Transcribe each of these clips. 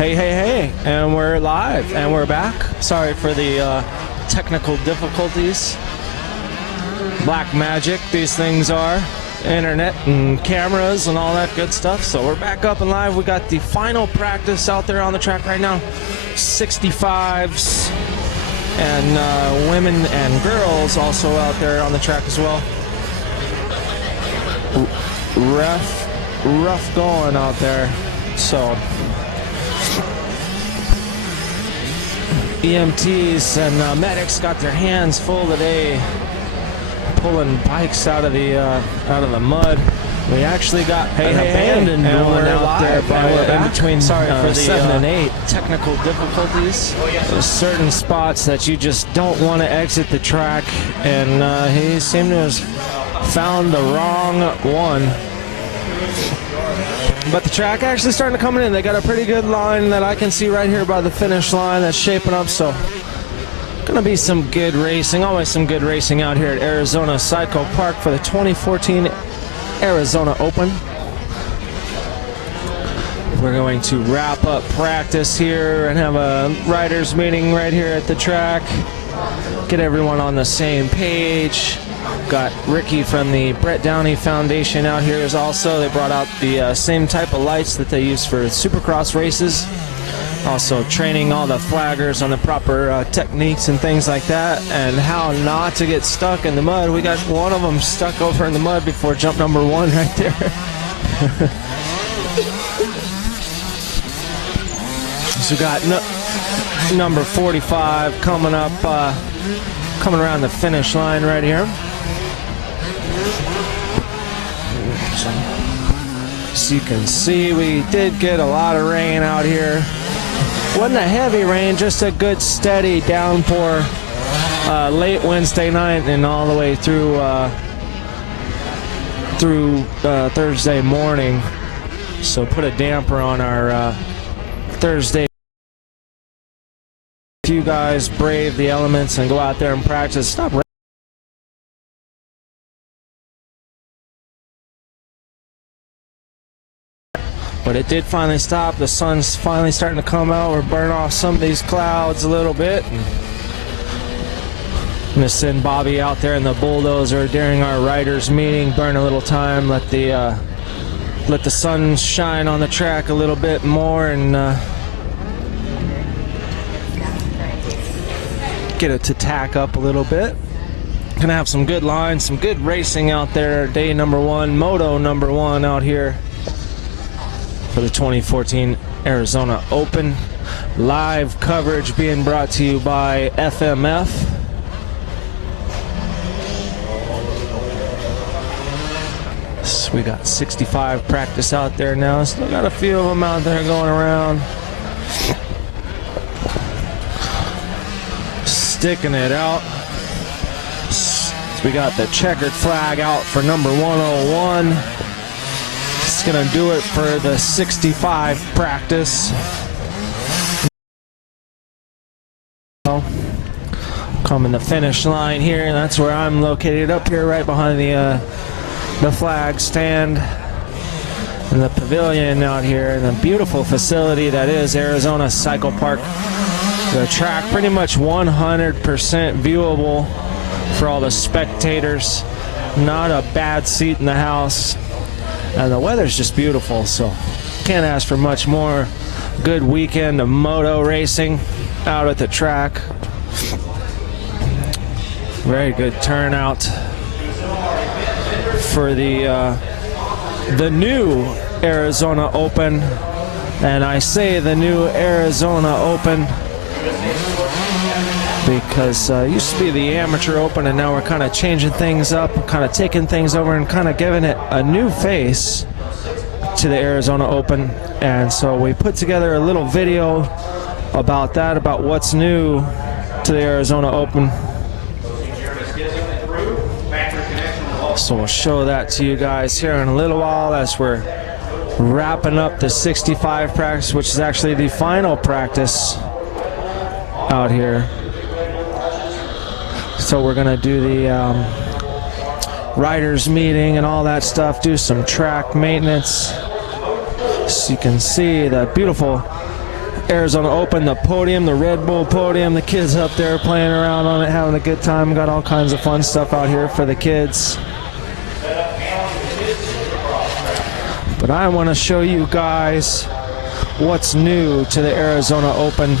Hey, hey, hey, and we're live, and we're back. Sorry for the technical difficulties. Black magic, these things are. Internet and cameras and all that good stuff. So we're back up and live. We got the final practice out there on the track right now. 65s and women and girls also out there on the track as well. Rough going out there. So EMTs and medics got their hands full today, pulling bikes out of the mud. We actually got an abandoned one out there in between. Sorry for the 7 and 8 technical difficulties. There's certain spots that you just don't want to exit the track, and he seemed to have found the wrong one. But the track actually starting to come in. They got a pretty good line that I can see right here by the finish line that's shaping up. So gonna be some good racing, always some good racing out here at Arizona Cycle Park for the 2014 Arizona Open. We're going to wrap up practice here and have a riders meeting right here at the track. Get everyone on the same page. Got Ricky from the Brett Downey Foundation out here as also. They brought out the same type of lights that they use for Supercross races. Also training all the flaggers on the proper techniques and things like that, and how not to get stuck in the mud. We got one of them stuck over in the mud before jump number 1 right there. So we got number 45 coming up, coming around the finish line right here. So you can see we did get a lot of rain out here. Wasn't a heavy rain, just a good steady downpour late Wednesday night and all the way through Thursday morning. So put a damper on our Thursday. If you guys brave the elements and go out there and practice, stop raining. But it did finally stop. The sun's finally starting to come out. We're burning off some of these clouds a little bit. I'm going to send Bobby out there in the bulldozer during our riders meeting. Burn a little time. Let the sun shine on the track a little bit more and get it to tack up a little bit. Gonna have some good lines, some good racing out there. Day number 1, moto number 1 out here for the 2014 Arizona Open. Live coverage being brought to you by FMF. So we got 65 practice out there now. Still got a few of them out there going around. Sticking it out. So we got the checkered flag out for number 101. Gonna do it for the 65 practice. Coming the finish line here, and that's where I'm located, up here right behind the flag stand and the pavilion out here, and the beautiful facility that is Arizona Cycle Park. The track pretty much 100% viewable for all the spectators. Not a bad seat in the house. And the weather's just beautiful, so can't ask for much more. Good weekend of moto racing out at the track. Very good turnout for the new Arizona Open. And I say the new Arizona Open because it used to be the Amateur Open, and now we're kind of changing things up, kind of taking things over and kind of giving it a new face to the Arizona Open. And so we put together a little video about that, about what's new to the Arizona Open. So we'll show that to you guys here in a little while as we're wrapping up the 65 practice, which is actually the final practice out here. So we're gonna do the riders meeting and all that stuff, do some track maintenance. So you can see the beautiful Arizona Open, the podium, the Red Bull podium, the kids up there playing around on it, having a good time. Got all kinds of fun stuff out here for the kids. But I want to show you guys what's new to the Arizona Open.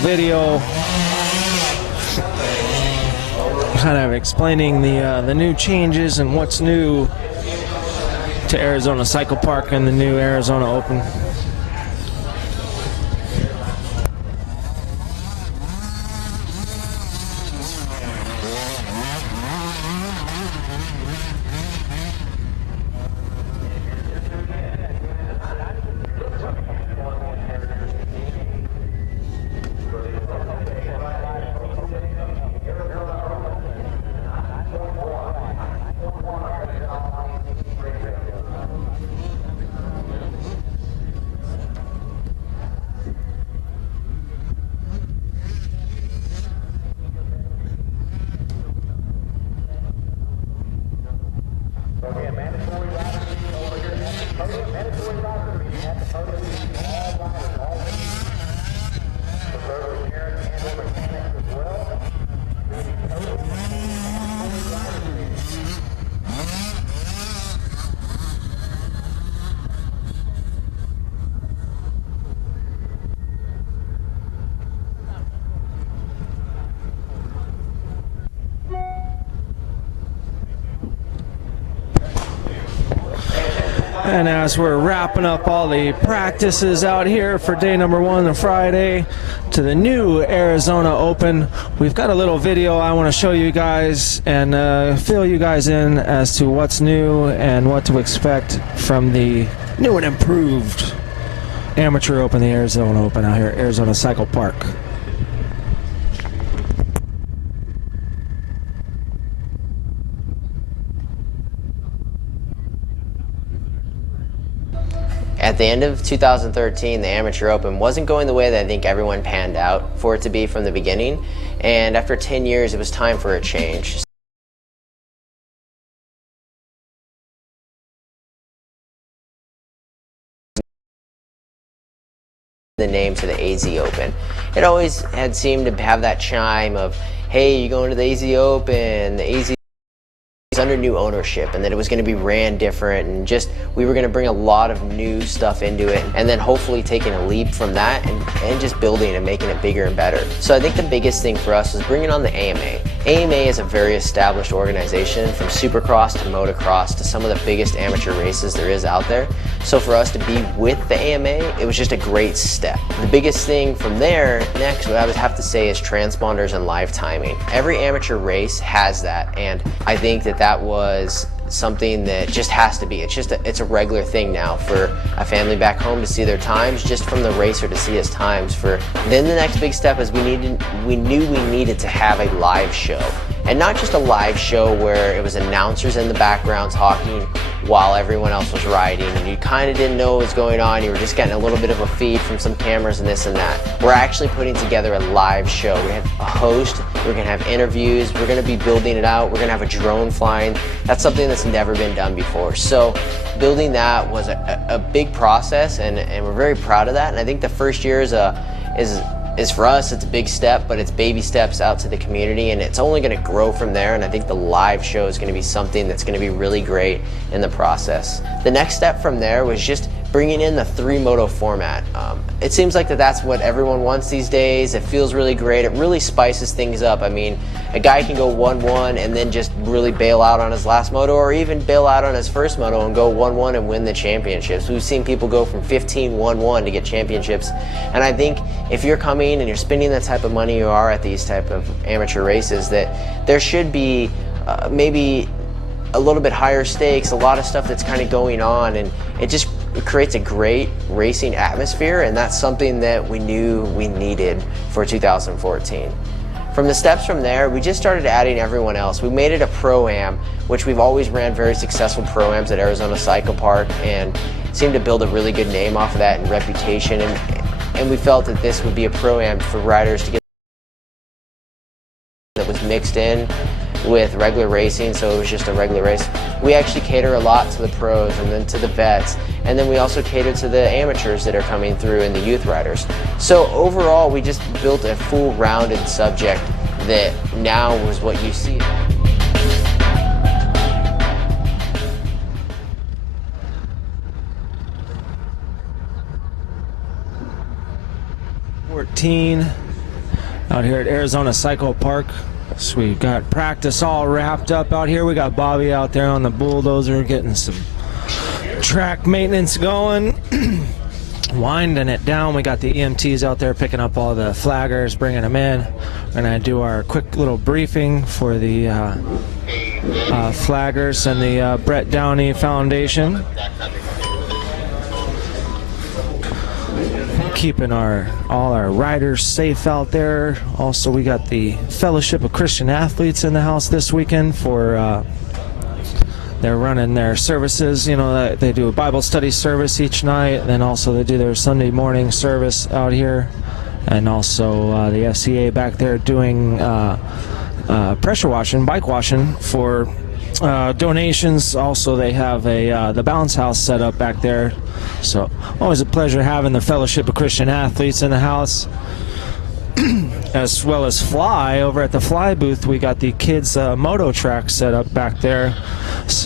Video kind of explaining the new changes and what's new to Arizona Cycle Park and the new Arizona Open. And as we're wrapping up all the practices out here for day number 1 on Friday to the new Arizona Open, we've got a little video I want to show you guys and fill you guys in as to what's new and what to expect from the new and improved Amateur Open, the Arizona Open out here at Arizona Cycle Park. At the end of 2013, the Amateur Open wasn't going the way that I think everyone panned out for it to be from the beginning, and after 10 years it was time for a change. The name to the AZ Open. It always had seemed to have that chime of, hey, you're going to the AZ Open, the AZ under new ownership, and that it was going to be ran different, and just we were going to bring a lot of new stuff into it, and then hopefully taking a leap from that and just building and making it bigger and better. So I think the biggest thing for us was bringing on the AMA. AMA is a very established organization, from Supercross to motocross to some of the biggest amateur races there is out there. So for us to be with the AMA, it was just a great step. The biggest thing from there next, what I would have to say, is transponders and live timing. Every amateur race has that, and I think that was something that just has to be. It's a regular thing now for a family back home to see their times, just from the racer to see his times. Then the next big step is we knew we needed to have a live show. And not just a live show where it was announcers in the background talking while everyone else was riding, and you kind of didn't know what was going on. You were just getting a little bit of a feed from some cameras and this and that. We're actually putting together a live show. We have a host, we're going to have interviews, we're going to be building it out, we're going to have a drone flying. That's something that's never been done before. So building that was a big process, and we're very proud of that. And I think the first year is for us, it's a big step, but it's baby steps out to the community, and it's only going to grow from there. And I think the live show is going to be something that's going to be really great in the process. The next step from there was just bringing in the 3-moto format. It seems like that's what everyone wants these days. It feels really great. It really spices things up. I mean, a guy can go 1-1 and then just really bail out on his last moto, or even bail out on his first moto and go 1-1 and win the championships. We've seen people go from 15-1-1 to get championships. And I think if you're coming and you're spending the type of money you are at these type of amateur races, that there should be maybe a little bit higher stakes, a lot of stuff that's kind of going on, and it just creates a great racing atmosphere, and that's something that we knew we needed for 2014. From the steps from there, we just started adding everyone else. We made it a Pro-Am, which we've always ran very successful Pro-Ams at Arizona Cycle Park, and seemed to build a really good name off of that and reputation, and we felt that this would be a Pro-Am for riders to get that was mixed in with regular racing, so it was just a regular race. We actually cater a lot to the pros and then to the vets, and then we also cater to the amateurs that are coming through and the youth riders. So overall, we just built a full rounded subject that now was what you see. 14 out here at Arizona Cycle Park. So we got practice all wrapped up out here. We got Bobby out there on the bulldozer getting some track maintenance going, winding it down. We got the EMTs out there picking up all the flaggers, bringing them in. We're going to do our quick little briefing for the flaggers and the Brett Downey Foundation. Keeping all our riders safe out there. Also, we got the Fellowship of Christian Athletes in the house this weekend for they're running their services. You know, they do a Bible study service each night, and then also they do their Sunday morning service out here, and also the FCA back there doing pressure washing, bike washing for donations. Also, they have the bounce house set up back there. So always a pleasure having the Fellowship of Christian Athletes in the house. As well as Fly. Over at the Fly booth, we got the kids moto track set up back there.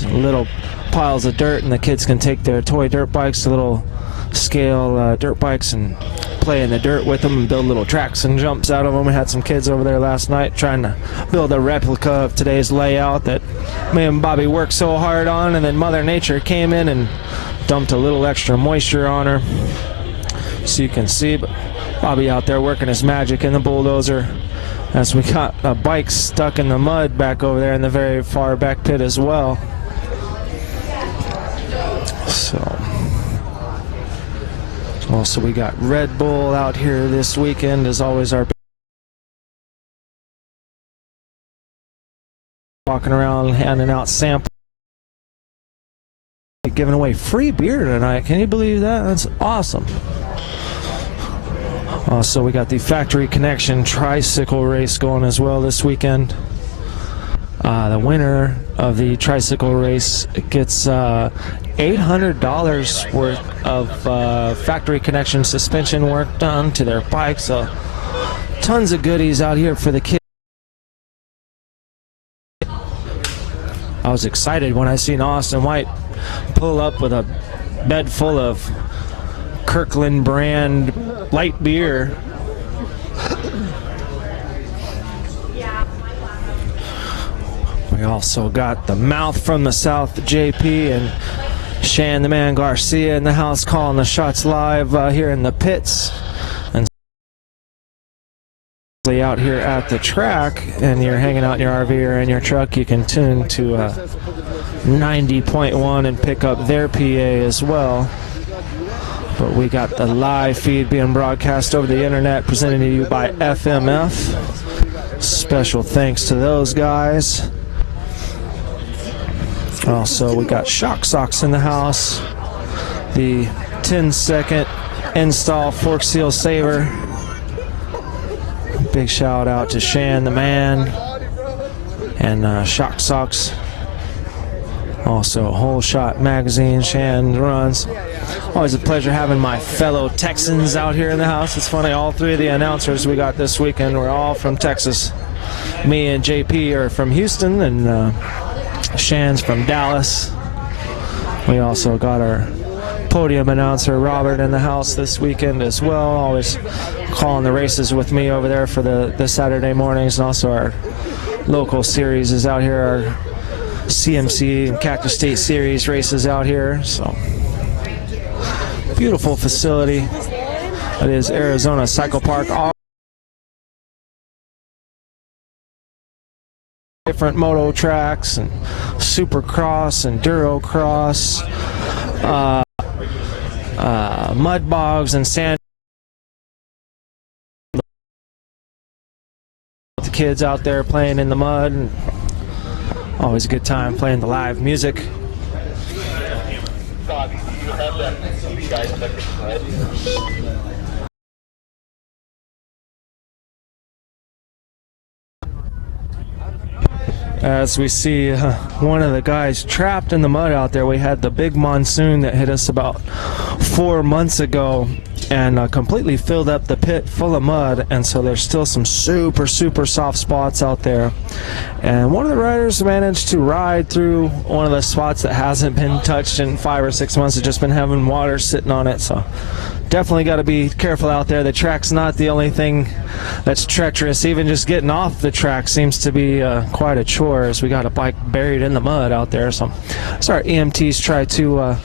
Little piles of dirt, and the kids can take their toy dirt bikes, little scale dirt bikes, and play in the dirt with them and build little tracks and jumps out of them. We had some kids over there last night trying to build a replica of today's layout that me and Bobby worked so hard on, and then Mother Nature came in and dumped a little extra moisture on her, so you can see. But Bobby out there working his magic in the bulldozer, as we got a bike stuck in the mud back over there in the very far back pit as well. So also we got Red Bull out here this weekend, as always. Our walking around handing out samples, giving away free beer tonight. Can you believe that? That's awesome. Also, we got the Factory Connection tricycle race going as well this weekend. The winner of the tricycle race gets $800 worth of Factory Connection suspension work done to their bike. So tons of goodies out here for the kids. I was excited when I seen Austin White pull up with a bed full of Kirkland brand light beer. We also got the Mouth from the South, JP, and Shan the Man Garcia in the house calling the shots live here in the pits. And out here at the track, and you're hanging out in your RV or in your truck, you can tune to 90.1 and pick up their PA as well. But we got the live feed being broadcast over the internet, presented to you by FMF. Special thanks to those guys. Also, we got Shock Socks in the house. The 10-second install fork seal saver. Big shout out to Shan the Man and Shock Socks. Also, Whole Shot Magazine, Shan runs. Always a pleasure having my fellow Texans out here in the house. It's funny, all three of the announcers we got this weekend were all from Texas. Me and JP are from Houston, and Shan's from Dallas. We also got our podium announcer Robert in the house this weekend as well, always calling the races with me over there for the Saturday mornings, and also our local series is out here, our CMC and Cactus State Series races out here. So beautiful facility. It is Arizona Cycle Park. All different moto tracks and supercross and durocross, mud bogs and sand. The kids out there playing in the mud, and always a good time playing the live music. as we see one of the guys trapped in the mud out there. We had the big monsoon that hit us about 4 months ago and completely filled up the pit full of mud, and so there's still some super soft spots out there. And one of the riders managed to ride through one of the spots that hasn't been touched in 5 or 6 months. It's just been having water sitting on it, so definitely got to be careful out there. The track's not the only thing that's treacherous. Even just getting off the track seems to be quite a chore, as we got a bike buried in the mud out there. So our EMTs try to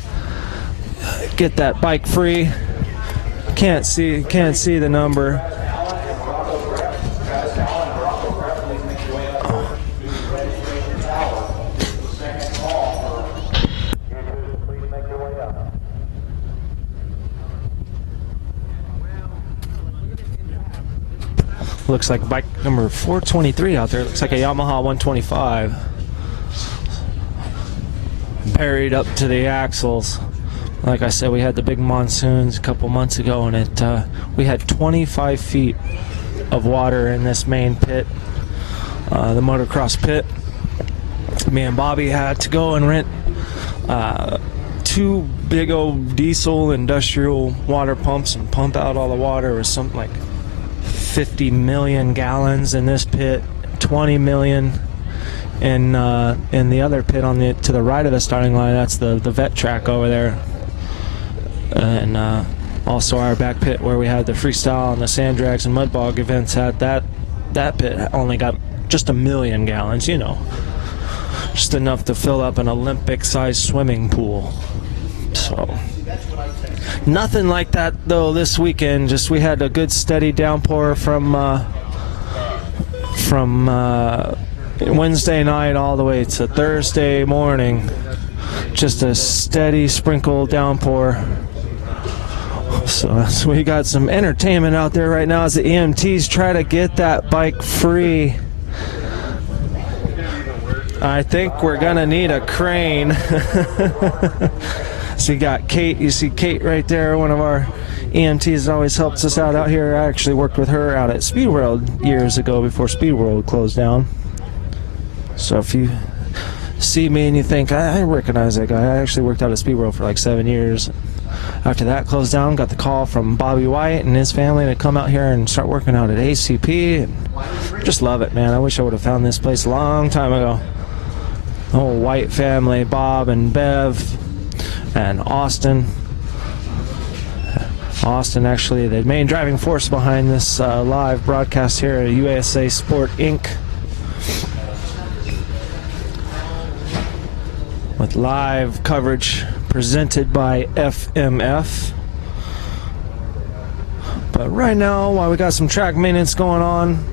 get that bike free. Can't see the number. Looks like bike number 423 out there. Looks like a Yamaha 125. Buried up to the axles. Like I said, we had the big monsoons a couple months ago, and we had 25 feet of water in this main pit, the motocross pit. Me and Bobby had to go and rent 2 big old diesel industrial water pumps and pump out all the water. It was something like 50 million gallons in this pit, 20 million in the other pit to the right of the starting line. That's the vet track over there. And also our back pit where we had the freestyle and the sand drags and mud bog events, had that pit only got just 1 million gallons, just enough to fill up an Olympic-sized swimming pool. So nothing like that though this weekend. Just we had a good steady downpour from Wednesday night all the way to Thursday morning. Just a steady sprinkle downpour. So we got some entertainment out there right now as the EMTs try to get that bike free. I think we're gonna need a crane. So you got Kate. You see Kate right there, one of our EMTs that always helps us out here. I actually worked with her out at Speed World years ago before Speed World closed down. So if you see me and you think, I recognize that guy, I actually worked out at Speed World for like 7 years. After that closed down, got the call from Bobby White and his family to come out here and start working out at ACP, and just love it, man. I wish I would have found this place a long time ago. The whole White family, Bob and Bev and Austin. Austin, actually, the main driving force behind this live broadcast here at USA Sport Inc. With live coverage presented by FMF. But right now, while we got some track maintenance going on,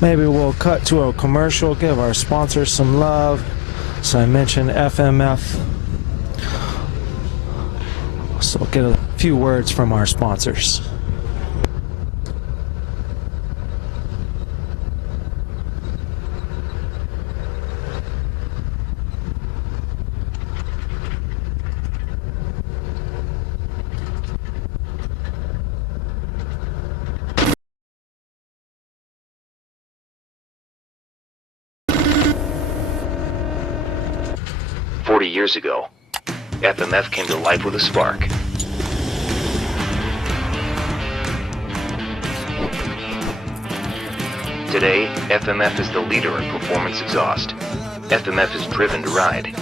maybe we'll cut to a commercial, give our sponsors some love. So I mentioned FMF. So get a few words from our sponsors. Years ago, FMF came to life with a spark. Today, FMF is the leader in performance exhaust. FMF is driven to ride.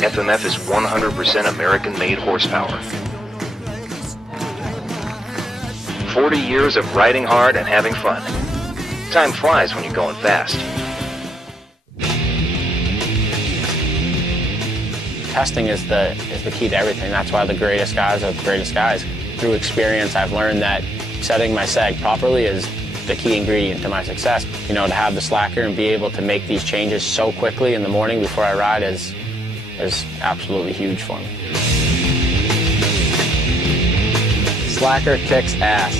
FMF is 100% American-made horsepower. 40 years of riding hard and having fun. Time flies when you're going fast. Testing is the key to everything. That's why the greatest guys are the greatest guys. Through experience, I've learned that setting my sag properly is the key ingredient to my success. To have the slacker and be able to make these changes so quickly in the morning before I ride is absolutely huge for me. Slacker kicks ass.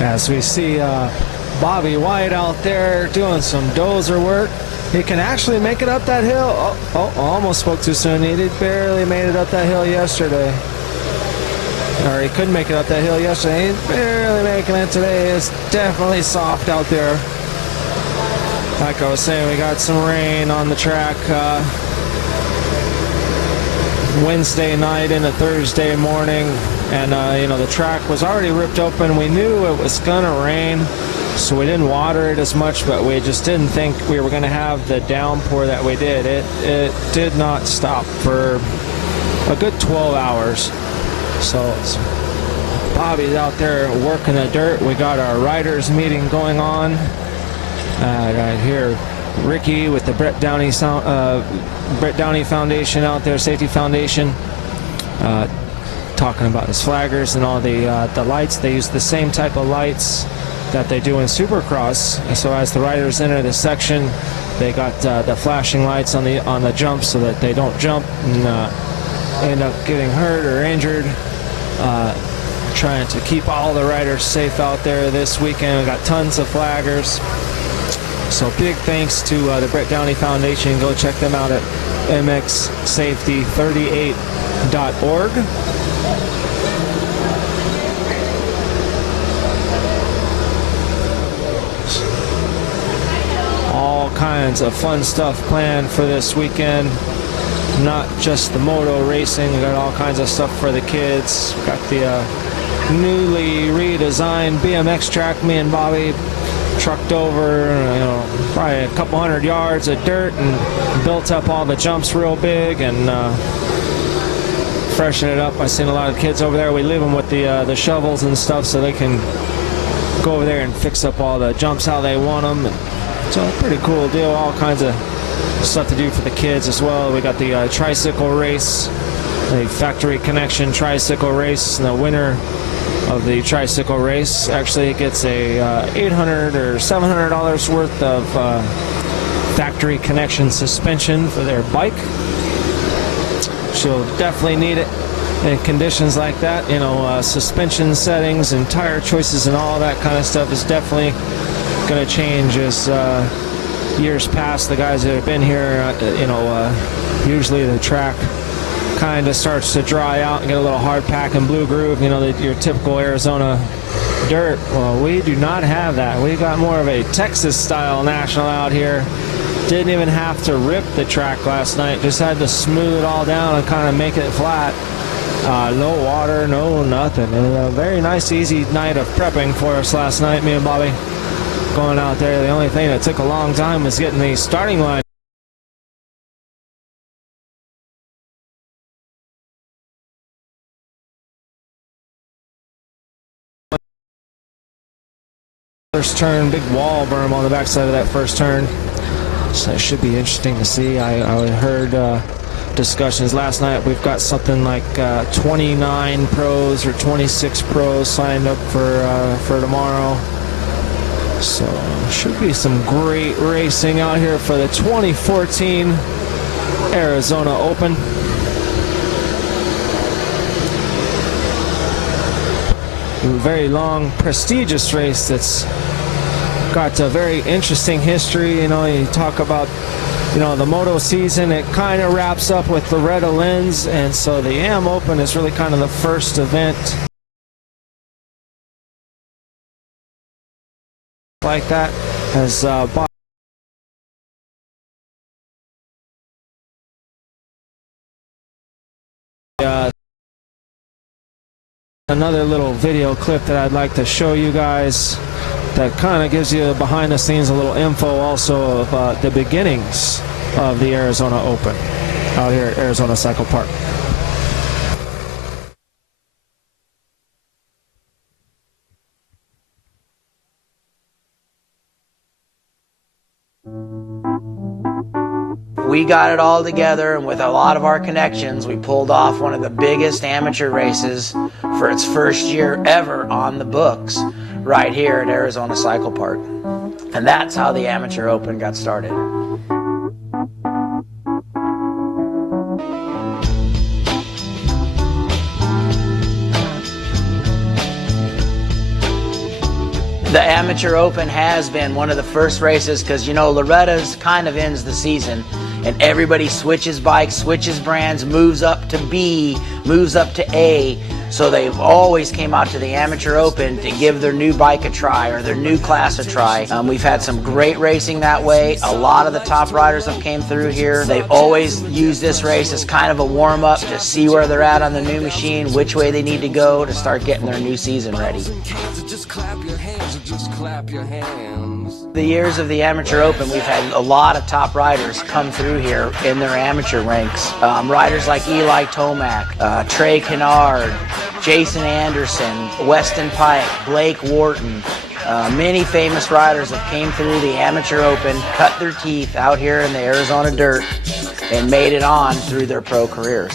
As we see Bobby White out there doing some dozer work. He can actually make it up that hill. Almost spoke too soon. He did barely made it up that hill yesterday. Or he couldn't make it up that hill yesterday. He's barely making it today. It's definitely soft out there. Like I was saying, we got some rain on the track Wednesday night into Thursday morning. And, the track was already ripped open. We knew it was going to rain, so we didn't water it as much, but we just didn't think we were going to have the downpour that we did. It did not stop for a good 12 hours. So Bobby's out there working the dirt. We got our riders meeting going on. Right here, Ricky with the Brett Downey Foundation out there, Safety Foundation, talking about his flaggers and all the lights. They use the same type of lights that they do in Supercross. And so as the riders enter the section, they got the flashing lights on the jump so that they don't jump and end up getting hurt or injured. Trying to keep all the riders safe out there this weekend. We got tons of flaggers. So big thanks to the Brett Downey Foundation. Go check them out at mxsafety38.org. All kinds of fun stuff planned for this weekend. Not just the moto racing, we got all kinds of stuff for the kids. We got the newly redesigned BMX track. Me and Bobby trucked over, probably a couple hundred yards of dirt and built up all the jumps real big and freshen it up. I've seen a lot of kids over there. We leave them with the shovels and stuff so they can go over there and fix up all the jumps how they want them. And so pretty cool deal. All kinds of stuff to do for the kids as well. We got the tricycle race, the factory connection tricycle race, and the winner of the tricycle race actually gets a $800 or $700 worth of factory connection suspension for their bike. She'll definitely need it in conditions like that. Suspension settings and tire choices and all that kind of stuff is definitely going to change as years past. The guys that have been here, usually the track kind of starts to dry out and get a little hard pack and blue groove, your typical Arizona dirt. Well, we do not have that. We got more of a Texas style national out here. Didn't even have to rip the track last night, just had to smooth it all down and kind of make it flat. No water, no nothing. And a very nice easy night of prepping for us last night, me and Bobby going out there. The only thing that took a long time was getting the starting line. First turn, big wall berm on the backside of that first turn. So it should be interesting to see. I heard discussions last night. We've got something like 29 pros or 26 pros signed up for tomorrow. So should be some great racing out here for the 2014 Arizona Open. A very long, prestigious race that's got a very interesting history. You talk about, the moto season, it kind of wraps up with Loretta Lynn's, and so the AM Open is really kind of the first event like that. As Bob another little video clip that I'd like to show you guys that kind of gives you behind the scenes a little info also of the beginnings of the Arizona Open out here at Arizona Cycle Park. We got it all together, and with a lot of our connections, we pulled off one of the biggest amateur races for its first year ever on the books right here at Arizona Cycle Park. And that's how the Amateur Open got started. The Amateur Open has been one of the first races because, you know, Loretta's kind of ends the season and everybody switches bikes, switches brands, moves up to B, moves up to A. So they've always came out to the Amateur Open to give their new bike a try or their new class a try. We've had some great racing that way. A lot of the top riders have came through here. They've always used this race as kind of a warm-up to see where they're at on the new machine, which way they need to go to start getting their new season ready. The years of the Amateur Open, we've had a lot of top riders come through here in their amateur ranks. Riders like Eli Tomac, Trey Kennard, Jason Anderson, Weston Pike, Blake Wharton. Many famous riders have came through the Amateur Open, cut their teeth out here in the Arizona dirt, and made it on through their pro careers.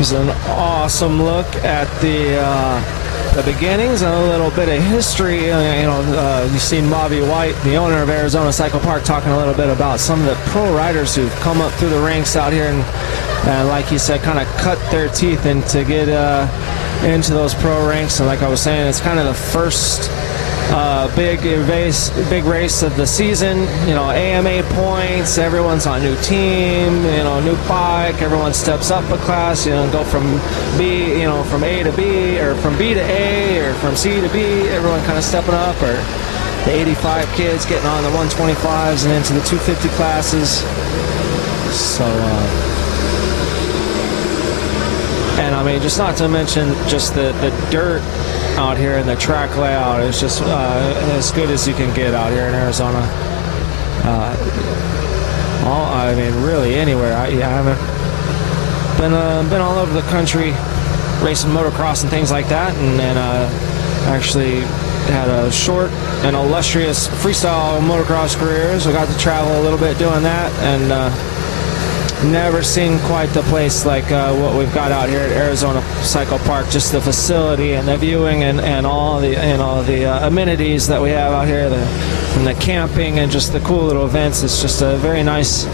It's an awesome look at the beginnings and a little bit of history. You've seen Bobby White, the owner of Arizona Cycle Park, talking a little bit about some of the pro riders who've come up through the ranks out here and like he said, kind of cut their teeth and to get into those pro ranks. And like I was saying, it's kind of the first big race of the season. You know, AMA points, everyone's on a new team, you know, new bike, everyone steps up a class, you know, go from B, you know, from A to B, or from B to A, or from C to B, everyone kind of stepping up, or the 85 kids getting on the 125s and into the 250 classes. So, and I mean, just not to mention just the dirt out here and the track layout is just as good as you can get out here in Arizona. I mean, really anywhere. I haven't been all over the country racing motocross and things like that, and actually had a short and illustrious freestyle motocross career, so I got to travel a little bit doing that, and never seen quite the place like what we've got out here at Arizona Cycle Park. Just the facility and the viewing and all the the amenities that we have out here, from the camping and just the cool little events. It's just a very nice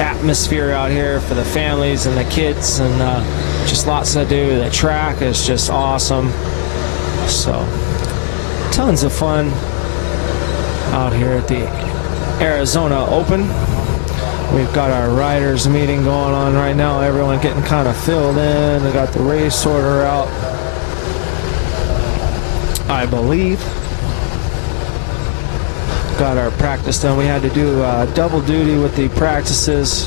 atmosphere out here for the families and the kids, and just lots to do. The track is just awesome. So tons of fun out here at the Arizona Open. We've got our riders meeting going on right now. Everyone getting kind of filled in. They got the race order out, I believe. Got our practice done. We had to do double duty with the practices.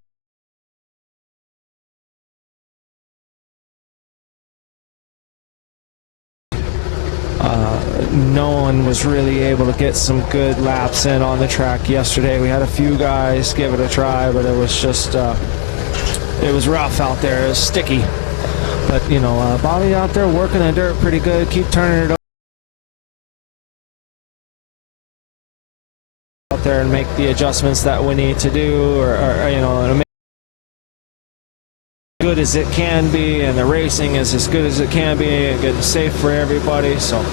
No one was really able to get some good laps in on the track yesterday. We had a few guys give it a try, but it was just it was rough out there. It was sticky. But you know, Bobby out there working the dirt pretty good. Keep turning it over out there and make the adjustments that we need to do, or you know, to make it good as it can be, and the racing is as good as it can be and getting safe for everybody. So.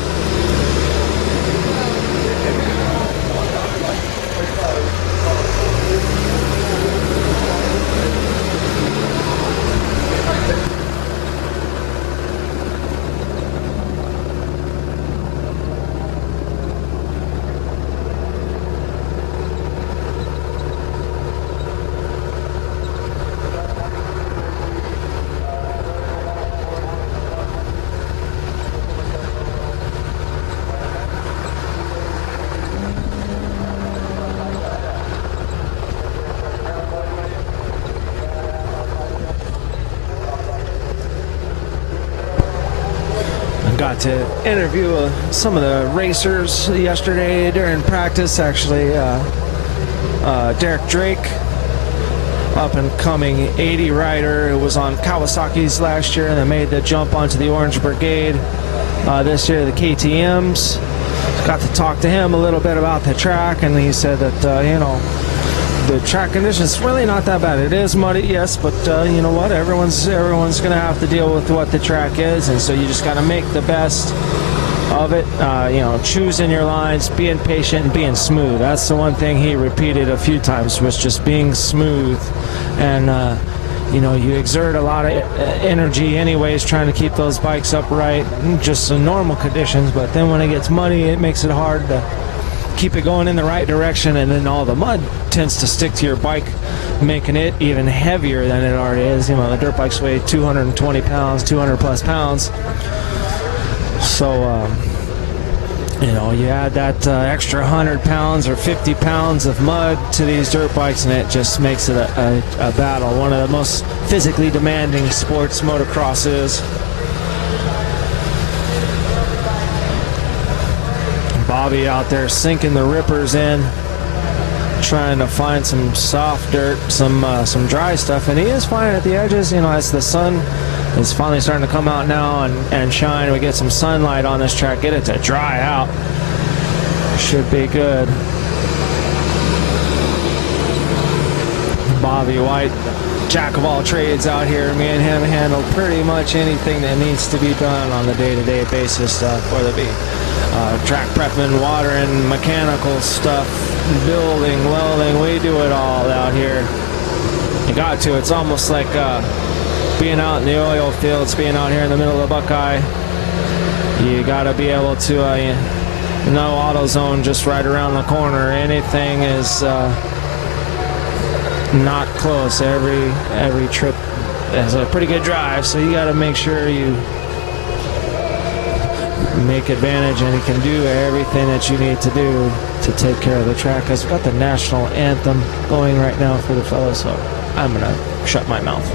Got to interview some of the racers yesterday during practice. Actually, Derek Drake, up and coming 80 rider who was on Kawasaki's last year and then made the jump onto the Orange Brigade this year, the KTMs. Got to talk to him a little bit about the track, and he said that you know, the track conditions really not that bad. It is muddy, yes, but you know what? Everyone's going to have to deal with what the track is, and so you just got to make the best of it. Choosing your lines, being patient, and being smooth. That's the one thing he repeated a few times, was just being smooth. And you exert a lot of energy anyways trying to keep those bikes upright, just in normal conditions, but then when it gets muddy, it makes it hard to keep it going in the right direction, and then all the mud tends to stick to your bike, making it even heavier than it already is. The dirt bikes weigh 220 pounds, 200 plus pounds. So, you add that extra 100 pounds or 50 pounds of mud to these dirt bikes, and it just makes it a battle. One of the most physically demanding sports motocross is. Bobby out there sinking the rippers in, trying to find some soft dirt, some dry stuff, and he is finding at the edges. As the sun is finally starting to come out now and shine, we get some sunlight on this track, get it to dry out. Should be good. Bobby White, jack of all trades out here. Me and him handle pretty much anything that needs to be done on the day-to-day basis, whether it be track prepping, watering, mechanical stuff, building, welding. We do it all out here. You got to. It's almost like being out in the oil fields, being out here in the middle of the Buckeye. You got to be able to, no AutoZone just right around the corner. Anything is not close. Every trip has a pretty good drive, so you got to make sure you make advantage, and you can do everything that you need to do to take care of the track. I've got the national anthem going right now for the fellas, so I'm gonna shut my mouth.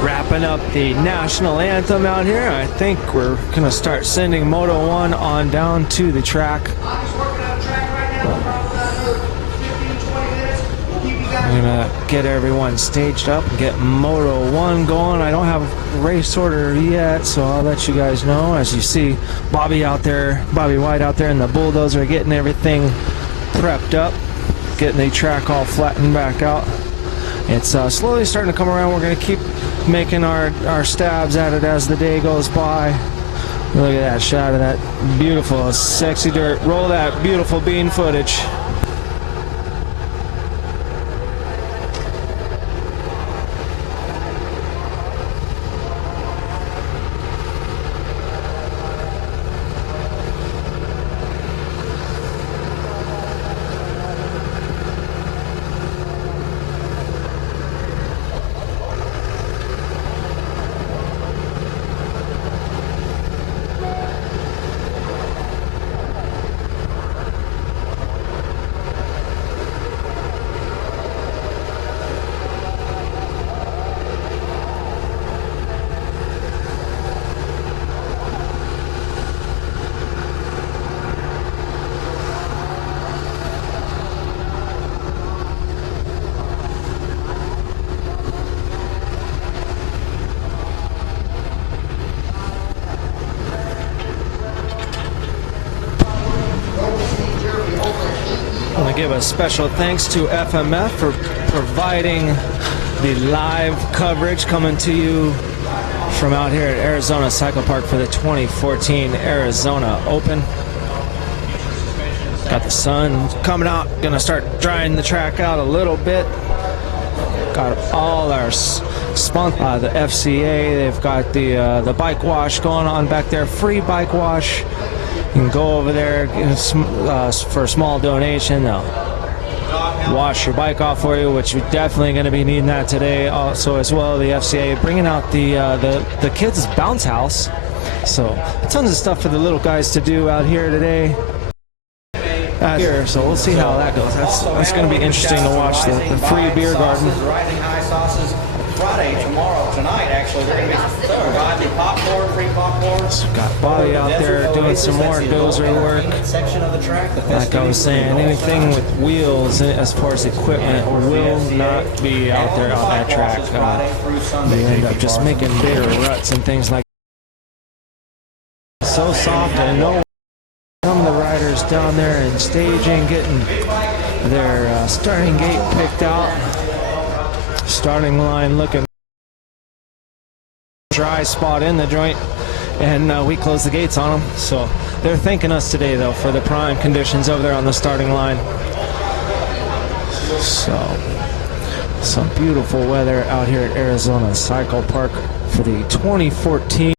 Wrapping up the national anthem out here. I think we're going to start sending Moto 1 on down to the track. I'm going to get everyone staged up and get Moto 1 going. I don't have a race order yet, so I'll let you guys know. As you see, Bobby out there, Bobby White out there in the bulldozer, getting everything prepped up, getting the track all flattened back out. It's slowly starting to come around. We're going to keep making our stabs at it as the day goes by. Look at that shot of that beautiful, sexy dirt. Roll that beautiful bean footage. give a special thanks to FMF for providing the live coverage coming to you from out here at Arizona Cycle Park for the 2014 Arizona Open. Got the sun coming out, gonna start drying the track out a little bit. Got all our the FCA, they've got the bike wash going on back there, free bike wash. You can go over there for a small donation. They'll wash your bike off for you, which you're definitely going to be needing that today. Also, as well, the FCA bringing out the kids' bounce house. So tons of stuff for the little guys to do out here today. Here, so we'll see how that goes. That's going to be interesting to watch the free beer garden. Rising High Sauces Friday, tonight actually. They're going to be providing popcorn, free popcorn. So got Bobby out there doing some more dozer work. Section of the track. Like I was saying, anything with wheels as far as equipment will not be out there on that track. They end up just making bigger ruts and things like that. So soft and no. Some of the riders down there in staging, getting their starting gate picked out. Starting line looking dry spot in the joint, and we closed the gates on them. So they're thanking us today, though, for the prime conditions over there on the starting line. So some beautiful weather out here at Arizona Cycle Park for the 2014.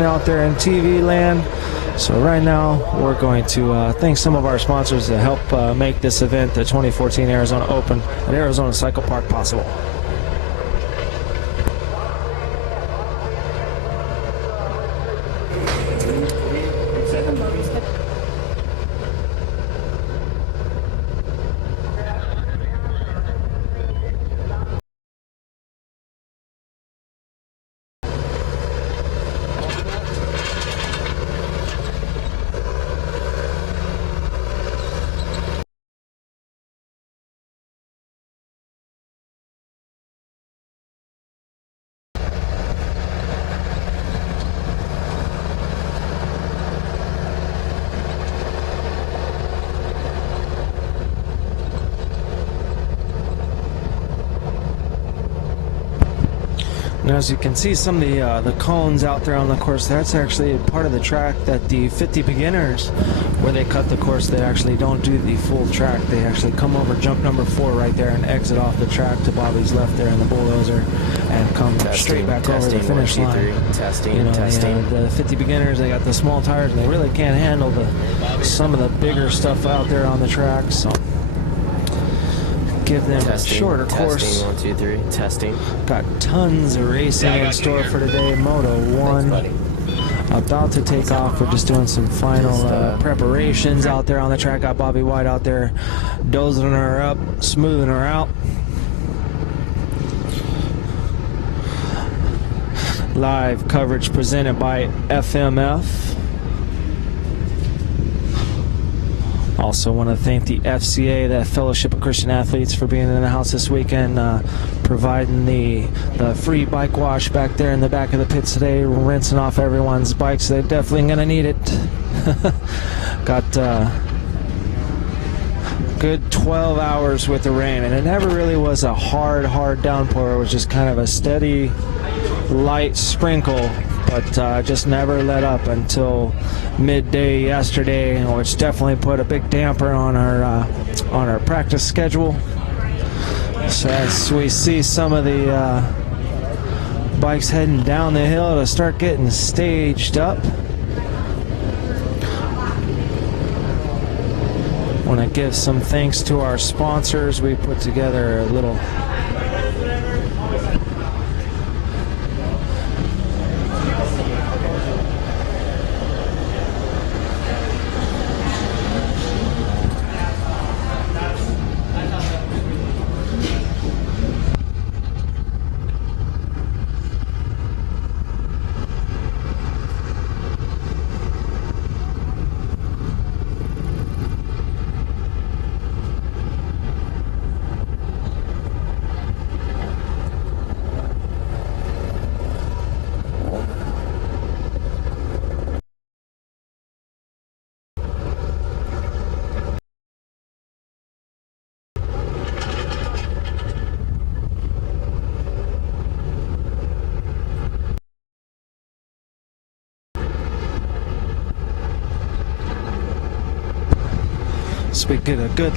Out there in TV land. So right now we're going to thank some of our sponsors to help make this event, the 2014 Arizona Open at Arizona Cycle Park, possible. And as you can see, some of the cones out there on the course, that's actually part of the track that the 50 beginners, where they cut the course, they actually don't do the full track. They actually come over jump number 4 right there and exit off the track to Bobby's left there in the bulldozer and come straight back over the finish line. The 50 beginners, they got the small tires and they really can't handle some of the bigger stuff out there on the track. So give them a shorter course. 1, 2, 3. Testing. Got tons of racing in store for today. Moto 1 about to take off. We're just doing some final preparations out there on the track. Got Bobby White out there dozing her up, smoothing her out. Live coverage presented by FMF. Also want to thank the FCA, the Fellowship of Christian Athletes, for being in the house this weekend, providing the free bike wash back there in the back of the pits today, rinsing off everyone's bikes. They're definitely going to need it. Got good 12 hours with the rain, and it never really was a hard downpour. It was just kind of a steady, light sprinkle, but just never let up until midday yesterday, which definitely put a big damper on our practice schedule. So as we see some of the bikes heading down the hill to start getting staged up. Want to give some thanks to our sponsors. We put together a little So we get a good.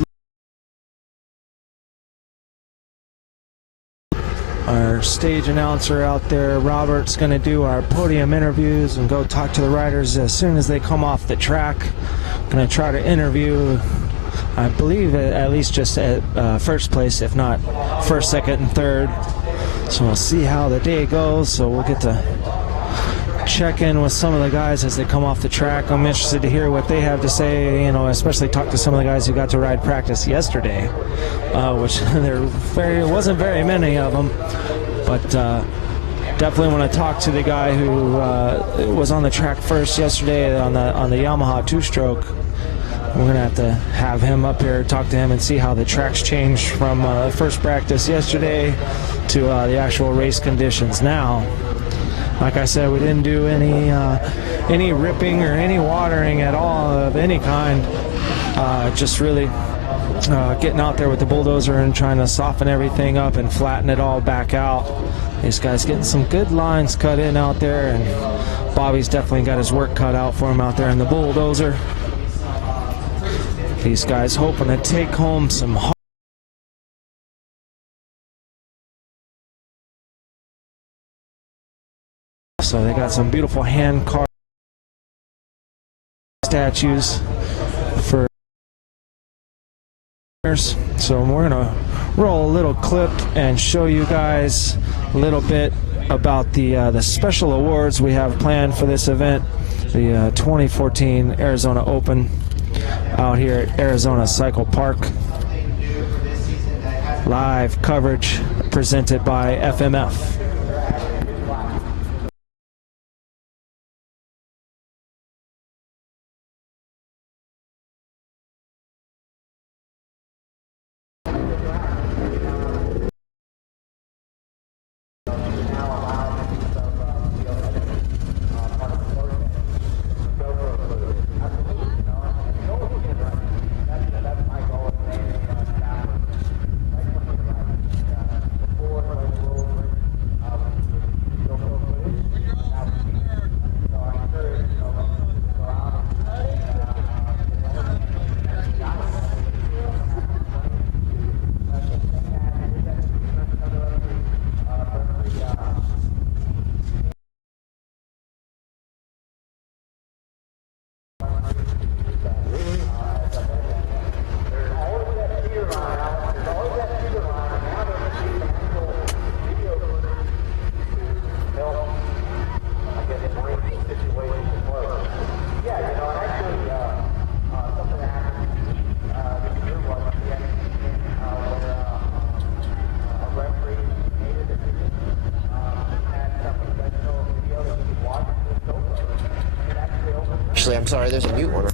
Our stage announcer out there, Robert's going to do our podium interviews and go talk to the riders as soon as they come off the track. Going to try to interview, I believe, at least just at first place, if not first, second, and third. So we'll see how the day goes. So we'll get to check in with some of the guys as they come off the track. I'm interested to hear what they have to say, you know, especially talk to some of the guys who got to ride practice yesterday, which wasn't very many of them, but definitely want to talk to the guy who was on the track first yesterday on the Yamaha two-stroke. We're going to have him up here, talk to him, and see how the track's changed from first practice yesterday to the actual race conditions now. Like I said, we didn't do any ripping or any watering at all of any kind. Just really getting out there with the bulldozer and trying to soften everything up and flatten it all back out. This guy's getting some good lines cut in out there, and Bobby's definitely got his work cut out for him out there in the bulldozer. These guys hoping to take home some. So they got some beautiful hand carved statues for. So we're gonna roll a little clip and show you guys a little bit about the special awards we have planned for this event, the 2014 Arizona Open out here at Arizona Cycle Park. Live coverage presented by FMF. Actually, I'm sorry, there's a mute one.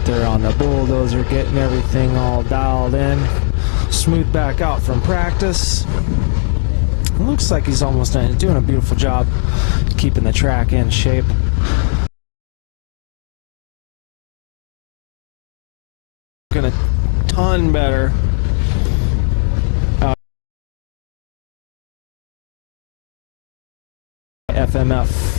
out there on the bulldozer, getting everything all dialed in. Smooth back out from practice. It looks like he's almost done. He's doing a beautiful job keeping the track in shape. Gonna ton better. FMF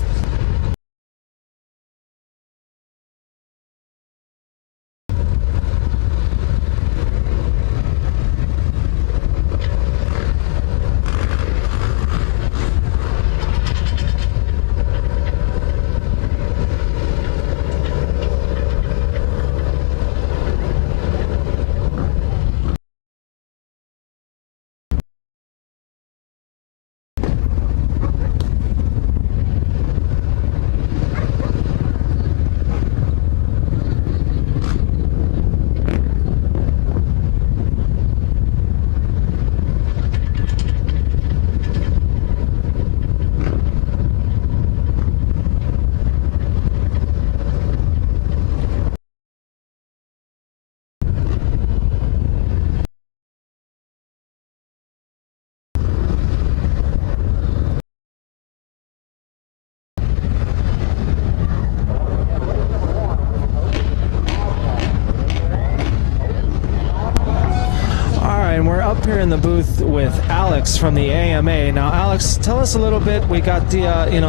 and we're up here in the booth with Alex from the AMA. Now, Alex, tell us a little bit. We got the,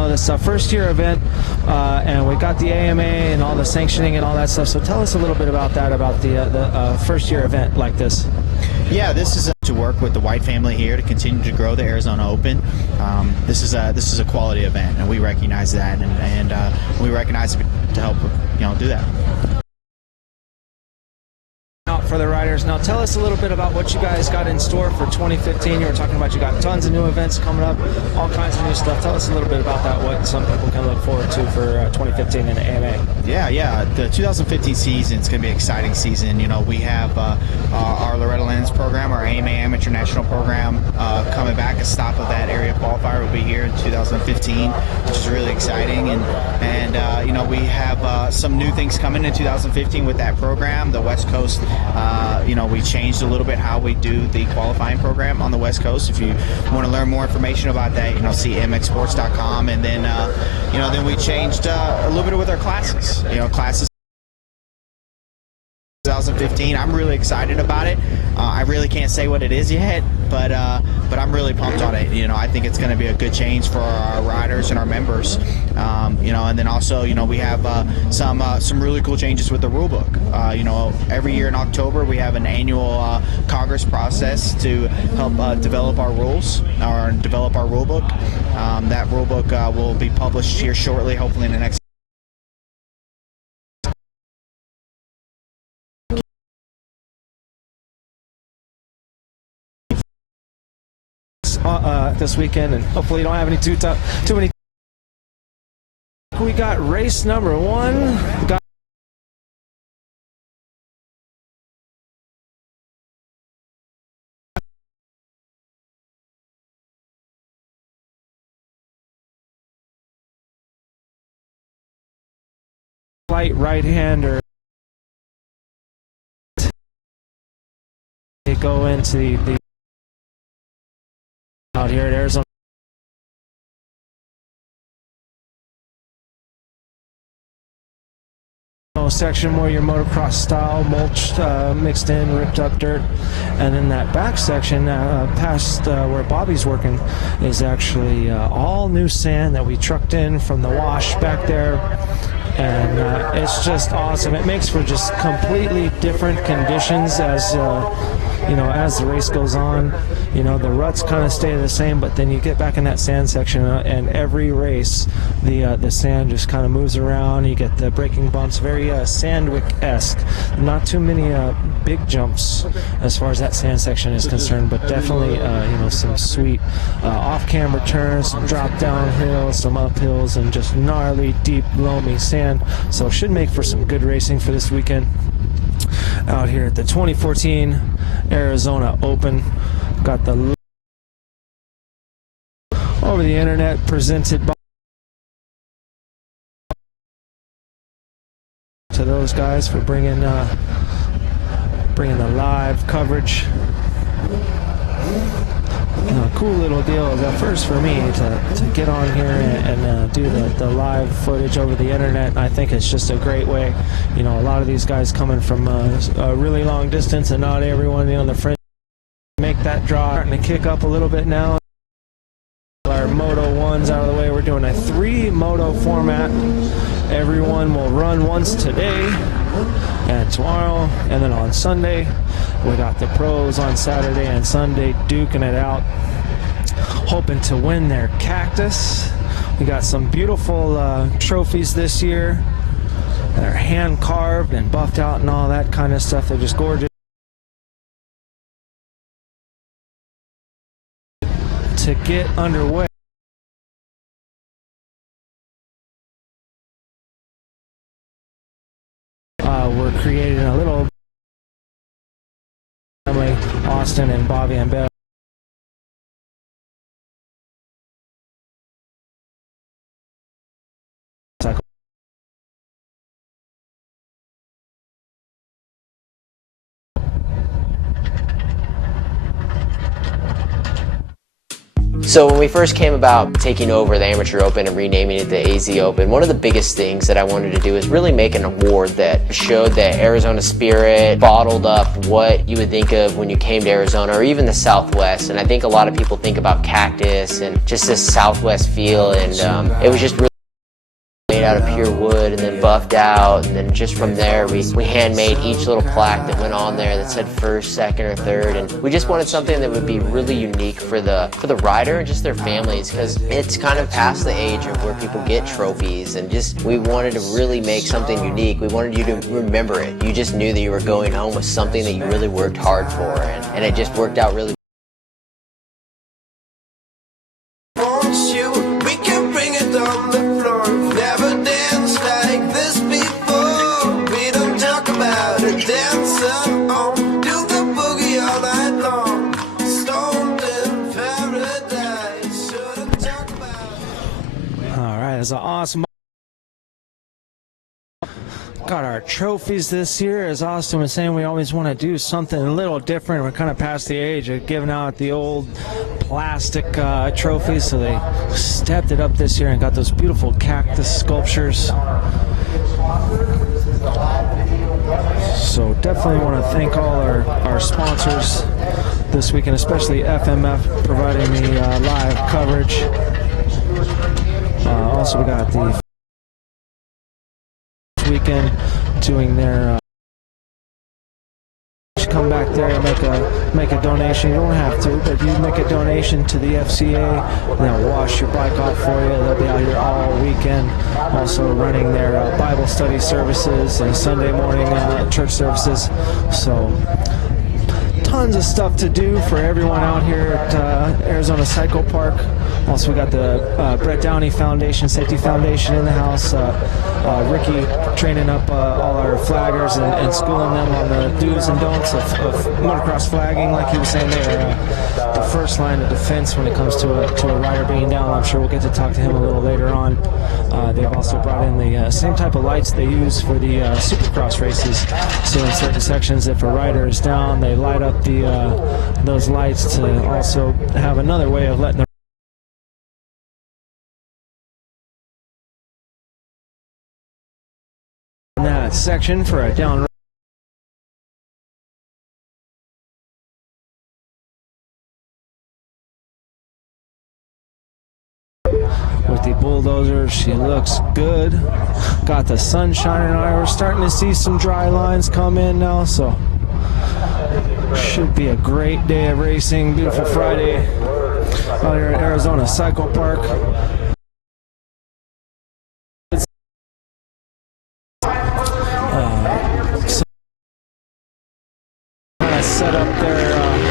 this first year event, and we got the AMA and all the sanctioning and all that stuff. So tell us a little bit about that, about the first year event like this. Yeah, this is to work with the White family here to continue to grow the Arizona Open. This is a quality event, and we recognize that, and we recognize it to help do that. Out for the riders. Now tell us a little bit about what you guys got in store for 2015. You were talking about you got tons of new events coming up, all kinds of new stuff. Tell us a little bit about that, what some people can look forward to for 2015 in the AMA. Yeah. The 2015 season is going to be an exciting season. We have our Loretta Lynn's program, our AMA Amateur National program, coming back. A stop of that area qualifier will be here in 2015, which is really exciting. And we have some new things coming in 2015 with that program. The West Coast, we changed a little bit how we do the qualifying program on the West Coast. If you want to learn more information about that, see mxsports.com. And then, then we changed a little bit with our classes. Classes 2015. I'm really excited about it. I really can't say what it is yet, but I'm really pumped on it. I think it's going to be a good change for our riders and our members. And then also, we have some really cool changes with the rule book. Every year in October we have an annual Congress process to help develop our rules or develop our rule book. That rule book will be published here shortly, hopefully in the next. This weekend, and hopefully you don't have any too many. We got race number 1. We got light right-hander. They go into the out here at Arizona. Section where your motocross style mulched, mixed in, ripped up dirt, and then that back section past where Bobby's working is actually all new sand that we trucked in from the wash back there. And it's just awesome. It makes for just completely different conditions as as the race goes on. The ruts kind of stay the same, but then you get back in that sand section, and every race the sand just kind of moves around. You get the braking bumps, very Sandwick-esque. Not too many big jumps as far as that sand section is concerned, but definitely some sweet off-camber turns, some drop-down hills, some uphills, and just gnarly, deep, loamy sand. So it should make for some good racing for this weekend out here at the 2014 Arizona Open. Got the over the internet presented by to those guys for bringing the live coverage. Cool little deal. It was a first for me to get on here and do the live footage over the internet. I think it's just a great way. A lot of these guys coming from a really long distance, and not everyone, the friends make that draw. Starting to kick up a little bit now. Our Moto 1's out of the way. We're doing a 3 Moto format. Everyone will run once today and tomorrow, and then on Sunday we got the pros on Saturday and Sunday duking it out, hoping to win their cactus. We got some beautiful trophies this year that are hand carved and buffed out and all that kind of stuff. They're just gorgeous. To get underway, we're creating a little family, Austin and Bobby and Bev. So when we first came about taking over the Amateur Open and renaming it the AZ Open, one of the biggest things that I wanted to do is really make an award that showed the Arizona spirit, bottled up what you would think of when you came to Arizona, or even the Southwest. And I think a lot of people think about cactus and just this Southwest feel, and it was just really made out of pure wood and then buffed out, and then just from there we handmade each little plaque that went on there that said first, second, or third, and we just wanted something that would be really unique for the rider and just their families, because it's kind of past the age of where people get trophies, and just we wanted to really make something unique. We wanted you to remember it. You just knew that you were going home with something that you really worked hard for, and it just worked out really. It's an awesome. Got our trophies this year. As Austin was saying, we always want to do something a little different. We're kind of past the age of giving out the old plastic trophies, so they stepped it up this year and got those beautiful cactus sculptures. So definitely want to thank all our sponsors this weekend, especially FMF providing the live coverage. Also, we got the weekend doing their. Come back there and make a donation. You don't have to, but you make a donation to the FCA. They'll wash your bike off for you. They'll be out here all weekend. Also running their Bible study services and Sunday morning church services. So tons of stuff to do for everyone out here at Arizona Cycle Park. Also, we got the Brett Downey Foundation, Safety Foundation in the house. Ricky training up all our flaggers and schooling them on the do's and don'ts of motocross flagging. Like he was saying, they're the first line of defense when it comes to a rider being down. I'm sure we'll get to talk to him a little later on. They've also brought in the same type of lights they use for the Supercross races. So in certain sections, if a rider is down, they light up those lights to also have another way of letting the that section for a down. With the bulldozer, she looks good. Got the sun shining on her. We're starting to see some dry lines come in now, so should be a great day of racing. Beautiful Friday out here at Arizona Cycle Park. Set up their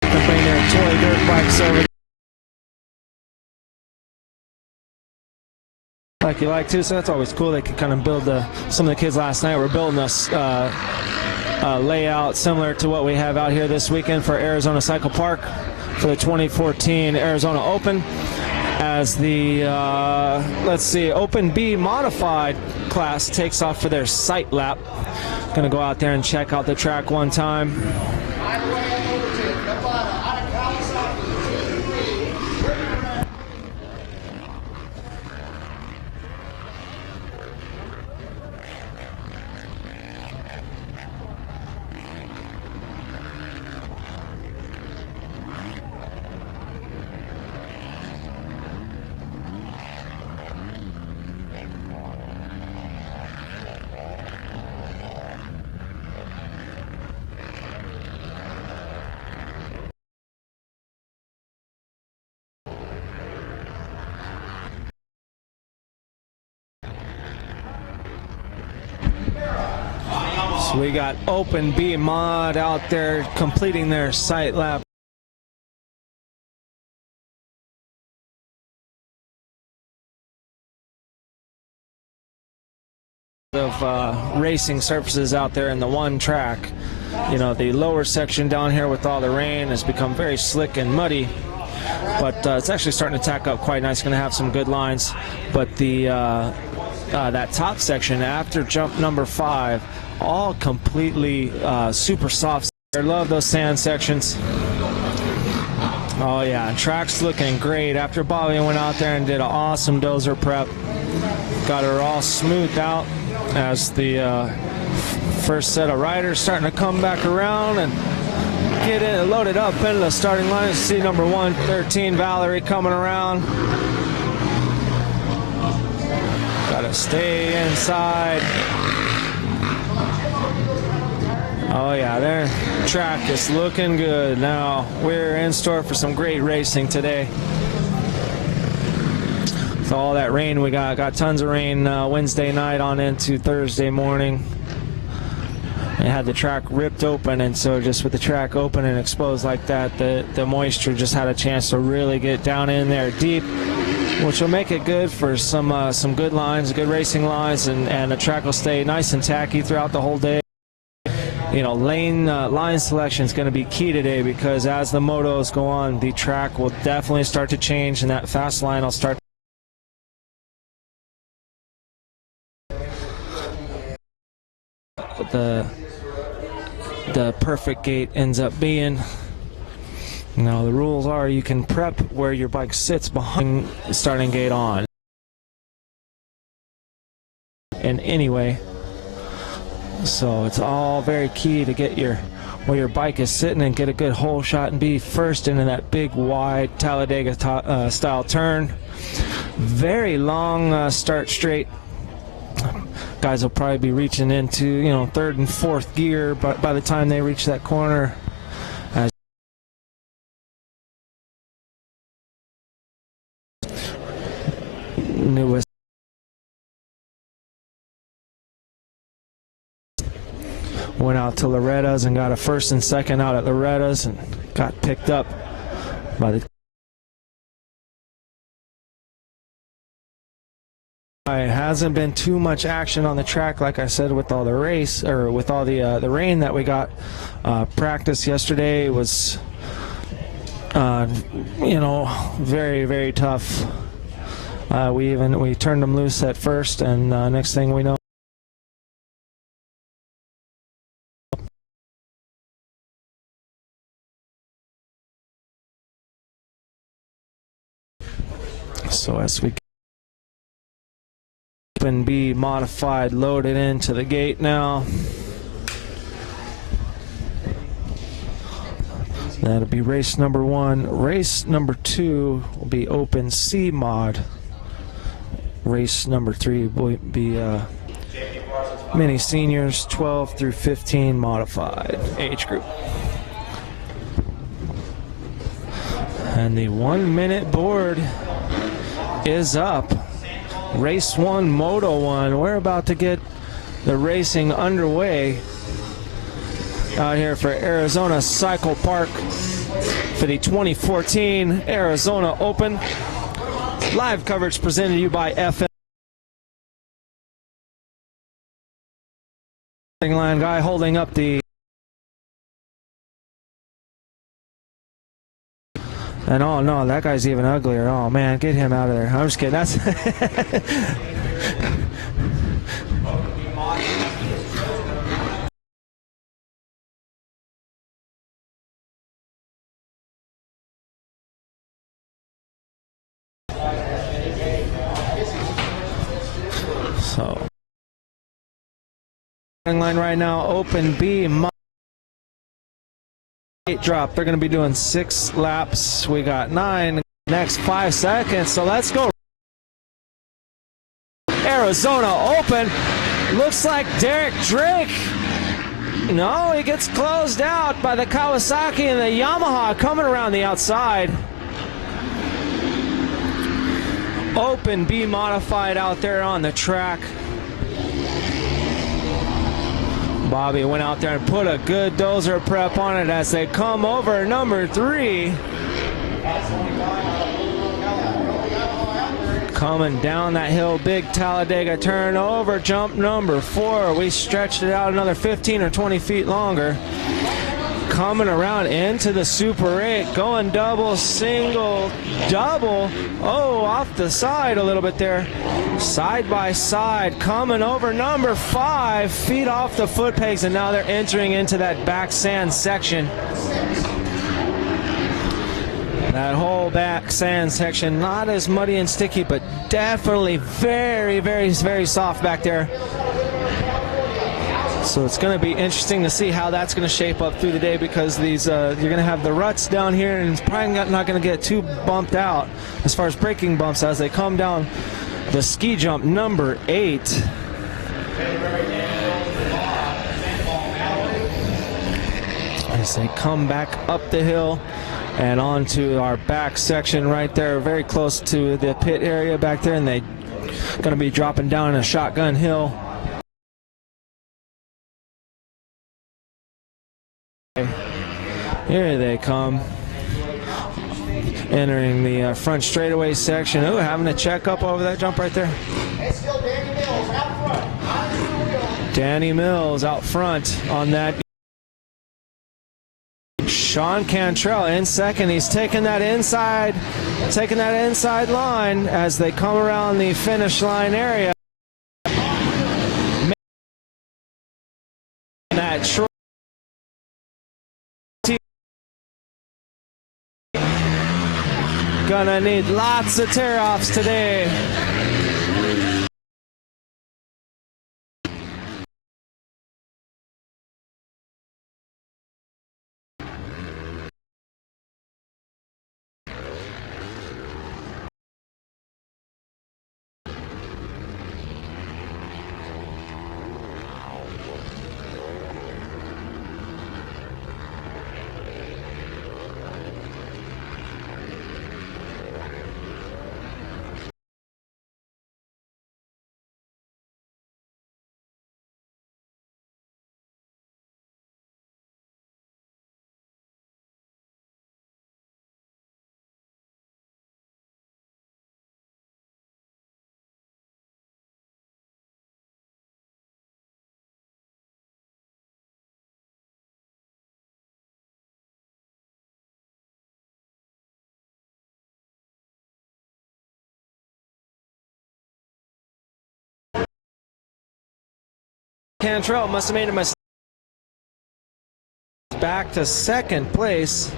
bring their toy dirt bikes over like you like to, so that's always cool. They can kind of build some of the kids last night were building us layout similar to what we have out here this weekend for Arizona Cycle Park for the 2014 Arizona Open, as the let's see, Open B modified class takes off for their sight lap. Gonna go out there and check out the track one time. So we got Open B Mod out there completing their sight lap. Of racing surfaces out there in the one track. You know, the lower section down here with all the rain has become very slick and muddy, but it's actually starting to tack up quite nice. Going to have some good lines, but the that top section after jump number 5, all completely super soft. I love those sand sections. Oh yeah, track's looking great. After Bobby went out there and did an awesome dozer prep, got her all smoothed out as the first set of riders starting to come back around and get it loaded up into the starting line. See number 113 Valerie coming around. Gotta stay inside. Oh yeah, their track is looking good. Now we're in store for some great racing today. With all that rain we got tons of rain Wednesday night on into Thursday morning. It had the track ripped open, and so just with the track open and exposed like that, the moisture just had a chance to really get down in there deep, which will make it good for some good lines, good racing lines, and the track will stay nice and tacky throughout the whole day. You know, line selection is going to be key today, because as the motos go on, the track will definitely start to change, and that fast line will start. The perfect gate ends up being. Now the rules are you can prep where your bike sits behind the starting gate on. In any way. So it's all very key to get where your bike is sitting and get a good hole shot and be first into that big wide Talladega style turn. Very long start straight. Guys will probably be reaching into, you know, third and fourth gear, but by the time they reach that corner, as newest went out to Loretta's and got a first and second out at Loretta's and got picked up by the. It hasn't been too much action on the track, like I said, with all the with all the rain that we got. Practice yesterday was, you know, very, very tough. We turned them loose at first, and next thing we know. So as we and B modified loaded into the gate now. That'll be race number 1. Race number 2 will be open C mod. Race number 3 will be mini seniors 12 through 15 modified age group. And the 1 minute board is up. Race 1, Moto 1. We're about to get the racing underway out here for Arizona Cycle Park for the 2014 Arizona Open. Live coverage presented to you by FM. Line guy holding up the. And oh no, that guy's even uglier. Oh man, get him out of there. I'm just kidding. That's so. Line right now, open B. Drop. They're going to be doing 6 laps. We got 9 next 5 seconds. So let's go. Arizona Open. Looks like Derek Drake. No, he gets closed out by the Kawasaki and the Yamaha coming around the outside. Open B modified out there on the track. Bobby went out there and put a good dozer prep on it as they come over number 3. Coming down that hill, big Talladega turn over jump number 4. We stretched it out another 15 or 20 feet longer. Coming around into the Super 8, going double, single, double. Oh, off the side a little bit there. Side by side, coming over number 5, feet off the foot pegs, and now they're entering into that back sand section. That whole back sand section, not as muddy and sticky, but definitely very, very, very soft back there. So it's going to be interesting to see how that's going to shape up through the day, because these you're going to have the ruts down here, and it's probably not going to get too bumped out as far as braking bumps as they come down the ski jump number 8. As they come back up the hill and onto our back section right there, very close to the pit area back there, and they're going to be dropping down a shotgun hill. Here they come, entering the front straightaway section. Oh, having a check up over that jump right there. Danny Mills out front on that. Sean Cantrell in second. He's taking that inside line as they come around the finish line area. That short gonna need lots of tear-offs today. Cantrell must have made a mistake. Back to second place.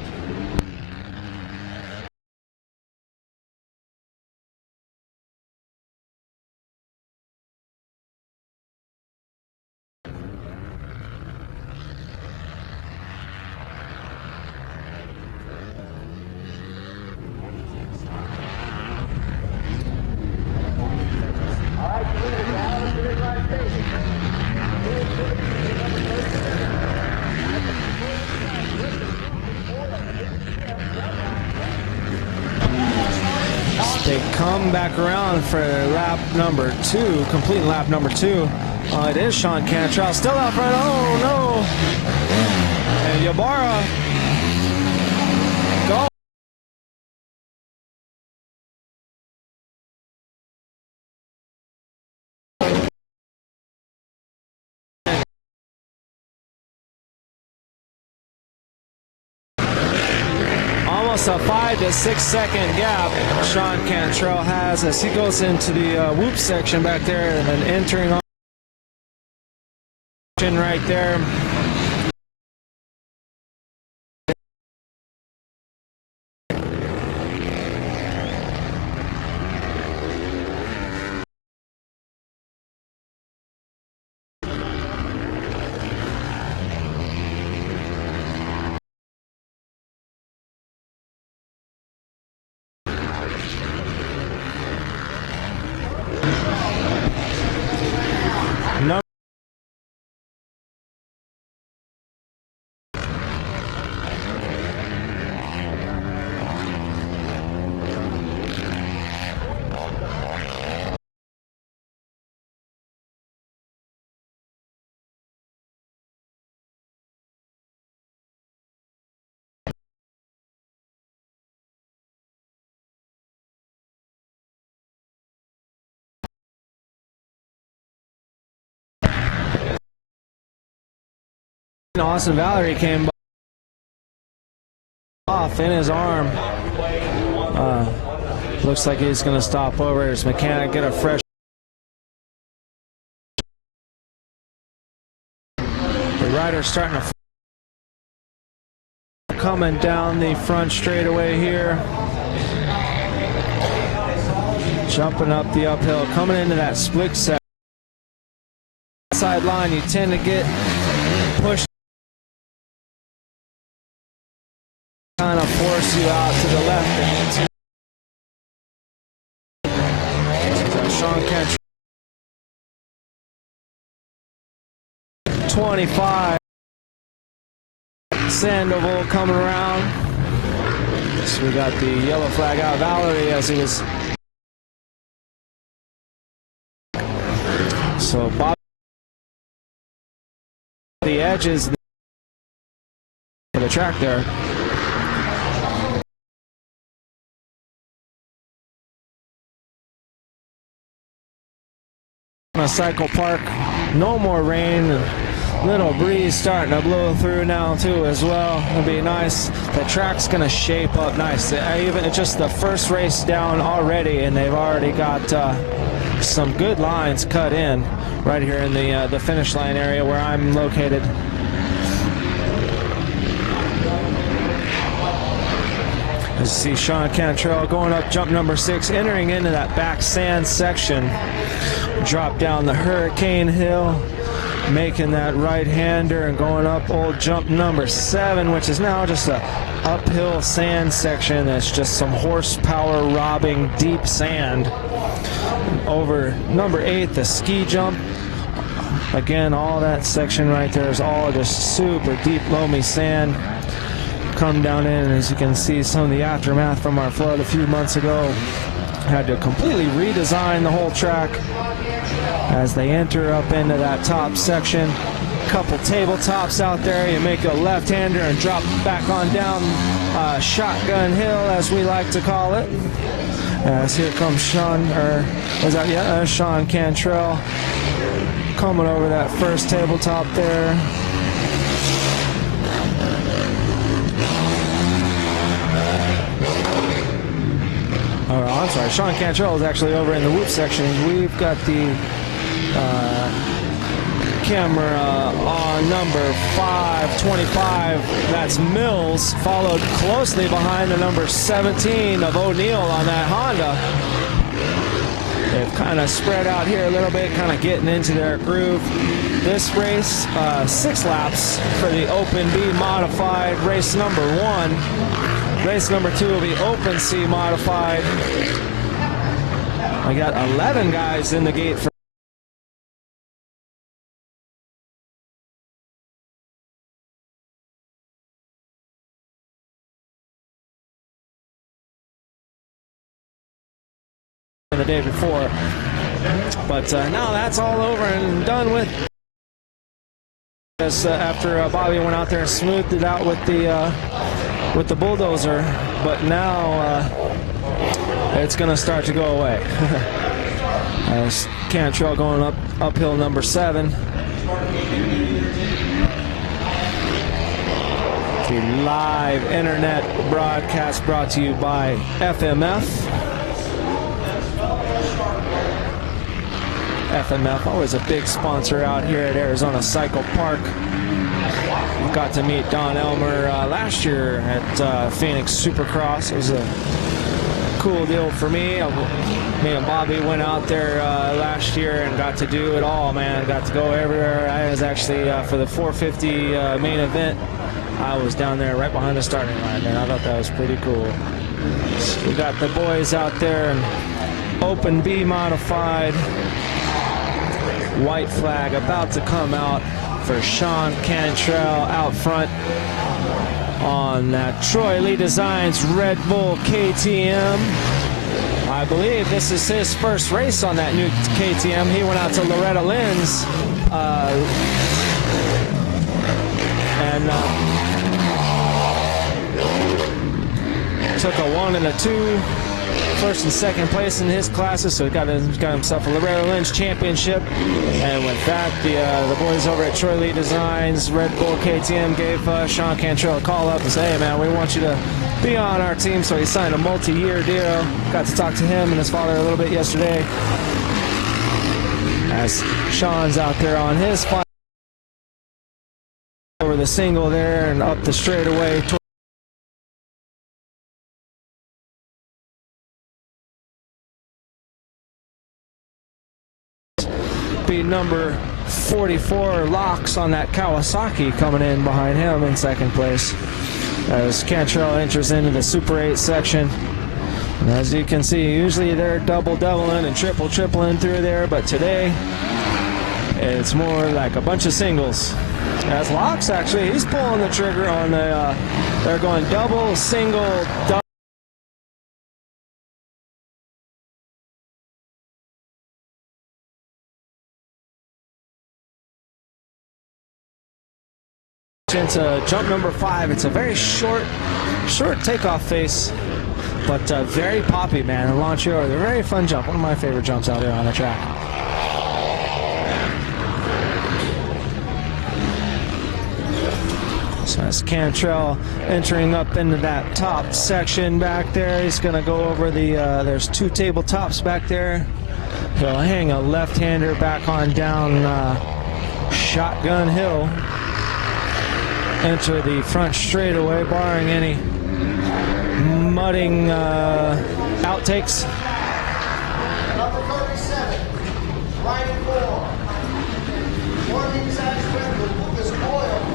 They come back around for lap number 2, complete lap number 2. It is Sean Cantrell still out front. Oh no! And Ybarra go. Almost a 5 to 6 second gap Sean Cantrell has as he goes into the whoop section back there, and then entering on right there. Austin Valerie came off in his arm. Looks like he's going to stop over. His mechanic get a fresh. The rider's starting to coming down the front straightaway here. Jumping up the uphill, coming into that split set. Sideline, you tend to get pushed, kind of force you out to the left and into Sean Cantrell. 25. Sandoval coming around. So we got the yellow flag out. Valerie as he was. So Bob, the edges for the track there. On a cycle park, no more rain. Little breeze starting to blow through now too as well. It'll be nice. The track's gonna shape up nice. Even just the first race down already, and they've already got some good lines cut in right here in the finish line area where I'm located. As you see Sean Cantrell going up jump number 6, entering into that back sand section. Drop down the Hurricane Hill, making that right-hander and going up old jump number 7, which is now just a uphill sand section that's just some horsepower robbing deep sand. Over number 8, the ski jump. Again, all that section right there is all just super deep loamy sand. Come down in, as you can see, some of the aftermath from our flood a few months ago. Had to completely redesign the whole track as they enter up into that top section. Couple tabletops out there. You make a left-hander and drop back on down Shotgun Hill, as we like to call it. As here comes Sean Cantrell coming over that first tabletop there. Oh, I'm sorry, Sean Cantrell is actually over in the whoop section. We've got the camera on number 525. That's Mills, followed closely behind the number 17 of O'Neill on that Honda. They've kind of spread out here a little bit, kind of getting into their groove. This race, 6 laps for the Open B Modified, race number 1. Race number 2 will be Open C Modified. I got 11 guys in the gate for the day before. But now that's all over and done with. After Bobby went out there and smoothed it out with the bulldozer, but now it's going to start to go away. As Cantrell going uphill number 7. The live internet broadcast brought to you by FMF. FMF, always a big sponsor out here at Arizona Cycle Park. Got to meet Don Elmer last year at Phoenix Supercross. It was a cool deal for me. Me and Bobby went out there last year and got to do it all, man. Got to go everywhere. I was actually, for the 450 main event, I was down there right behind the starting line, and I thought that was pretty cool. So we got the boys out there and Open B Modified. White flag about to come out for Sean Cantrell out front on that Troy Lee Designs Red Bull KTM. I believe this is his first race on that new KTM. He went out to Loretta Lynn's and took a 1 and a 2. First and second place in his classes, so he got himself a Loretta Lynn's championship. And with that, the boys over at Troy Lee Designs Red Bull KTM gave Sean Cantrell a call up and said, hey man, we want you to be on our team. So he signed a multi-year deal. Got to talk to him and his father a little bit yesterday, as Sean's out there on his over the single there and up the straightaway number 44 Locks on that Kawasaki coming in behind him in second place. As Cantrell enters into the Super 8 section. And as you can see, usually they're doubling and tripling through there, but today it's more like a bunch of singles. As Locks, actually, he's pulling the trigger on the, they're going double, single, double. Into jump number 5. It's a very short takeoff face, but very poppy, man. And launch over. They're a very fun jump. One of my favorite jumps out there on the track. So that's Cantrell entering up into that top section back there. He's going to go over the, there's 2 tabletops back there. He'll hang a left-hander back on down Shotgun Hill. Enter the front straightaway, barring any mudding outtakes. Number 37, riding 4. One inside spread with Lucas Oil.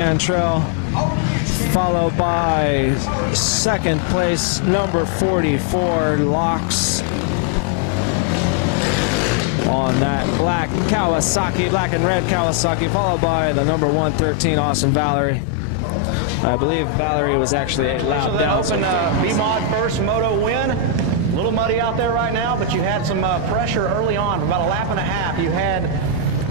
Cantrell, followed by second place, number 44, Locks. On that black Kawasaki, black and red Kawasaki, followed by the number 113, Austin Valerie. I believe Valerie was actually a lap down. Open B-Mod first moto win. A little muddy out there right now, but you had some pressure early on. For about a lap and a half, you had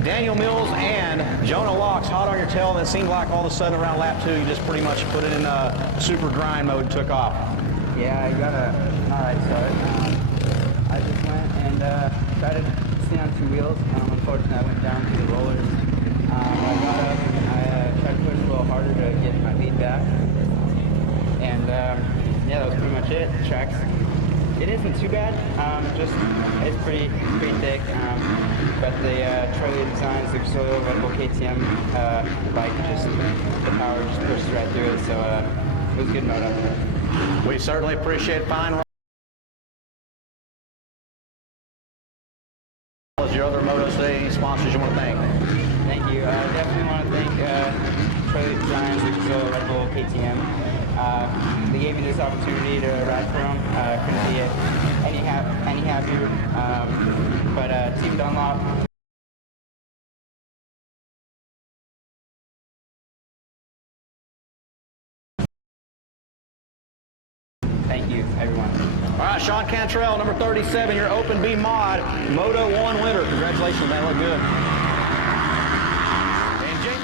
Daniel Mills and Jonah Locks hot on your tail, and it seemed like all of a sudden around lap 2 you just pretty much put it in super grind mode and took off. Yeah, I got a alright start. I just went and tried to stay on 2 wheels. Unfortunately, I went down to the rollers. I got up and I tried to push a little harder to get my lead back. And yeah, that was pretty much it. The tracks, it isn't too bad. Just it's pretty thick. But the Troy Designs, the Soil Red Bull KTM bike, just the power just pushed right through it. So it was a good mode out there. We certainly appreciate fine. As your other motos today, any sponsors you want to thank? Thank you. Definitely want to thank Troy Designs, the Soil Red Bull KTM. They gave me this opportunity to ride for them. Couldn't be any happier. But Team Dunlop. Thank you, everyone. All right, Sean Cantrell, number 37, your Open B Mod Moto 1 winner. Congratulations, that looked good. And Jake?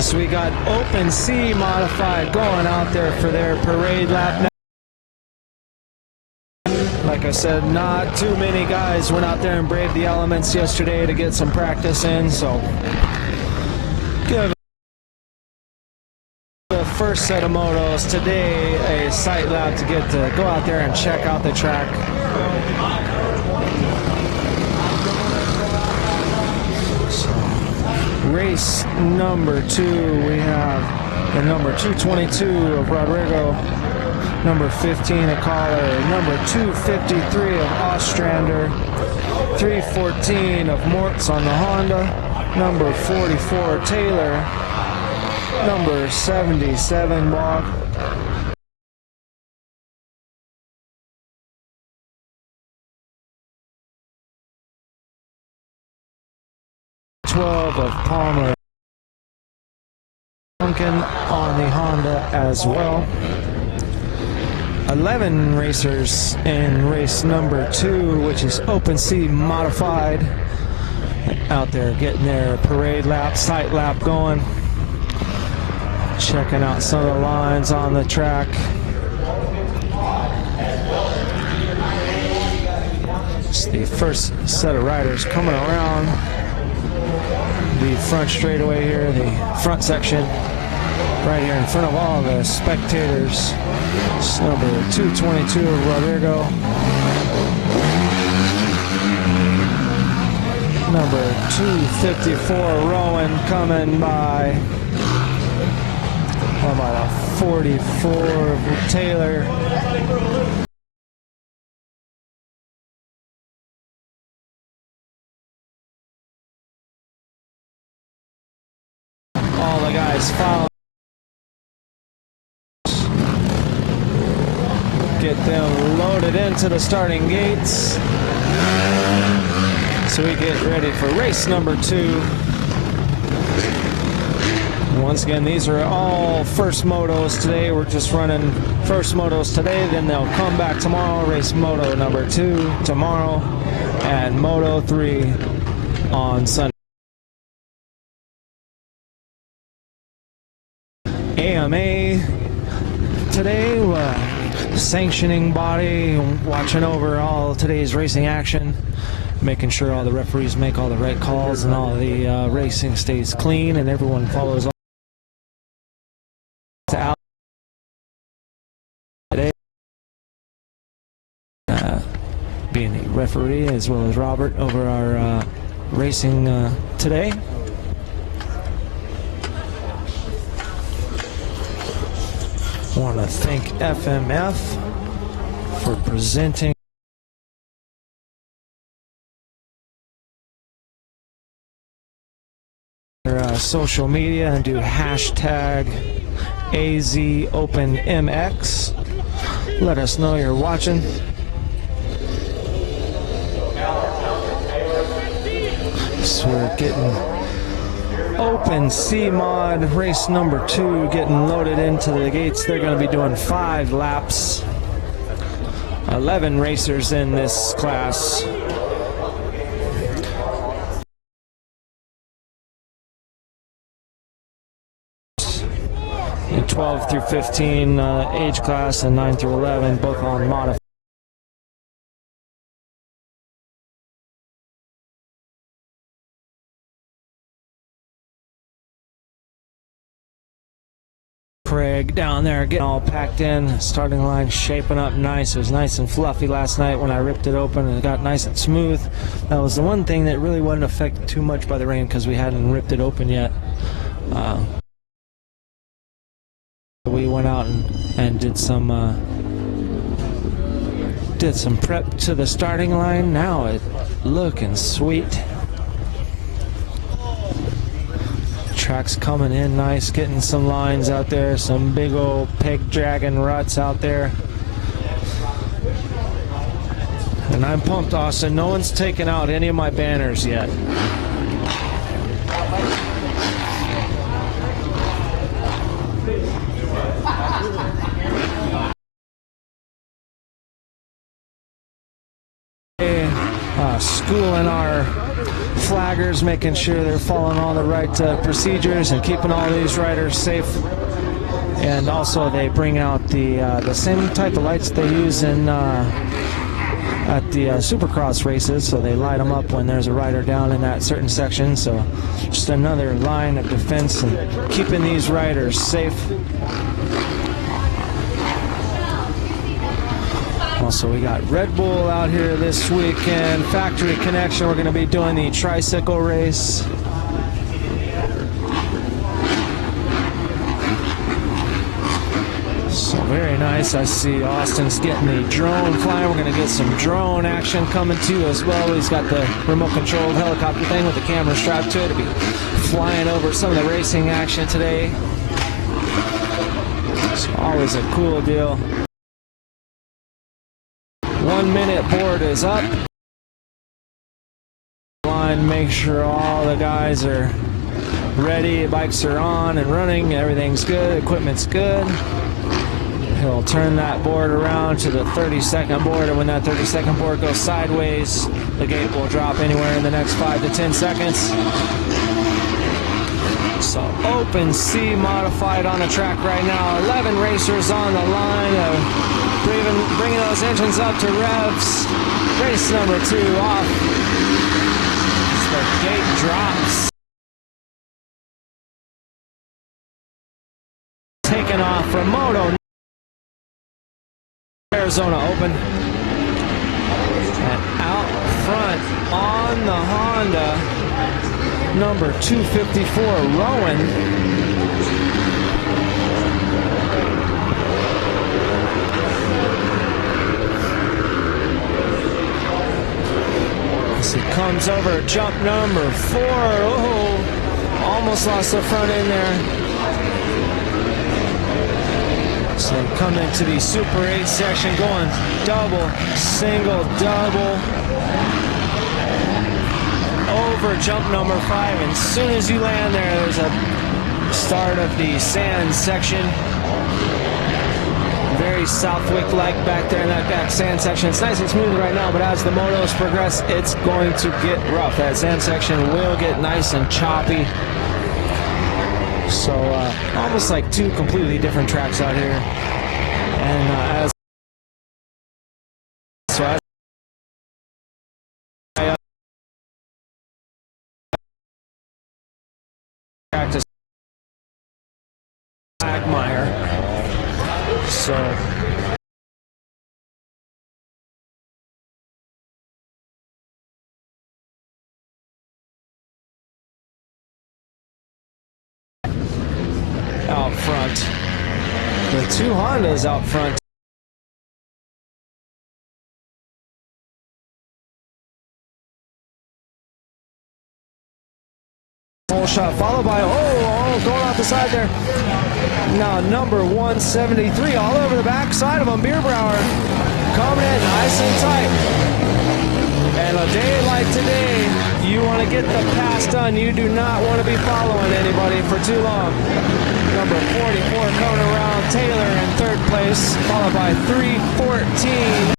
So we got Open C Modified going out there for their parade lap. Like I said, not too many guys went out there and braved the elements yesterday to get some practice in, so give the first set of motos today a sight lap to get to go out there and check out the track. Race number 2, we have the number 222 of Rodrigo, number 15 of Collar, number 253 of Ostrander, 314 of Mortz on the Honda, number 44 Taylor, number 77 Bog, 12 of Palmer. second on the Honda as well. 11 racers in race number 2, which is Open C modified, out there getting their parade lap, sight lap going, checking out some of the lines on the track. It's the first set of riders coming around the front straightaway here, the front section, right here in front of all the spectators. It's number 222 of Rodrigo. Number 254 Rowan coming by. How about a 44 of Taylor. All the guys following. Get them loaded into the starting gates so we get ready for race number 2. Once again, these are all first motos today. We're just running first motos today, then they'll come back tomorrow, race moto number 2 tomorrow, and moto 3 on Sunday. AMA today, sanctioning body, watching over all today's racing action, making sure all the referees make all the right calls and all the racing stays clean and everyone follows all to today. Being the referee as well as Robert over our racing today. I want to thank FMF for presenting their social media, and do hashtag AZOpenMX. Let us know you're watching. So we're getting Open C mod race number 2 getting loaded into the gates. They're going to be doing 5 laps. 11 racers in this class. In 12 through 15 age class and 9 through 11, both on modified. Craig down there getting all packed in. Starting line shaping up nice. It was nice and fluffy last night when I ripped it open, and it got nice and smooth. That was the one thing that really wasn't affected too much by the rain because we hadn't ripped it open yet. We went out and did some prep to the starting line. Now it's looking sweet. Track's coming in nice, getting some lines out there, some big old peg dragging ruts out there. And I'm pumped, Austin. No one's taken out any of my banners yet. Schooling our flaggers, making sure they're following all the right procedures and keeping all these riders safe. And also they bring out the same type of lights they use in at the Supercross races, so they light them up when there's a rider down in that certain section. So just another line of defense and keeping these riders safe. Also, we got Red Bull out here this weekend. Factory Connection, we're going to be doing the tricycle race. So very nice. I see Austin's getting the drone flying. We're going to get some drone action coming to you as well. He's got the remote controlled helicopter thing with the camera strapped to it to be flying over some of the racing action today. So always a cool deal. 1 minute board is up. Line, make sure all the guys are ready. Bikes are on and running. Everything's good. Equipment's good. He'll turn that board around to the 30-second board, and when that 30-second board goes sideways, the gate will drop anywhere in the next 5 to 10 seconds. So Open C modified on the track right now. 11 racers on the line, bringing those engines up to revs. Race number 2 off. As the gate drops. Taken off from Moto Arizona Open. And out front on the Honda, number 254, Rowan. As he comes over jump number 4. Oh, almost lost the front end there. So come into the Super 8 section, going double, single, double, over jump number 5. And as soon as you land there, there's a start of the sand section. Very Southwick-like back there in that back sand section. It's nice and smooth right now, but as the motos progress, it's going to get rough. That sand section will get nice and choppy. So almost like 2 completely different tracks out here. And as practice Quagmire. So out front, the 2 Hondas out front. Full shot followed by going off the side there. Now number 173 all over the back side of him. Bierbauer coming in nice and tight. And a day like today, you want to get the pass done. You do not want to be following anybody for too long. Number 44 coming around, Taylor in 3rd place, followed by 314.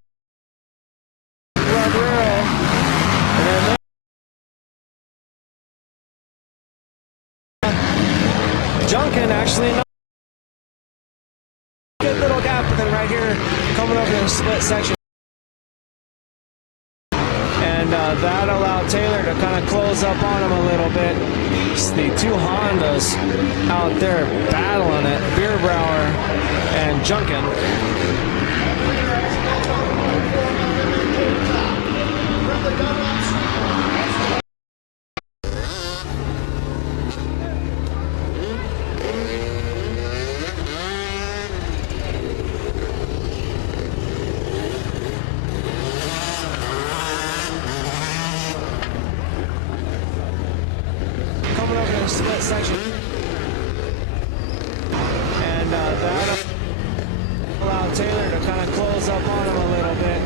Junkin actually not good little gap with him right here coming over the split section. And that allowed Taylor to kind of close up on him a little bit. It's the 2 Hondas out there battling it, Bierbauer and Junkin. Split section, and that allowed Taylor to kind of close up on him a little bit.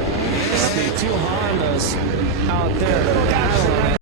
It's the 2 Hondas out there battling it.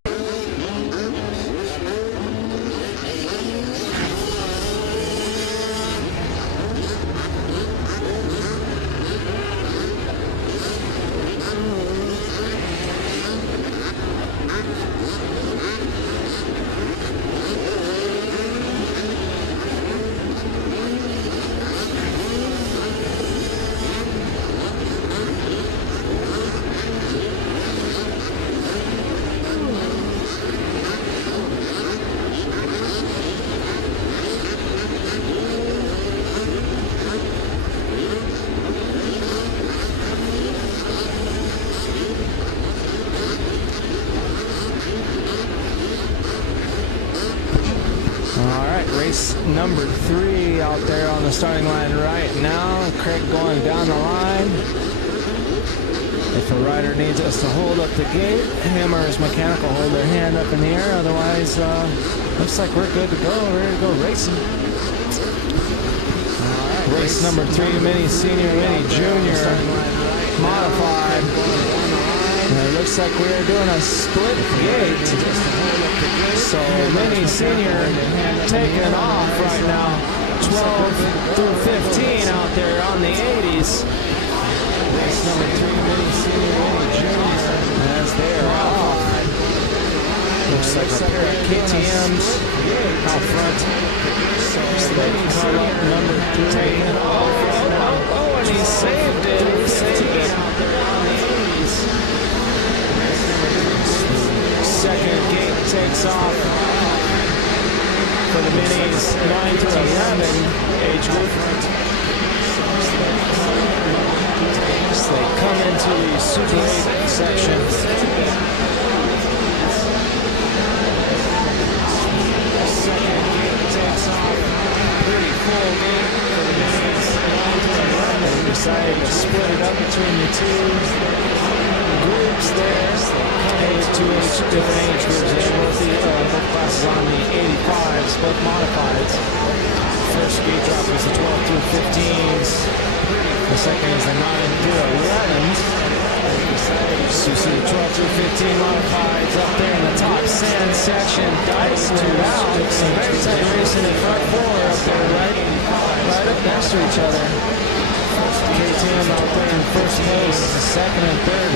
Race number 3 out there on the starting line right now. Craig going down the line. If a rider needs us to hold up the gate, him or his mechanic will hold their hand up in the air. Otherwise, looks like we're good to go. We're ready to go racing. All right, race number 3, Mini Senior, Mini Junior, modified. And it looks looks like we're doing a split gate. So Mini Senior taking off right now. 12 through 15 out there on the 80s. Race number 3, Mini Senior, Mini Junior, as they are off. Looks like a pair of KTMs out front. So they come up number 3. Oh, and he saved it. He saved it out there on the 80s. Second gate takes off for the minis 9 to 11 age group. They come into the Super 8 section. Second gate takes off. Pretty full gate for the minis 9 to 11. They decided to split it up between the two groups there. Two different age groups. They both classes on the 85s, both modifieds. First speed drop was the 12 through 15s. The second is the 9 through 11s. So you see the 12 through 15 modifieds up there in the top sand section. Dicing it out. Some very tight racing in front four up there, right up next to each other. KTM out there in first place, second and third,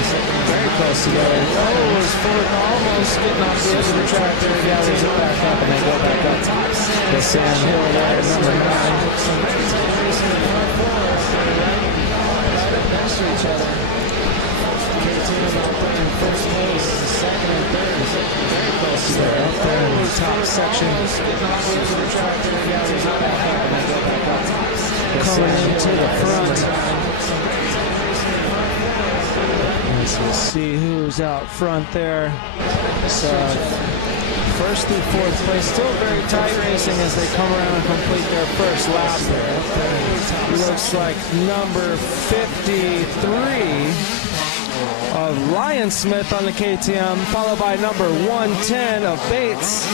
very close together. Oh, is Ford almost getting off the edge of the track there. Gathers it back up and they go back up. The Sand Hill there, number 9. Right up next to each other. KTM out there in first place, second and third, very close together. Up there in the top section. Getting off the edge of the track there. Gathers it back up and they go back up. Coming into the front. Let's see who's out front there. So first through fourth place, still very tight racing as they come around and complete their first lap there. Looks like number 53 of Lion Smith on the KTM, followed by number 110 of Bates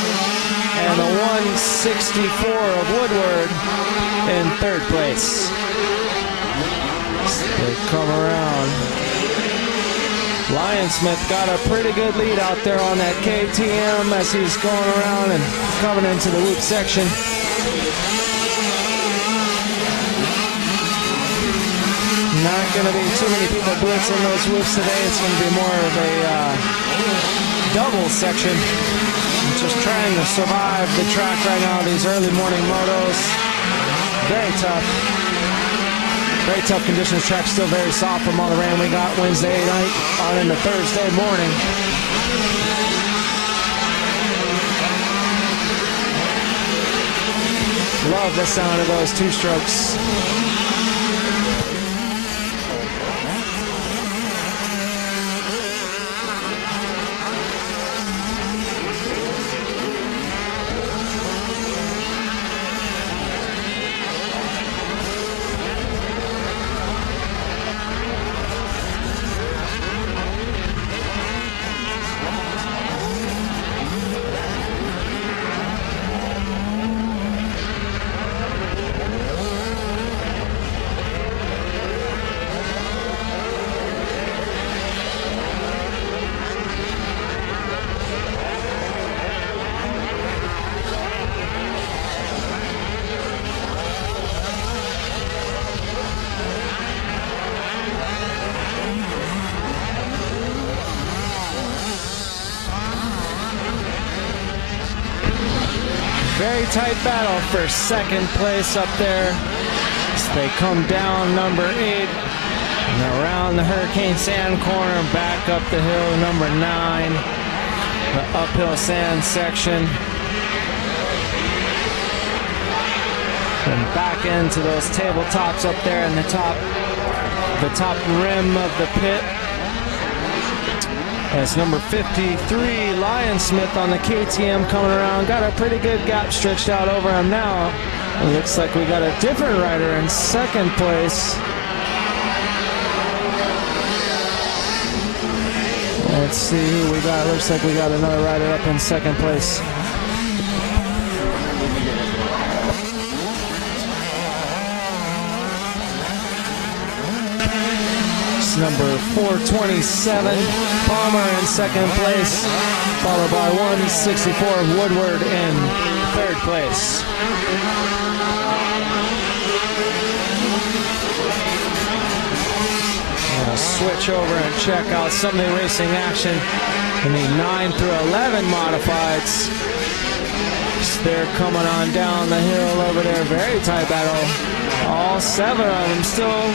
and the 164 of Woodward in third place. They come around. Lionsmith got a pretty good lead out there on that KTM as he's going around and coming into the whoop section. Not going to be too many people blitzing those whoops today. It's going to be more of a double section. Just trying to survive the track right now, these early morning motos. Very tough. Very tough conditions. Track's still very soft from all the rain we got Wednesday night on into Thursday morning. Love the sound of those two strokes. Very tight battle for second place up there. So they come down number 8 and around the Hurricane Sand corner, back up the hill, number 9, the uphill sand section. And back into those tabletops up there in the top rim of the pit. That's number 53, Lion Smith on the KTM coming around. Got a pretty good gap stretched out over him now. It looks like we got a different rider in second place. Let's see who we got. Looks like we got another rider up in second place. number 427, Palmer in second place, followed by 164, Woodward in third place. Switch over and check out some of the racing action in the 9 through 11 modifieds. So they're coming on down the hill over there. Very tight battle. All 7 of them still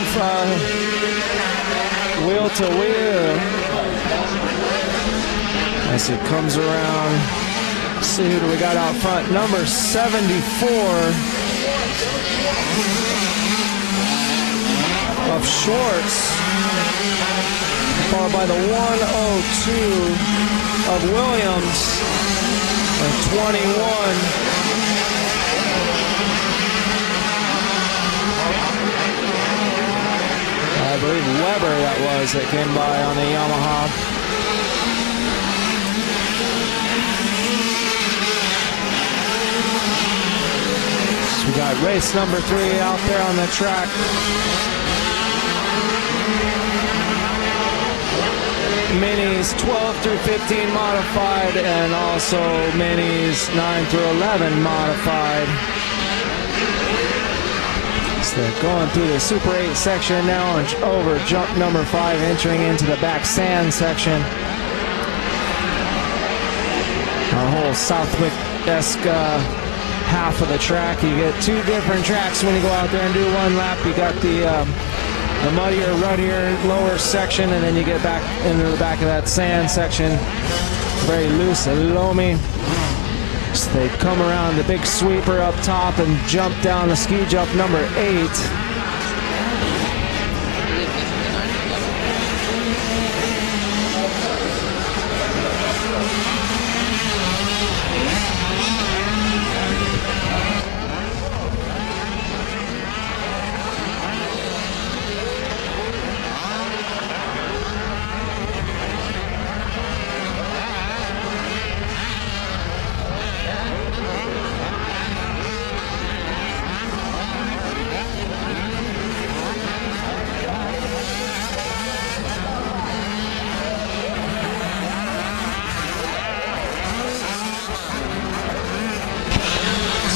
wheel to wheel. As it comes around, see who do we got out front. Number 74 of Schwartz, followed by the 102 of Williams, and 21 I believe Weber that came by on the Yamaha. So we got race number 3 out there on the track. Minis 12 through 15 modified, and also minis 9 through 11 modified. So they're going through the Super 8 section now and over jump number 5, entering into the back sand section. Our whole Southwick-esque half of the track. You get 2 different tracks when you go out there and do one lap. You got the muddier, ruddier lower section, and then you get back into the back of that sand section. Very loose and loamy. So they come around the big sweeper up top and jump down the ski jump number 8.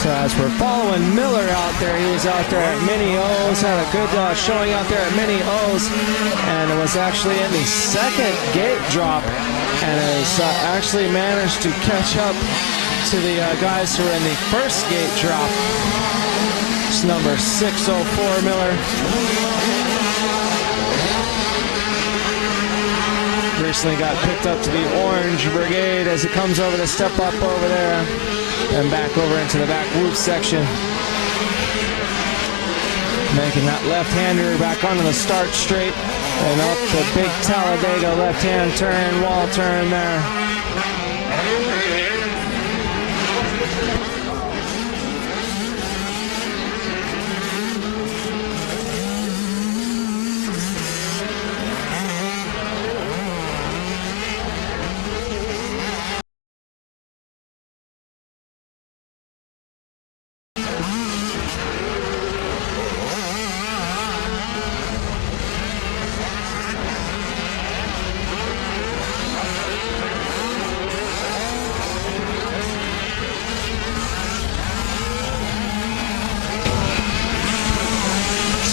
So as we're following Miller out there, he was out there at Mini O's, had a good showing out there at Mini O's, and it was actually in the second gate drop, and has actually managed to catch up to the guys who are in the first gate drop. It's number 604 Miller. Recently got picked up to the Orange Brigade as it comes over the step up over there and back over into the back roof section. Making that left-hander back onto the start straight and up the big Talladega left-hand turn, wall turn there.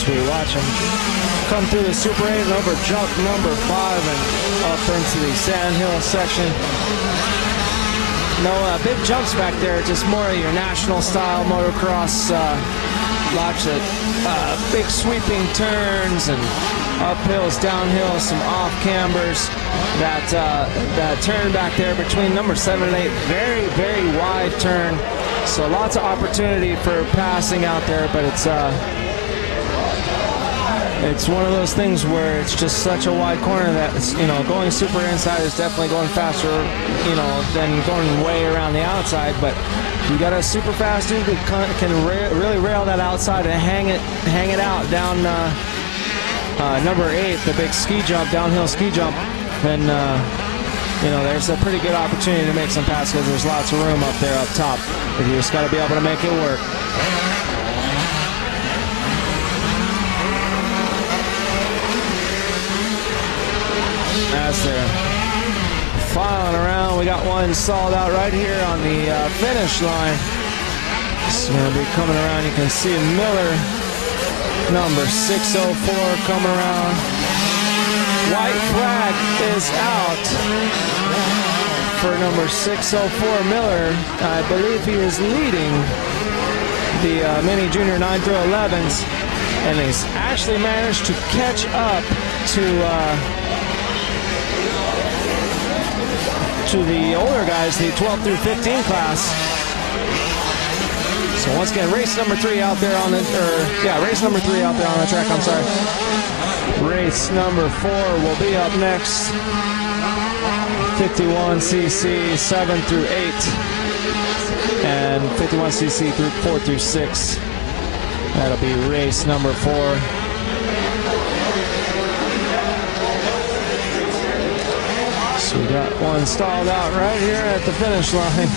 We watch him come through the Super 8 and over jump number 5 and up into the Sand Hill section. No big jumps back there, just more of your national style motocross. Lots of big sweeping turns and uphills, downhills, some off cambers. That turn back there between number 7 and 8, very, very wide turn. So lots of opportunity for passing out there, but it's one of those things where it's just such a wide corner that it's, going super inside is definitely going faster, than going way around the outside. But you got a super fast dude that can really rail that outside and hang it out down number 8, the big ski jump, downhill ski jump. Then there's a pretty good opportunity to make some passes because there's lots of room up there up top. But you just got to be able to make it work. as they're filing around. We got one stalled out right here on the finish line. It's going to be coming around. You can see Miller, number 604, coming around. White flag is out for number 604 Miller. I believe he is leading the mini junior 9 through 11s, and he's actually managed to catch up to the older guys, the 12 through 15 class. So once again, race number 3 out there on the, race number 3 out there on the track. I'm sorry. Race number 4 will be up next. 51cc 7 through 8, and 51cc through 4 through 6. That'll be race number 4. So we got one stalled out right here at the finish line.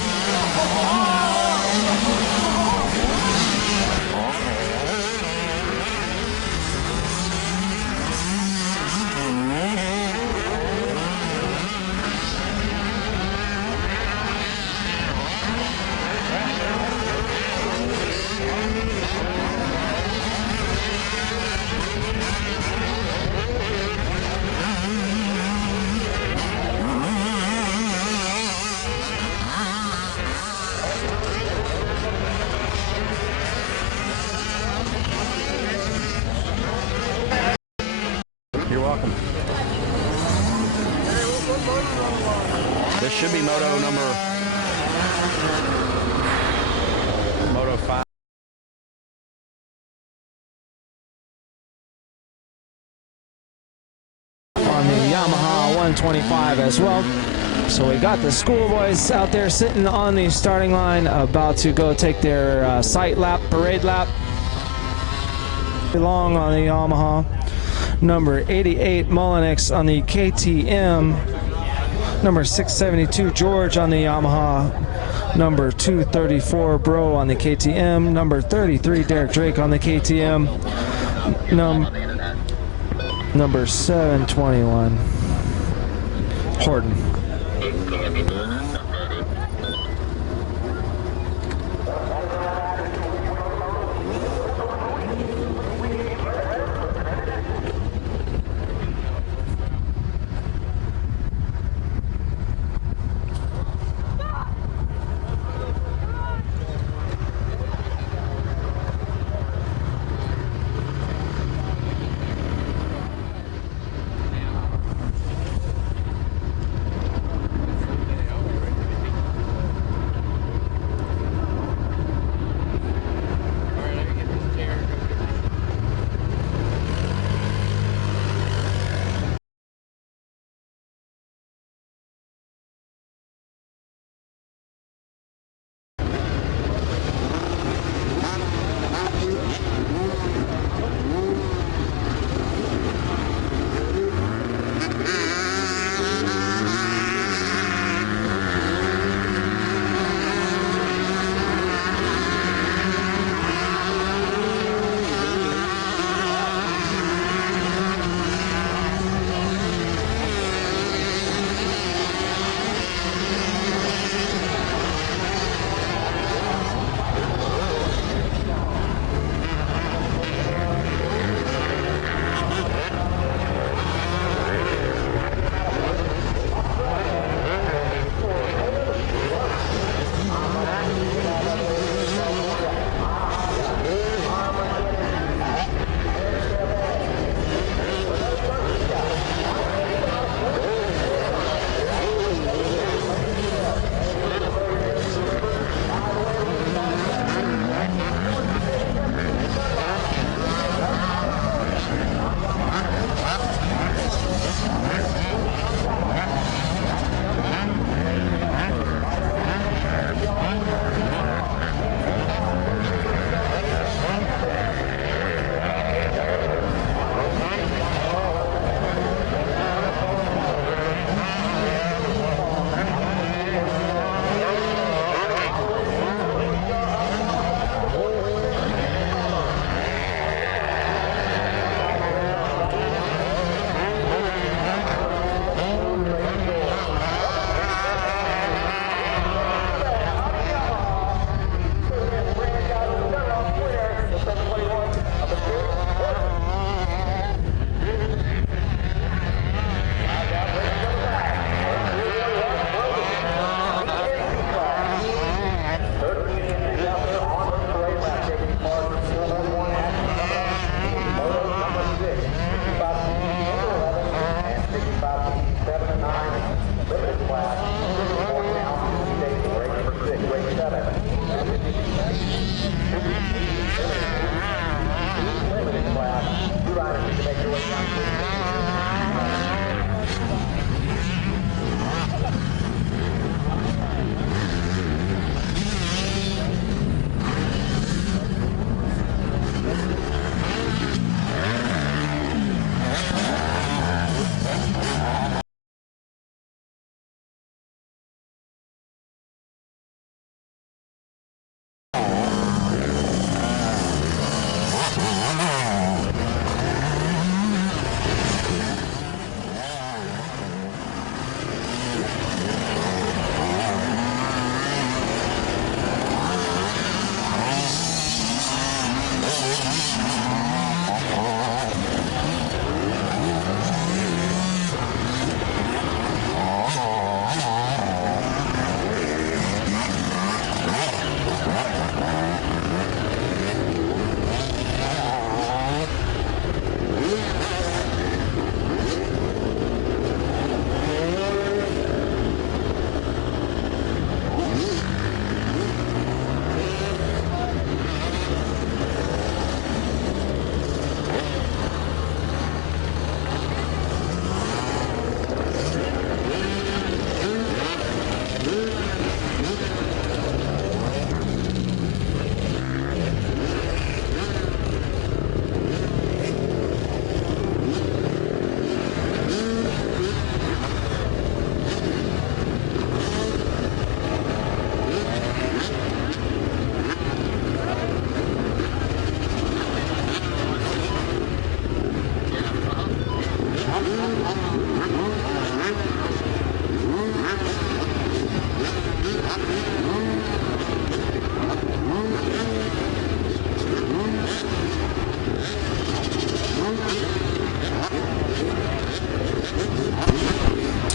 You're welcome. This should be Moto 5. On the Yamaha 125 as well. So we got the schoolboys out there sitting on the starting line, about to go take their sight lap, parade lap. Long on the Yamaha. Number 88 Mullenix on the KTM. Number 672 George on the Yamaha. Number 234 Bro on the KTM. Number 33 Derek Drake on the KTM. Number 721 Horton.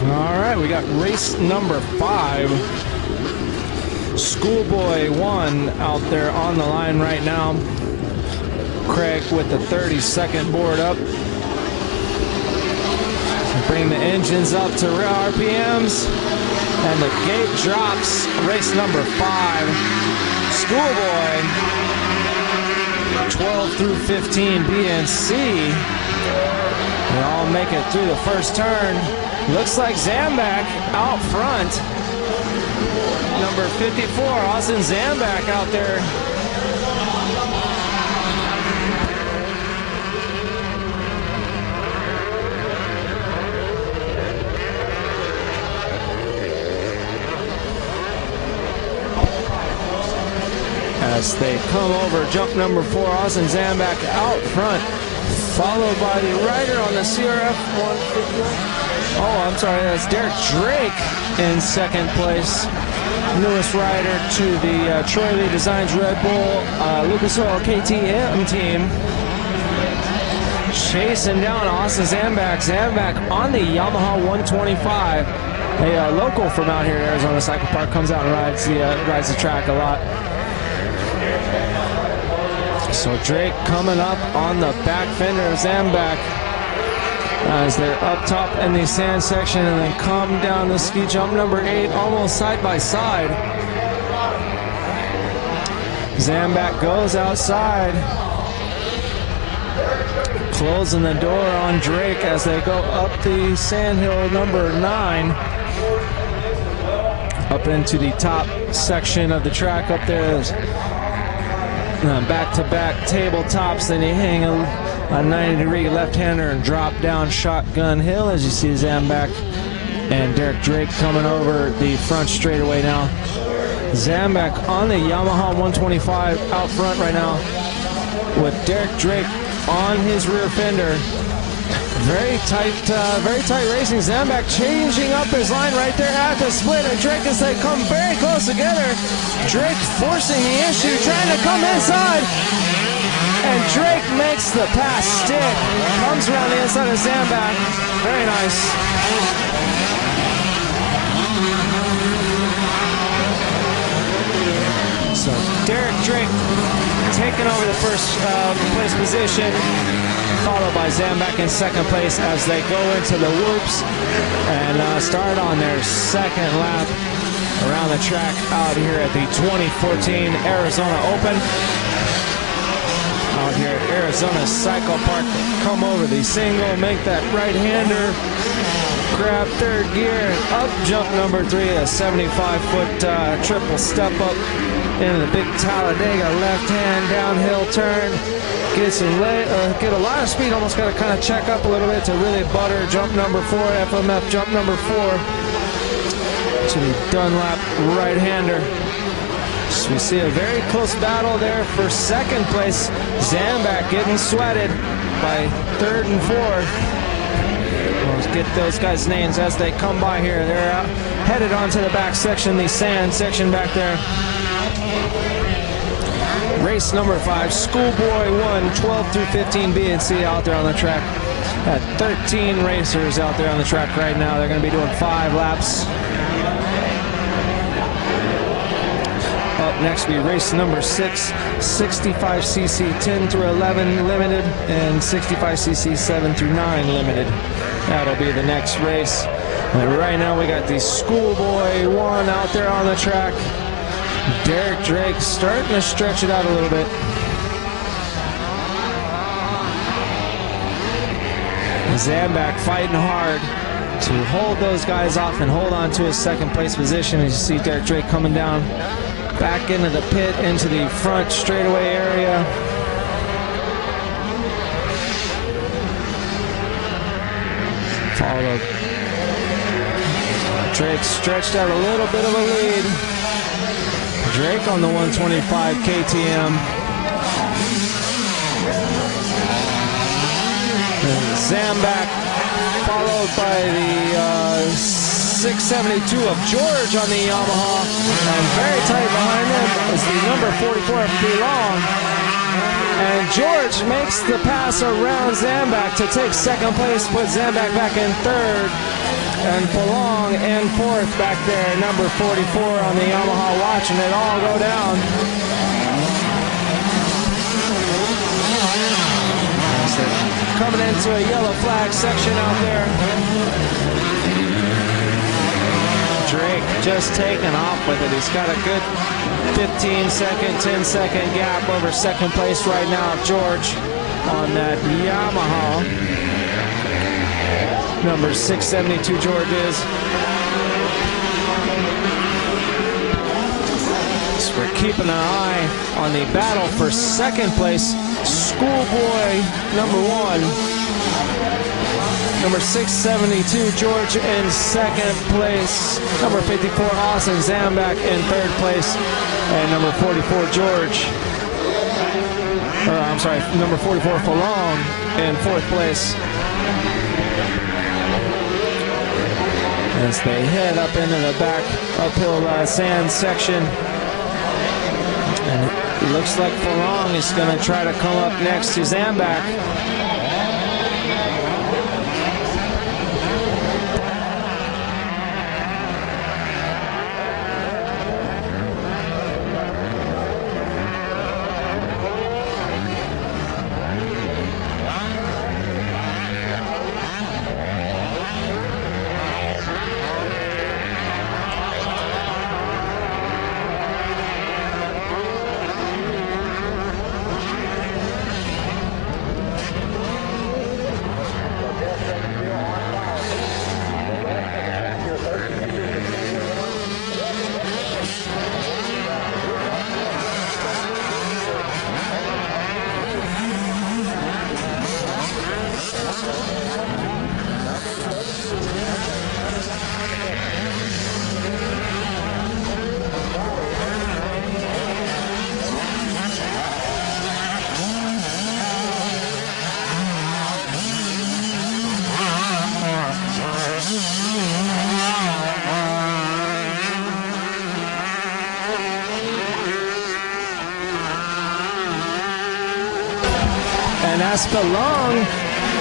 All right, we got race number 5. Schoolboy 1 out there on the line right now. Craig with the 32nd board up. Bring the engines up to real RPMs. And the gate drops. Race number 5. Schoolboy 12 through 15 B and C. They all make it through the first turn. Looks like Zambak out front. Number 54, Austin Zambak out there. As they come over, jump number 4, Austin Zambak out front, followed by the rider on the CRF 150. Oh, I'm sorry, that's Derek Drake in second place. Newest rider to the Troy Lee Designs Red Bull Lucas Oil KTM team. Chasing down Austin Zambak. Zambak on the Yamaha 125. A local from out here at Arizona Cycle Park comes out and rides the track a lot. So Drake coming up on the back fender of Zambak as they're up top in the sand section and then come down the ski jump number 8 almost side by side. Zambak goes outside, closing the door on Drake as they go up the sandhill number 9 up into the top section of the track. Up there is back-to-back tabletops, then you hang a 90-degree left-hander and drop down Shotgun Hill as you see Zambak and Derek Drake coming over the front straightaway now. Zambak on the Yamaha 125 out front right now with Derek Drake on his rear fender. Very tight racing. Zambak changing up his line right there at the split, and Drake, as they come very close together, Drake forcing the issue, trying to come inside, and Drake makes the pass stick. Comes around the inside of Zambak. Very nice. So Derek Drake taking over the first place position, followed by Zambak in second place as they go into the whoops and start on their second lap around the track out here at the 2014 Arizona Open. Out here at Arizona Cycle Park, come over the single, make that right-hander, grab third gear, and up jump number 3, a 75-foot triple step up into the big Talladega left-hand downhill turn. Get a lot of speed, almost got to kind of check up a little bit to really butter jump number 4, FMF jump number 4 to the Dunlap right-hander. So we see a very close battle there for second place. Zambak getting sweated by third and fourth. Let's get those guys' names as they come by here. They're headed onto the back section, the sand section back there. Race number 5, Schoolboy 1, 12 through 15 B and C out there on the track. Got 13 racers out there on the track right now. They're going to be doing 5 laps. Up next will be race number 6, 65cc 10 through 11 limited and 65cc 7 through 9 limited. That'll be the next race. And right now we got the Schoolboy 1 out there on the track. Derek Drake starting to stretch it out a little bit. Zambak fighting hard to hold those guys off and hold on to his second place position. As you see Derek Drake coming down back into the pit, into the front straightaway area. Followed. Drake stretched out a little bit of a lead. Drake on the 125 KTM. And Zambak followed by the 672 of George on the Yamaha. And very tight behind them is the number 44 of Belong. And George makes the pass around Zambak to take second place, put Zambak back in third. and Falong in fourth back there. Number 44 on the Yamaha, watching it all go down. Coming into a yellow flag section out there. Drake just taking off with it. He's got a good 15-second, 10-second gap over second place right now. George on that Yamaha. Number 672 George is. So we're keeping an eye on the battle for second place. Schoolboy number 1. Number 672 George in second place. Number 54 Austin Zambak in third place. And number 44 George. I'm sorry, number 44 Falong in fourth place. As they head up into the back uphill sand section. And it looks like Falong is going to try to come up next to Zambak. And Aspelong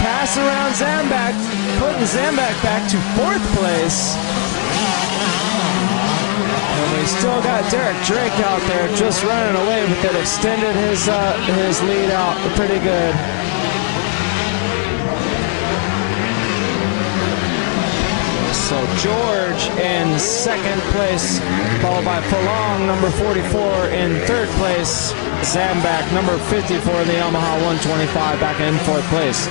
pass around Zambak, putting Zambak back to fourth place. And we still got Derek Drake out there just running away with it, extended his lead out pretty good. So George in second place, followed by Falong, number 44 in third place. Zambak, number 54 in the Yamaha 125, back in fourth place.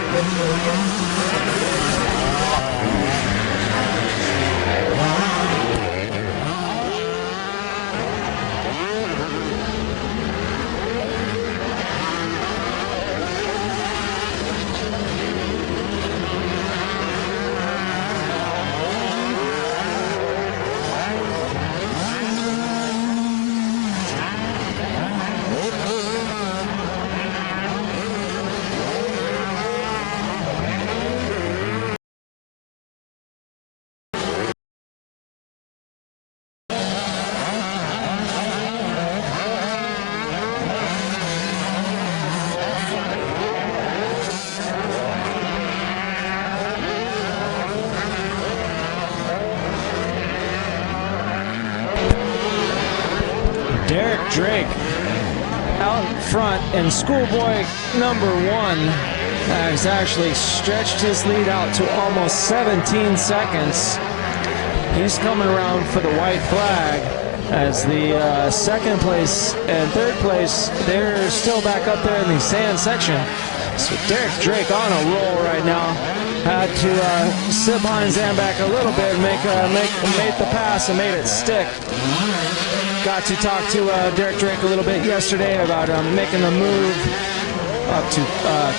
Derek Drake out front, and Schoolboy number 1 has actually stretched his lead out to almost 17 seconds. He's coming around for the white flag as the second place and third place, they're still back up there in the sand section. So Derek Drake on a roll right now. Had to sit behind Zambak a little bit and made the pass and made it stick. Got to talk to Derek Drake a little bit yesterday about making the move up to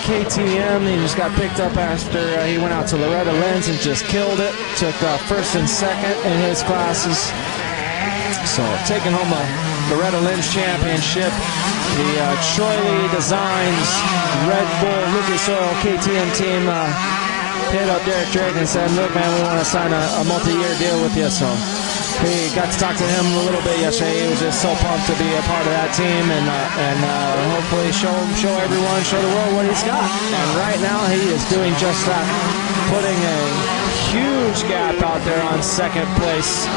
KTM. He just got picked up after he went out to Loretta Lynn's and just killed it. Took first and second in his classes. So taking home a Loretta Lynn's championship. The Troy Lee Designs Red Bull Lucas Oil KTM team hit up Derek Drake and said, look man, we want to sign a multi-year deal with you. So we got to talk to him a little bit yesterday. He was just so pumped to be a part of that team and hopefully show everyone, show the world what he's got. And right now he is doing just that, putting a huge huge gap out there on second place.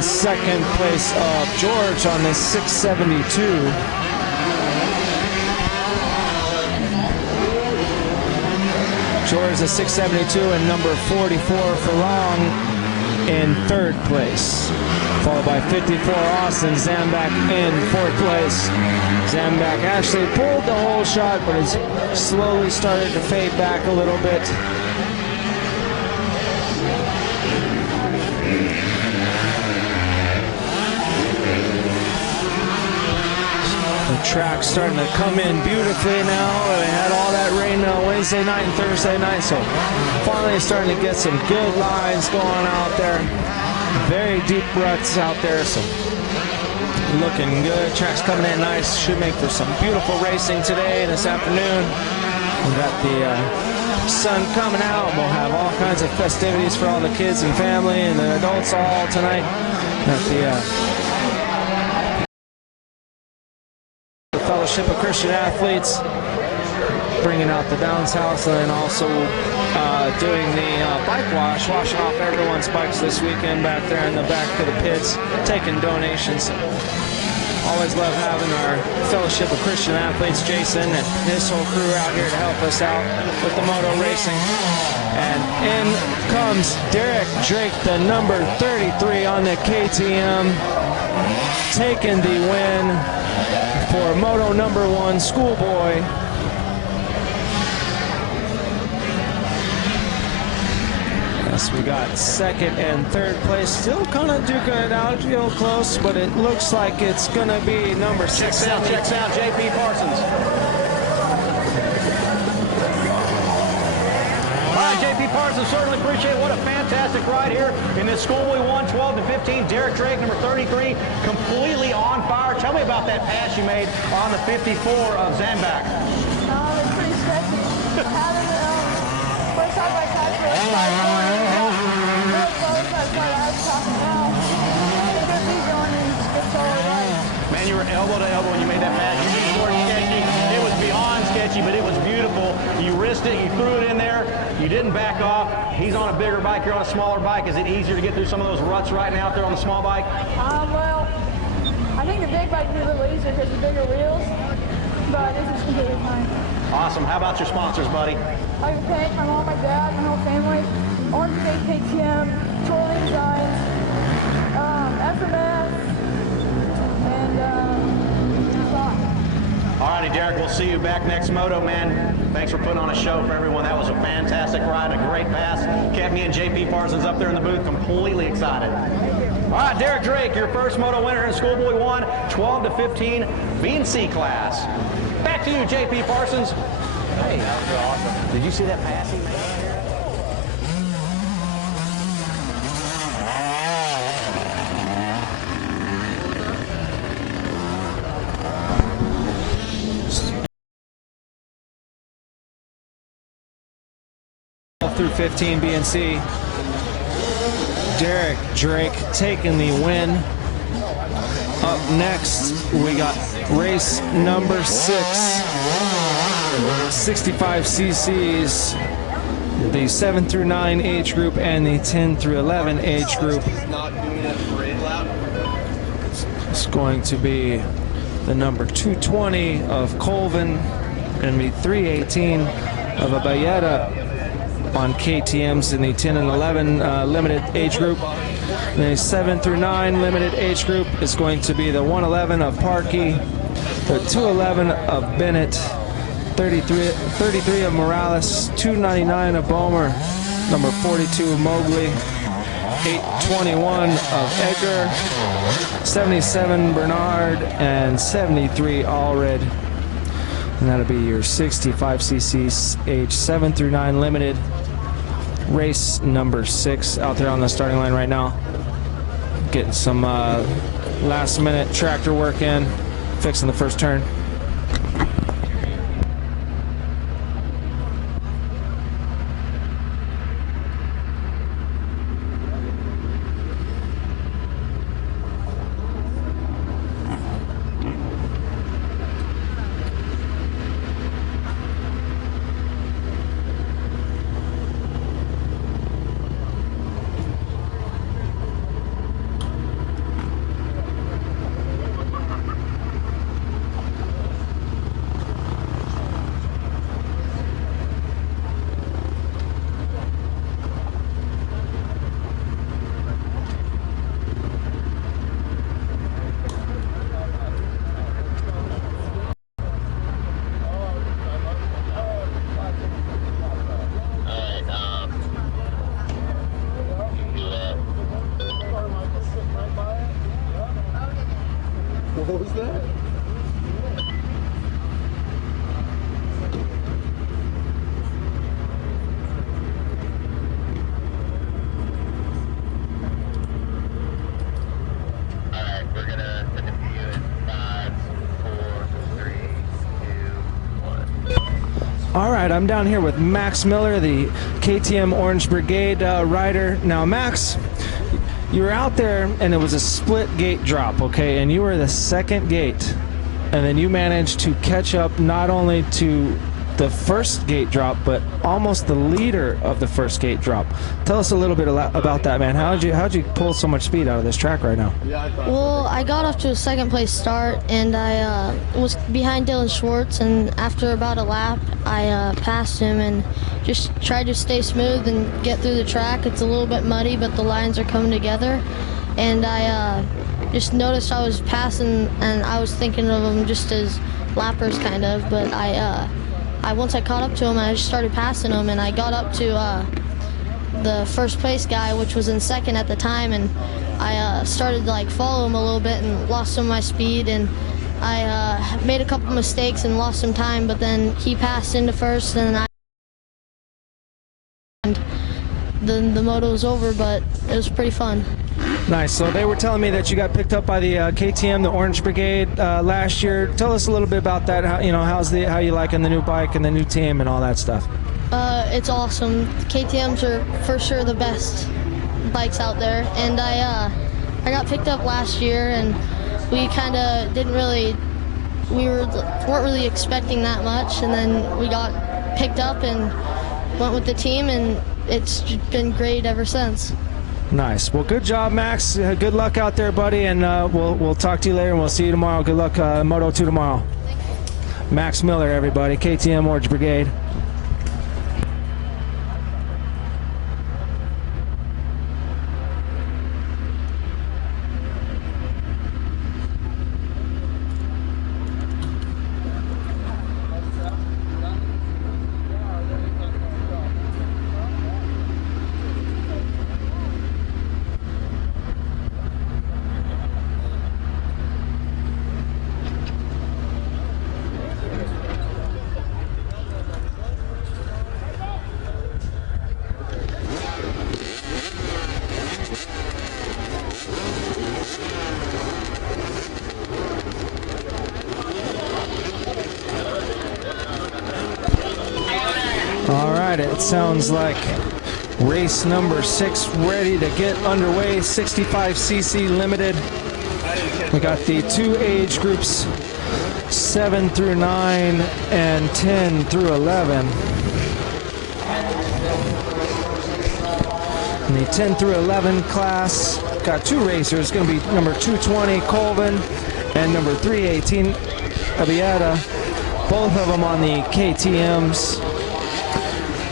Second place of George on the 672. George is 672 and number 44 Furlong in third place. Followed by 54 Austin, Zambak in fourth place. Zambak actually pulled the whole shot, but it's slowly started to fade back a little bit. The track's starting to come in beautifully now. They had all that rain Wednesday night and Thursday night, so finally starting to get some good lines going out there. Very deep ruts out there, so looking good. Track's coming in nice. Should make for some beautiful racing today and this afternoon. We got the sun coming out. We'll have all kinds of festivities for all the kids and family and the adults all tonight. Got the Fellowship of Christian Athletes bringing out the bounce house, and then also doing the bike wash, washing off everyone's bikes this weekend back there in the back of the pits, taking donations. Always love having our Fellowship of Christian Athletes, Jason and his whole crew out here to help us out with the moto racing. And in comes Derek Drake, the number 33 on the KTM, taking the win for Moto number 1 Schoolboy. Yes, we got second and third place. Still kind of duking it out, real close, but it looks like it's going to be number 6. Checks out J.P. Parsons. All right, J.P. Parsons, certainly appreciate it. What a fantastic ride here in this Schoolboy 1, 12 to 15. Derek Drake, number 33, completely on fire. Tell me about that pass you made on the 54 of Zambak. It's pretty sketchy. Having first time I touched it, really close. That's why I was talking now. It could be going in skips all the way. Man, you were elbow to elbow when you made that pass. You didn't score sketchy. It was beyond sketchy, but it was beautiful. You risked it. You threw it in there. You didn't back off. He's on a bigger bike. You're on a smaller bike. Is it easier to get through some of those ruts right now out there on the small bike? Well, I think the big bike would be a little easier because the bigger wheels, but this is completely fine. Awesome. How about your sponsors, buddy? I can thank my mom, my dad, my whole family, Orange State KTM, Twirling Designs, FMS, and that's all. All righty, Derek, we'll see you back next moto, man. Thanks for putting on a show for everyone. That was a fantastic ride, a great pass. Kept me and J.P. Parsons up there in the booth completely excited. All right, Derek Drake, your first moto winner in Schoolboy 1, 12 to 15, B and C class. Back to you, J.P. Parsons. Hey, that was awesome. Did you see that pass he made? Through 15 B and C. Derek Drake taking the win. Up next, we got race number 6, 65 cc's, the 7 through 9 age group and the 10 through 11 age group. It's going to be the number 220 of Colvin and the 318 of a Bayetta on KTMs in the 10 and 11 limited age group. The 7 through 9 limited age group is going to be the 111 of Parkey, the 211 of Bennett, 33 of Morales, 299 of Bomer, number 42 of Mowgli, 821 of Edgar, 77 Bernard, and 73 Allred. And that'll be your 65 cc age 7 through 9 limited. Race number 6 out there on the starting line right now. Getting some last minute tractor work in, fixing the first turn. What was that? Alright, we're gonna send it to you in 5, 4, 3, 2, 1. All right, I'm down here with Max Miller, the KTM Orange Brigade rider. Now, Max, you were out there and it was a split gate drop, okay? And you were the second gate. And then you managed to catch up not only to the first gate drop, but almost the leader of the first gate drop. Tell us a little bit about that, man. How'd you pull so much speed out of this track right now? Well, I got off to a second place start, and I was behind Dylan Schwartz, and after about a lap, I passed him and just tried to stay smooth and get through the track. It's a little bit muddy, but the lines are coming together, and I just noticed I was passing, and I was thinking of them just as lappers, kind of, but once I caught up to him, I just started passing him, and I got up to the first place guy, which was in second at the time, and I started to like follow him a little bit and lost some of my speed, and I made a couple mistakes and lost some time, but then he passed into first, and then the moto was over, but it was pretty fun. Nice. So they were telling me that you got picked up by the KTM, the Orange Brigade, last year. Tell us a little bit about that. How you liking the new bike and the new team and all that stuff? It's awesome. KTMs are for sure the best bikes out there, and I got picked up last year, and we kind of weren't really expecting that much, and then we got picked up and went with the team, and it's been great ever since. Nice. Well, good job, Max. Good luck out there, buddy, and we'll talk to you later, and we'll see you tomorrow. Good luck, Moto 2 tomorrow. Max Miller, everybody, KTM Orange Brigade. All right, it sounds like race number 6 ready to get underway. 65cc limited. We got the 2 age groups, 7 through 9 and 10 through 11. In the 10 through 11 class, got 2 racers. Going to be number 220 Colvin and number 318 Abieta. Both of them on the KTMs.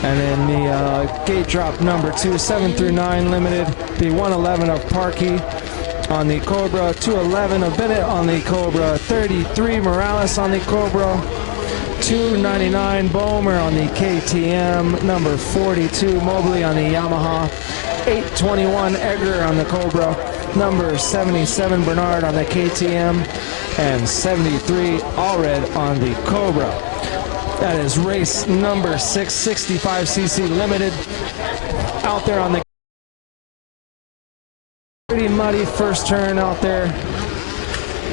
And then the gate drop number 2, 7 through 9 limited, the 111 of Parkey on the Cobra, 211 of Bennett on the Cobra, 33 Morales on the Cobra, 299 Bomer on the KTM, number 42 Mobley on the Yamaha, 821 Egger on the Cobra, number 77 Bernard on the KTM, and 73 Allred on the Cobra. That is race number 6, 65cc limited, out there on the pretty muddy first turn out there.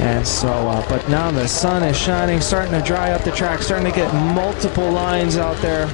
And so, but now the sun is shining, starting to dry up the track, starting to get multiple lines out there.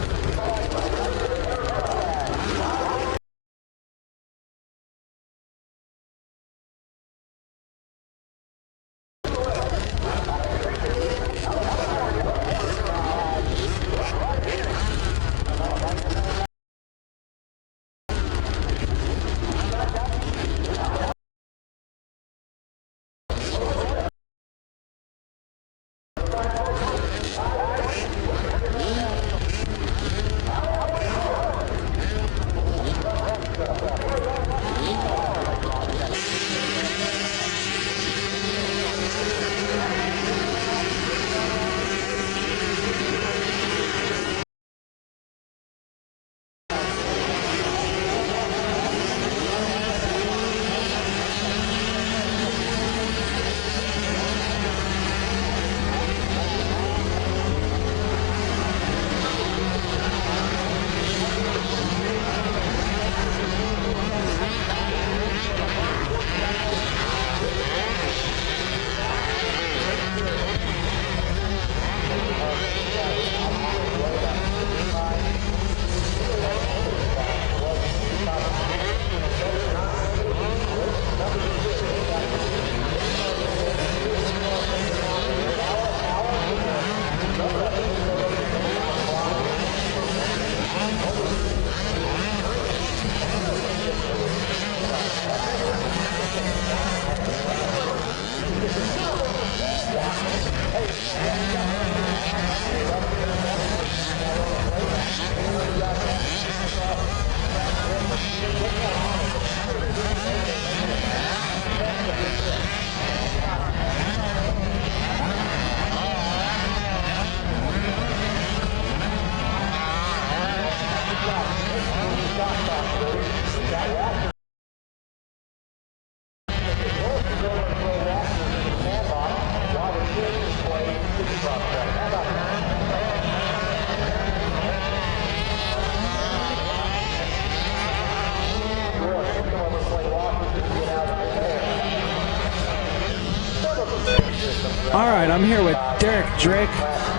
All right, I'm here with Derek Drake,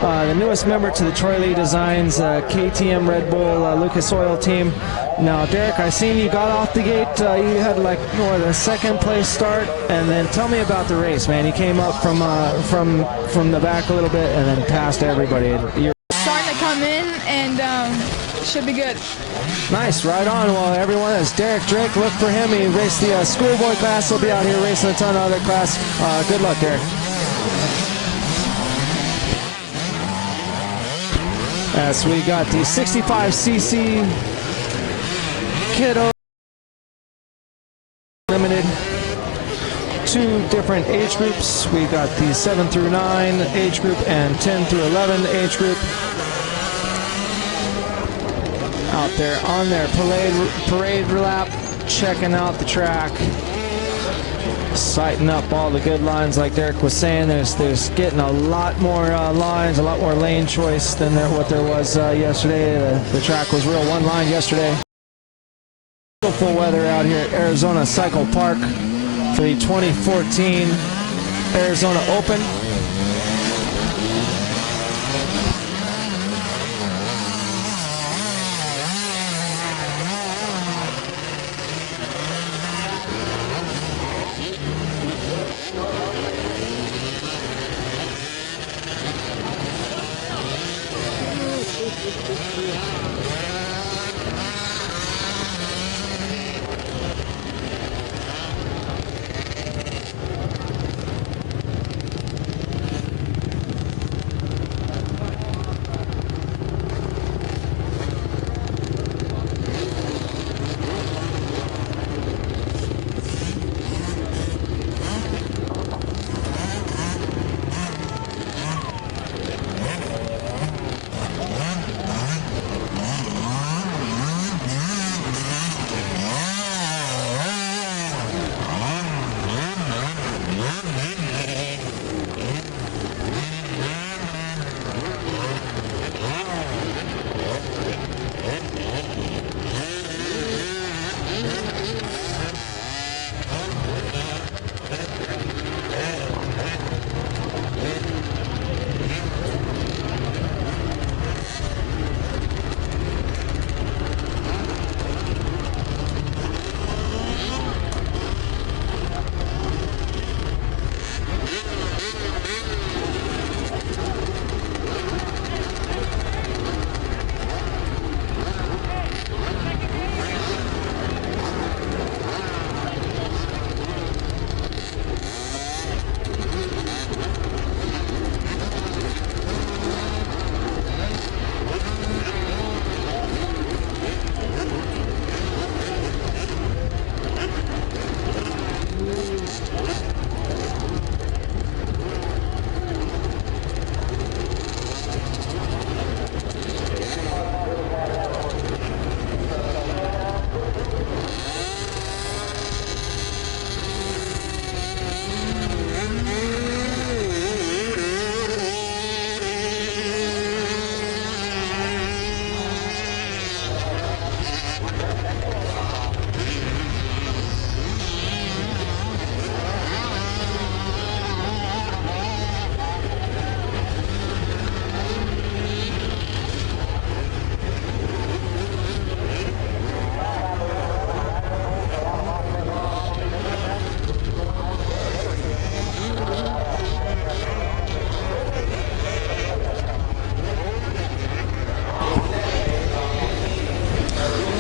the newest member to the Troy Lee Designs KTM Red Bull Lucas Oil team. Now, Derek, I seen you got off the gate. You had like the second place start, and then tell me about the race, man. You came up from the back a little bit, and then passed everybody. You're Starting to come in, and should be good. nice, right on. Well, everyone, is Derek Drake. Look for him. He raced the schoolboy class. He'll be out here racing a ton of other class. Good luck, Derek. As we got the 65cc Kiddo Limited, 2 different age groups. We got the 7 through 9 age group and 10 through 11 age group. Out there on their parade lap, checking out the track, sighting up all the good lines. Like Derek was saying, there's getting a lot more lines, a lot more lane choice than what there was yesterday. The track was real one line yesterday. Beautiful weather out here at Arizona Cycle Park for the 2014 Arizona Open.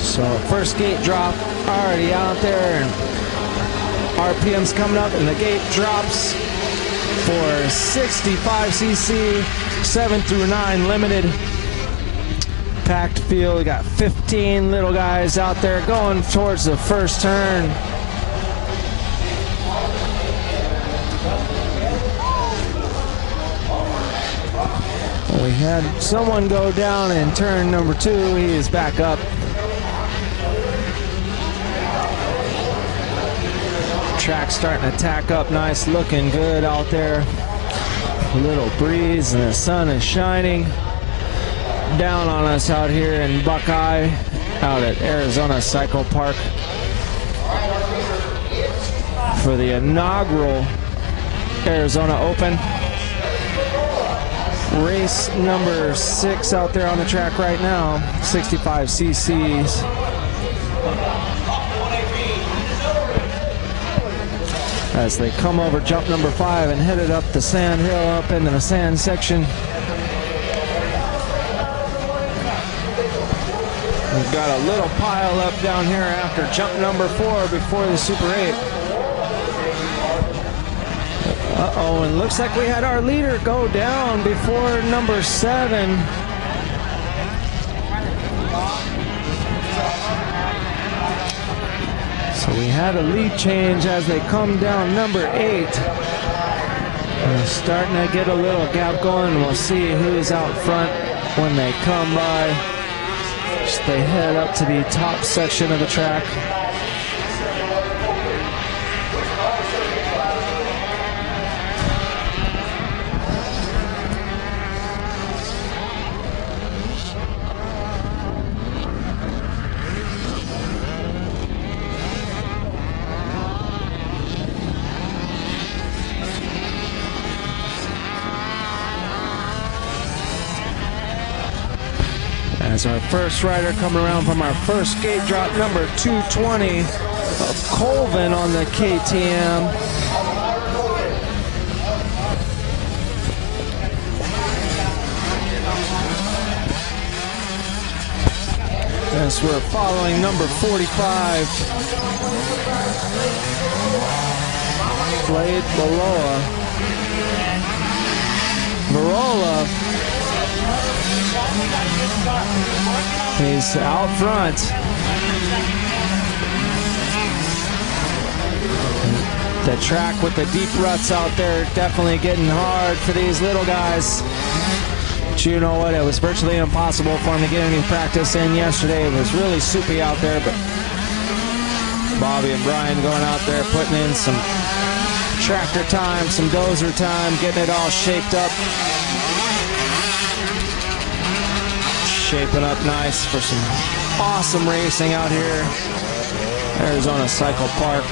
So first gate drop already out there, and RPM's coming up, and the gate drops for 65cc 7 through 9 limited. Packed field. We got 15 little guys out there going towards the first turn. We had someone go down in turn number 2. He is back up. Track's starting to tack up nice, looking good out there. A little breeze and the sun is shining down on us out here in Buckeye, out at Arizona Cycle Park for the inaugural Arizona Open. Race number 6 out there on the track right now, 65 cc's. As they come over jump number 5 and headed up the sand hill up into the sand section. We've got a little pile up down here after jump number 4 before the Super 8. Uh-oh, and looks like we had our leader go down before number 7. So we had a lead change as they come down number 8. Starting to get a little gap going. We'll see who's out front when they come by. As they head up to the top section of the track. As our first rider coming around from our first gate drop, number 220 of Colvin on the KTM. As we're following number 45, Blade Varola. He's out front. The track with the deep ruts out there definitely getting hard for these little guys. But you know what? It was virtually impossible for him to get any practice in yesterday. It was really soupy out there, but Bobby and Brian going out there putting in some tractor time, some dozer time, getting it all shaped up. Shaping up nice for some awesome racing out here. Arizona Cycle Park.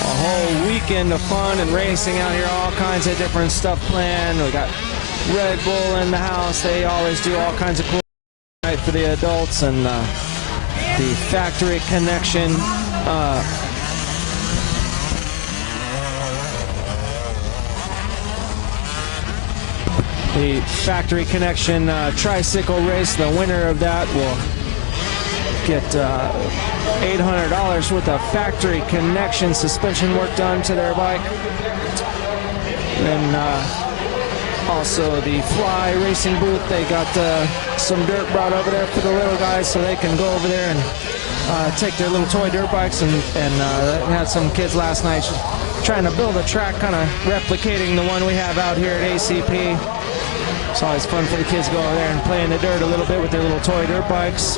A whole weekend of fun and racing out here. All kinds of different stuff planned. We got Red Bull in the house. They always do all kinds of cool night for the adults, and the Factory Connection. The Factory Connection tricycle race, the winner of that will get $800 worth of Factory Connection suspension work done to their bike. And also the Fly Racing booth, they got some dirt brought over there for the little guys so they can go over there and take their little toy dirt bikes. And had some kids last night trying to build a track kind of replicating the one we have out here at ACP. It's always fun for the kids to go over there and play in the dirt a little bit with their little toy dirt bikes.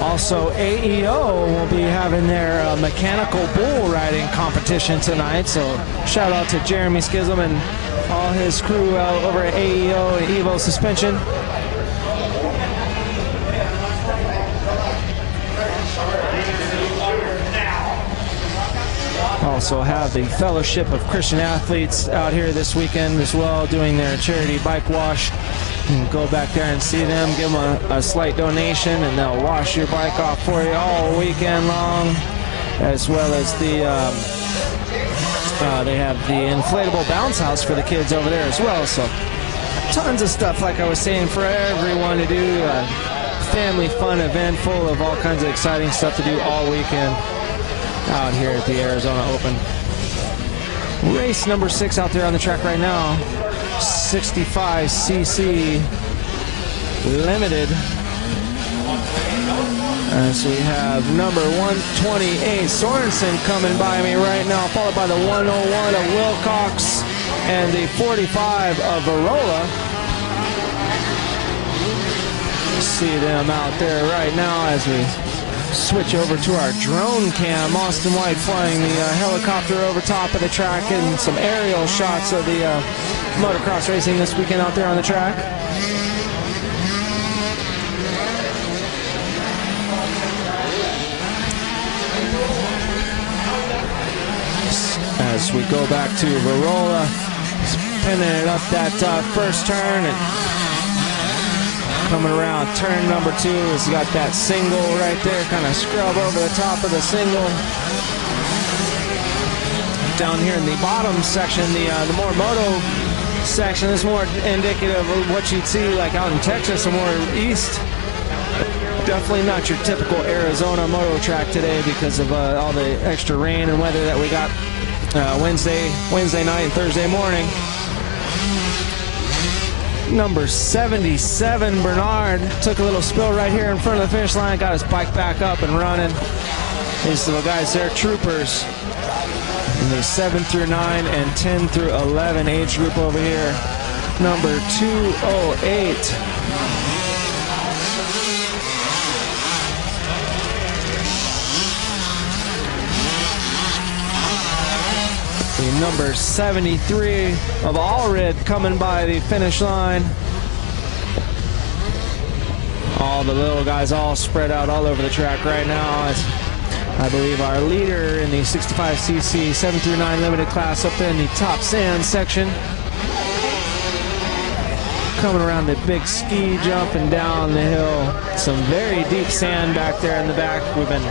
Also, AEO will be having their mechanical bull riding competition tonight. So shout out to Jeremy Schism and all his crew over at AEO and Evo Suspension. Also have the Fellowship of Christian Athletes out here this weekend as well, doing their charity bike wash. You can go back there and see them, give them a slight donation, and they'll wash your bike off for you all weekend long. As well as the they have the inflatable bounce house for the kids over there as well. So tons of stuff, like I was saying, for everyone to do. Family fun event full of all kinds of exciting stuff to do all weekend out here at the Arizona Open. Race number 6 out there on the track right now, 65cc limited. So we have number 128 Sorensen coming by me right now, followed by the 101 of Wilcox and the 45 of Varola. See them out there right now as we switch over to our drone cam. Austin White flying the helicopter over top of the track, and some aerial shots of the motocross racing this weekend out there on the track. as we go back to Varola, spinning it up that first turn and coming around turn number 2. He's got that single right there, kind of scrub over the top of the single. Down here in the bottom section, the more moto section is more indicative of what you'd see like out in Texas or more east. Definitely not your typical Arizona moto track today because of all the extra rain and weather that we got Wednesday night and Thursday morning. Number 77, Bernard, took a little spill right here in front of the finish line, got his bike back up and running. These little guys there, troopers, in the 7 through 9 and 10 through 11 age group over here. Number 208. The number 73 of Allred coming by the finish line. All the little guys all spread out all over the track right now. As I believe our leader in the 65cc 7 through 9 limited class up there in the top sand section. Coming around the big ski jump and down the hill. Some very deep sand back there in the back. We've been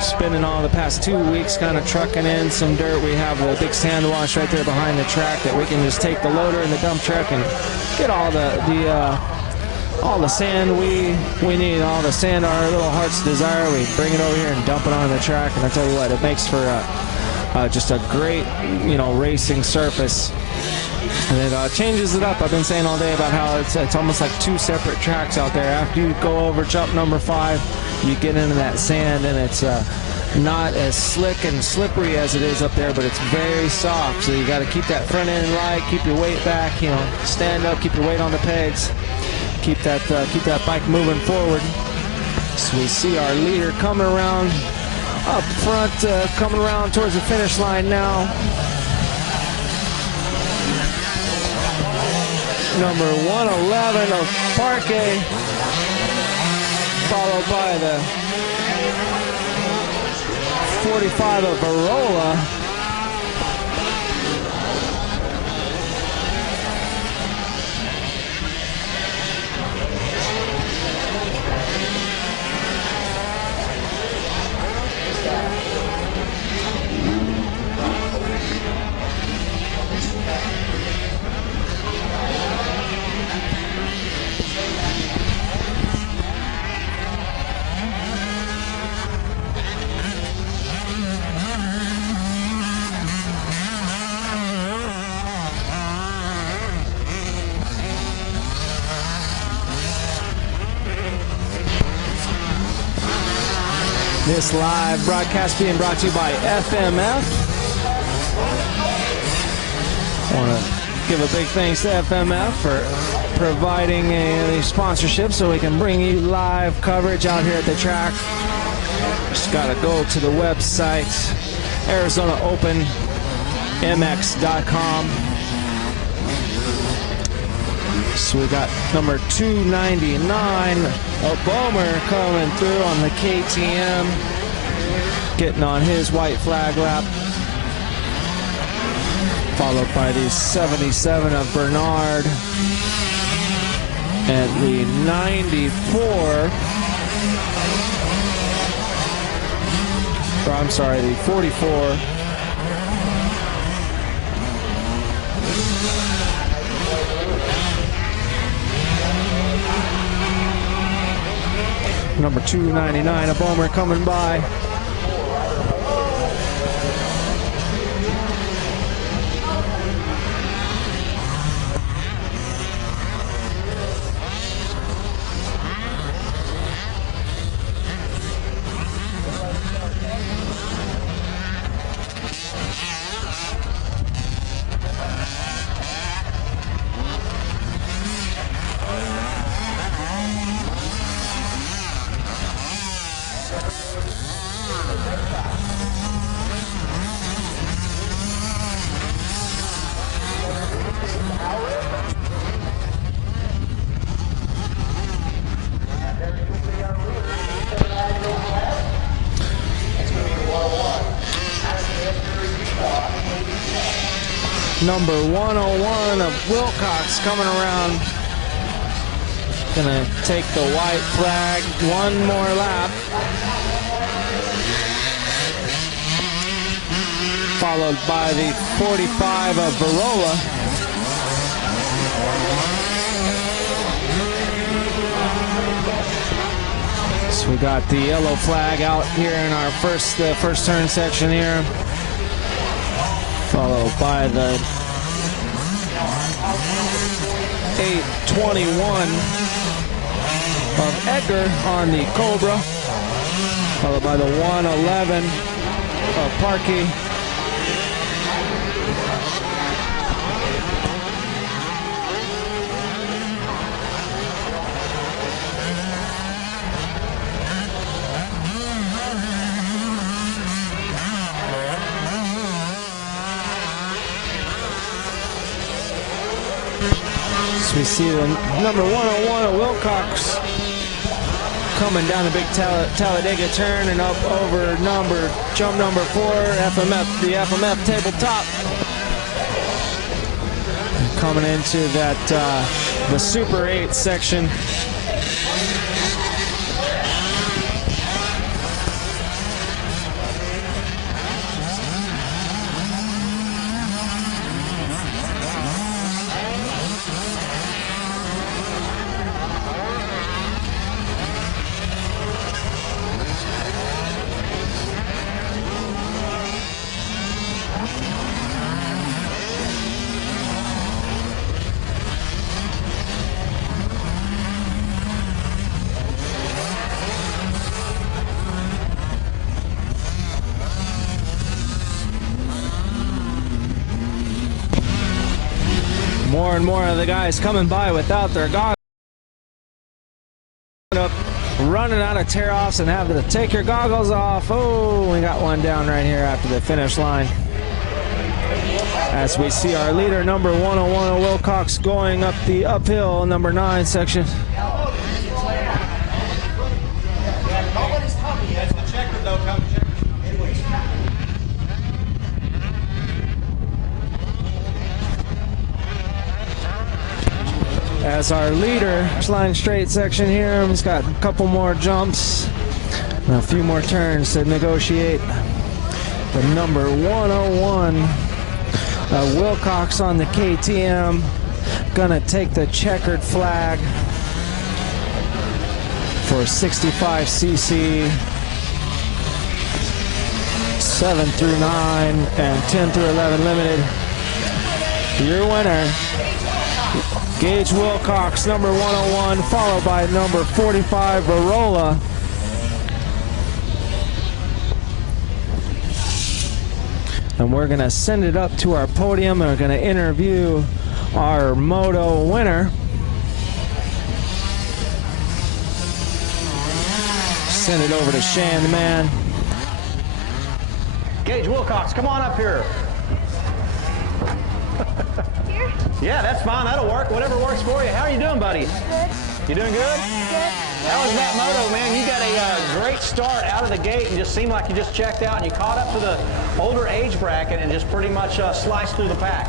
spending all the past 2 weeks kind of trucking in some dirt. We have a big sand wash right there behind the track that we can just take the loader and the dump truck and get all the sand we need, all the sand our little hearts desire. We bring it over here and dump it on the track, and I tell you what, it makes for just a great, racing surface. And it changes it up. I've been saying all day about how it's almost like 2 separate tracks out there. After you go over jump number 5, you get into that sand, and it's not as slick and slippery as it is up there, but it's very soft. So you got to keep that front end light, keep your weight back, stand up, keep your weight on the pegs, keep that bike moving forward. So we see our leader coming around up front, coming around towards the finish line now. Number 111 of Parque, followed by the 45 of Varola. This live broadcast being brought to you by FMF. I want to give a big thanks to FMF for providing a sponsorship so we can bring you live coverage out here at the track. Just got to go to the website, ArizonaOpenMX.com. So we got number 299, a Bomer coming through on the KTM, getting on his white flag lap, followed by the 77 of Bernard, and the 94, the 44. Number 299, a Bomer coming by. number 101 of Wilcox coming around. Gonna take the white flag. One more lap. Followed by the 45 of Barola. So we got the yellow flag out here in our first turn section here. Followed by the 821 of Edgar on the Cobra. Followed by the 111 of Parkey. So we see the number 101 of Wilcox coming down the big Talladega turn and up over jump number 4, FMF, the FMF tabletop. Coming into that, the Super 8 section. More and more of the guys coming by without their goggles. Running out of tear-offs and having to take your goggles off. Oh, we got one down right here after the finish line. As we see our leader, number 101 of Wilcox, going up the uphill, number 9 section. As our leader, line straight section here, he's got a couple more jumps and a few more turns to negotiate. The number 101, Wilcox on the KTM, gonna take the checkered flag for 65cc, 7 through 9 and 10 through 11 limited. Your winner, Gage Wilcox, number 101, followed by number 45, Barola. And we're going to send it up to our podium and we're going to interview our moto winner. Send it over to Shan, the man. Gage Wilcox, come on up here. Here? Yeah, that's fine. That'll work. Whatever works for you. How are you doing, buddy? Good. You doing good? Good. How was that moto, man? You got a great start out of the gate and just seemed like you just checked out and you caught up to the older age bracket and just pretty much sliced through the pack.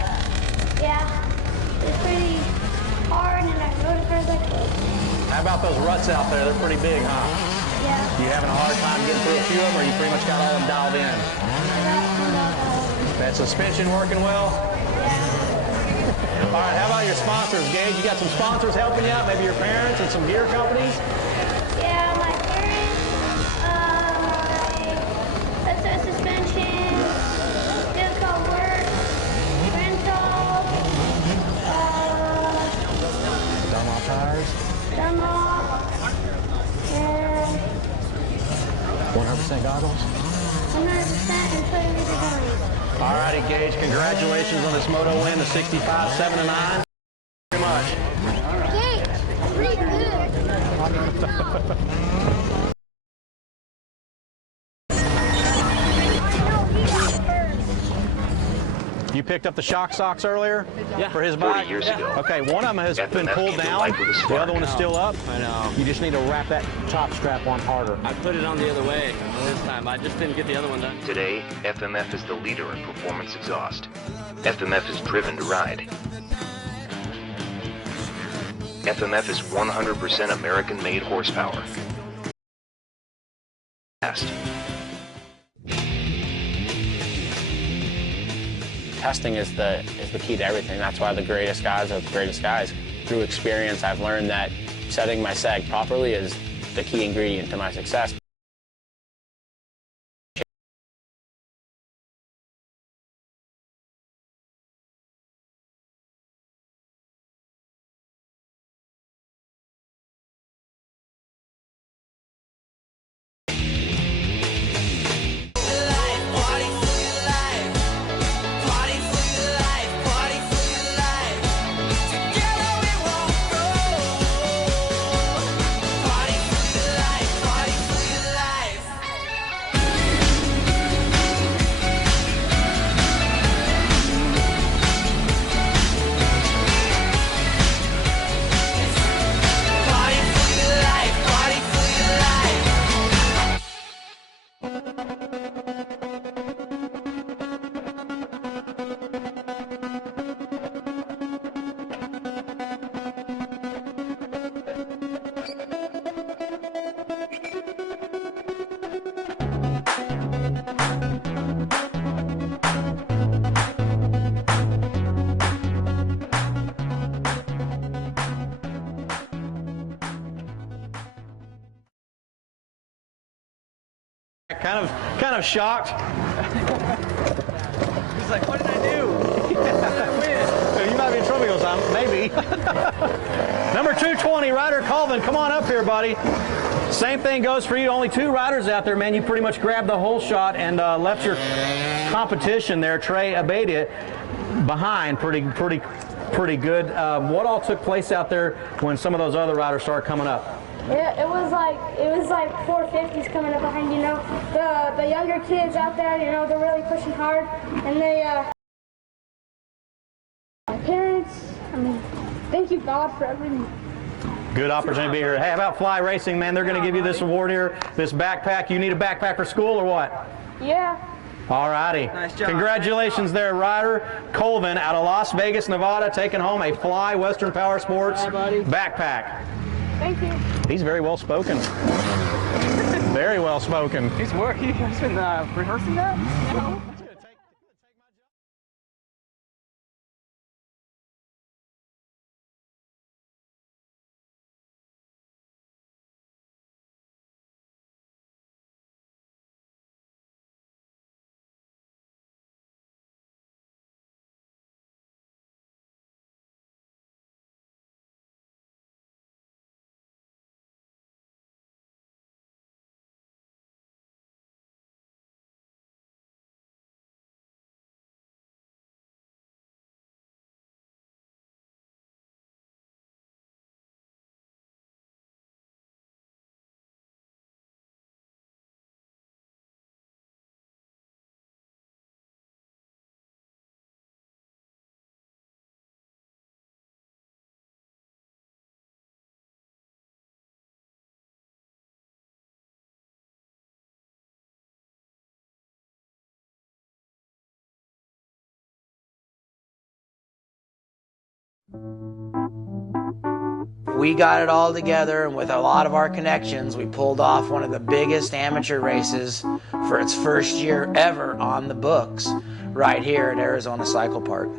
Yeah. It's pretty hard and I rode as far as I could. How about those ruts out there? They're pretty big, huh? Yeah. You having a hard time getting through a few of them or you pretty much got all of them dialed in? That suspension working well? All right, how about your sponsors, Gage? You got some sponsors helping you out, maybe your parents and some gear companies? Yeah, my parents, my suspension, vehicle work, rental, Dunlop tires? Dunlop, and 100% goggles? 100% and put everything on. All righty, Gage, congratulations on this moto win, the 65, 7 and 9. Very much. Okay, pretty good. You picked up the shock socks earlier? Yeah. For his bike? 40 years ago. Okay, one of them has been pulled down. The other one is still up. I know. You just need to wrap that top strap on harder. I put it on the other way this time. I just didn't get the other one done. Today, FMF is the leader in performance exhaust. FMF is driven to ride. FMF is 100% American-made horsepower. Fast. Testing is the key to everything. That's why the greatest guys are the greatest guys. Through experience, I've learned that setting my seg properly is the key ingredient to my success. Kind of shocked. He's like, what did I do? You might be in trouble. He goes, maybe. Number 220, Ryder Colvin, come on up here, buddy. Same thing goes for you. Only 2 riders out there, man. You pretty much grabbed the whole shot and left your competition there, Trey Abadia, behind pretty good. What all took place out there when some of those other riders started coming up? It was like 450s coming up behind, you know. The younger kids out there, you know, they're really pushing hard, and they my parents, I mean, thank you God for everything. Good opportunity to be here. Hey, how about Fly Racing, man? They're going to give you this award here, this backpack. You need a backpack for school or what? Yeah. All righty. Nice job. Congratulations there, Ryder Colvin out of Las Vegas, Nevada, taking home a Fly Western Power Sports backpack. Thank you. He's very well spoken. Very well spoken. He's working. He's been rehearsing that? No. We got it all together, and with a lot of our connections, we pulled off one of the biggest amateur races for its first year ever on the books right here at Arizona Cycle Park.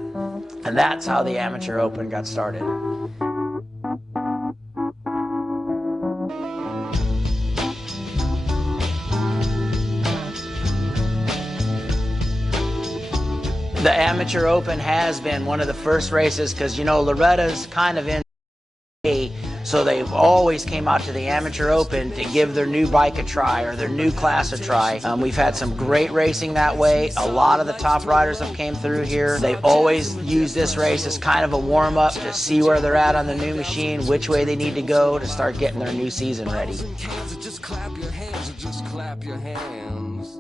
And that's how the Amateur Open got started. The Amateur Open has been one of the first races because, you know, Loretta's kind of in, so they've always came out to the Amateur Open to give their new bike a try or their new class a try. We've had some great racing that way. A lot of the top riders have came through here. They've always used this race as kind of a warm-up to see where they're at on the new machine, which way they need to go to start getting their new season ready.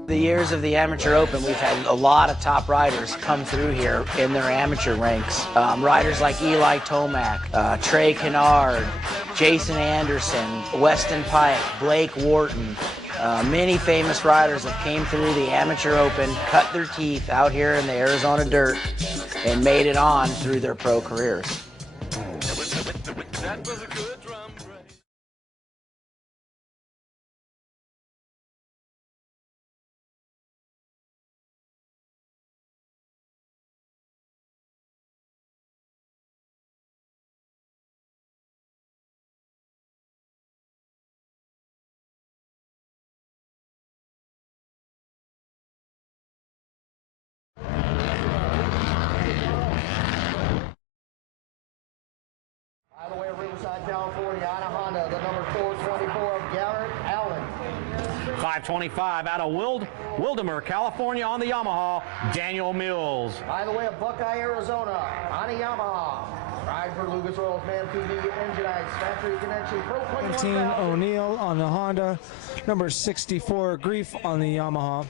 The years of the Amateur Open, we've had a lot of top riders come through here in their amateur ranks. Riders like Eli Tomac, Trey Kennard, Jason Anderson, Weston Pike, Blake Wharton, Many famous riders that came through the Amateur Open, cut their teeth out here in the Arizona dirt, and made it on through their pro careers. By the way of Riverside, California, out of Honda, the number 424 of Garrett Allen. 525 out of Wildomar, California on the Yamaha, Daniel Mills. By the way of Buckeye, Arizona, on a Yamaha. Ride for Lucas Oil's Man PB Enginites, Factory Connection, Pro 17 O'Neill on the Honda, number 64 Grief on the Yamaha,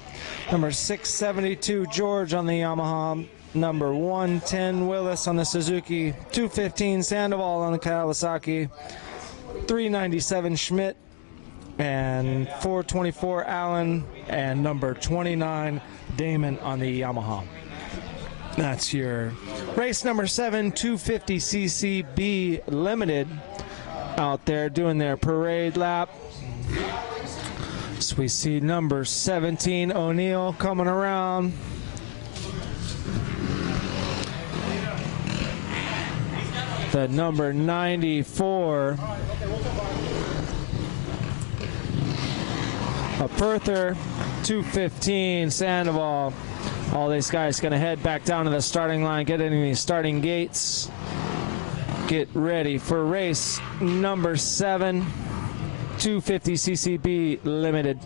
number 672 George on the Yamaha, number 110 Willis on the Suzuki, 215 Sandoval on the Kawasaki, 397 Schmidt, and 424 Allen, and number 29 Damon on the Yamaha. That's your race number 7, 250cc B Limited out there doing their parade lap. So we see number 17 O'Neill coming around. The number 94 Perther, 215 Sandoval. All these guys going to head back down to the starting line, get into these starting gates, get ready for race number 7, 250cc B Limited.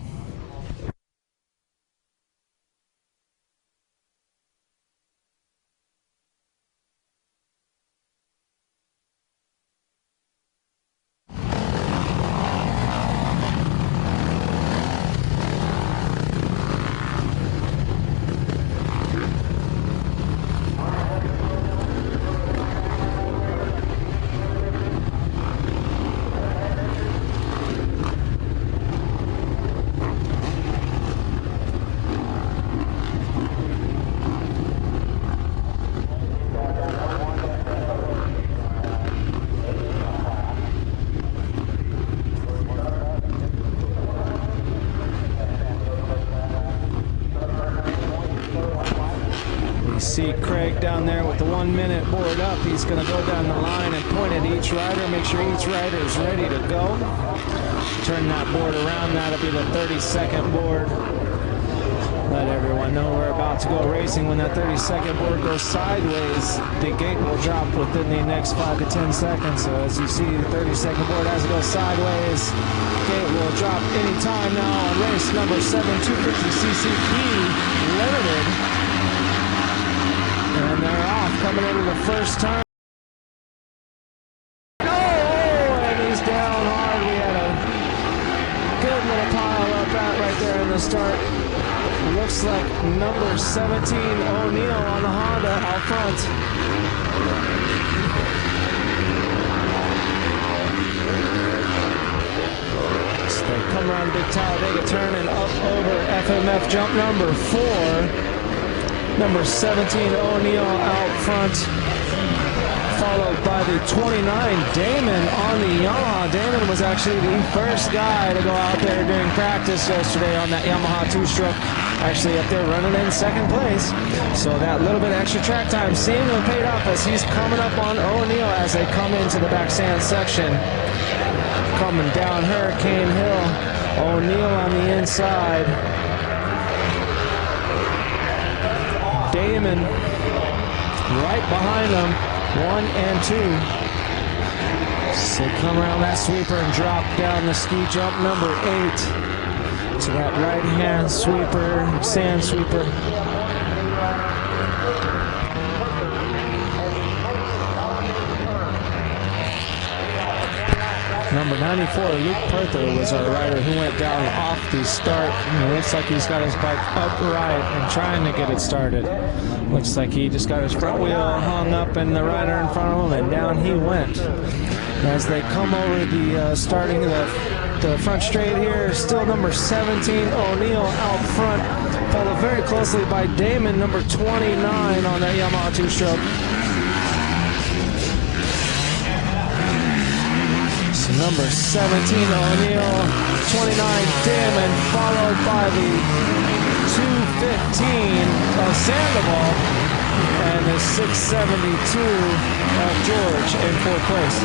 See Craig down there with the 1 minute board up. He's going to go down the line and point at each rider, make sure each rider is ready to go. Turn that board around, that'll be the 30-second board. Let everyone know we're about to go racing. When that 30-second board goes sideways, the gate will drop within the next 5 to 10 seconds. So as you see, the 30-second board as it goes sideways, gate will drop anytime now on race number 7, 250cc B Limited. And they're off, coming into the first turn. Oh, and he's down hard. We had a good little pile up that right there in the start. Looks like number 17 O'Neill on the Honda out front. So they come around Big Talladega turn and up over FMF jump number 4. Number 17 O'Neill out front, followed by the 29 Damon on the Yamaha. Damon was actually the first guy to go out there during practice yesterday on that Yamaha 2-stroke. Actually up there running in second place. So that little bit of extra track time seemingly paid off as he's coming up on O'Neill as they come into the back stand section. Coming down Hurricane Hill, O'Neill on the inside. Damon right behind them, 1 and 2. So come around that sweeper and drop down the ski jump number 8 to that right-hand sweeper, sand sweeper. Number 94, Luke Perther, was our rider who went down off the start. And it looks like he's got his bike upright and trying to get it started. Looks like he just got his front wheel hung up and the rider in front of him, and down he went. As they come over the starting of the the front straight here. Still number 17, O'Neal out front, followed very closely by Damon, number 29 on that Yamaha two-stroke. So number 17, O'Neal, 29, Damon, followed by the 215 of Sandoval, and the 672 of George in fourth place.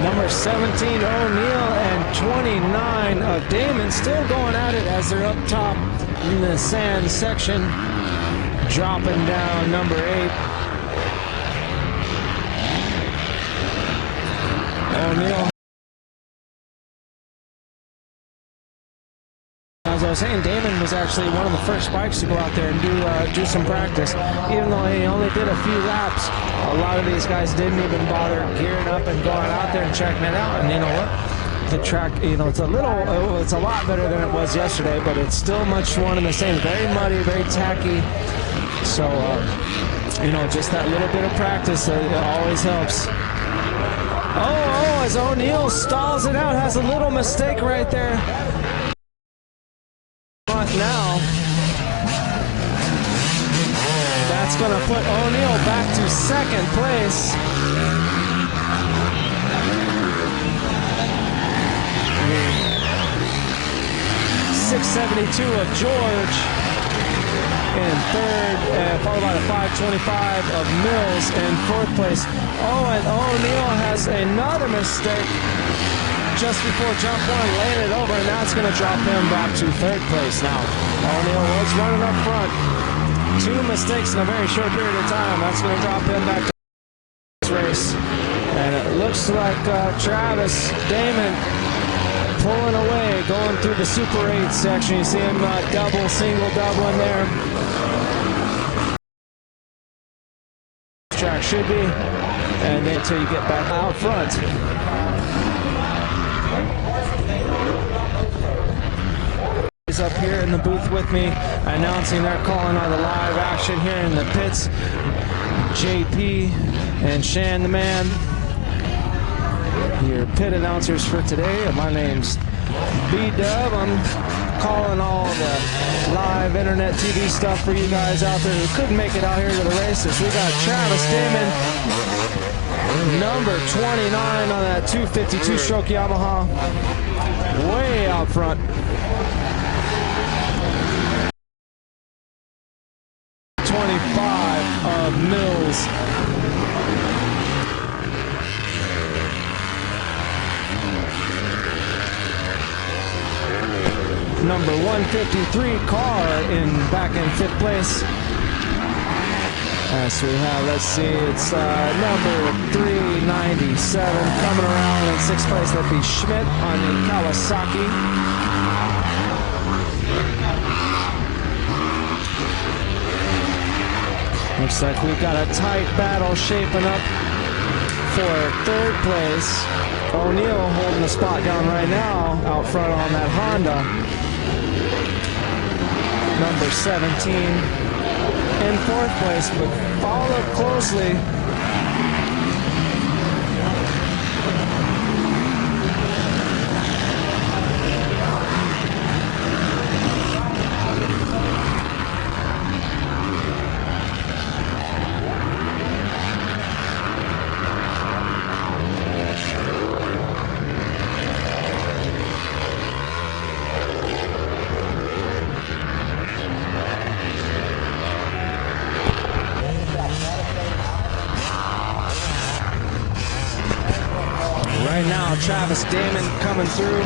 Number 17, O'Neal, and 29 of Damon still going at it as they're up top in the sand section. Dropping down number 8. O'Neal. As I was saying, Damon was actually one of the first bikes to go out there and do some practice. Even though he only did a few laps, a lot of these guys didn't even bother gearing up and going out there and checking it out. And you know what? The track, you know, it's a lot better than it was yesterday, but it's still much one and the same. Very muddy, very tacky. So, you know, just that little bit of practice, it always helps. Oh, as O'Neal stalls it out, has a little mistake right there. Now, that's going to put O'Neal back to second place. .672 of George in third, followed by the 525 of Mills in fourth place. Oh, and O'Neal has another mistake just before jump one, laying it over, and that's going to drop him back to third place now. O'Neal was running up front. 2 mistakes in a very short period of time. That's going to drop him back to this race. And it looks like Travis Damon pulling away, going through the Super 8 section. You see him double, single, double in there. Track should be. And then until you get back out front. He's up here in the booth with me, announcing they're calling on the live action here in the pits. JP and Shan the Man, your pit announcers for today. My name's B-Dub. I'm calling all the live internet TV stuff for you guys out there who couldn't make it out here to the races. We got Travis Damon, number 29 on that 252 stroke Yamaha, way out front. 25 of Mills. Number 153 Carr back in 5th place. So we have, let's see, it's number 397 coming around in 6th place. That'd be Schmidt on the Kawasaki. Looks like we've got a tight battle shaping up for 3rd place. O'Neal holding the spot down right now out front on that Honda. Number 17 in 4th place, but followed closely. now. Travis Damon coming through.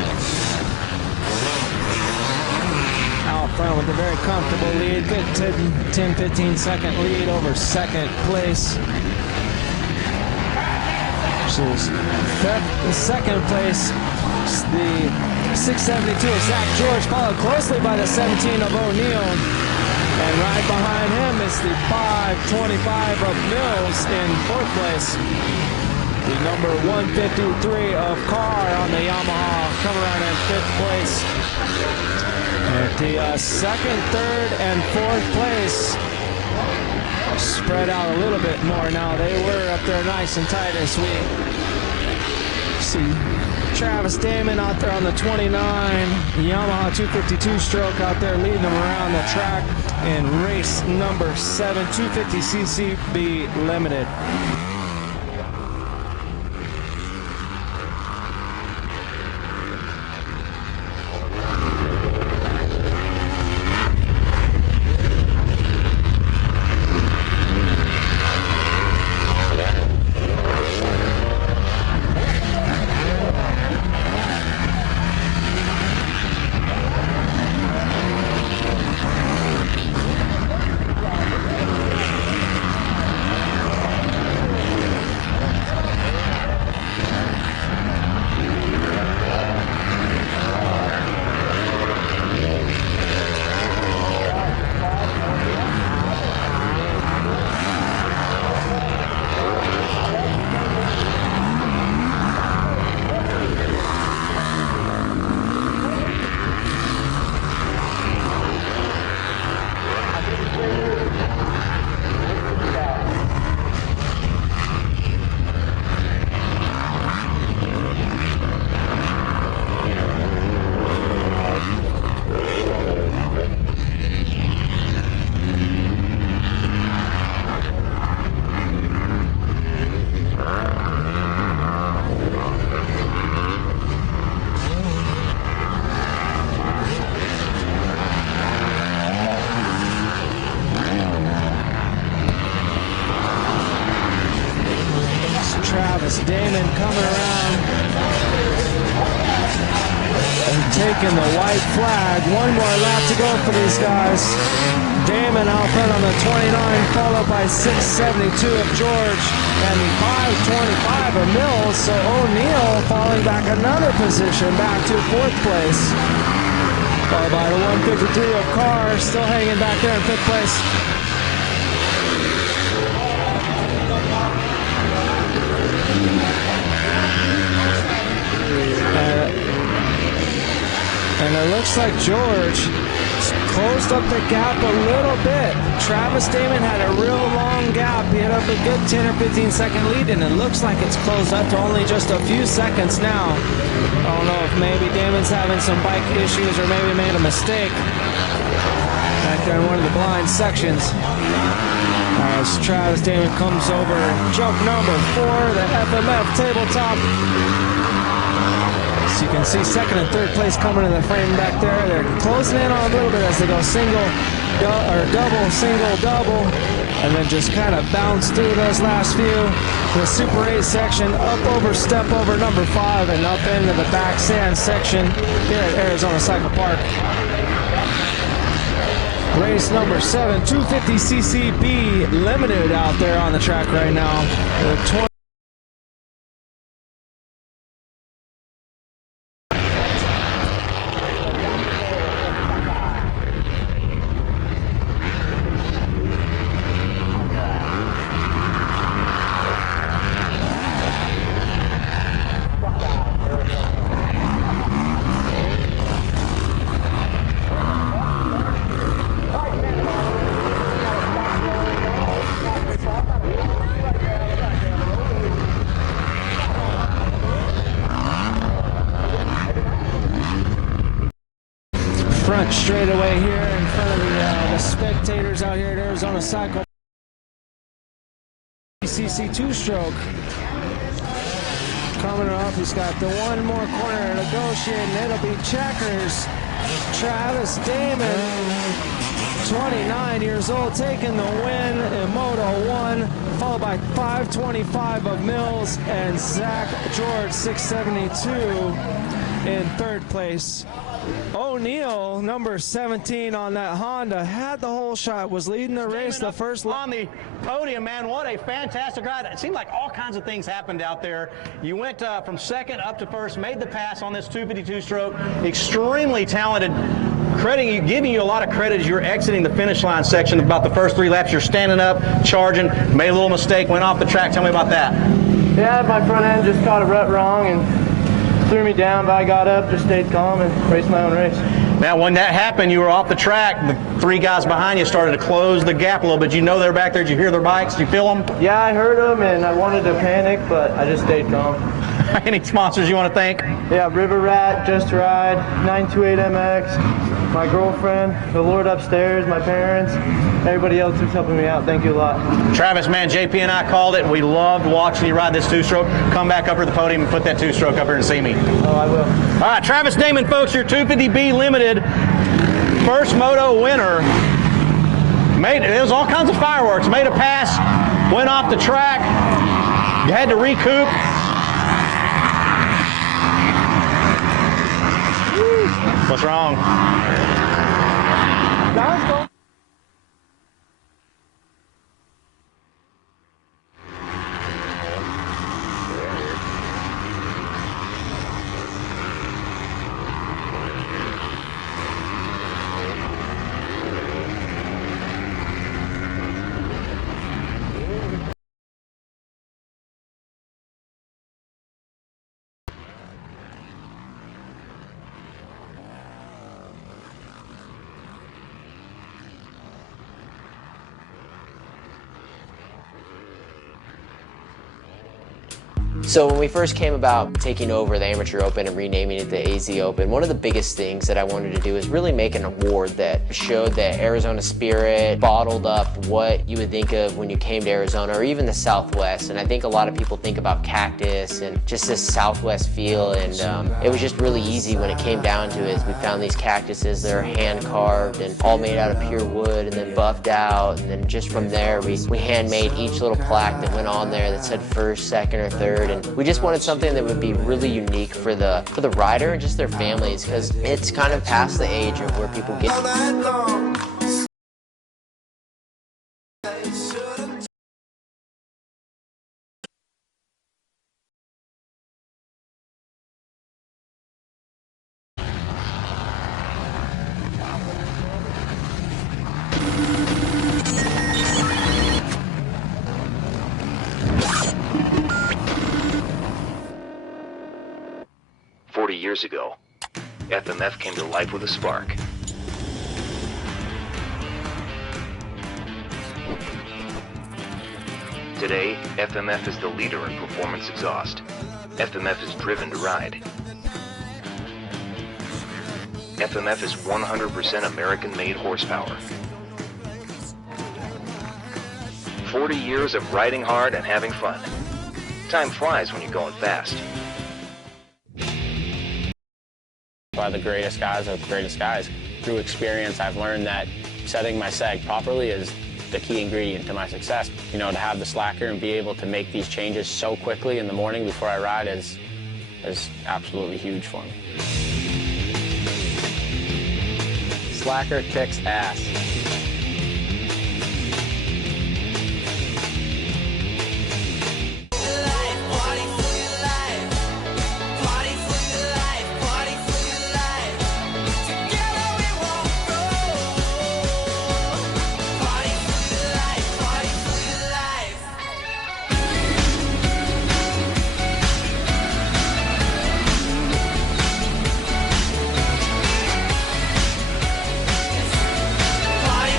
Out front with a very comfortable lead. Good 10-15 second lead over second place. The second place, the 672 of Zach George, followed closely by the 17 of O'Neal. And right behind him is the 525 of Mills in fourth place. The number 153 of Carr on the Yamaha coming around in fifth place. At the second, third, and fourth place, spread out a little bit more now. They were up there nice and tight this week. See Travis Damon out there on the 29 Yamaha 252 stroke out there leading them around the track in race number 7, 250cc B Limited. Travis Damon coming around and taking the white flag. One more lap to go for these guys. Damon out front on the 29, followed by 672 of George and the 525 of Mills. So O'Neal falling back another position, back to fourth place. Followed by the 153 of Carr, still hanging back there in fifth place. And it looks like George closed up the gap a little bit. Travis Damon had a real long gap. He had up a good 10 or 15 second lead, and it looks like it's closed up to only just a few seconds now. I don't know if maybe Damon's having some bike issues or maybe made a mistake back there in one of the blind sections. As Travis Damon comes over jump number 4, the FMF tabletop. You can see second and third place coming in the frame back there. They're closing in on a little bit as they go single, double, single, double, and then just kind of bounce through those last few. The Super 8 section, up over, step over number 5, and up into the back sand section here at Arizona Cycle Park. Race number 7, 250cc B Limited out there on the track right now. The front straightaway here in front of the spectators out here at Arizona Cycle. CC 2-stroke coming up. He's got the one more corner to negotiate, and it'll be checkers. Travis Damon 29 years old, taking the win in Moto 1, followed by 525 of Mills and Zach George, 672 in third place. O'Neal, number 17 on that Honda, had the whole shot, was leading the race the first on the podium, man. What a fantastic ride. It seemed like all kinds of things happened out there. You went from second up to first, made the pass on this 252 stroke. Extremely talented. Giving you a lot of credit as you're exiting the finish line section. About the first 3 laps, you're standing up, charging, made a little mistake, went off the track. Tell me about that. Yeah, my front end just caught a rut wrong and threw me down, but I got up, just stayed calm, and raced my own race. Now, when that happened, you were off the track. The 3 guys behind you started to close the gap a little bit. You know they're back there. Did you hear their bikes? Did you feel them? Yeah, I heard them, and I wanted to panic, but I just stayed calm. Any sponsors you want to thank? Yeah, River Rat, Just Ride, 928MX, my girlfriend, the Lord upstairs, my parents, everybody else who's helping me out. Thank you a lot. Travis, man, JP and I called it. We loved watching you ride this 2-stroke. Come back up to the podium and put that 2-stroke up here and see me. Oh, I will. All right, Travis Damon, folks, your 250B Limited first moto winner. There was all kinds of fireworks. Made a pass, went off the track. You had to recoup. What's wrong? So when we first came about taking over the Amateur Open and renaming it the AZ Open, one of the biggest things that I wanted to do is really make an award that showed the Arizona spirit, bottled up what you would think of when you came to Arizona or even the Southwest. And I think a lot of people think about cactus and just this Southwest feel, and it was just really easy when it came down to it. We found these cactuses that are hand carved and all made out of pure wood and then buffed out, and then just from there we handmade each little plaque that went on there that said first, second, or third. And we just wanted something that would be really unique for the rider and just their families, because it's kind of past the age of where people get. Years ago, FMF came to life with a spark. Today, FMF is the leader in performance exhaust. FMF is driven to ride. FMF is 100% American-made horsepower. 40 years of riding hard and having fun. Time flies when you're going fast. Why the greatest guys are the greatest guys. Through experience, I've learned that setting my seg properly is the key ingredient to my success. You know, to have the slacker and be able to make these changes so quickly in the morning before I ride is absolutely huge for me. Slacker kicks ass. Party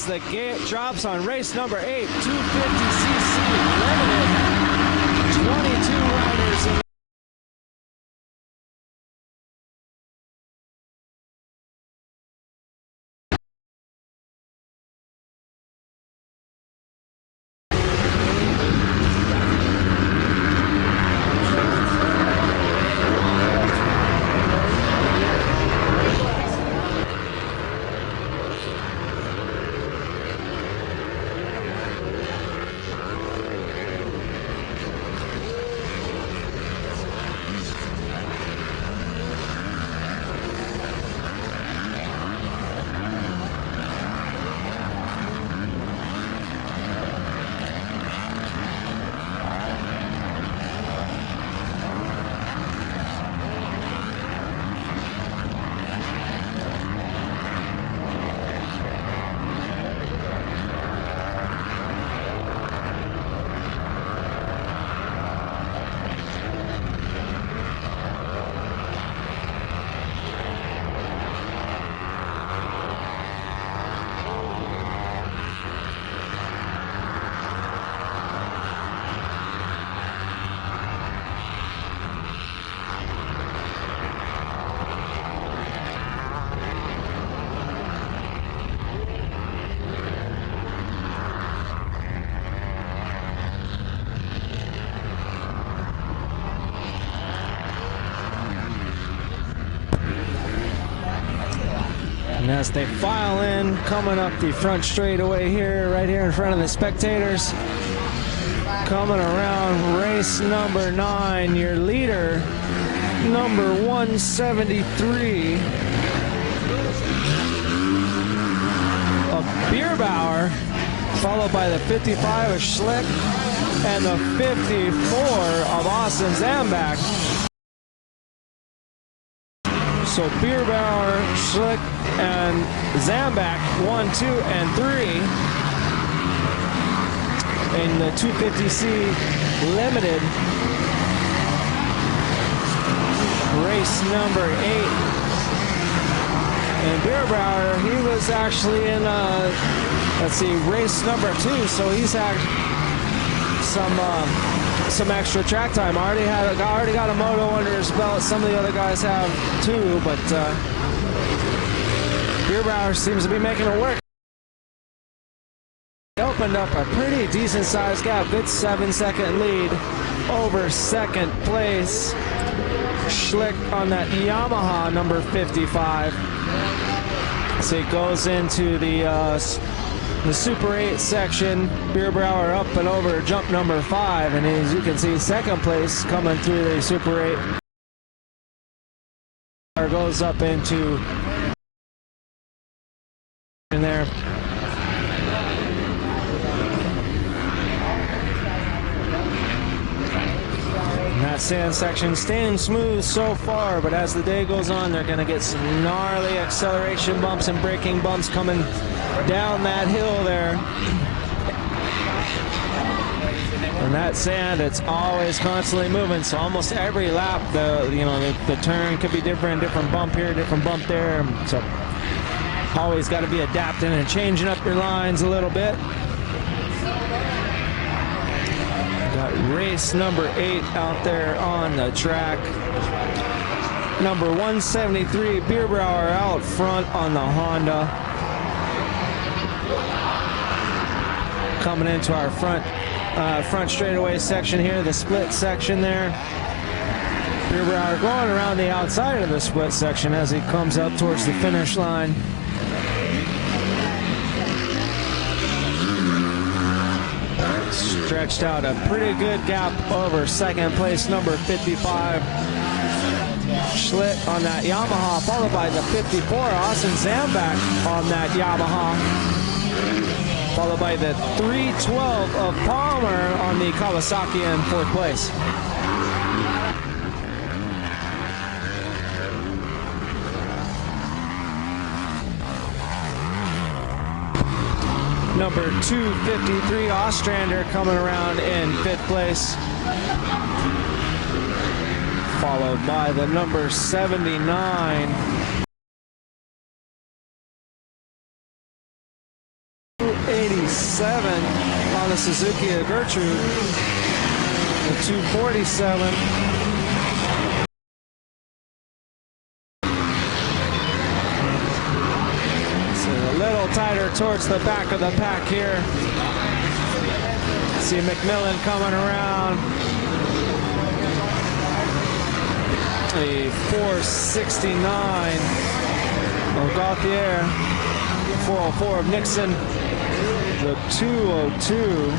as the gate drops on race number 8, 250cc limited, 22 riders in And as they file in, coming up the front straightaway here, right here in front of the spectators, coming around race number 9, your leader, number 173 of Bierbauer, followed by the 55 of Schlick, and the 54 of Austin Zambach. So Bierbauer, Schlick, and Zambach 1, 2, and 3 in the 250C limited race number 8. And Bierbauer, he was actually in let's see, race number 2, so he's had some extra track time. Already got a moto under his belt. Some of the other guys have too, but Bierbauer seems to be making it work. He opened up a pretty decent sized gap, good 7-second lead over second place. Schlick on that Yamaha number 55. So he goes into the Super 8 section. Bierbauer up and over jump number 5, and as you can see, second place coming through the Super 8. Goes up into in there. And that sand section staying smooth so far, but as the day goes on, they're going to get some gnarly acceleration bumps and braking bumps coming down that hill there. And that sand, it's always constantly moving, so almost every lap the turn could be different bump here, different bump there, so always got to be adapting and changing up your lines a little bit. Got race number 8 out there on the track. Number 173 Bierbauer out front on the Honda. Coming into our front straightaway section here, the split section there. Bierbauer going around the outside of the split section as he comes up towards the finish line. Stretched out a pretty good gap over second place, number 55. Schlitt on that Yamaha, followed by the 54, Austin Zambach on that Yamaha. Followed by the 312 of Palmer on the Kawasaki in fourth place. Number 253 Ostrander coming around in fifth place. Followed by the number 79 Suzuki Gertrude, the 247. So a little tighter towards the back of the pack here. See McMillan coming around. The 469 of Gauthier. 404 of Nixon. The 202.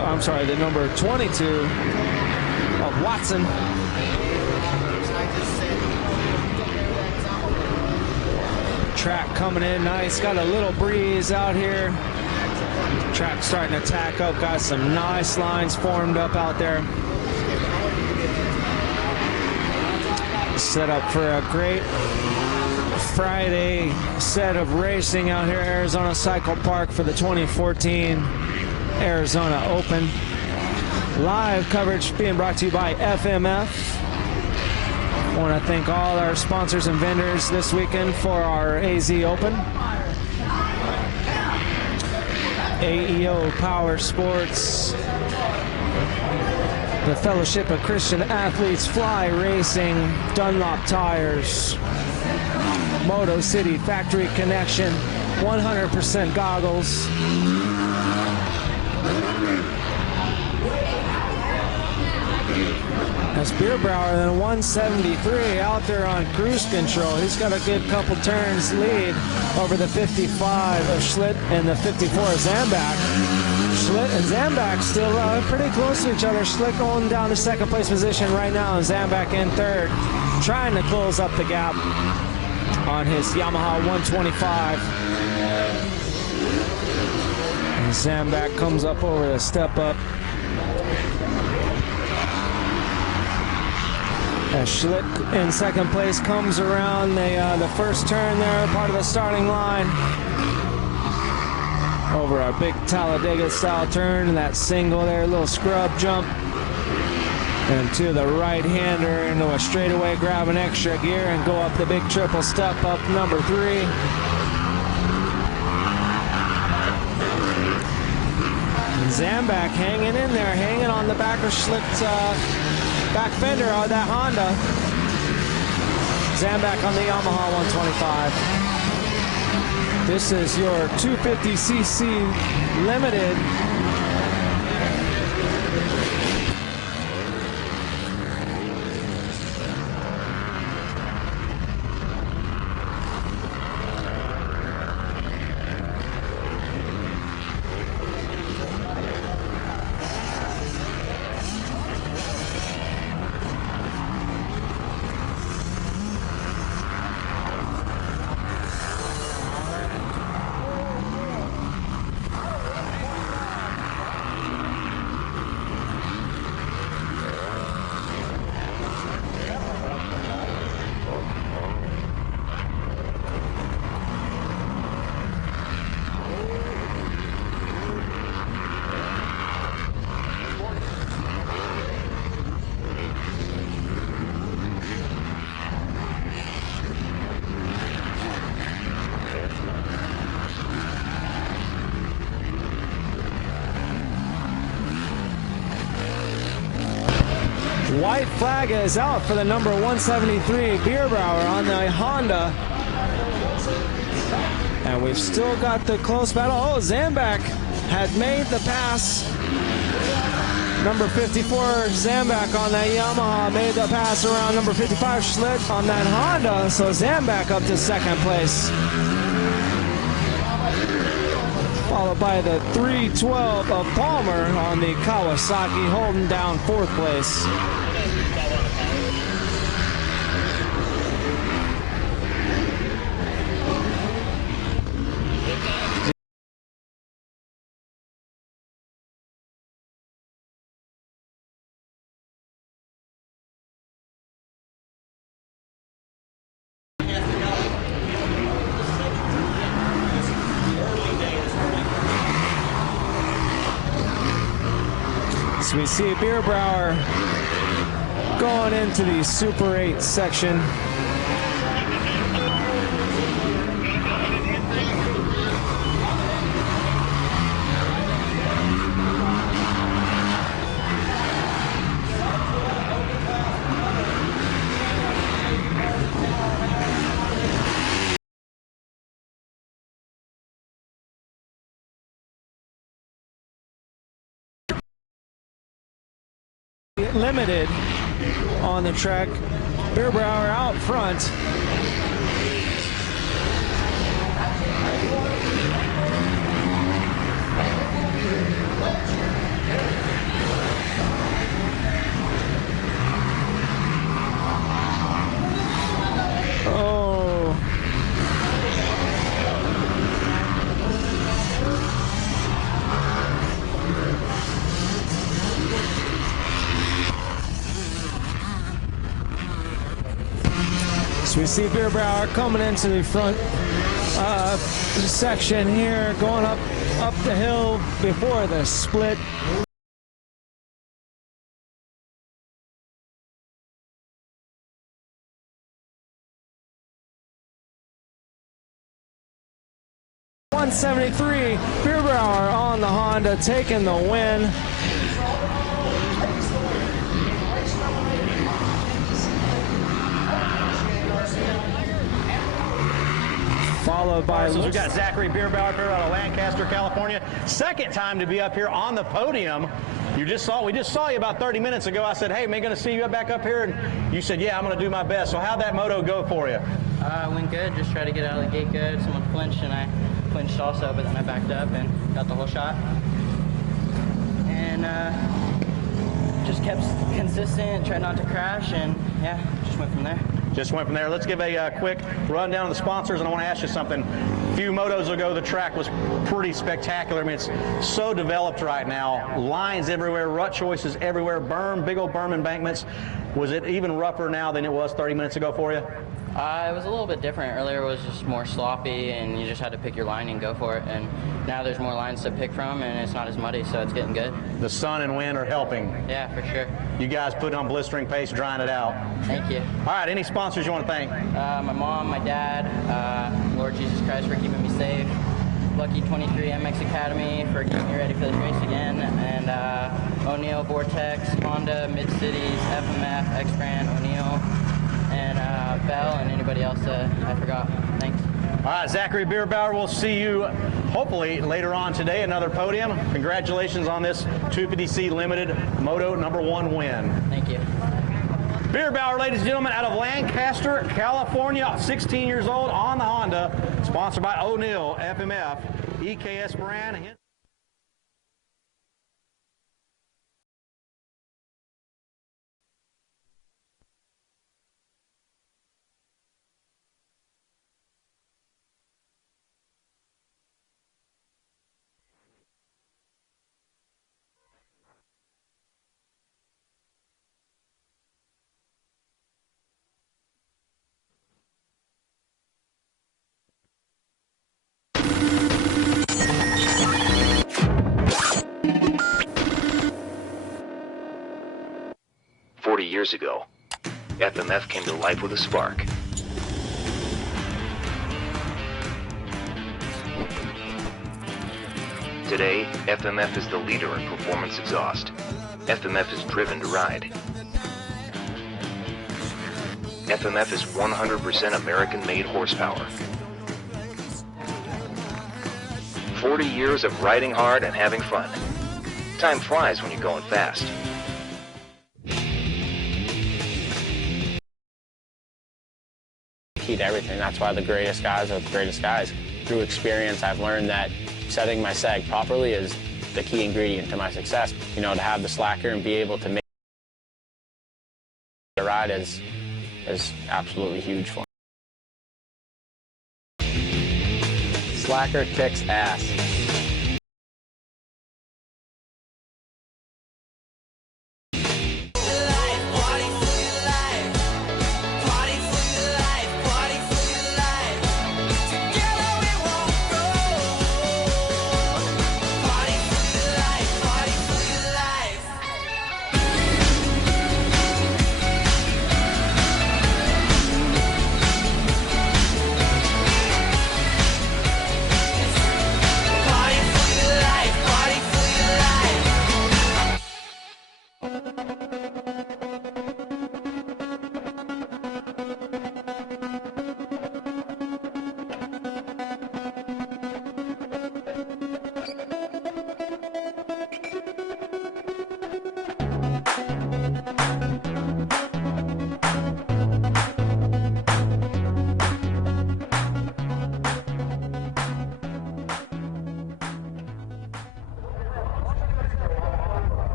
I'm sorry, the number 22 of Watson. Track coming in nice, got a little breeze out here. Track starting to tack up, got some nice lines formed up out there. Set up for a great Friday set of racing out here at Arizona Cycle Park for the 2014 Arizona Open. Live coverage being brought to you by FMF. I want to thank all our sponsors and vendors this weekend for our AZ Open. AEO Power Sports, the Fellowship of Christian Athletes, Fly Racing, Dunlop Tires, Moto City Factory Connection, 100% Goggles. That's Bierbauer, then 173 out there on cruise control. He's got a good couple turns lead over the 55 of Schlitt and the 54 of Zambak. Schlitt and Zambak still pretty close to each other. Schlitt going down to second place position right now, and Zambak in third, trying to close up the gap on his Yamaha 125. And Zambak comes up over the step up. As Schlitt in second place comes around the first turn there, part of the starting line. Over our big Talladega style turn, and that single there, little scrub jump. And to the right-hander into a straightaway, grab an extra gear and go up the big triple step up number 3. And Zambak hanging in there, hanging on the back of Schlitt's back fender on that Honda. Zambak on the Yamaha 125. This is your 250cc limited. White flag is out for the number 173 Bierbauer on the Honda. And we've still got the close battle. Oh, Zambak had made the pass. Number 54 Zambak on that Yamaha made the pass around number 55 Schlitt on that Honda. So Zambak up to second place. Followed by the 312 of Palmer on the Kawasaki, holding down fourth place. So we see Bierbauer going into the Super 8 section. Limited on the track. Bierbauer out front. Oh. So we see Bierbauer coming into the front section here, going up the hill before the split. .173, Bierbauer on the Honda, taking the win. Followed by so we've got Zachary Bierbauer here out of Lancaster, California. Second time to be up here on the podium. We just saw you about 30 minutes ago. I said, hey, am I going to see you back up here? And you said, yeah, I'm going to do my best. So how'd that moto go for you? Went good. Just tried to get out of the gate good. Someone flinched, and I flinched also, but then I backed up and got the whole shot. And just kept consistent, tried not to crash, and yeah, just went from there. Just went from there. Let's give a quick rundown of the sponsors, and I want to ask you something. A few motos ago, the track was pretty spectacular. I mean, it's so developed right now. Lines everywhere, rut choices everywhere, big old berm embankments. Was it even rougher now than it was 30 minutes ago for you? It was a little bit different. Earlier it was just more sloppy, and you just had to pick your line and go for it. And now there's more lines to pick from, and it's not as muddy, so it's getting good. The sun and wind are helping. Yeah, for sure. You guys put on blistering pace, drying it out. Thank you. All right, any sponsors you want to thank? My mom, my dad, Lord Jesus Christ for keeping me safe, Lucky 23 MX Academy for getting me ready for this race again, and O'Neill, Vortex, Honda, Mid-Cities, FMF, X-Brand, O'Neill, and Bell, and anybody else I forgot. Thanks. All right, Zachary Bierbauer, we'll see you hopefully later on today, another podium. Congratulations on this 250C Limited Moto #1 win. Thank you. Bierbauer, ladies and gentlemen, out of Lancaster, California, 16 years old on the Honda, sponsored by O'Neill, FMF, EKS brand. Years ago, FMF came to life with a spark. Today, FMF is the leader in performance exhaust. FMF is driven to ride. FMF is 100% American-made horsepower. 40 years of riding hard and having fun. Time flies when you're going fast. Key to everything. That's why the greatest guys are the greatest guys. Through experience, I've learned that setting my seg properly is the key ingredient to my success. You know, to have the slacker and be able to make the ride is absolutely huge for me. Slacker kicks ass.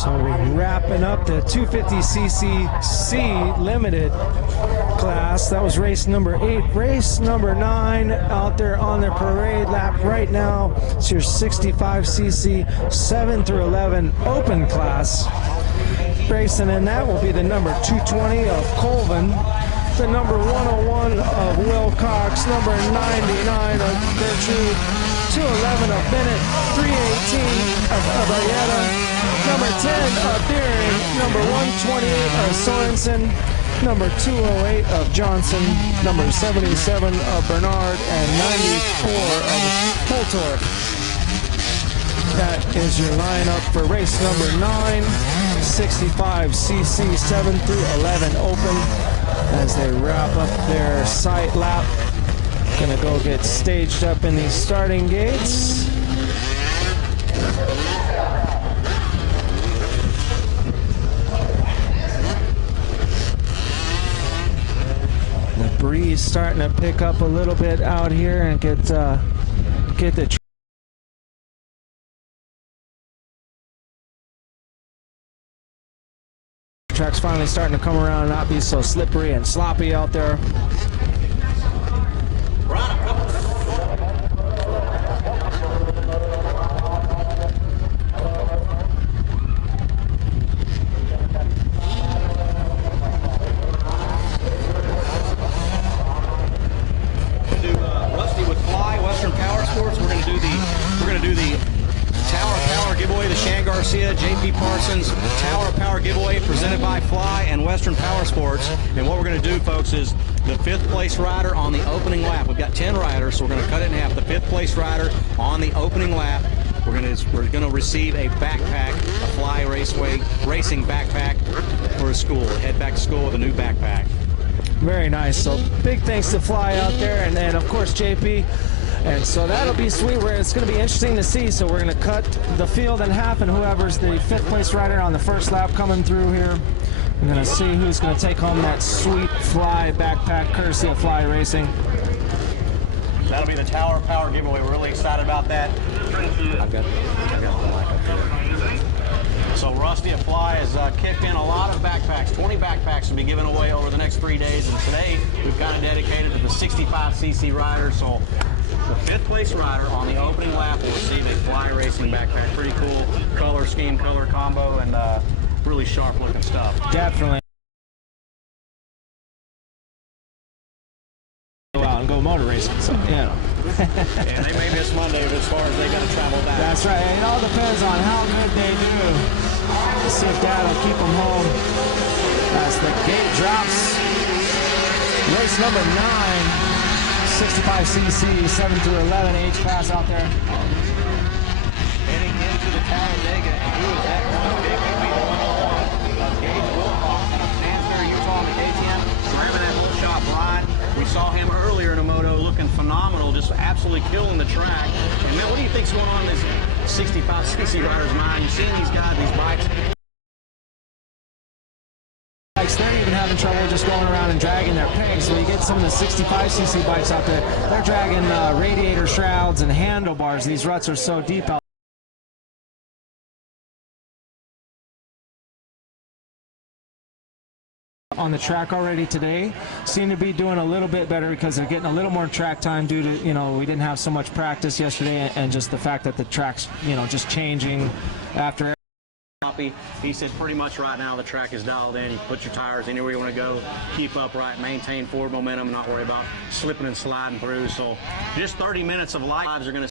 So we're wrapping up the 250cc C limited class. That was race number 8. Race number 9 out there on the parade lap right now. It's your 65cc 7 through 11 open class. Racing in that will be the number 220 of Colvin, the number 101 of Will Cox, number 99 of Gertrude, 211 of Bennett, 318 of Abayeta, number 10 of Deering, number 128 of Sorensen, number 208 of Johnson, number 77 of Bernard, and 94 of Poltorp. That is your lineup for race number 9, 65cc 7 through 11 open, as they wrap up their sight lap. Gonna go get staged up in these starting gates. The breeze starting to pick up a little bit out here and get the track's finally starting to come around and not be so slippery and sloppy out there. Rusty with Fly, Western Power Sports. We're going to do the Tower Power giveaway, the Shan Garcia, JP Parsons Tower of Power giveaway presented by Fly and Western Power Sports. And what we're going to do, folks, is the 5th place rider on the opening lap. We've got 10 riders, so we're going to cut it in half. The 5th place rider on the opening lap, we're going to receive a backpack, a Fly Raceway racing backpack for his school. Head back to school with a new backpack. Very nice. So big thanks to Fly out there, and then of course JP. And so that'll be sweet. It's going to be interesting to see. So we're going to cut the field in half, and whoever's the 5th place rider on the first lap coming through here, we're going to see who's going to take home that sweet Fly backpack courtesy of Fly Racing. That'll be the Tower of Power giveaway. We're really excited about that. I've got the mic up here. So Rusty at Fly has kicked in a lot of backpacks. 20 backpacks to be given away over the next 3 days. And today we've got it dedicated to the 65cc riders. So the 5th place rider on the opening lap will receive a Fly Racing backpack. Pretty cool color scheme, color combo, and really sharp looking stuff. Definitely. Go out and go motor racing, so, you know. Yeah, they may miss Monday as far as they got to travel back. That's right. It all depends on how good they do. Let's see if Dad will keep them home as the gate drops. Race number 9. 65cc 7 through 11 age class out there. Heading into the Talladega, and who is that one big? He'll be the 101 of Gage Wilcox out of Sandsbury, Utah, on the KTM. Ramming that little shot blind. We saw him earlier in a moto looking phenomenal, just absolutely killing the track. And man, what do you think's going on in this 65cc rider's mind? You've seen these guys, these bikes. They're even having trouble just going around and dragging their pegs. So you get some of the 65cc bikes out there, they're dragging radiator shrouds and handlebars. These ruts are so deep out on the track already today. Seem to be doing a little bit better because they're getting a little more track time due to, you know, we didn't have so much practice yesterday, and just the fact that the track's, you know, just changing after. He said pretty much right now the track is dialed in. You put your tires anywhere you want to go, keep upright, maintain forward momentum, and not worry about slipping and sliding through. So just 30 minutes of lives are going to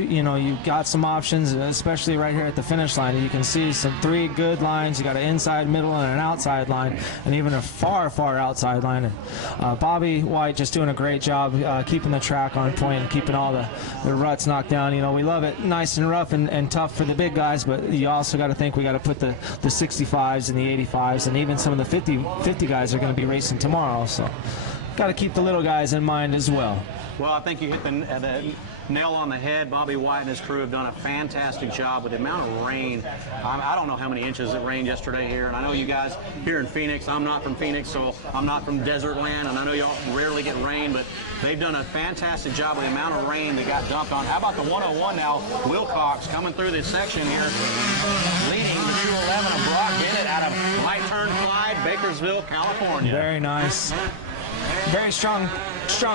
you know, you've got some options, especially right here at the finish line. You can see some 3 good lines. You got an inside, middle, and an outside line, and even a far, far outside line. Bobby White just doing a great job keeping the track on point and keeping all the ruts knocked down. You know, we love it nice and rough and tough for the big guys, but you also got to think we got to put the 65s and the 85s, and even some of the 50 guys are going to be racing tomorrow. So got to keep the little guys in mind as well. Well, I think you hit nail on the head. Bobby White and his crew have done a fantastic job with the amount of rain. I don't know how many inches it rained yesterday here, and I know you guys here in Phoenix, I'm not from Phoenix, so I'm not from desert land, and I know y'all rarely get rain, but they've done a fantastic job with the amount of rain that got dumped on. How about the 101 now? Wilcox coming through this section here, leading the 211 of Brock Bennett out of Light Turn Clyde, Bakersville, California. Very nice. Very strong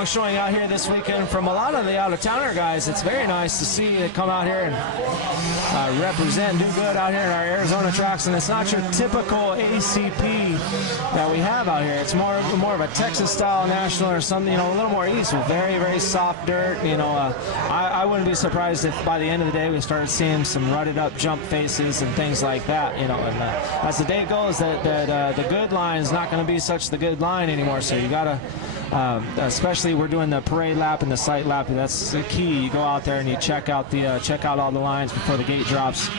showing out here this weekend from a lot of the out-of-towner guys. It's very nice to see it come out here and represent, do good out here in our Arizona tracks. And it's not your typical ACP that we have out here. It's more of a Texas-style national or something, you know, a little more east with very, very soft dirt. You know, I wouldn't be surprised if by the end of the day we started seeing some rutted-up jump faces and things like that. You know, and as the day goes, that the good line is not going to be such the good line anymore. So you got to. Especially we're doing the parade lap and the sight lap. That's the key. You go out there and you check out all the lines before the gate drops.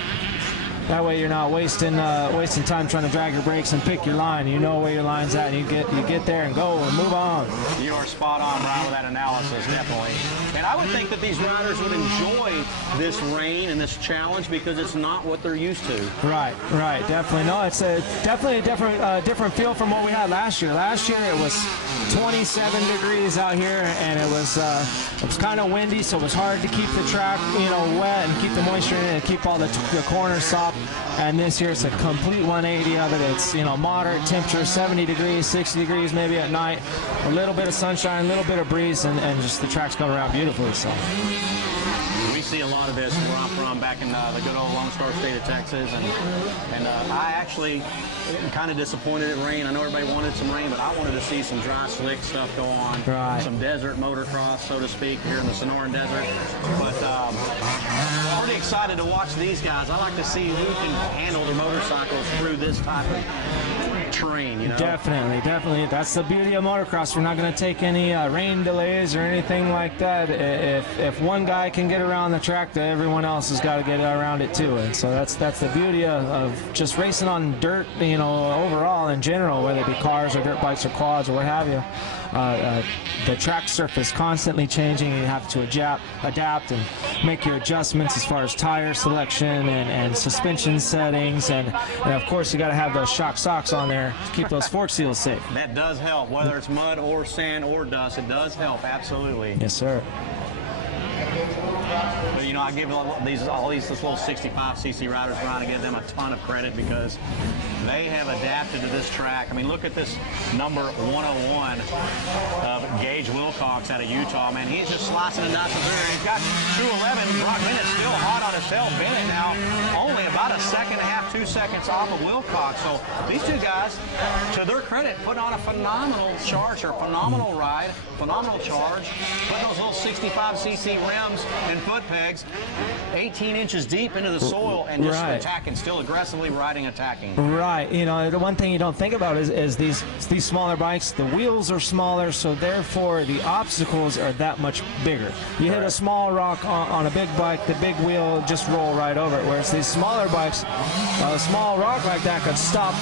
That way you're not wasting time trying to drag your brakes and pick your line. You know where your line's at, and you get there and go and move on. You are spot on, Brian, with that analysis, definitely. And I would think that these riders would enjoy this rain and this challenge because it's not what they're used to. Right, definitely. No, it's definitely a different feel from what we had last year. Last year it was 27 degrees out here, and it was kind of windy, so it was hard to keep the track, you know, wet and keep the moisture in and keep all the corners soft. And this year it's a complete 180 of it. It's, you know, moderate temperature, 70 degrees, 60 degrees maybe at night, a little bit of sunshine, a little bit of breeze, and just the track's coming around beautifully. So we see a lot of this where I'm from, back in the good old Lone Star State of Texas, and I actually am kind of disappointed it rained. I know everybody wanted some rain, but I wanted to see some dry, slick stuff go on, some desert motocross, so to speak, here in the Sonoran Desert. But pretty excited to watch these guys. I like to see who can handle their motorcycles through this type of terrain, you know? Definitely. That's the beauty of motocross. We're not going to take any rain delays or anything like that. If one guy can get around the track, then everyone else has got to get around it too. And so that's the beauty of just racing on dirt, you know, overall in general, whether it be cars or dirt bikes or quads or what have you. The track surface constantly changing. You have to adapt and make your adjustments as far as tire selection and suspension settings, and of course you got to have those shock socks on there to keep those fork seals safe. That does help, whether it's mud or sand or dust. It does help, absolutely. Yes, sir. But, you know, I give all these little 65cc riders, Brian, I give them a ton of credit because they have adapted to this track. I mean, look at this number 101 of Gage Wilcox out of Utah, man. He's just slicing and dicing through there. He's got 211. Brock Bennett still hot on his tail. Bennett now only about a second and a half, 2 seconds off of Wilcox. So these two guys, to their credit, put on a phenomenal charge or phenomenal ride, phenomenal charge. Put those little 65cc rims and foot pegs 18 inches deep into the soil and just attacking, still aggressively attacking. Right. You know, the one thing you don't think about is these smaller bikes, the wheels are smaller, so therefore the obstacles are that much bigger. You hit a small rock on a big bike, the big wheel just roll right over it, whereas these smaller bikes, a small rock like that could stop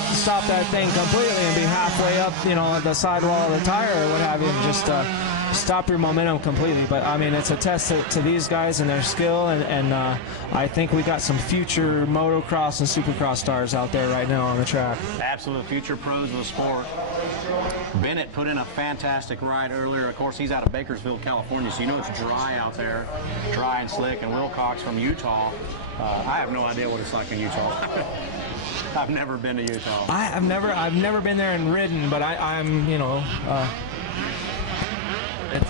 that thing completely and be halfway up, you know, the sidewall of the tire or what have you, and just stop your momentum completely. But I mean, it's a test to these guys and their skill, and I think we got some future motocross and supercross stars out there right now on the track. Absolute future pros of the sport. Bennett put in a fantastic ride earlier. Of course, he's out of Bakersville, California, so you know it's dry out there, dry and slick. And Wilcox from Utah, I have no idea what it's like in Utah. I've never been to Utah. I've never been there and ridden, but I'm you know.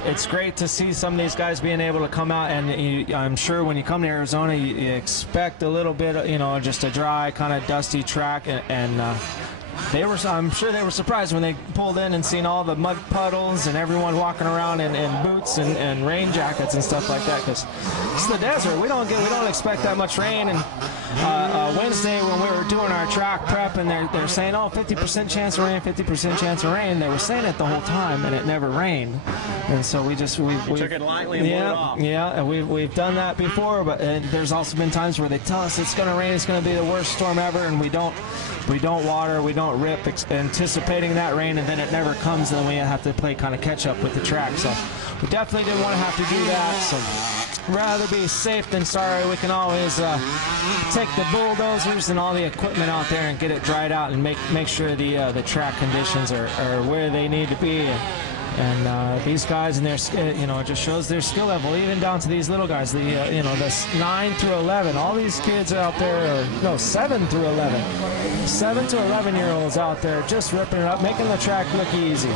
It's great to see some of these guys being able to come out, and I'm sure when you come to Arizona, you expect a little bit, you know, just a dry, kind of dusty track, and I'm sure they were surprised when they pulled in and seen all the mud puddles and everyone walking around in boots and rain jackets and stuff like that, because it's the desert. We don't expect that much rain. And Wednesday when we were doing our track prep, and they're saying, oh, 50% chance of rain, 50% chance of rain. They were saying it the whole time, and it never rained. And so we took it lightly and blew it off. Yeah, and we've done that before, but there's also been times where they tell us it's going to rain, it's going to be the worst storm ever, and we don't water, we don't rip, anticipating that rain, and then it never comes, and then we have to play kind of catch up with the track. So we definitely didn't want to have to do that. So rather be safe than sorry. We can always take the bulldozers and all the equipment out there and get it dried out and make sure the track conditions are where they need to be. And these guys and their, it just shows their skill level, even down to these little guys. The 9 through 11. All these kids out there, 7 through 11. 7 to 11-year-olds out there just ripping it up, making the track look easy.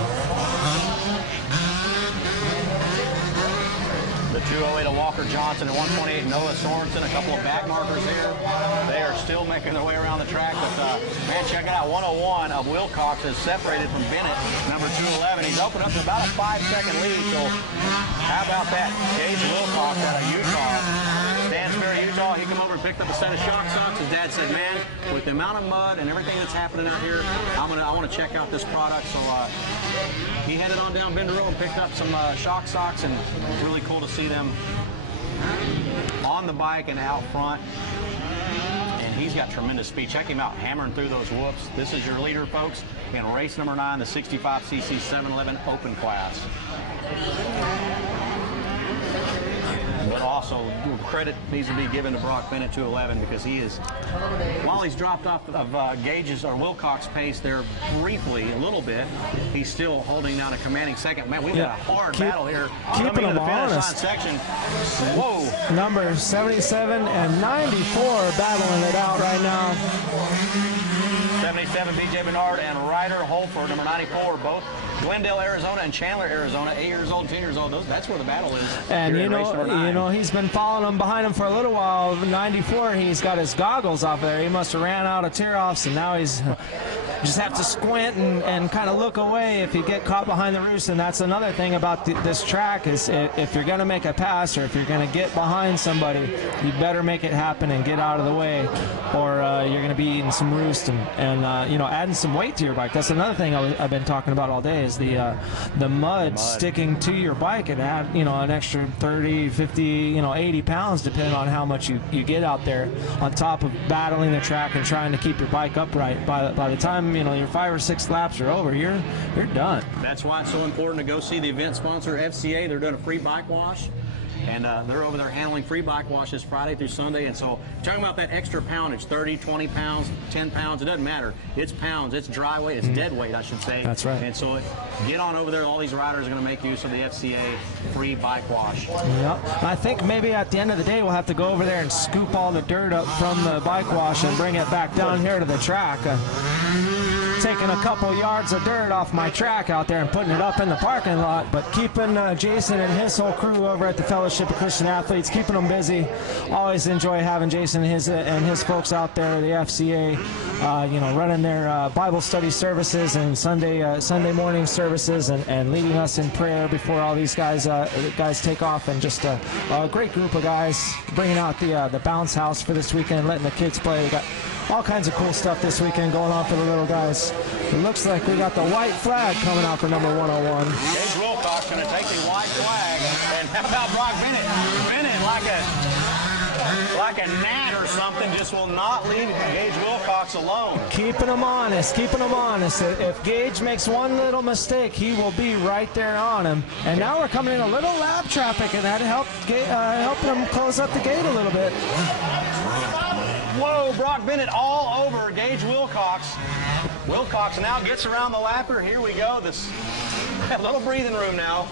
The 208 of Walker Johnson and 128 Noah Sorensen, a couple of back markers here. They are still making their way around the track, but man, check it out. 101 of Wilcox is separated from Bennett, number 211. He's opened up to about a 5-second lead, so how about that? Gage Wilcox out of Utah. Stansbury, Utah, he came over and picked up a set of shock socks. His dad said, man, with the amount of mud and everything that's happening out here, I want to check out this product. So he headed on down Bender Road and picked up some shock socks, and it's really cool to see them on the bike and out front. And he's got tremendous speed. Check him out, hammering through those whoops. This is your leader, folks, in race number 9, the 65cc 711 Open class. But also, credit needs to be given to Brock Bennett, 211, because he is, while he's dropped off of Gage's or Wilcox pace there briefly, a little bit, he's still holding down a commanding second. Man, we've got a hard battle here. Keeping them the finish line honest. section. Whoa. Number 77 and 94 are battling it out right now. 77, B.J. Bernard, and Ryder Holford, number 94, both Glendale, Arizona, and Chandler, Arizona, 8 years old, 10 years old. That's where the battle is. And he's been following them behind him for a little while. 94, he's got his goggles off there. He must have ran out of tear-offs, and now he's just have to squint and kind of look away if you get caught behind the roost. And that's another thing about this track is if you're going to make a pass or if you're going to get behind somebody, you better make it happen and get out of the way, or you're going to be eating some roost and adding some weight to your bike. That's another thing I've been talking about all day is the mud sticking to your bike and add an extra 30, 50, 80 pounds depending on how much you get out there, on top of battling the track and trying to keep your bike upright. By the time your 5 or 6 laps are over, you're done. That's why it's so important to go see the event sponsor, FCA. They're doing a free bike wash. And they're over there handling free bike washes Friday through Sunday. And so talking about that extra poundage, 30, 20 pounds, 10 pounds, it doesn't matter. It's pounds, it's dry weight, it's dead weight, I should say. That's right. And so get on over there. All these riders are going to make use of the FCA free bike wash. Yep. I think maybe at the end of the day we'll have to go over there and scoop all the dirt up from the bike wash and bring it back down here to the track. Taking a couple yards of dirt off my track out there and putting it up in the parking lot, but keeping Jason and his whole crew over at the Fellowship of Christian Athletes, keeping them busy. Always enjoy having Jason and his folks out there, the FCA, running their Bible study services and Sunday morning services and leading us in prayer before all these guys take off. And just a great group of guys bringing out the bounce house for this weekend, letting the kids play. We got all kinds of cool stuff this weekend going on for the little guys. It looks like we got the white flag coming out for number 101. Gage Wilcox going to take the white flag. And how about Brock Bennett? Bennett, like a gnat or something, just will not leave Gage Wilcox alone. Keeping him honest. If Gage makes one little mistake, he will be right there on him. And now we're coming in a little lap traffic, and that helped him close up the gate a little bit. Whoa, Brock Bennett all over Gage Wilcox. Wilcox now gets around the lapper. Here we go. This a little breathing room now.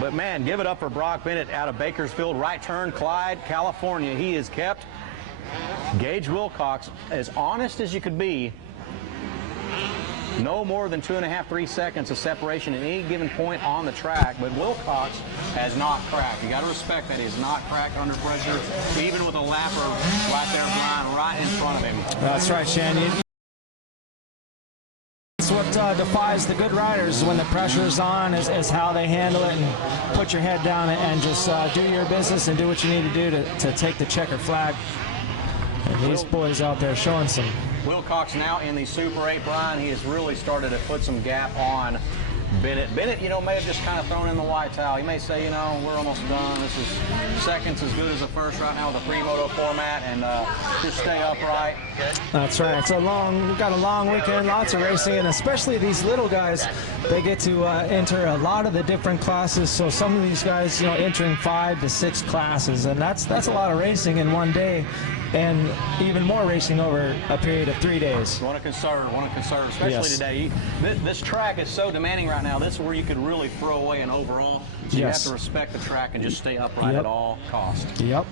But man, give it up for Brock Bennett out of Bakersfield, right turn, Clyde, California. He has kept Gage Wilcox as honest as you could be. No more than 2.5, 3 seconds of separation at any given point on the track, but Wilcox has not cracked. You got to respect that he has not cracked under pressure, even with a lapper right there blind, right in front of him. That's right, Shannon. That's what defies the good riders when the pressure's on is how they handle it and put your head down and just do your business and do what you need to do to take the checker flag. And these boys out there showing some. Wilcox now in the Super 8, Brian. He has really started to put some gap on Bennett. Bennett, you know, may have just kind of thrown in the white towel. He may say, you know, we're almost done. This is second's as good as the first right now with the pre-moto format, and just stay upright. That's right. It's we've got a long weekend, lots of racing, and especially these little guys, they get to enter a lot of the different classes. So some of these guys, you know, entering 5 to 6 classes, and that's a lot of racing in one day, and even more racing over a period of 3 days. Want to conserve, especially Yes. today. This track is so demanding right now. This is where you could really throw away an overall. So you have Yes. to respect the track and just stay upright at all costs. Yep.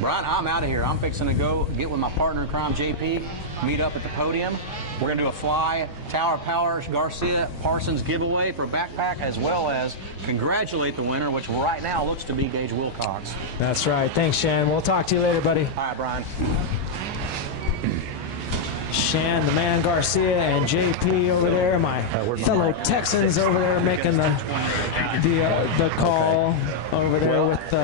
Brian, I'm out of here. I'm fixing to go get with my partner in crime, JP, meet up at the podium. We're going to do a fly Tower Power Garcia Parsons giveaway for a backpack, as well as congratulate the winner, which right now looks to be Gage Wilcox. That's right. Thanks, Shan. We'll talk to you later, buddy. All right, Brian. Shan, the man Garcia, and JP over there, my fellow Texans over there making the call over there with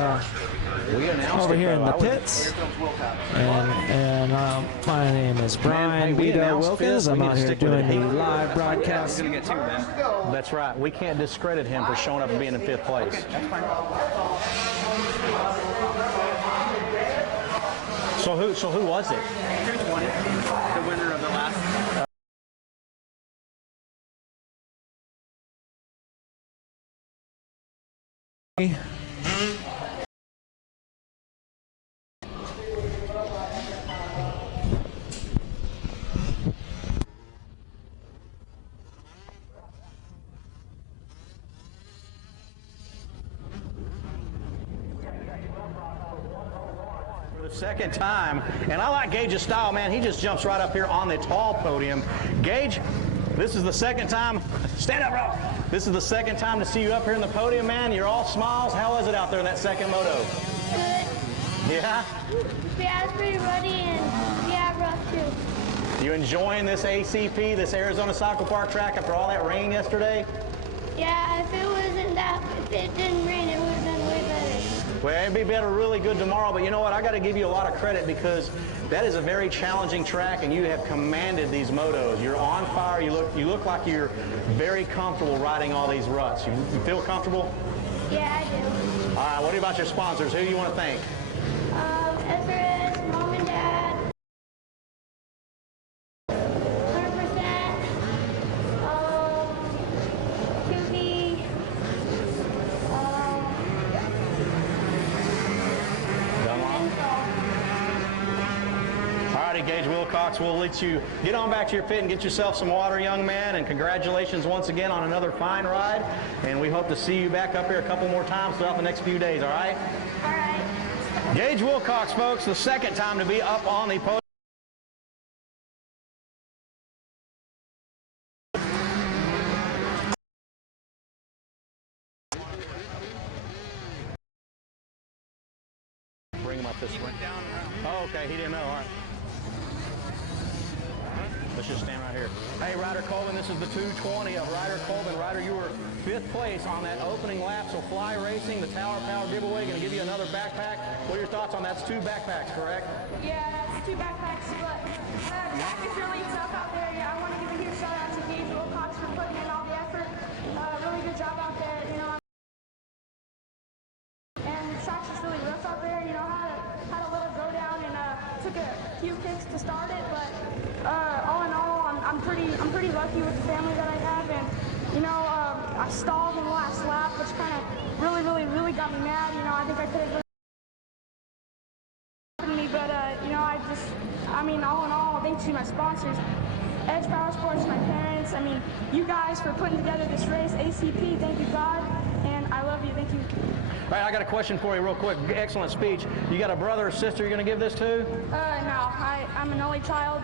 over here in the pits. And my name is Brian Vito Wilkins. I'm out here doing the live broadcast. That's right. We can't discredit him for showing up and being in 5th place. So who was it? Who's won it? The winner of the last. Second time, and I like Gage's style, man. He just jumps right up here on the tall podium. Gage, this is the second time. Stand up, bro. This is the second time to see you up here in the podium, man. You're all smiles. How was it out there in that second moto? Good. Yeah? Yeah, it's pretty ruddy and yeah, rough too. You enjoying this ACP, this Arizona Cycle Park track after all that rain yesterday? Yeah, if it didn't rain, it would have been way better. Well, it'd be better, really good tomorrow, but you know what? I got to give you a lot of credit because that is a very challenging track, and you have commanded these motos. You're on fire. You look like you're very comfortable riding all these ruts. You feel comfortable? Yeah, I do. All right. What about your sponsors? Who do you want to thank? Everest, Mom and Dad, 100%, QB, All righty, Gage Wilcox, we'll let you get on back to your pit and get yourself some water, young man, and congratulations once again on another fine ride, and we hope to see you back up here a couple more times throughout the next few days, all right? All right. Gage Wilcox, folks, the second time to be up on the podium. Bring him up this way. Oh, okay, he didn't know. All right. Let's just stand right here. Hey, Ryder Colvin, this is the 220 of Ryder Colvin. Ryder, you were 5th place on that opening lap, so Fly Racing, the Tower Power giveaway, going to give you another backpack. What are your thoughts on that? It's 2 backpacks, correct? Yeah, that's 2 backpacks, but track is really tough out there. Yeah, I want to give a huge shout out to Gage Wilcox for putting in all the effort. Really good job out there, you know. And the track's just really rough out there, you know, had to let it go down and took a few kicks to start it, but all in all, I'm pretty lucky with the family that I have, and you know, I stalled in the last lap, which kind of really got me mad. You know, I think I could have me, but you know, I mean, all in all, thanks to my sponsors, Edge Power Sports, my parents. I mean, you guys for putting together this race, ACP. Thank you, God, and I love you. Thank you. All right, I got a question for you real quick. Excellent speech. You got a brother or sister you're going to give this to? No, I'm an only child.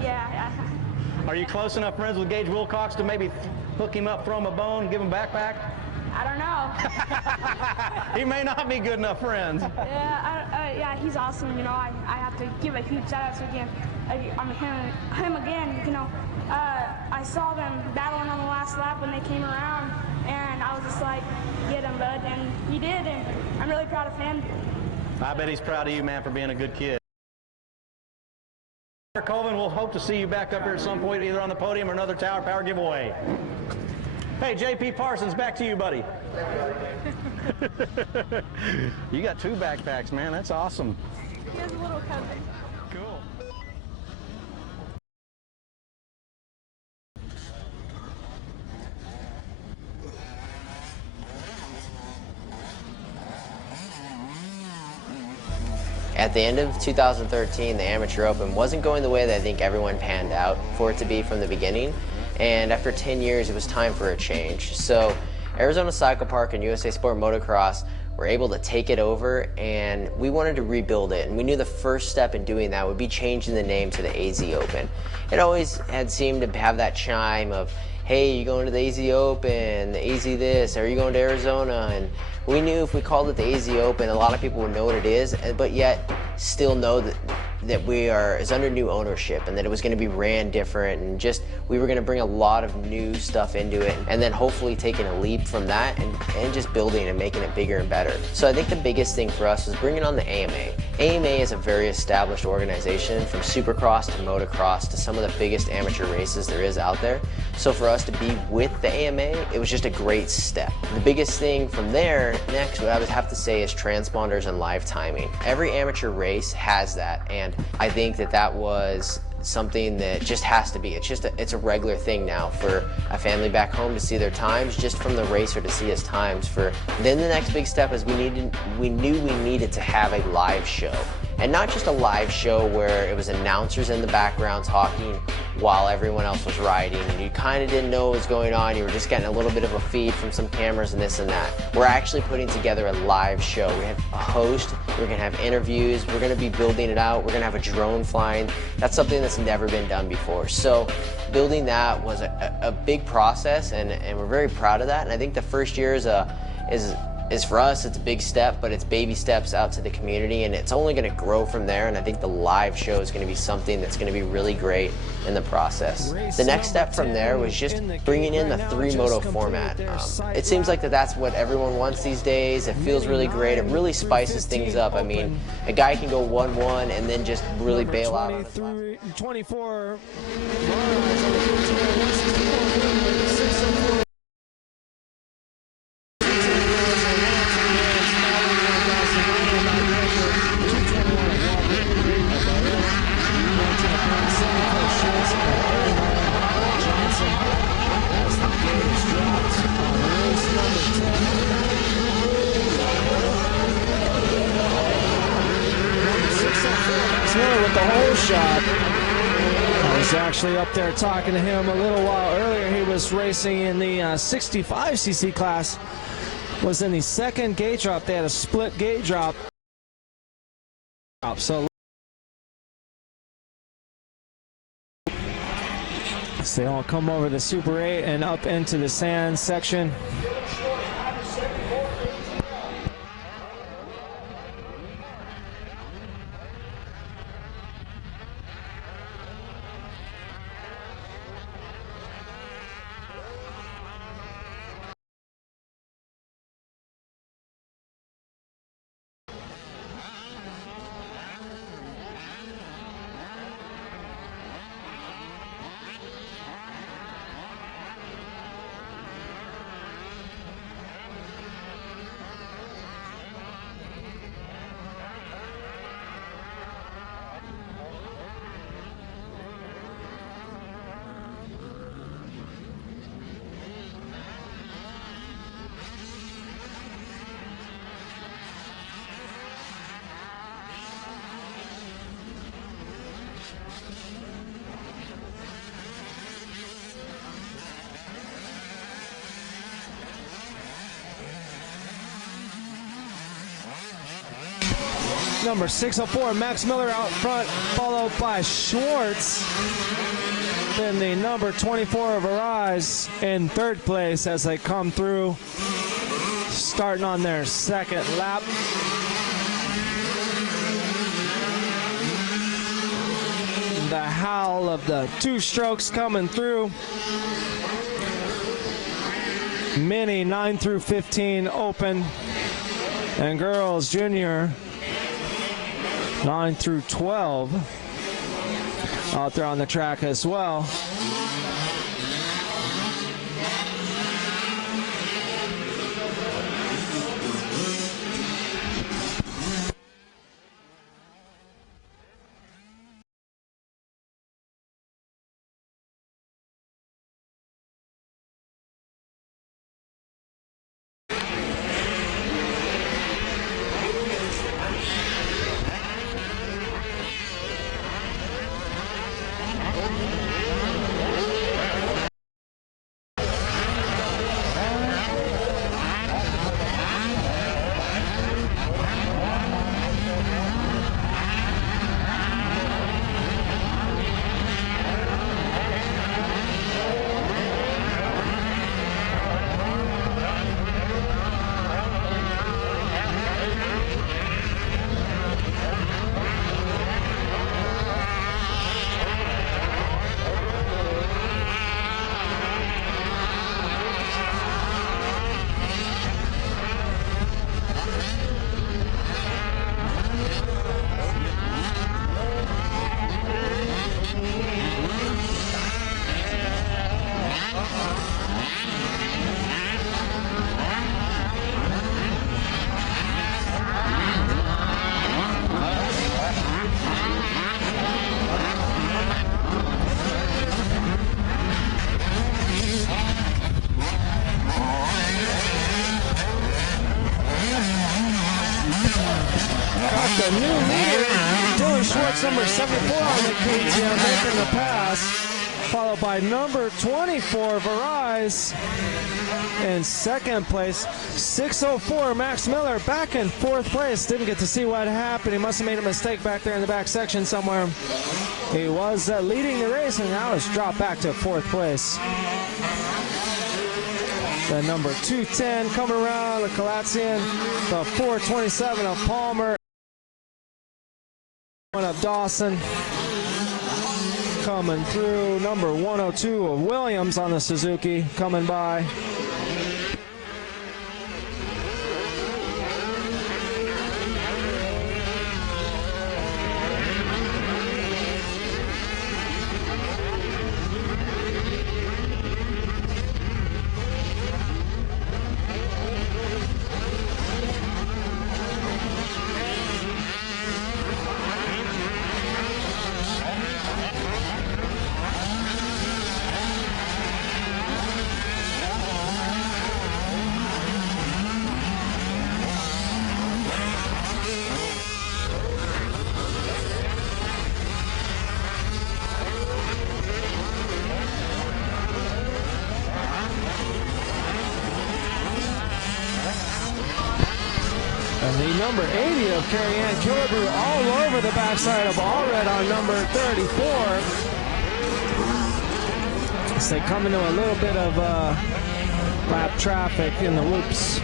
Yeah. Are you close enough friends with Gage Wilcox to maybe hook him up, throw him a bone, give him a backpack? I don't know. He may not be good enough friends. Yeah, he's awesome. You know, I have to give a huge shout out to him again. You know, I saw them battling on the last lap when they came around, and I was just like, get him, bud, and he did, and I'm really proud of him. I bet he's proud of you, man, for being a good kid. Colvin, we'll hope to see you back up here at some point, either on the podium or another Tower Power giveaway. Hey, JP Parsons, back to you, buddy. You got 2 backpacks, man. That's awesome. He has a little cousin. Cool. At the end of 2013, the Amateur Open wasn't going the way that I think everyone panned out for it to be from the beginning. And after 10 years, it was time for a change. So Arizona Cycle Park and USA Sport Motocross were able to take it over, and we wanted to rebuild it. And we knew the first step in doing that would be changing the name to the AZ Open. It always had seemed to have that chime of, hey, you going to the AZ Open, the AZ this, are you going to Arizona? And we knew if we called it the AZ Open, a lot of people would know what it is, but yet still know that we is under new ownership, and that it was going to be ran different, and just we were going to bring a lot of new stuff into it, and then hopefully taking a leap from that and just building and making it bigger and better. So I think the biggest thing for us was bringing on the AMA. AMA is a very established organization, from Supercross to motocross to some of the biggest amateur races there is out there. So for us to be with the AMA, it was just a great step. The biggest thing from there, next, what I would have to say is transponders and live timing. Every amateur race has that, and I think that was something that just has to be. It's a regular thing now for a family back home to see their times, just from the racer to see his times. Then the next big step is we knew we needed to have a live show. And not just a live show where it was announcers in the background talking while everyone else was riding, and you kind of didn't know what was going on. You were just getting a little bit of a feed from some cameras and this and that. We're actually putting together a live show. We have a host, we're going to have interviews, we're going to be building it out, we're going to have a drone flying. That's something that's never been done before. So building that was a big process, and we're very proud of that. And I think the first year is for us, it's a big step, but it's baby steps out to the community, and it's only going to grow from there. And I think the live show is going to be something that's going to be really great in the process. The next step from there was just bringing in the 3-moto format. It seems like that's what everyone wants these days. It feels really great. It really spices things up. I mean, a guy can go 1-1 and then just really bail out on the 24. With the whole shot. I was actually up there talking to him a little while earlier. He was racing in the 65cc class, was in the second gate drop. They had a split gate drop. So they all come over the Super 8 and up into the sand section. Number 604, Max Miller out front, followed by Schwartz. Then the number 24 of Arise in third place as they come through, starting on their second lap. The howl of the 2 strokes coming through. Mini 9 through 15 open, and girls junior 9 through 12. out there on the track as well. The new leader, Dylan Schwartz, number 74 on the KTM, making the pass, followed by number 24, Verise, in second place. 604, Max Miller, back in fourth place. Didn't get to see what happened. He must have made a mistake back there in the back section somewhere. He was leading the race, and now has dropped back to fourth place. The number 210 coming around, the Calatsian, the 427 of Palmer. One of Dawson coming through, number 102 of Williams on the Suzuki coming by. And the number 80 of Carrie Ann Killebrew all over the backside of Allred on number 34. As they come into a little bit of lap traffic in the whoops.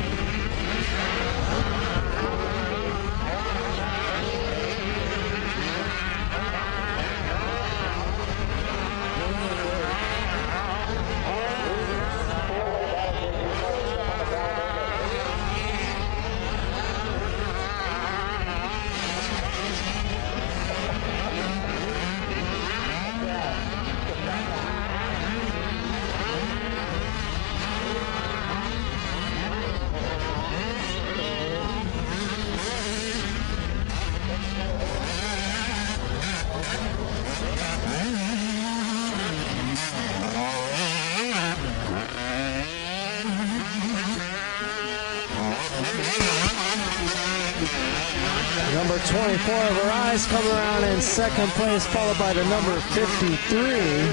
Number 24 of Verise coming around in second place, followed by the number 53.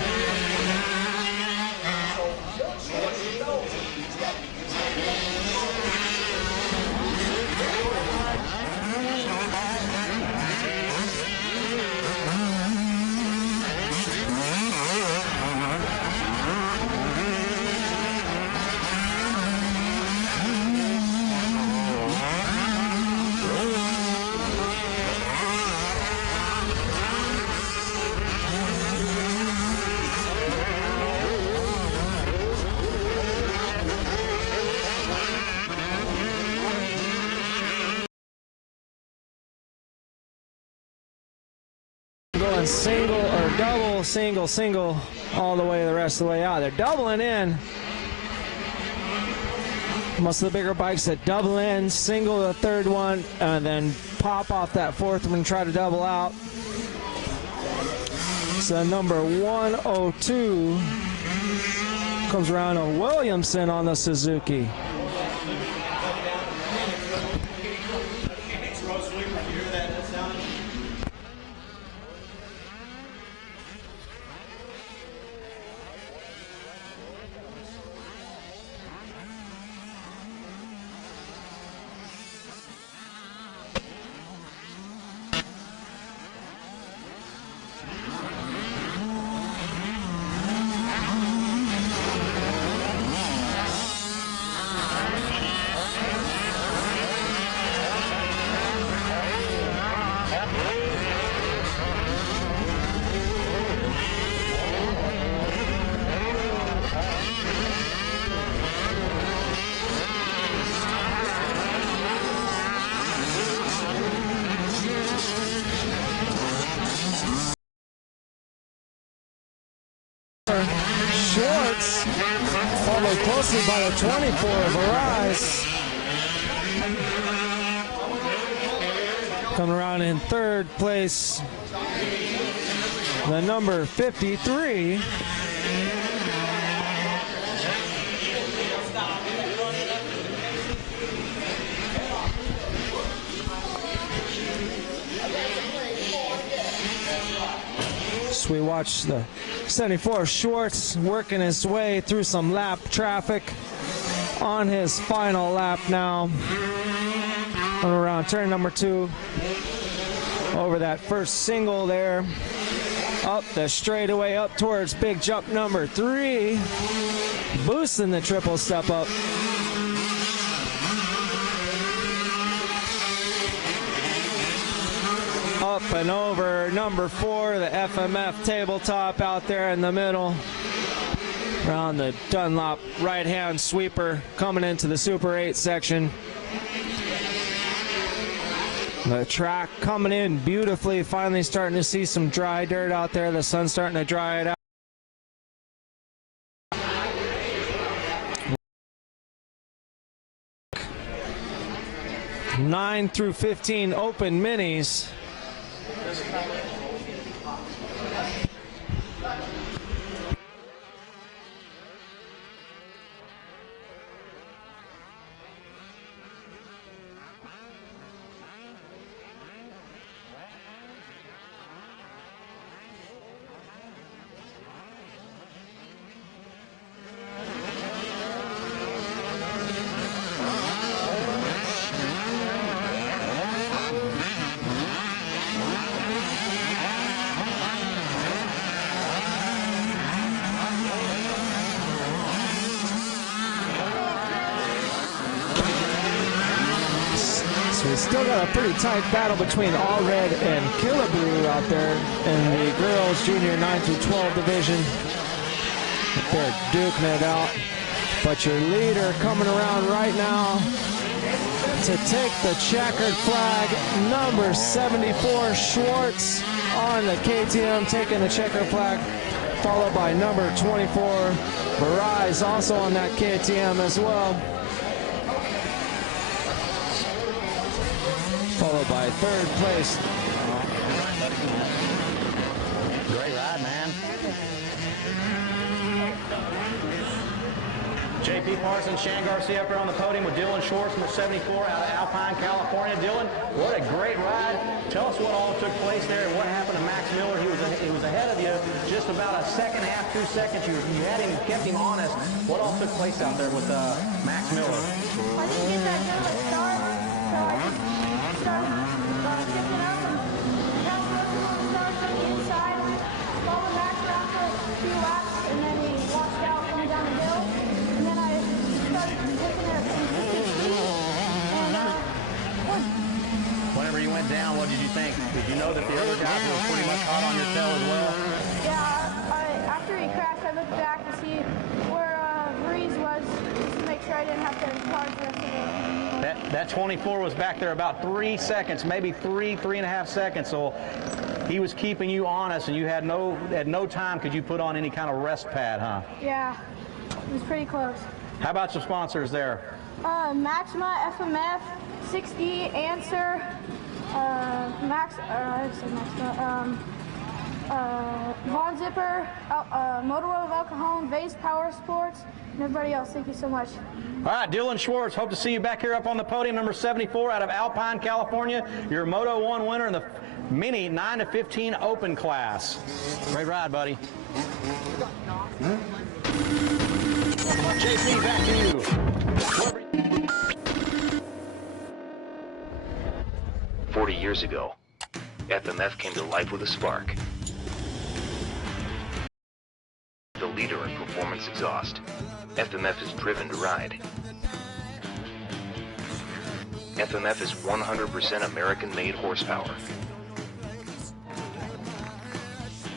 going single or double, single, single, all the way the rest of the way out. They're doubling in. Most of the bigger bikes that double in, single the third one, and then pop off that fourth one and try to double out. So number 102 comes around to Williamson on the Suzuki. Schwartz, followed closely by the 24 of Arise. Coming around in third place, the number 53. So we watch the 74 Schwartz working his way through some lap traffic on his final lap now. Coming around turn number 2. Over that first single there. Up the straightaway up towards big jump number 3. Boosting the triple step up. Up and over number 4, the FMF tabletop out there in the middle. Around the Dunlop right-hand sweeper coming into the Super 8 section. The track coming in beautifully, finally starting to see some dry dirt out there. The sun's starting to dry it out. 9 through 15 open minis. We still got a pretty tight battle between All Red and Killebrew out there in the girls junior 9 through 12 division. They're duking it out. But your leader coming around right now to take the checkered flag, number 74 Schwartz on the KTM taking the checkered flag, followed by number 24 Barais also on that KTM as well. Followed by third place. Great ride, man. JP Parsons, Shan Garcia up here on the podium with Dylan Schwartz, number 74 out of Alpine, California. Dylan, what a great ride. Tell us what all took place there and what happened to Max Miller. He was ahead of you just about a second and a half, 2 seconds. You had him, kept him honest. What all took place out there with Max Miller? I didn't get that good of a start, so I just started kicking up and held most of the stars on the inside. Followed Max around for a few laps, and then he washed out coming down the hill. And then I started looking at some decent speed. And whenever you went down, what did you think? Did you know that the other guys were pretty much hot on your tail as well? Yeah, after he crashed, I looked back to see where Breeze was, just to make sure I didn't have to charge the rest of it. That 24 was back there about 3 seconds, maybe three and a half seconds. So he was keeping you honest, and you had at no time could you put on any kind of rest pad, huh? Yeah, it was pretty close. How about your sponsors there? Maxima, FMF, 6D, Answer, Von Zipper, Motorola El Cajon, Vase Power Sports, and everybody else. Thank you so much. All right, Dylan Schwartz, hope to see you back here up on the podium, number 74 out of Alpine, California. Your Moto 1 winner in the Mini 9 to 15 Open class. Great ride, buddy. JP, back to you. 40 years ago, FMF came to life with a spark. The leader in performance exhaust, FMF is driven to ride. FMF is 100% American-made horsepower.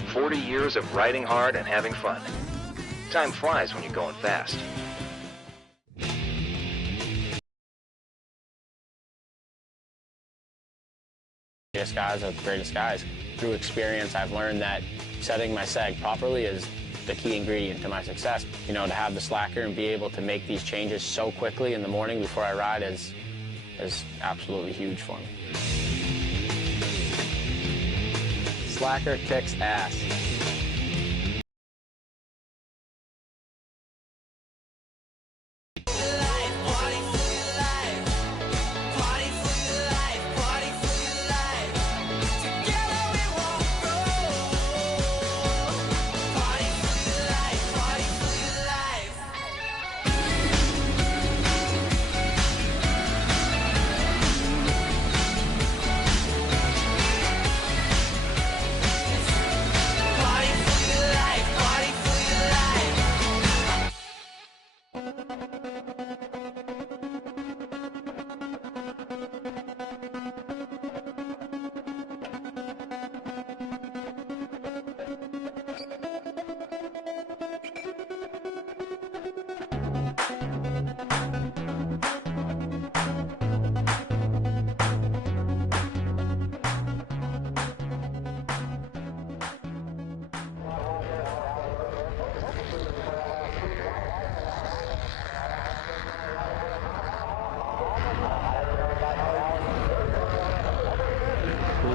40 years of riding hard and having fun. Time flies when you're going fast. Greatest guys are the greatest guys. Through experience, I've learned that setting my seg properly is the key ingredient to my success. You know, to have the slacker and be able to make these changes so quickly in the morning before I ride is absolutely huge for me. Slacker kicks ass.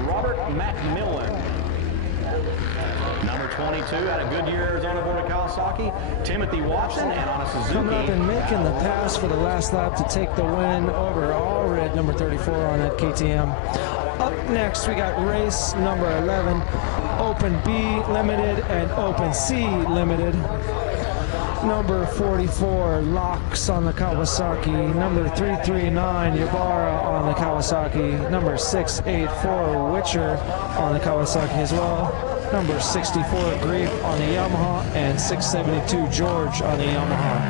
Robert McMillan, number 22 out of Goodyear, Arizona, born to Kawasaki. Timothy Watson, and on a Suzuki. Coming up and making the pass for the last lap to take the win over Allred, number 34 on that KTM. Up next, we got race number 11, Open B Limited and Open C Limited. Number 44, Locks on the Kawasaki. Number 339, Yabara on the Kawasaki. Number 684, Witcher on the Kawasaki as well. Number 64, Grief on the Yamaha. And 672, George on the Yamaha.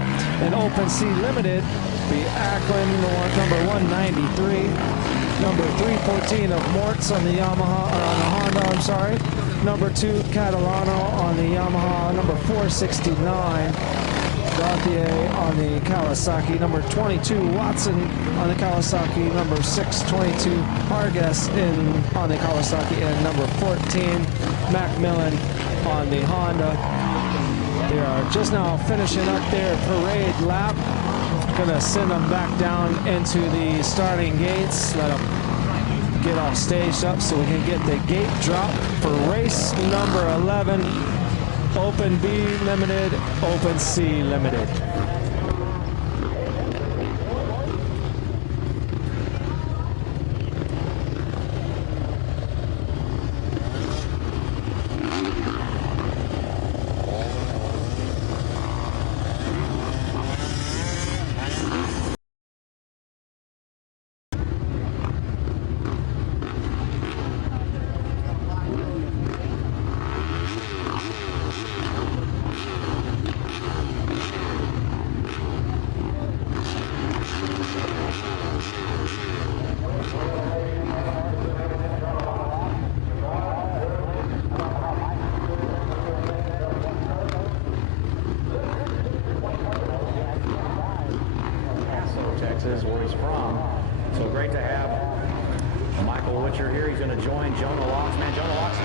And Open C Limited, the Ackland, number 193. Number 314 of Mortz on the Yamaha, or on the Honda, I'm sorry. Number 2, Catalano on the Yamaha. Number 469, Gauthier on the Kawasaki. Number 22, Watson on the Kawasaki. Number 622, Hargas on the Kawasaki. And number 14, Macmillan on the Honda. They are just now finishing up their parade lap. Gonna send them back down into the starting gates. Let them get all staged up so we can get the gate drop for race number 11. Open B Limited, Open C Limited. Texas, where he's from. So great to have Michael Witcher here. He's going to join Jonah Locks. Man, Jonah Locks,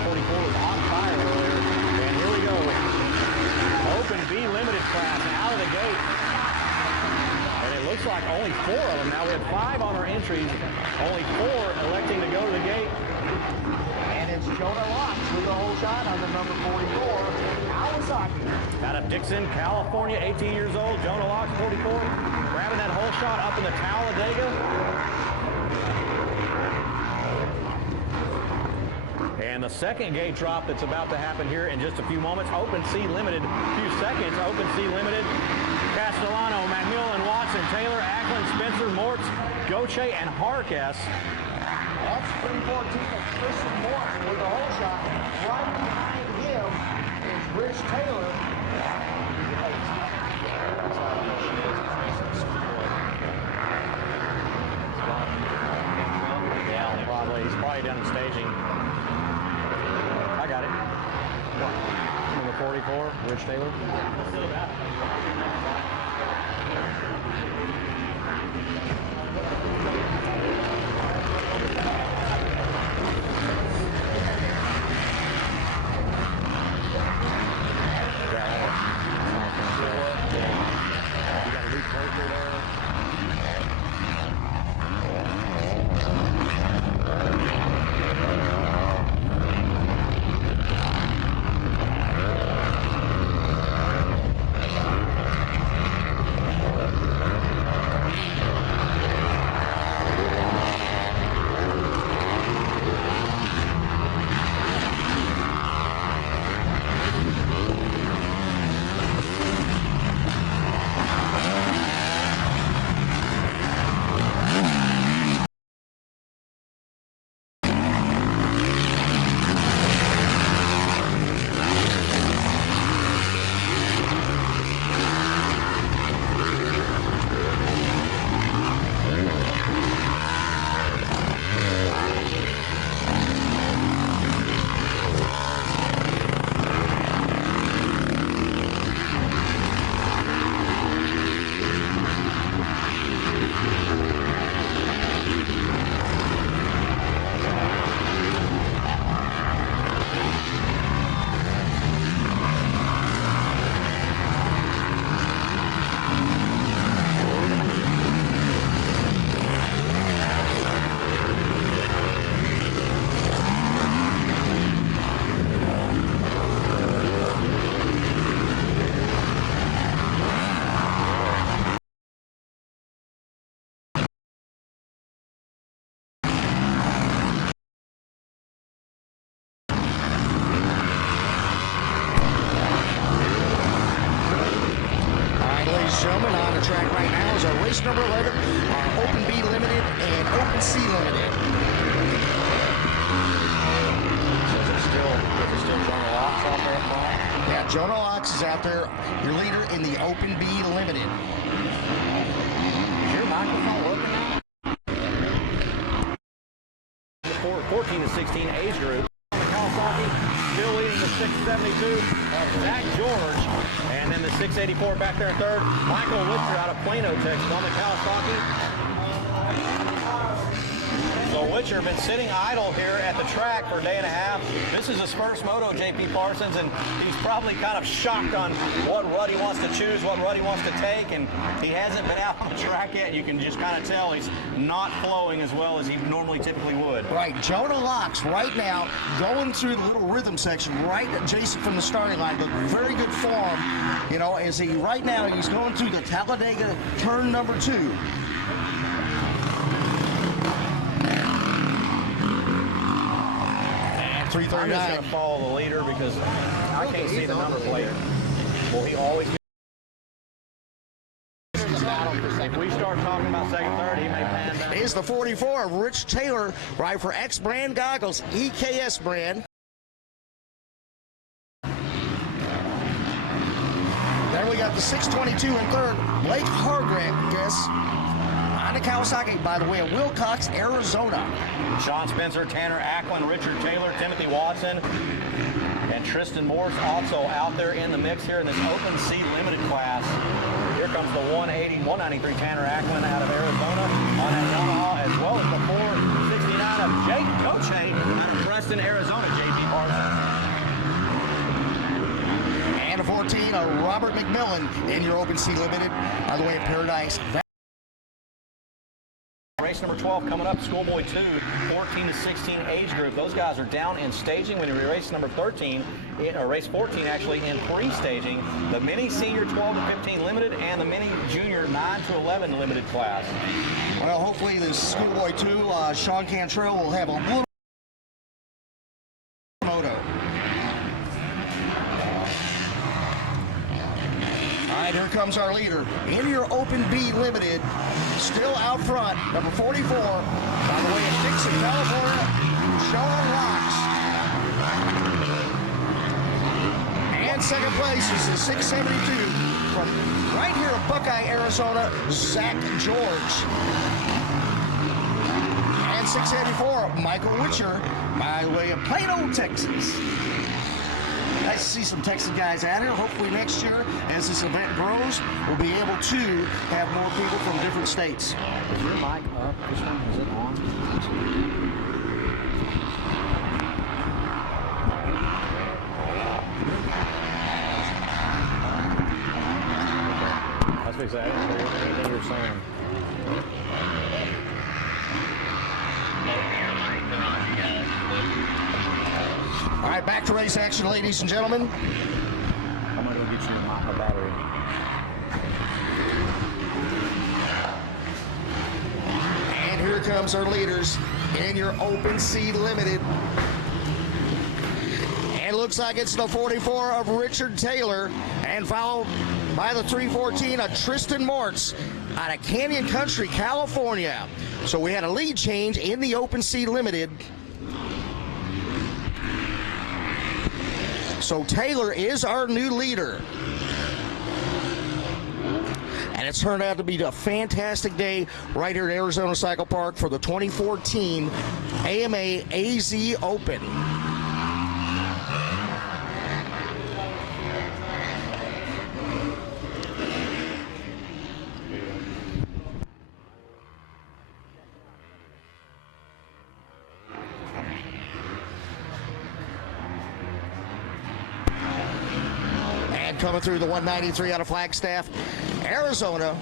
4 of them. Now we have 5 on our entries, only 4 electing to go to the gate. And it's Jonah Locks with the whole shot on the number 44, Kawasaki. Out of Dixon, California, 18 years old, Jonah Locks, 44, grabbing that whole shot up in the Talladega. And the second gate drop that's about to happen here in just a few moments. Open C limited, few seconds. Open C limited. Castellano, McMillan, Watson, Taylor, Ackland, Spencer, Mortz, Goche, and Harkess. That's 314 of Tristan Morton with the whole shot. Right behind him is Rich Taylor. Yeah, probably. He's probably done staging. I got it. Number 44, Rich Taylor. Gentlemen, on the track right now is our race number 11, our Open B Limited and Open C Limited. Is it still Jonah Locks out there? Yeah, Jonah Locks is out there, your leader in the Open B Limited. Is your microphone working now? The 14 to 16 age group. Kawasaki still leading the 672 of Zach George. And then the 684 back there in third. Michael Witcher out of Plano, Texas on the Kawasaki. So Witcher been sitting idle here at the track for a day and a half. This is his first moto, J.P. Parsons, and he's probably kind of shocked on what rut he wants to choose, what rut he wants to take, and he hasn't been out on the track yet. You can just kind of tell he's not flowing as well as he normally typically would. Right, Jonah Locks right now going through the little rhythm section right adjacent from the starting line, but very good form, you know, as he right now he's going through the Talladega turn number 2. I'm just going to follow the leader because I can't see the number plate. Well, he always gets. If we start talking about second, third, he may pan down. Is the 44 of Rich Taylor, right for X brand goggles, EKS brand. Then we got the 622 in third, Blake Hargreaves. On the Kawasaki, by the way, of Wilcox, Arizona. Sean Spencer, Tanner Ackland, Richard Taylor, Timothy Watson, and Tristan Morse also out there in the mix here in this Open C Limited class. Here comes the 180, 193 Tanner Ackland out of Arizona on that Yamaha, as well as the 469 of Jake Goche out of Preston, Arizona, J.P. Parsons. And a 14 of Robert McMillan in your Open C Limited, by the way, of Paradise. race number 12 coming up, Schoolboy 2, 14 to 16 age group. Those guys are down in staging. When you race number 13, or race 14 actually, in pre-staging, the mini senior 12 to 15 limited and the mini junior 9 to 11 limited class. Well, hopefully this Schoolboy 2, Sean Cantrell will have a little moto. All right, here comes our leader. In your Open B Limited, still out front, number 44, by the way of Dixon, California, Sean Locks. And second place is the 672 from right here in Buckeye, Arizona, Zach George. And 684, Michael Witcher, by the way of Plano, Texas. Nice to see some Texas guys out here. Hopefully next year, as this event grows, we'll be able to have more people from different states. Is your mic up? Which one is it on? That's what exactly anything you're saying. All right, back to race action, ladies and gentlemen. I'm going to go get you a battery. And here comes our leaders in your Open C Limited. And it looks like it's the 44 of Richard Taylor, and followed by the 314 of Tristan Mortz out of Canyon Country, California. So we had a lead change in the Open C Limited. So Taylor is our new leader. And it's turned out to be a fantastic day right here at Arizona Cycle Park for the 2014 AMA AZ Open. Coming through the 193 out of Flagstaff, Arizona,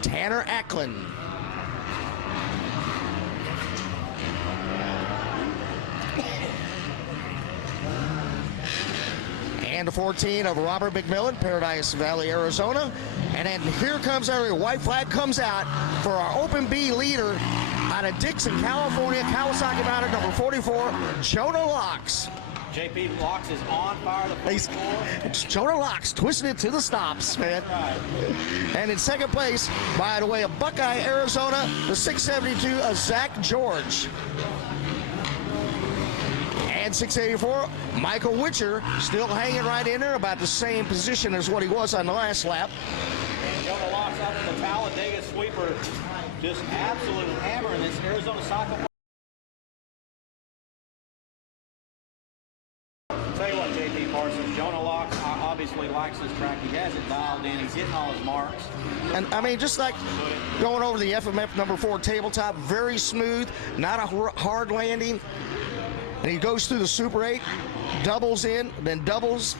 Tanner Acklin. And the 14 of Robert McMillan, Paradise Valley, Arizona. And then here comes our white flag comes out for our Open B leader out of Dixon, California, Kawasaki Mounted, number 44, Jonah Locks. JP Locks is on fire. Jonah Locks twisting it to the stops, man. Right. And in second place, by the way of Buckeye, Arizona, the 672 of Zach George. And 684, Michael Witcher, still hanging right in there, about the same position as what he was on the last lap. And Jonah Locks out in the Talladega sweeper, just absolute hammer in this Arizona Cycle Park. Tell you what, JP Parsons, Jonah Locks obviously likes this track. He has it dialed in. He's hitting all his marks. And I mean, just like going over the FMF number 4 tabletop, very smooth, not a hard landing. And he goes through the Super 8, doubles in, then doubles.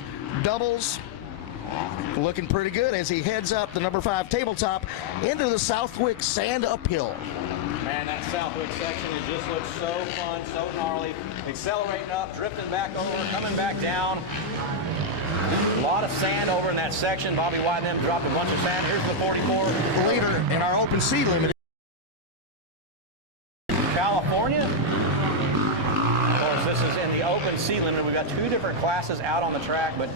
Looking pretty good as he heads up the number 5 tabletop into the Southwick Sand uphill. Man, that Southwick section, it just looks so fun, so gnarly. Accelerating up, drifting back over, coming back down. A lot of sand over in that section. Bobby White and them dropped a bunch of sand. Here's the 44. The leader in our Open C Limited. California. Of course, this is in the Open C Limited. We've got 2 different classes out on the track, but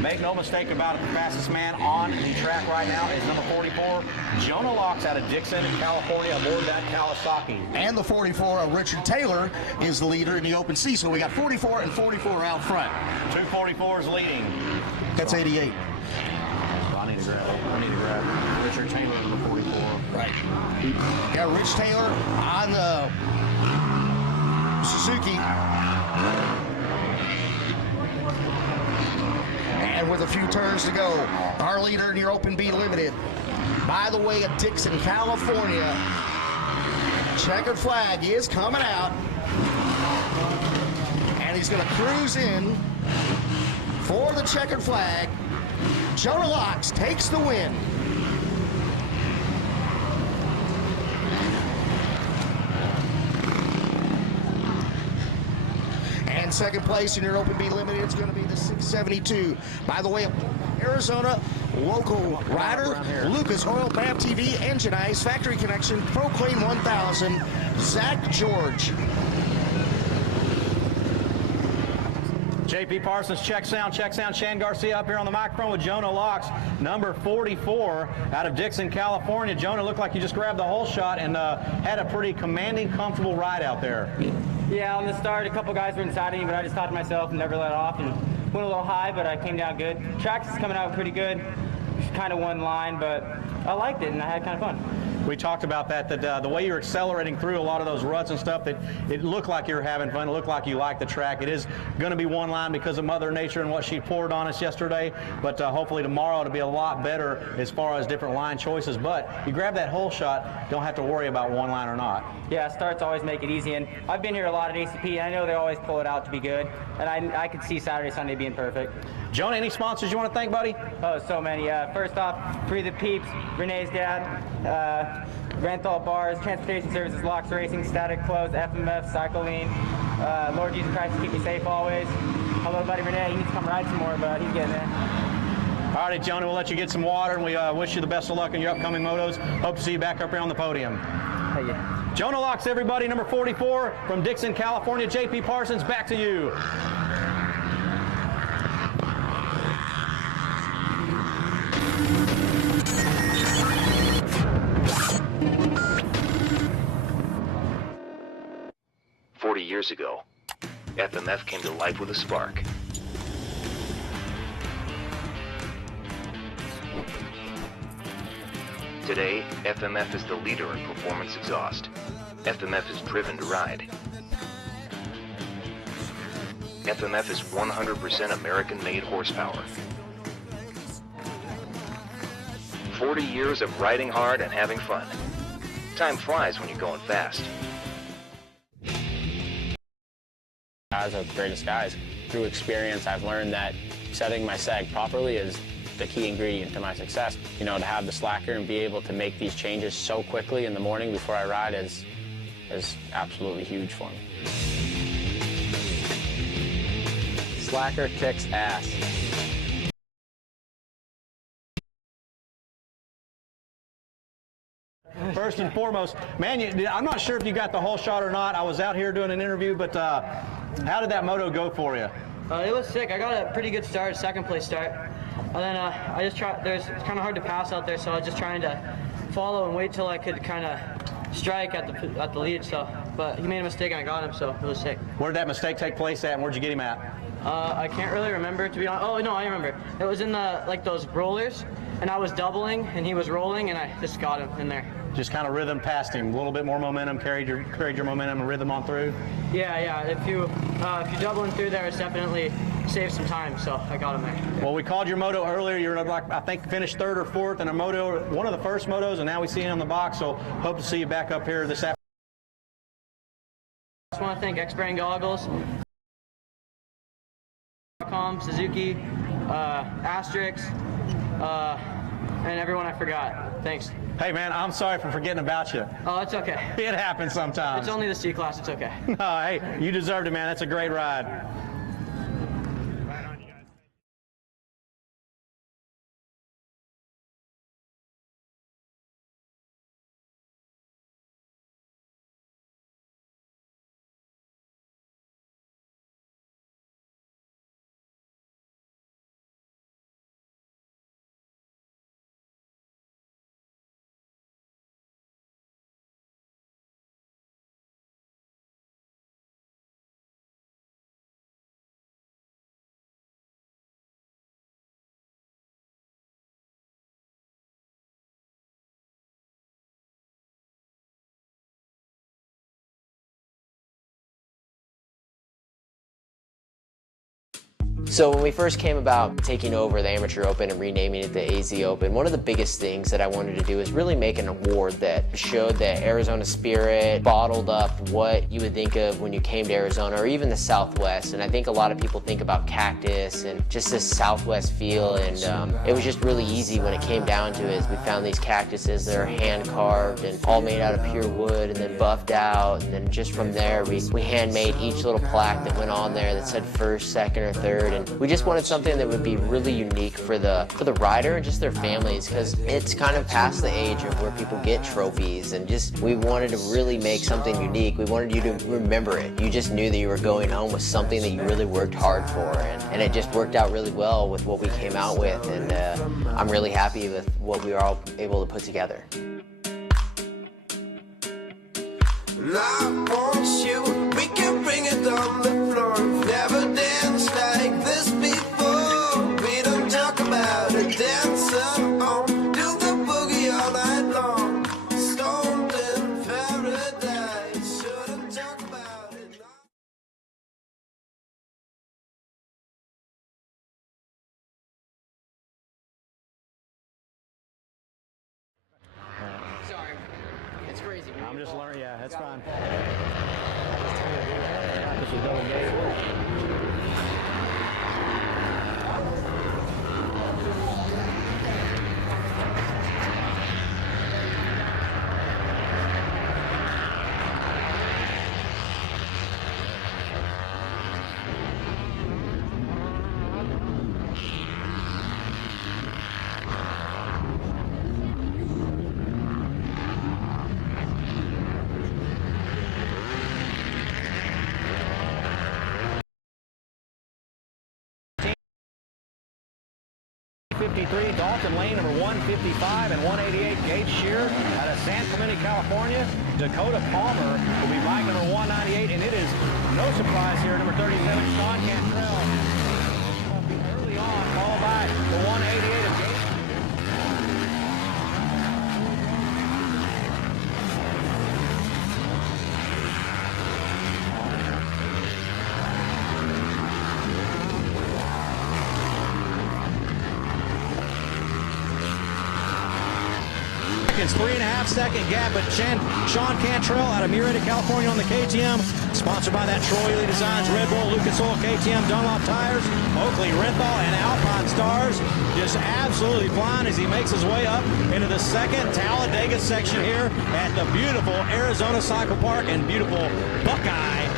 make no mistake about it, the fastest man on the track right now is number 44, Jonah Locks out of Dixon, California, aboard that Kawasaki. And the 44 of Richard Taylor is the leader in the Open C. So we got 44 and 44 out front. 2 44s leading. That's 88. I need to grab Richard Taylor, number 44. Right. Got Rich Taylor on the Suzuki. And with a few turns to go, our leader in your Open B Limited, by the way of Dixon, California, checkered flag is coming out. And he's going to cruise in for the checkered flag. Jonah Locks takes the win. In second place in your Open B Limited, it's going to be the 672. By the way, Arizona local rider, Lucas Oil, BAM TV, Engine Eyes, Factory Connection, Proclaim 1000, Zach George. JP Parsons, check sound. Shan Garcia up here on the microphone with Jonah Locks, number 44 out of Dixon, California. Jonah, looked like you just grabbed the whole shot and had a pretty commanding, comfortable ride out there. Yeah, on the start, a couple guys were inside of me, but I just thought to myself and never let off and went a little high, but I came down good. Track's coming out pretty good. Kind of one line, but I liked it and I had kind of fun. We talked about that the way you're accelerating through a lot of those ruts and stuff, that it looked like you were having fun. It looked like you liked the track. It is going to be one line because of Mother Nature and what she poured on us yesterday, but hopefully tomorrow it'll be a lot better as far as different line choices. But you grab that whole shot, don't have to worry about one line or not. Yeah, starts always make it easy, and I've been here a lot at ACP, and I know they always pull it out to be good, and I could see Saturday, Sunday being perfect. Jonah, any sponsors you want to thank, buddy? Oh, so many. First off, Free the Peeps, Renee's dad, Rental Bars, Transportation Services, Locks Racing, Static Clothes, FMF, Cycling, Lord Jesus Christ, keep me safe always. Hello, buddy Renee. He needs to come ride some more, but he's getting there. All right, Jonah, we'll let you get some water, and we wish you the best of luck in your upcoming motos. Hope to see you back up here on the podium. Hey, yeah. Jonah Locks, everybody, number 44 from Dixon, California. JP Parsons, back to you. Years ago, FMF came to life with a spark. Today, FMF is the leader in performance exhaust. FMF is driven to ride. FMF is 100% American-made horsepower. 40 years of riding hard and having fun. Time flies when you're going fast. Guys are the greatest guys. Through experience, I've learned that setting my sag properly is the key ingredient to my success. You know, to have the slacker and be able to make these changes so quickly in the morning before I ride is absolutely huge for me. Slacker kicks ass. First and foremost, man, I'm not sure if you got the whole shot or not. I was out here doing an interview, but how did that moto go for you? It was sick. I got a pretty good start, second place start. And then I just tried, it's kind of hard to pass out there, so I was just trying to follow and wait till I could kind of strike at the lead. So, but he made a mistake and I got him, so it was sick. Where did that mistake take place at, and where'd you get him at? I can't really remember, to be honest. Oh, no, I remember. It was in those rollers, and I was doubling, and he was rolling, and I just got him in there. Just kind of rhythm past him, a little bit more momentum, carried your momentum and rhythm on through. Yeah. If you doubling through there, it's definitely saves some time. So I got him there. Well, we called your moto earlier. You're like, I think, finished third or fourth in a moto, one of the first motos, and now we see you on the box. So hope to see you back up here this afternoon. I just want to thank X-Brand Goggles, Suzuki, Asterix, and everyone I forgot. Thanks. Hey, man, I'm sorry for forgetting about you. Oh, it's okay. It happens sometimes. It's only the C-Class. It's okay. No, hey, you deserved it, man. That's a great ride. So when we first came about taking over the Amateur Open and renaming it the AZ Open, one of the biggest things that I wanted to do is really make an award that showed the Arizona spirit, bottled up what you would think of when you came to Arizona or even the Southwest. And I think a lot of people think about cactus and just this Southwest feel, and it was just really easy when it came down to it. Is we found these cactuses that are hand carved and all made out of pure wood and then buffed out, and then just from there we handmade each little plaque that went on there that said first, second, or third, and we just wanted something that would be really unique for the rider and just their families, because it's kind of past the age of where people get trophies, and just we wanted to really make something unique. We wanted you to remember it. You just knew that you were going home with something that you really worked hard for, and it just worked out really well with what we came out with, and I'm really happy with what we were all able to put together. I want you, we can bring it on the floor. Never danced like this before. We don't talk about it, dance on. Do the boogie all night long. Stoned in paradise, shouldn't talk about it. Sorry, it's crazy. I'm just learning. Yeah, that's fine. Dalton Lane, number 155, and 188, Gage Shear out of San Clemente, California. Dakota Palmer will be bike number 198, and it is no surprise here, number 37, Sean Cantrell. Early on, followed by the 188 of Gage. It's 3.5-second gap, but Sean Cantrell out of Murrieta, California on the KTM, sponsored by that Troy Lee Designs, Red Bull, Lucas Oil, KTM, Dunlop Tires, Oakley Renthal, and Alpine Stars. Just absolutely flying as he makes his way up into the second Talladega section here at the beautiful Arizona Cycle Park in beautiful Buckeye,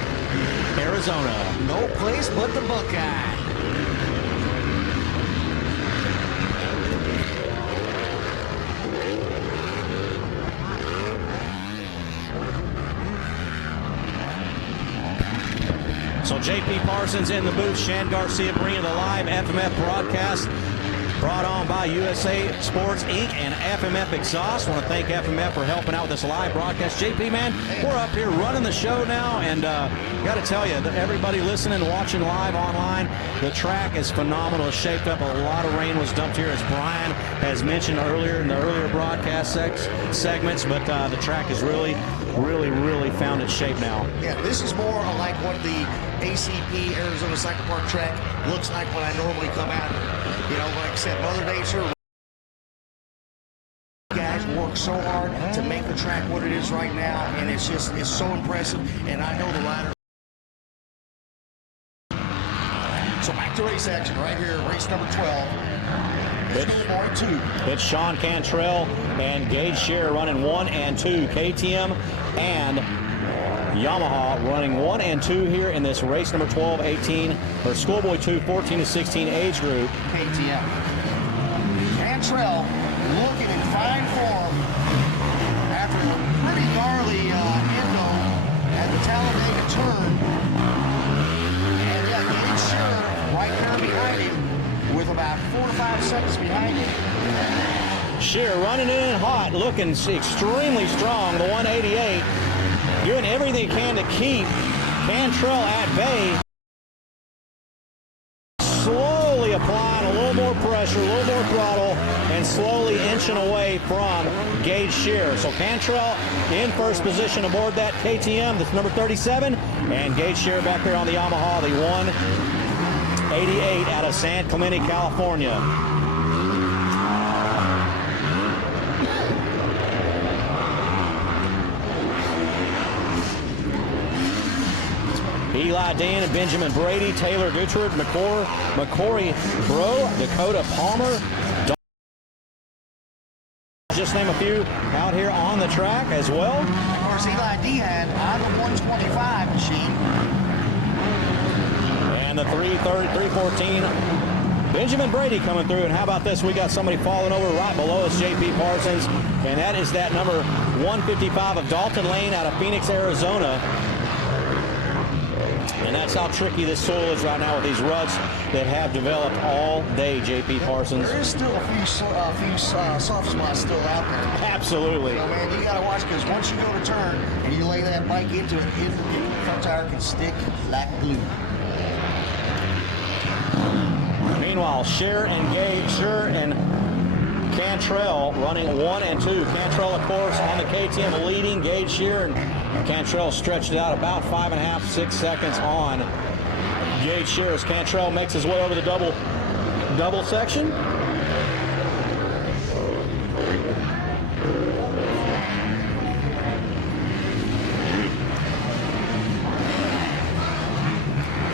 Arizona. No place but the Buckeye. So J.P. Parsons in the booth, Shan Garcia bringing the live FMF broadcast brought on by USA Sports Inc. and FMF Exhaust. I want to thank FMF for helping out with this live broadcast. JP, man, we're up here running the show now, and got to tell you, everybody listening, watching live online, the track is phenomenal. It's shaped up. A lot of rain was dumped here, as Brian has mentioned earlier in the earlier broadcast segments, but the track has really found its shape now. Yeah, this is more like what the ACP Arizona Cycle Park track looks like when I normally come out. You know, like I said, Mother Nature, guys work so hard to make the track what it is right now, and it's so impressive, and I know the rider. So back to race action right here, race number 12. It's Sean Cantrell and Gage Shear running 1 and 2. KTM and Yamaha running 1 and 2 here in this race number 12-18, or Schoolboy 2 14-16 age group. KTM. Cantrell looking in fine form after a pretty gnarly endo at the Talladega turn. And yeah, Gage Shear right there behind him with about 4 to 5 seconds behind him. Shear running in hot, looking extremely strong, the 188. Doing everything he can to keep Cantrell at bay. Slowly applying a little more pressure, a little more throttle, and slowly inching away from Gage Shear. So Cantrell in first position aboard that KTM, that's number 37, and Gage Shear back there on the Yamaha, the 88 out of San Clemente, California. Eli Dean and Benjamin Brady, Taylor Guttard, McCory Bro, Dakota Palmer. Just name a few out here on the track as well. Of course, Eli Dehan on the 125 machine. And the 314, Benjamin Brady coming through. And how about this? We got somebody falling over right below us, J.P. Parsons. And that is that number 155 of Dalton Lane out of Phoenix, Arizona. And that's how tricky this soil is right now with these ruts that have developed all day, J.P. Parsons. There is still a few soft spots still out there. Absolutely. You know, man, you got to watch, because once you go to turn and you lay that bike into it, the front tire can stick like glue. Meanwhile, Scheer and Cantrell running 1 and 2. Cantrell, of course, on the KTM leading. Gage Scheer and Cantrell stretched it out about 5.5, 6 seconds on Gage Scheer as Cantrell makes his way over the double section.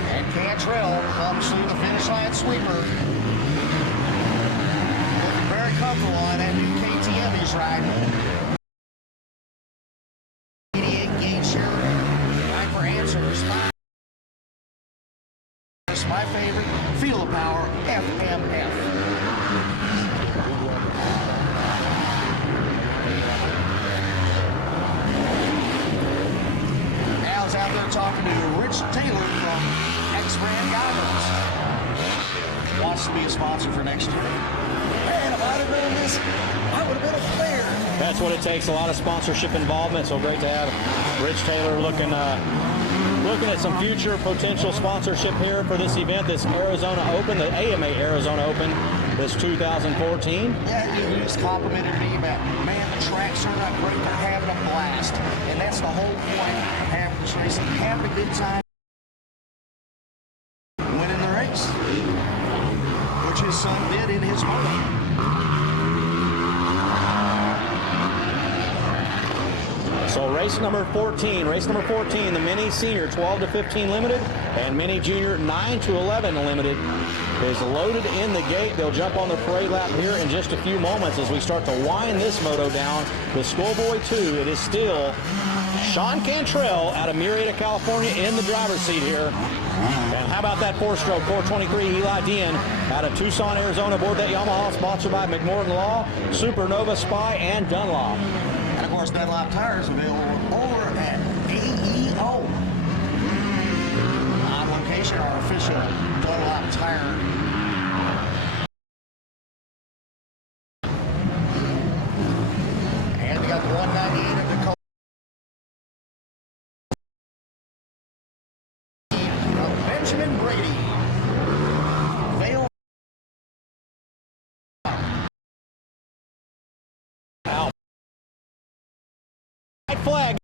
And Cantrell comes through the finish line sweeper. Looking very comfortable on that new KTM he's riding. 88 Gage Scheer, time for answers. My favorite, Feel the Power, FMF. Al's out there talking to Rich Taylor from X-Brand Goggles. Wants to be a sponsor for next year. Man, if I'd have been in this, I would have been a player. That's what it takes, a lot of sponsorship involvement. So great to have Rich Taylor looking at some future potential sponsorship here for this event, this Arizona Open, the AMA Arizona Open, this 2014. Yeah, you just complimented me about, man, the tracks are not great, they're having a blast. And that's the whole point of having this racing, having a good time, winning the race, which his son did in his moto. So race number 14, the Mini Senior 12 to 15 limited and Mini Junior 9 to 11 limited is loaded in the gate. They'll jump on the parade lap here in just a few moments as we start to wind this moto down. The Schoolboy 2, it is still Sean Cantrell out of Murrieta, California in the driver's seat here. And how about that 4-stroke 423 Eli Dean out of Tucson, Arizona, aboard that Yamaha, sponsored by McMorton Law, Supernova, Spy, and Dunlop. And of course, Dunlop tires available over at AEO. On location, our official Dunlop tire. And we got the 198 of the Benjamin Brady. Vail. Flag.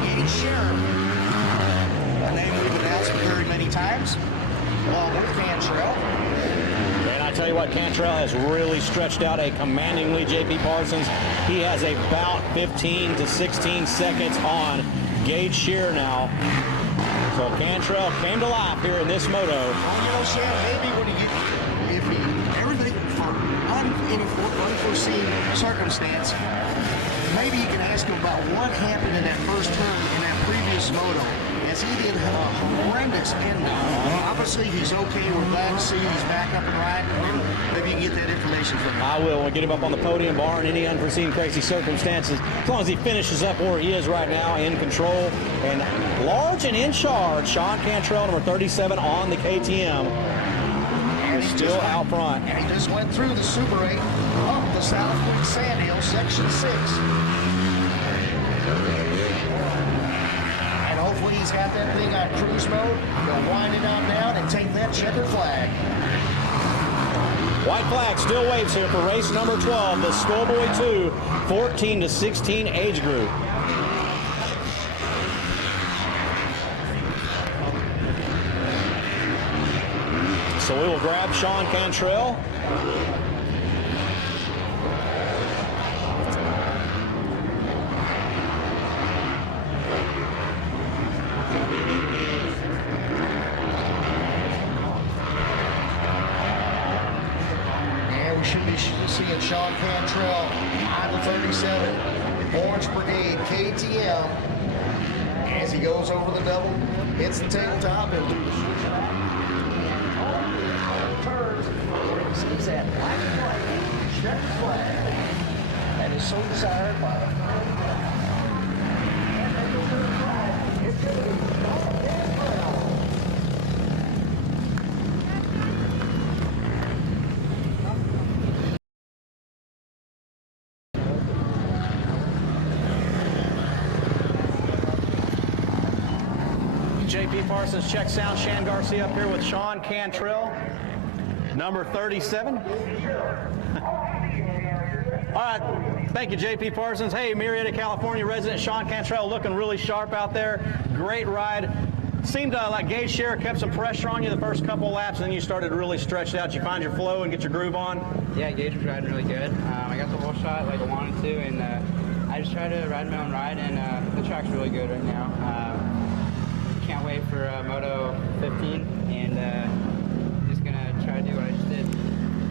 Gage Scheer, a name we've announced very many times, along with Cantrell. And I tell you what, Cantrell has really stretched out a commanding lead, J.P. Parsons. He has about 15 to 16 seconds on Gage Scheer now. So Cantrell came to life here in this moto. Well, you know, Sam, maybe when you get, if he, everything for unforeseen circumstance, maybe you can ask him about what happened in that first turn in that previous moto. As he did a horrendous end. Obviously, he's okay. We're glad to see he's back up and riding. Maybe you can get that information from him. I will. We'll get him up on the podium, barring any unforeseen crazy circumstances. As long as he finishes up where he is right now, in control and large and in charge. Sean Cantrell, number 37 on the KTM, is still out front. And he just went through the Super 8 up the Southwick Sandhill, Section 6. And hopefully he's got that thing on cruise mode, he'll wind it on down and take that checkered flag. White flag still waves here for race number 12, the Schoolboy 2, 14 to 16 age group. So we will grab Sean Cantrell. And we should be seeing Sean Cantrell, Idle 37, Orange Brigade KTM, as he goes over the double, hits the tabletop, and turns, sees that black and white checkered flag that is so desired by the JP Parsons, check sound. Shan Garcia up here with Sean Cantrell, number 37. All right, thank you, JP Parsons. Hey, Marietta, California resident Sean Cantrell looking really sharp out there. Great ride. Seemed like Gage Scherer kept some pressure on you the first couple of laps, and then you started really stretched out. You find your flow and get your groove on? Yeah, Gage was riding really good. I got the whole shot like I wanted to, and I just tried to ride my own ride, and the track's really good right now. Can't wait for Moto 15, and just gonna try to do what I just did.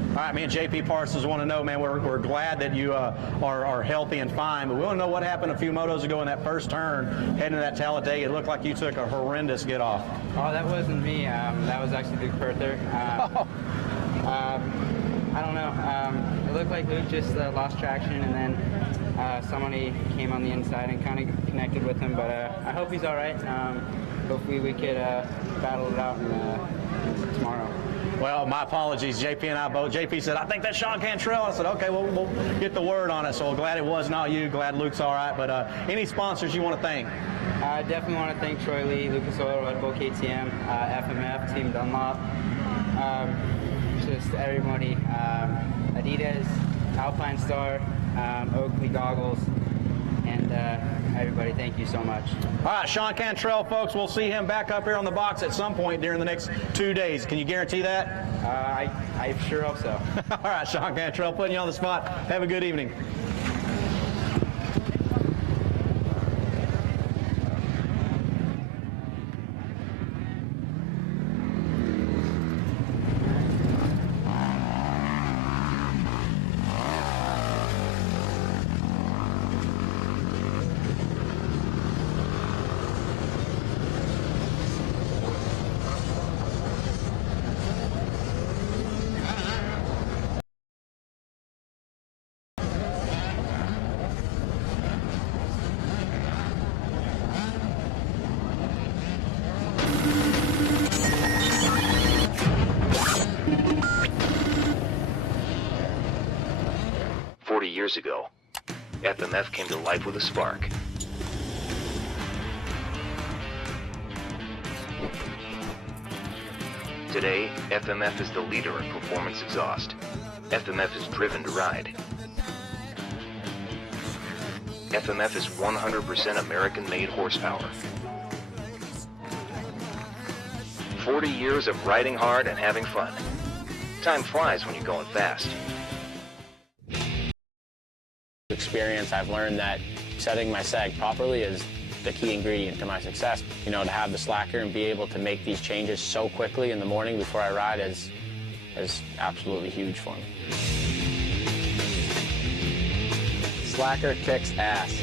All right, me and JP Parsons want to know, man, we're glad that you are healthy and fine, but we want to know what happened a few motos ago in that first turn heading to that Talladega. It looked like you took a horrendous get off. Oh, that wasn't me. That was actually Luke Perther. I don't know. It looked like Luke just lost traction, and then somebody came on the inside and kind of connected with him, but I hope he's all right. Hopefully we could battle it out tomorrow. Well, my apologies. JP and I both. JP said, I think that's Sean Cantrell. I said, okay, well, we'll get the word on it. So glad it was not you. Glad Luke's all right. But any sponsors you want to thank? I definitely want to thank Troy Lee, Lucas Oil, Red Bull KTM, FMF, Team Dunlop, just everybody, Adidas, Alpine Star, Oakley Goggles, and everybody, thank you so much. All right, Sean Cantrell, folks, we'll see him back up here on the box at some point during the next 2 days. Can you guarantee that? I sure hope so. All right, Sean Cantrell, putting you on the spot. Have a good evening. Years ago, FMF came to life with a spark. Today, FMF is the leader in performance exhaust. FMF is driven to ride. FMF is 100% American-made horsepower. 40 years of riding hard and having fun. Time flies when you're going fast. Experience, I've learned that setting my seg properly is the key ingredient to my success. You know, to have the slacker and be able to make these changes so quickly in the morning before I ride is absolutely huge for me. Slacker kicks ass.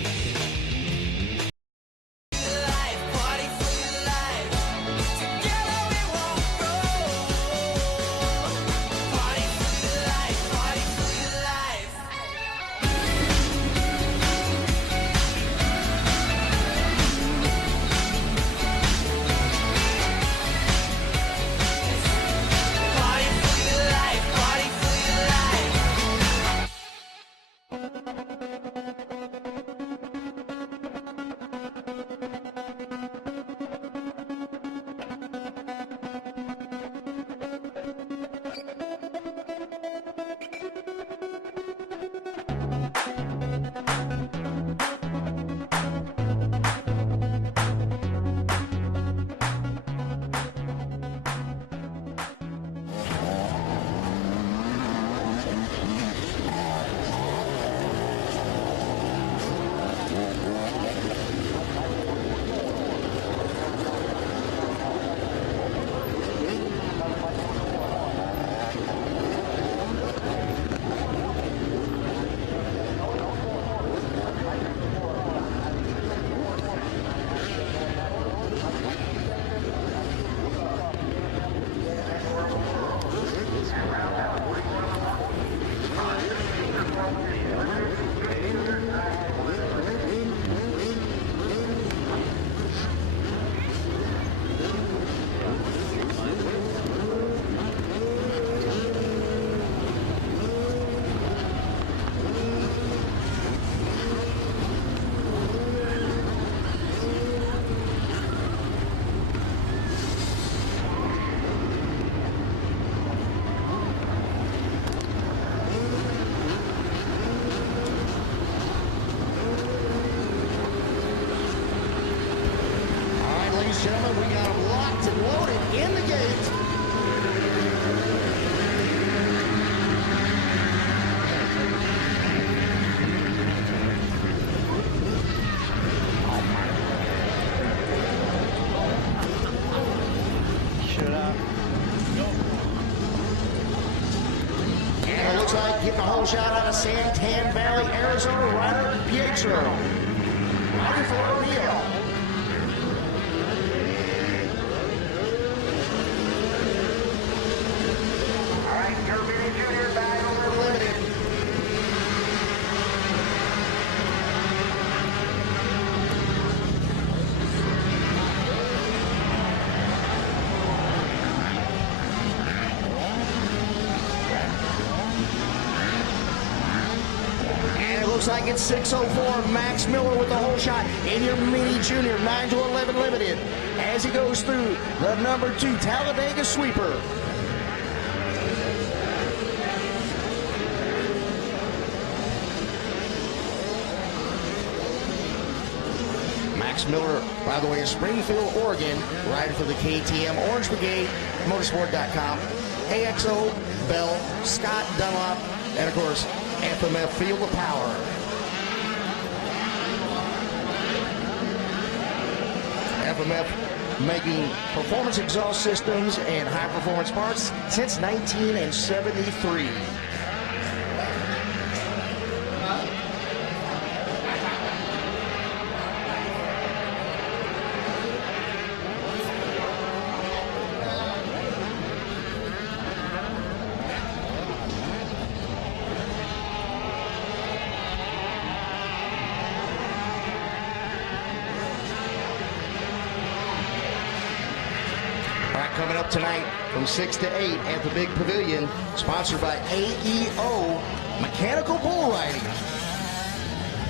looks like getting a whole shot out of Santan Valley, Arizona, rider Pietro. Riding for O'Neill. All right, your mini junior bag over limited. Looks like it's 6:04. Max Miller with the whole shot in your mini junior 9 to 11 limited as he goes through the number 2 Talladega sweeper. Max Miller, by the way, in Springfield, Oregon, riding for the KTM Orange Brigade, motorsport.com, AXO, Bell, Scott Dunlop, and of course, FMF Field of Power. FMF making performance exhaust systems and high performance parts since 1973. Coming up tonight from 6 to 8 at the Big Pavilion, sponsored by AEO Mechanical Bull Riding.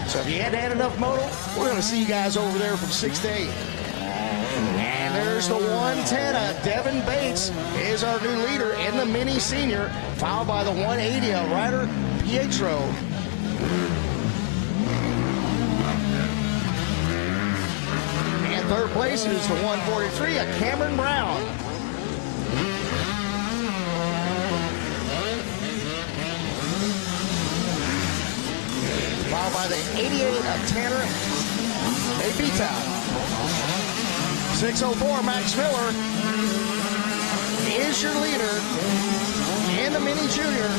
So if you hadn't had enough moto, we're going to see you guys over there from 6 to 8. And there's the 110. Devin Bates is our new leader in the mini senior, followed by the 180 rider Pietro. And third place is the 143, Cameron Brown. Followed by the 88 Tanner Abita. 6:04 Max Miller is your leader in the mini junior.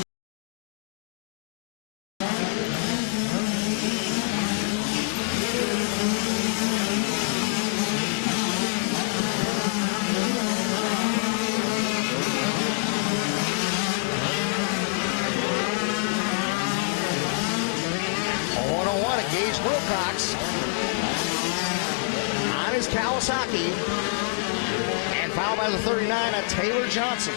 Gage Wilcox on his Kawasaki, and followed by the 39 at Taylor Johnson.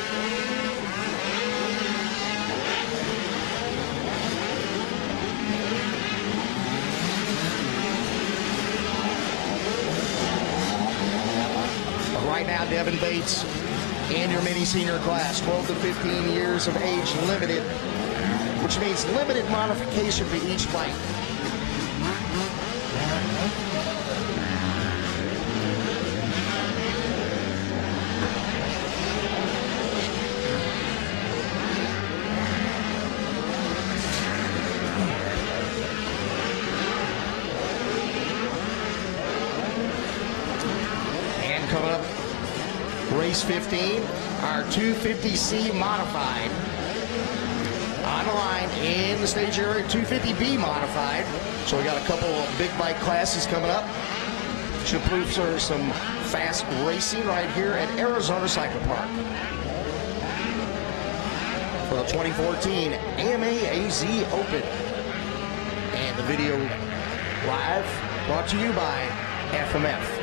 But right now, Devin Bates in your mini senior class, 12 to 15 years of age limited, which means limited modification for each bike. Coming up, race 15, our 250C modified. On the line in the stage area, 250B modified. So we got a couple of big bike classes coming up. Should prove for some fast racing right here at Arizona Cycle Park. For the 2014 AMA AZ Open. And the video live brought to you by FMF.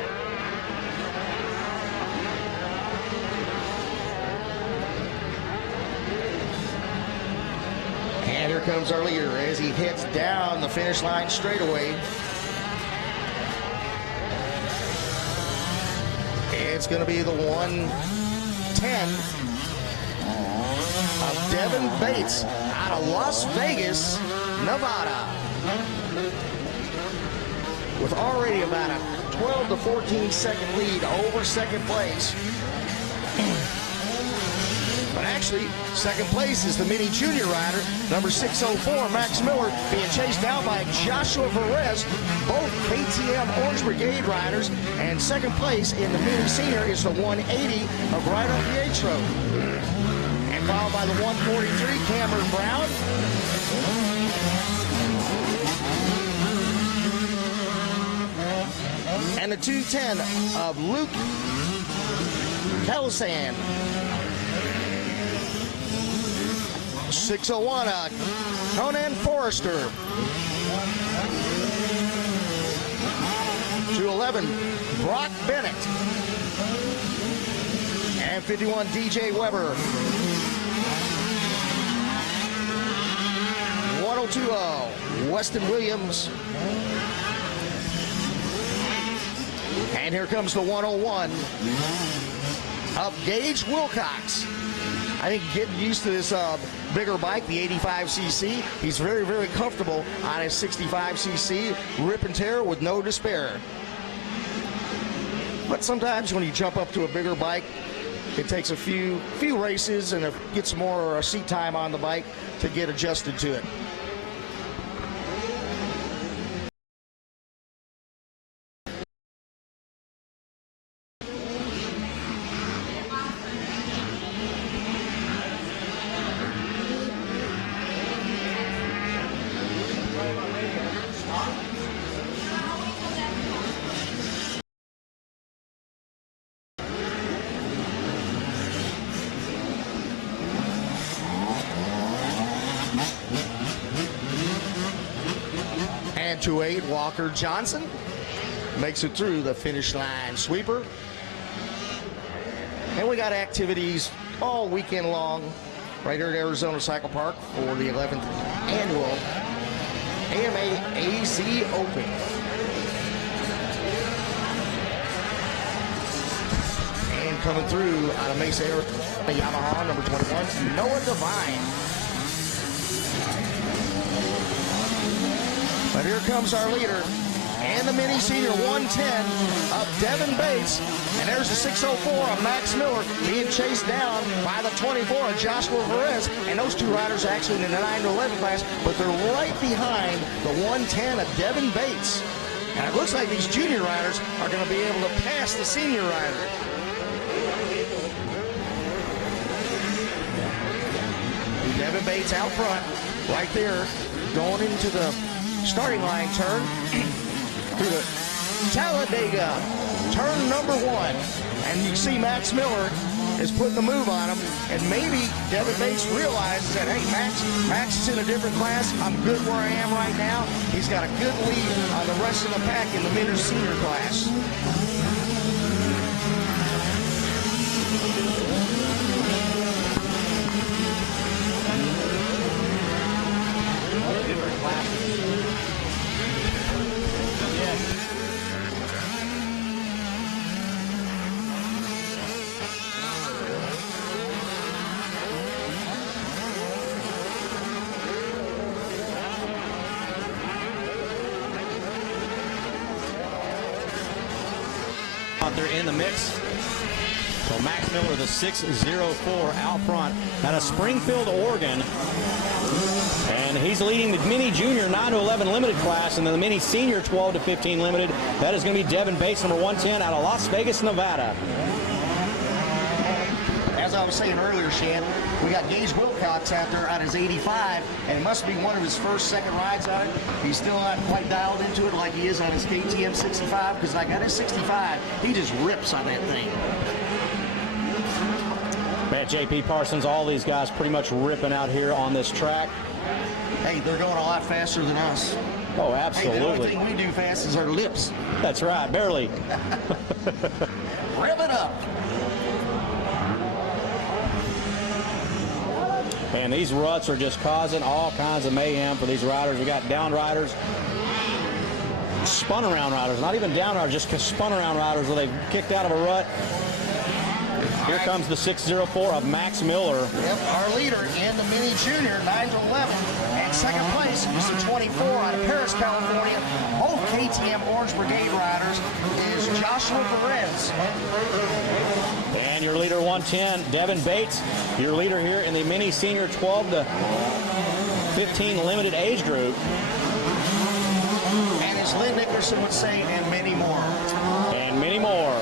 And here comes our leader as he heads down the finish line straightaway. It's going to be the 110 of Devin Bates out of Las Vegas, Nevada. With already about a 12 to 14 second lead over second place. But actually, second place is the mini junior rider, number 604, Max Miller, being chased down by Joshua Perez, both KTM Orange Brigade riders. And second place in the mini senior is the 180 of Ryder Pietro. And followed by the 143, Cameron Brown. And the 210 of Luke Kelsan. 601, Conan Forrester. 211, Brock Bennett. And 51, DJ Weber. 102, Weston Williams. And here comes the 101 of Gage Wilcox. I think getting used to this bigger bike, the 85cc, he's very, very comfortable on his 65cc, rip and tear with no despair. But sometimes when you jump up to a bigger bike, it takes a few races and gets more seat time on the bike to get adjusted to it. And 2-8, Walker Johnson makes it through the finish line sweeper. And we got activities all weekend long right here at Arizona Cycle Park for the 11th annual AMA AZ Open. And coming through out of Mesa, Arizona, Yamaha number 21, Noah Devine. But here comes our leader and the mini senior 110 of Devin Bates. And there's the 604 of Max Miller being chased down by the 24 of Joshua Perez. And those two riders are actually in the 9 to 11 class, but they're right behind the 110 of Devin Bates. And it looks like these junior riders are going to be able to pass the senior rider. Devin Bates out front, right there, going into the starting line turn through the Talladega, turn number 1. And you see Max Miller is putting the move on him. And maybe Devin Bates realizes that, hey, Max is in a different class. I'm good where I am right now. He's got a good lead on the rest of the pack in the mid senior class. Out there in the mix. So Max Miller, the 604 out front out of Springfield, Oregon. And he's leading the mini junior 9 to 11 limited class, and then the mini senior 12 to 15 limited. That is going to be Devin Bates, number 110 out of Las Vegas, Nevada. As I was saying earlier, Shan, we got Gage Wilcox out there on his 85, and it must be one of his second rides on it. He's still not quite dialed into it like he is on his KTM 65, because like on his 65, he just rips on that thing. Man, JP Parsons, all these guys pretty much ripping out here on this track. Hey, they're going a lot faster than us. Oh, absolutely. Hey, the only thing we do fast is our lips. That's right, barely. Rev it up. And these ruts are just causing all kinds of mayhem for these riders. We got down riders, spun around riders, not even down riders, just spun around riders where they've kicked out of a rut. Here comes the 604 of Max Miller. Yep, our leader in the mini junior, 9 to 11. And second place is the 24 out of Paris, California. Both KTM Orange Brigade riders is Joshua Perez. And your leader 110, Devin Bates. Your leader here in the mini senior 12 to 15 limited age group. And as Lynn Nickerson would say, and many more. And many more.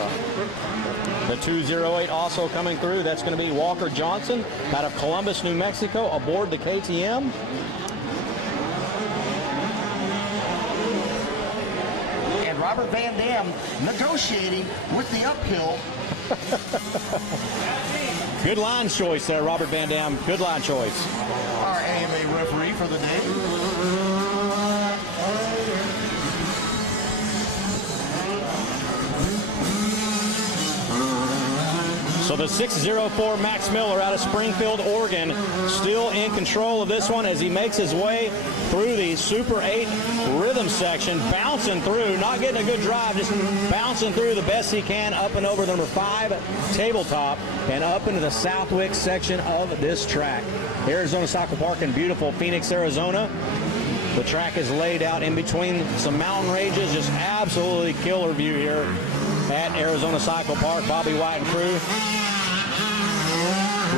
The 208 also coming through. That's going to be Walker Johnson out of Columbus, New Mexico, aboard the KTM. And Robert Van Dam negotiating with the uphill. Good line choice there, Robert Van Dam. Good line choice. Our AMA referee for the day. So the 604 Max Miller out of Springfield, Oregon, still in control of this one as he makes his way through the Super 8 rhythm section, bouncing through, not getting a good drive, just bouncing through the best he can up and over number 5 tabletop and up into the Southwick section of this track. Arizona Cycle Park in beautiful Phoenix, Arizona. The track is laid out in between some mountain ranges, just absolutely killer view here at Arizona Cycle Park. Bobby White and crew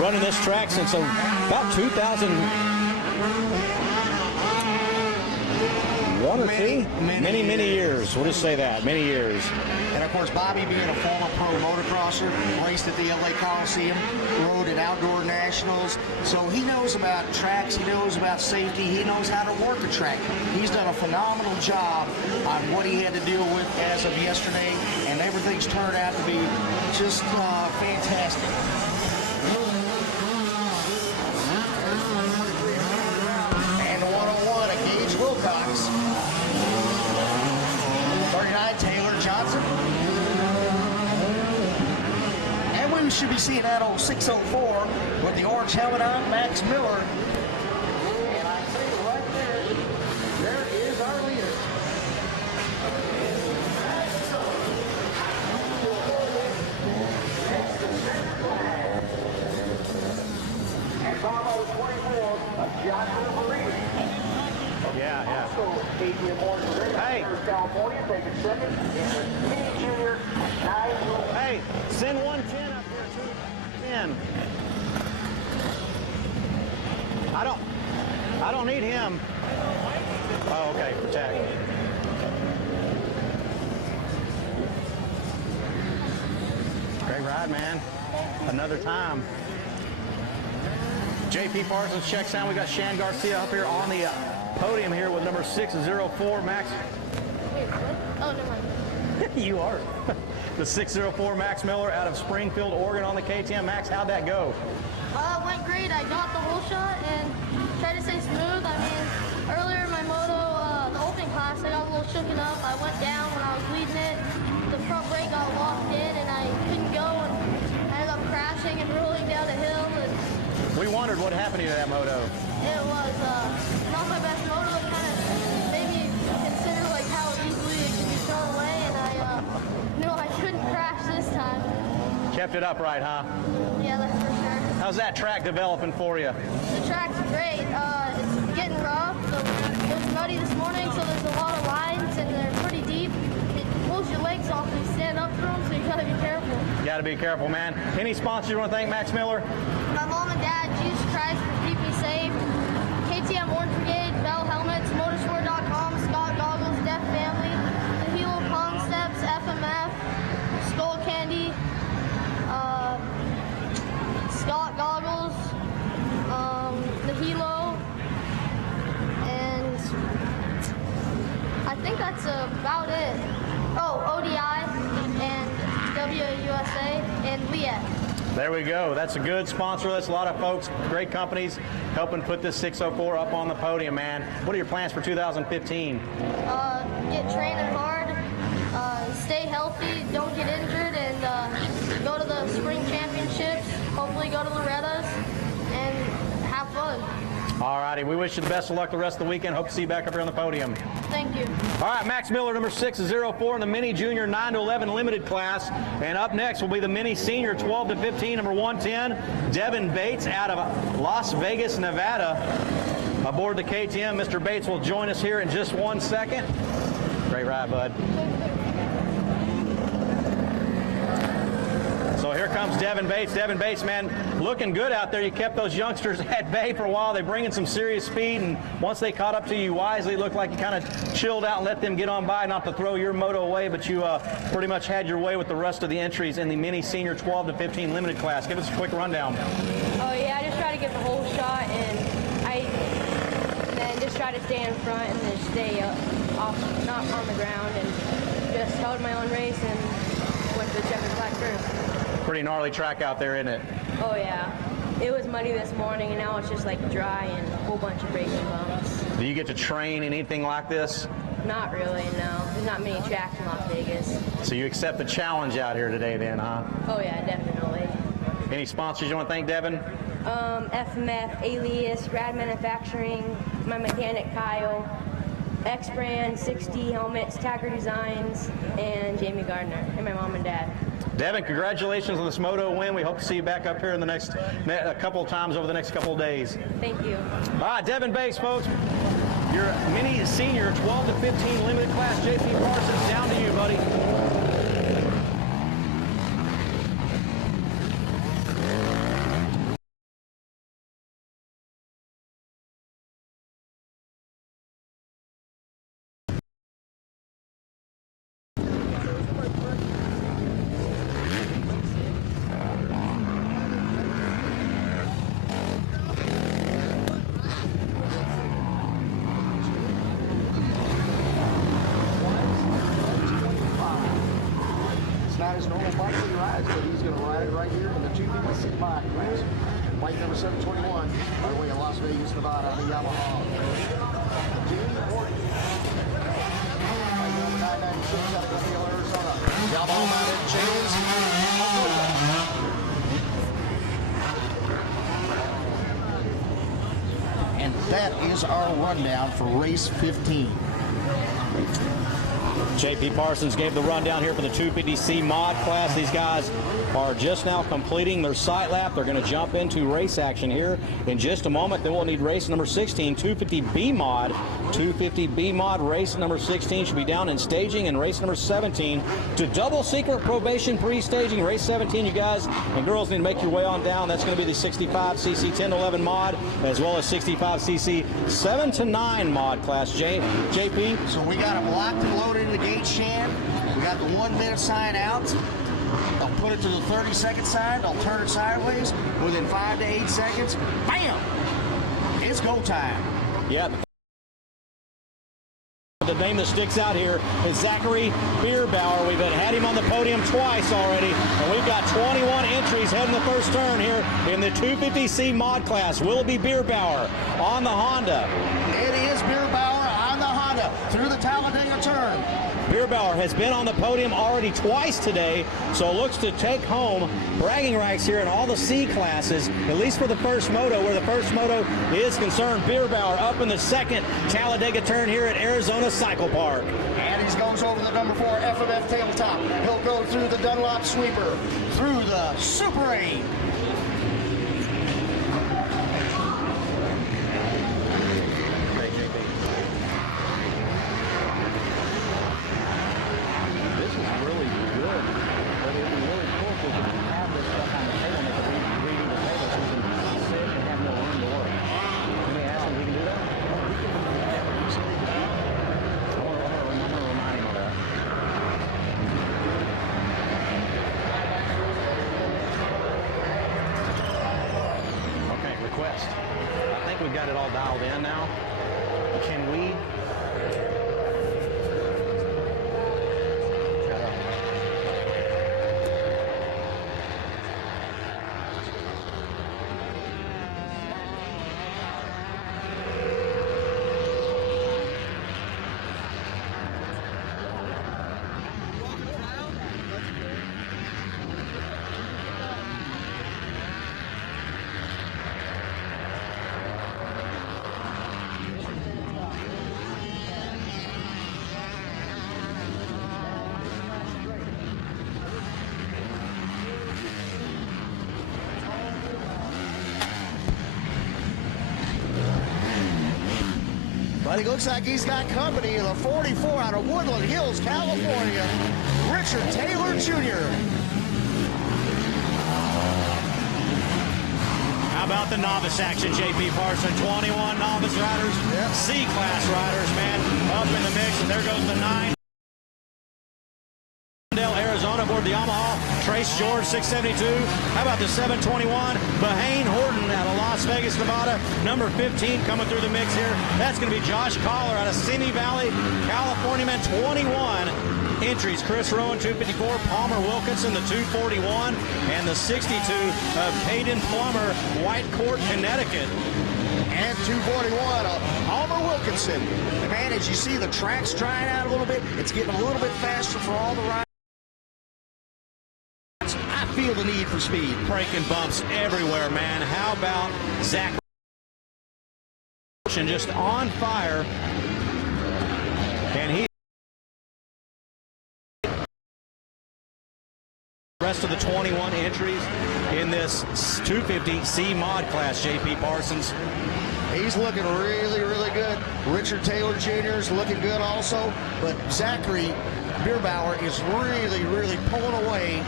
running this track since about 2001 or two? Many years. We'll just say that, many years. And of course, Bobby being a former pro motocrosser, raced at the LA Coliseum, rode at Outdoor Nationals. So he knows about tracks, he knows about safety, he knows how to work a track. He's done a phenomenal job on what he had to deal with as of yesterday, and everything's turned out to be just fantastic. And the 101 at Gage Wilcox. 39 Taylor Johnson. And we should be seeing that old 604 with the orange helmet on, Max Miller. And I say right there is our leader. And Bravo 24 of Johnson Marine. Yeah. Hey. California, taking second. Mini Junior, 9. Hey, send 110 up here, 210. I don't need him. Oh, okay, protect. Great ride, man. Another time. JP Parsons checks down. We got Shan Garcia up here on the podium here with number 604 Max. Wait, what? Oh, never mind. You are. The 604 Max Miller out of Springfield, Oregon on the KTM. Max, how'd that go? Went great. I got the whole shot and tried to stay smooth. I mean, earlier in my moto, the opening class, I got a little shooken up. I went down when I was leading it. The front brake got locked in and I couldn't go, and I ended up crashing and rolling down the hill. And we wondered what happened to you to that moto. it was not my best moto. It kind of made me consider like how easily it could be thrown away, and I knew I couldn't crash this time. Kept it upright, huh? Yeah, that's for sure. How's that track developing for you? The track's great. It's getting rough. It was muddy this morning, so there's a lot of lines, and they're pretty deep. It pulls your legs off when you stand up through them, so you gotta be careful. You gotta be careful, man. Any sponsors you want to thank, Max Miller? My mom and dad, Jesus Christ, for keeping me safe. KTM Orange Brigade, Bell Helmets, Motorsport.com, Scott Goggles, Deaf Family, the Hilo Concepts, FMF, Skull Candy, Scott Goggles, the Hilo, and I think that's about it. Oh, ODI and WUSA and Liat. There we go. That's a good sponsor. That's a lot of folks, great companies helping put this 604 up on the podium, man. What are your plans for 2015? Get training hard, stay healthy, don't get injured, and go to the spring championships, hopefully go to Loretta's, and have fun. All righty. We wish you the best of luck the rest of the weekend. Hope to see you back up here on the podium. Thank you. All right, Max Miller, number 604 in the Mini Junior 9 to 11 limited class. And up next will be the Mini Senior 12 to 15, number 110, Devin Bates out of Las Vegas, Nevada, aboard the KTM. Mr. Bates will join us here in just 1 second. Great ride, bud. So So here comes Devin Bates. Devin Bates, man, looking good out there. You kept those youngsters at bay for a while. They bring in some serious speed, and once they caught up to you wisely, it looked like you kind of chilled out and let them get on by, not to throw your moto away, but you pretty much had your way with the rest of the entries in the mini senior 12 to 15 limited class. Give us a quick rundown. Oh yeah, I just try to get the whole shot, and then just try to stay in front and then stay off, not on the ground, and just held my own race and went to the checkered flag first. Pretty gnarly track out there, isn't it? Oh yeah, it was muddy this morning, and now it's just like dry and a whole bunch of braking bumps. Do you get to train in anything like this? Not really, no. There's not many tracks in Las Vegas. So you accept the challenge out here today then, huh? Oh yeah, definitely. Any sponsors you want to thank, Devin? FMF, Alias, Rad Manufacturing, my mechanic Kyle, X-Brand, 60 Helmets, Tagger Designs, and Jamie Gardner, and my mom and dad. Devin, congratulations on this moto win. We hope to see you back up here in the next a couple of times over the next couple of days. Thank you. All right, Devin Bates, folks. Your mini senior 12 to 15 limited class, JP Parsons, down to you, buddy. Not his normal bike that he rides, but he's going to ride it right here in the 250 bike class. Bike number 721, by the way, in Las Vegas, Nevada, the Yamaha. Jamie Horton. Bike number 996 out of Glendale, Arizona. Yamaha mounted chains. And that is our rundown for race 15. JP Parsons gave the rundown here for the 250C mod class. These guys are just now completing their sight lap. They're going to jump into race action here in just a moment. Then we'll need race number 16, 250B mod. 250B mod race number 16 should be down in staging, and race number 17 to double secret probation pre-staging. Race 17, you guys and girls need to make your way on down. That's going to be the 65cc 10 to 11 mod, as well as 65cc 7 to 9 mod class. JP? So we got them locked and loaded in the gate stand. We got the 1 minute sign out. I'll put it to the 30-second side. I'll turn it sideways. Within 5 to 8 seconds, bam! It's go time. Yeah. The name that sticks out here is Zachary Bierbauer. We've had him on the podium twice already, and we've got 21 entries heading the first turn here in the 250C mod class. Will it be Bierbauer on the Honda? It is Bierbauer on the Honda through the Talladega turn. Bierbauer has been on the podium already twice today, so looks to take home bragging rights here in all the C classes, at least for the first moto, where the first moto is concerned. Bierbauer up in the second Talladega turn here at Arizona Cycle Park. And he goes over the number 4 FMF tabletop. He'll go through the Dunlop sweeper, through the Super 8. I think we've got it all dialed in now. Can we? But he looks like he's got company in the 44 out of Woodland Hills, California, Richard Taylor Jr. about the novice action, J.P. Parson? 21 novice riders, C-class riders, man, up in the mix. And there goes the 9. Arizona aboard the Yamaha. Trace George, 672. How about the 721? Bahane Horton out of Las Vegas, Nevada. Number 15 coming through the mix here. That's going to be Josh Collar out of Simi Valley, California, man. 21 entries. Chris Rowan, 254. Palmer Wilkinson, the 241. And the 62 of Caden Plummer, White Court, Connecticut. And 241 of Palmer Wilkinson. And man, as you see the track's drying out a little bit, it's getting a little bit faster for all the riders. I feel the need for speed. Breaking bumps everywhere, man. How about Zach? Just on fire. And he. Rest of the 21 entries in this 250 C mod class, J.P. Parsons. He's looking really, really good. Richard Taylor Jr. is looking good also. But Zachary Bierbauer is really, really pulling away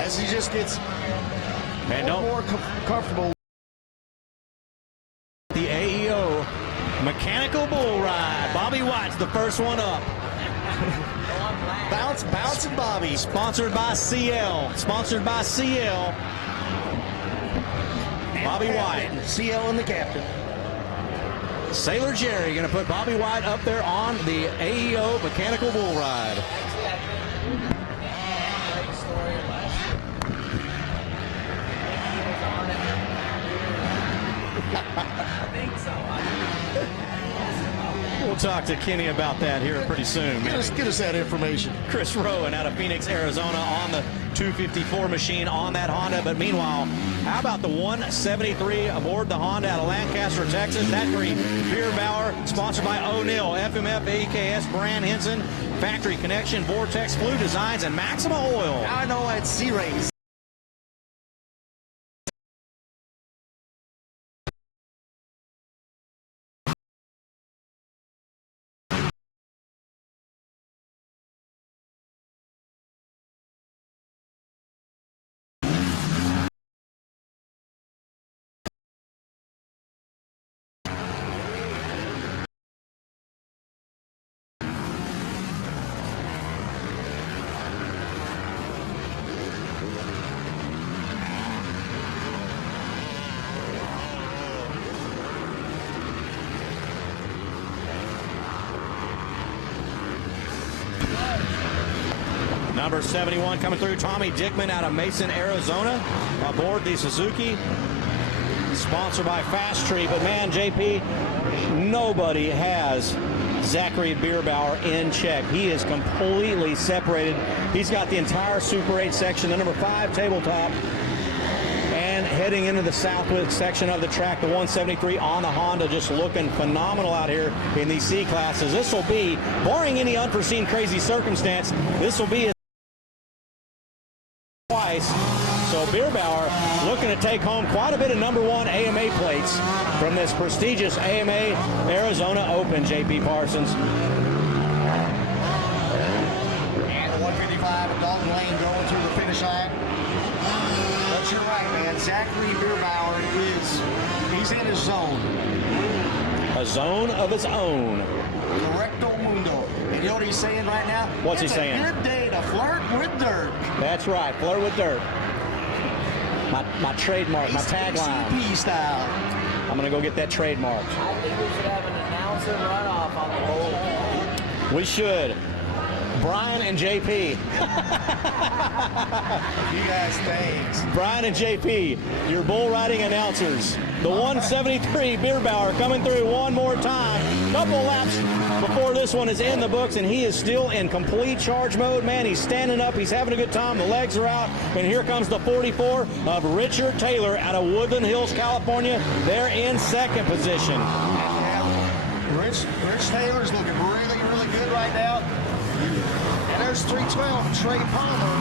as he just gets more comfortable. The AEO Mechanical Bull Ride. Bobby White's the first one up. Bouncing Bobby. Sponsored by CL. Sponsored by CL. Bobby White. CL and the captain. Sailor Jerry going to put Bobby White up there on the AEO Mechanical Bull Ride. We'll talk to Kenny about that here pretty soon. Get us that information. Chris Rowan out of Phoenix, Arizona on the 254 machine on that Honda. But meanwhile, how about the 173 aboard the Honda out of Lancaster, Texas? Zachary Bierbauer, sponsored by O'Neill, FMF, AKS, Brand Henson, Factory Connection, Vortex Flu Designs, and Maxima Oil. Now I know it's C-Race. Number 71 coming through, Tommy Dickman out of Mason, Arizona, aboard the Suzuki, sponsored by Fast Tree. But man, JP, nobody has Zachary Bierbauer in check. He is completely separated. He's got the entire Super 8 section, the number 5 tabletop, and heading into the southwest section of the track, the 173 on the Honda, just looking phenomenal out here in these C classes. This will be, barring any unforeseen crazy circumstance, this will be twice. So Bierbauer looking to take home quite a bit of number 1 AMA plates from this prestigious AMA Arizona Open, J.P. Parsons. And the 155 at Dalton Lane going through the finish line. But you're right, man. Zachary Bierbauer he's in his zone. A zone of his own. Correcto mundo. And you know what he's saying right now? What's he saying? It's a good day to flirt with dirt. That's right, flirt with dirt. My trademark, my tagline. ACP style. I'm going to go get that trademark. I think we should have an announcer runoff on the whole. We should. Brian and JP. You guys, thanks. Brian and JP, your bull riding announcers. The 173 Bierbauer coming through one more time. Couple laps before this one is in the books, and he is still in complete charge mode. Man, he's standing up. He's having a good time. The legs are out. And here comes the 44 of Richard Taylor out of Woodland Hills, California. They're in second position. Yeah. Rich Taylor's looking really, really good right now. And there's 312, Trey Palmer.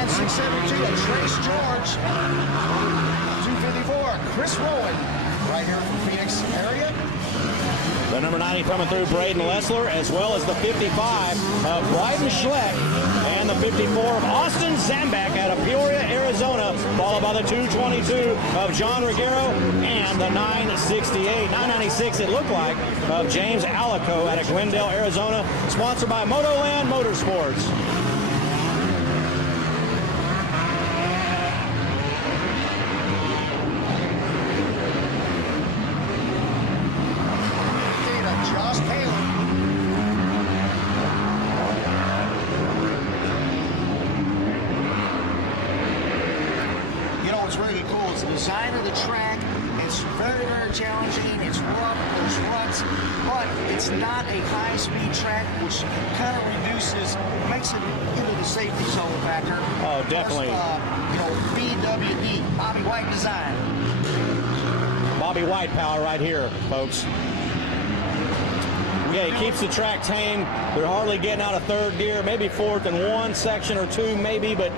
And 672, Trace George. 254, Chris Rowan, right here from Phoenix area. The number 90 coming through, Braden Lessler, as well as the 55 of Bryden Schleck. And the 54 of Austin Zambak out of Peoria, Arizona, followed by the 222 of John Ruggiero and the 968, 996 it looked like, of James Alico out of Glendale, Arizona, sponsored by Motoland Motorsports. Josh Taylor. You know what's really cool is the design of the track. It's very, very challenging. It's rough, there's ruts, but it's not a high-speed track, which kind of reduces, makes it into the safety zone factor. Oh, definitely. BWD, Bobby White design. Bobby White power right here, folks. Yeah, he keeps the track tame. They're hardly getting out of third gear, maybe fourth in one section or two, maybe, but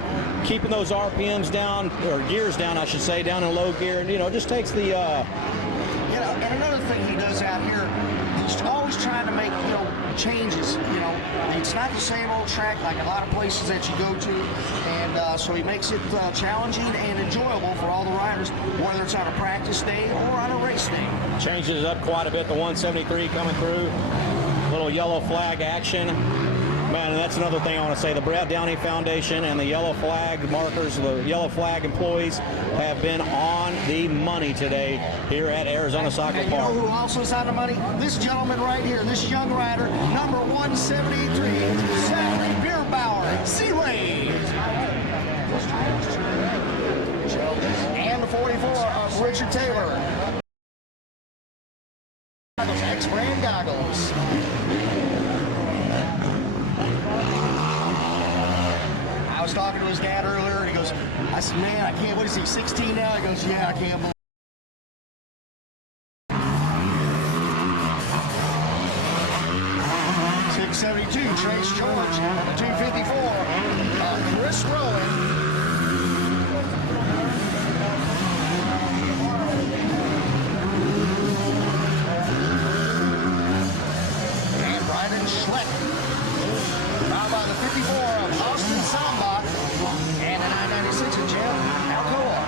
keeping those RPMs down, or gears down, I should say, down in low gear. And, it just takes the... And another thing he does out here, he's always trying to make, changes. It's not the same old track like a lot of places that you go to. And so he makes it challenging and enjoyable for all the riders, whether it's on a practice day or on a race day. Changes it up quite a bit. The 173 coming through. Little yellow flag action. Man, and that's another thing I want to say. The Brad Downey Foundation and the yellow flag markers, the yellow flag employees have been on the money today here at Arizona Cycle and Park. You know who also is on the money? This gentleman right here, this young rider, number 173, Zachary Bierbauer, Z-Ray. And the 44 of Richard Taylor. X-brand goggles. I was talking to his dad earlier, and he goes, I said, man, I can't, what is he, 16 now? He goes, yeah, I can't believe 672, Trace George, and the 254, Chris Rowan. And Bryden Schleck. Followed by the 54 of Austin Zambak and the 996 of Jim Alcoa.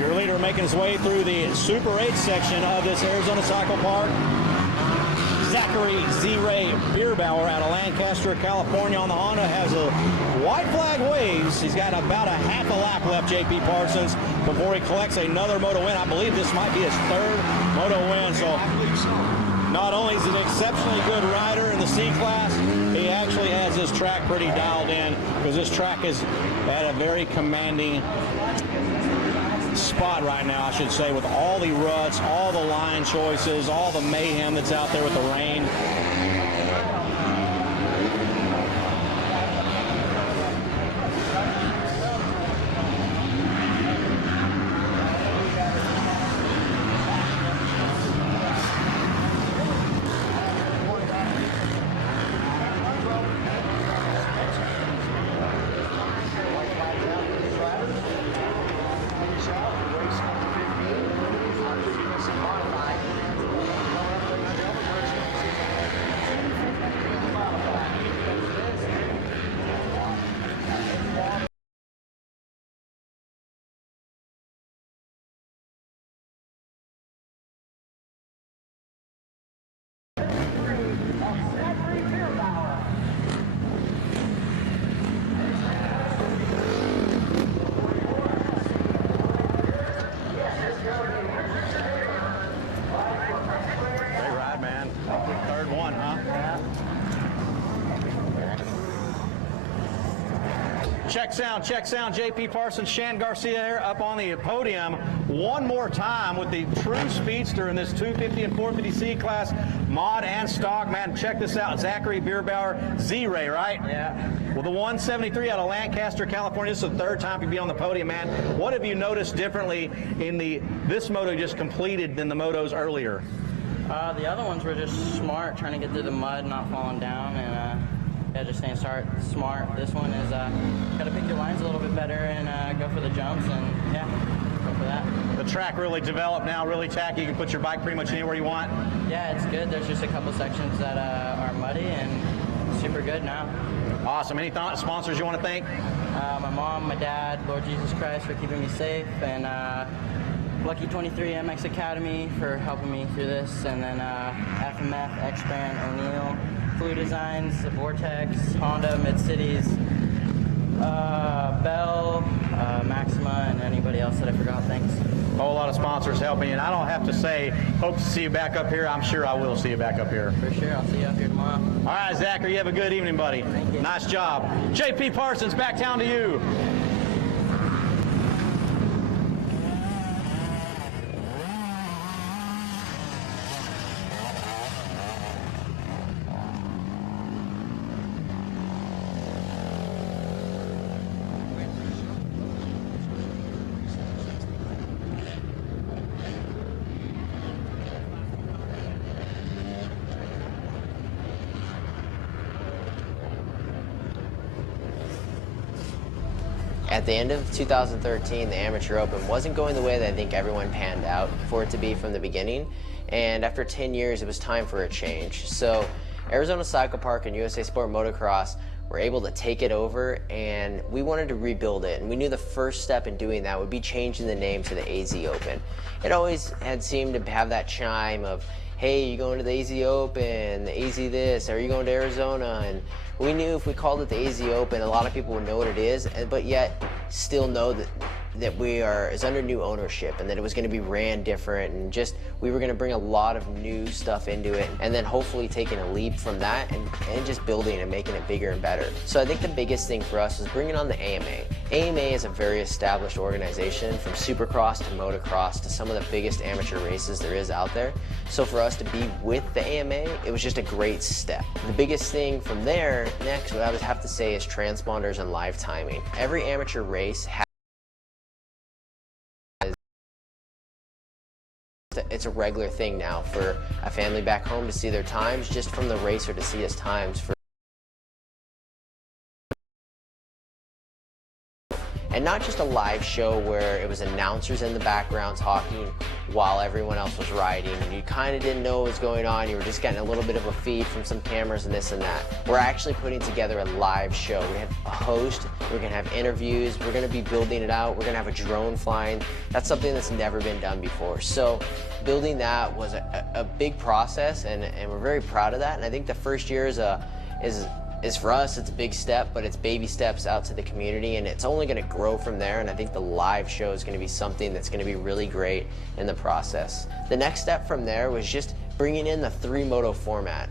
Your leader making his way through the Super 8 section of this Arizona Cycle Park. Zachary Z-Ray Bierbauer out of Lancaster, California on the Honda has a white flag waves. He's got about a half a lap left, JP Parsons, before he collects another moto win. I believe this might be his third moto win. So not only is he an exceptionally good rider in the C-Class, he actually has this track pretty dialed in, because this track is at a very commanding spot right now, I should say, with all the ruts, all the line choices, all the mayhem that's out there with the rain. Check sound, JP Parsons, Shan Garcia here up on the podium one more time with the true speedster in this 250 and 450C class, mod and stock. Man, check this out, Zachary Bierbauer, Z-Ray, right? Yeah. Well, the 173 out of Lancaster, California. This is the third time you'd be on the podium, man. What have you noticed differently in this moto just completed than the motos earlier? The other ones were just smart, trying to get through the mud, not falling down, and just staying smart. This one is got to pick your lines a little bit better and go for the jumps, and yeah, go for that. The track really developed now, really tacky. You can put your bike pretty much anywhere you want. Yeah, it's good. There's just a couple sections that are muddy and super good now. Awesome. Any sponsors you want to thank? My mom, my dad, Lord Jesus Christ for keeping me safe, and Lucky 23 MX Academy for helping me through this, and then FMF, X-Brand, O'Neill, Flu Designs, Vortex, Honda, Mid-Cities, Bell, Maxima, and anybody else that I forgot. Thanks. A whole lot of sponsors helping you, and I don't have to say, hope to see you back up here. I'm sure I will see you back up here. For sure. I'll see you up here tomorrow. All right, Zachary, you have a good evening, buddy. Thank you. Nice job. JP Parsons, back down to you. At the end of 2013, the Amateur Open wasn't going the way that I think everyone panned out for it to be from the beginning. And after 10 years, it was time for a change. So Arizona Cycle Park and USA Sport Motocross were able to take it over, and we wanted to rebuild it. And we knew the first step in doing that would be changing the name to the AZ Open. It always had seemed to have that chime of, hey, you going to the AZ Open, the AZ this, are you going to Arizona? And we knew if we called it the AZ Open, a lot of people would know what it is, but yet still know that it's under new ownership, and that it was going to be ran different, and just we were going to bring a lot of new stuff into it, and then hopefully taking a leap from that and just building and making it bigger and better. So I think the biggest thing for us was bringing on the AMA. AMA is a very established organization, from Supercross to motocross to some of the biggest amateur races there is out there. So for us to be with the AMA, it was just a great step. The biggest thing from there, next, what I would have to say is transponders and live timing. Every amateur race has it's a regular thing now for a family back home to see their times, just from the racer to see his times. And not just a live show where it was announcers in the background talking while everyone else was riding, and you kind of didn't know what was going on. You were just getting a little bit of a feed from some cameras and this and that. We're actually putting together a live show. We have a host, we're going to have interviews, we're going to be building it out, we're going to have a drone flying. That's something that's never been done before. So building that was a big process, and we're very proud of that. And I think the first year is for us, it's a big step, but it's baby steps out to the community, and it's only going to grow from there. And I think the live show is going to be something that's going to be really great in the process. The next step from there was just bringing in the 3-moto format.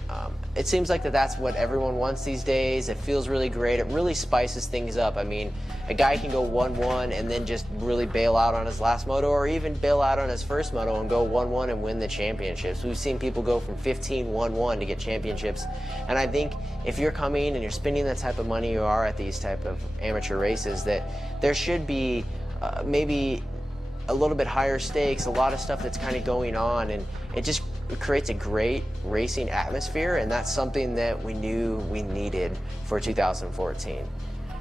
It seems like that's what everyone wants these days. It feels really great. It really spices things up. I mean, a guy can go 1-1 and then just really bail out on his last moto, or even bail out on his first moto and go 1-1 and win the championships. We've seen people go from 15-1-1 to get championships. And I think if you're coming and you're spending the type of money you are at these type of amateur races, that there should be maybe a little bit higher stakes, a lot of stuff that's kind of going on, and it just creates a great racing atmosphere, and that's something that we knew we needed for 2014.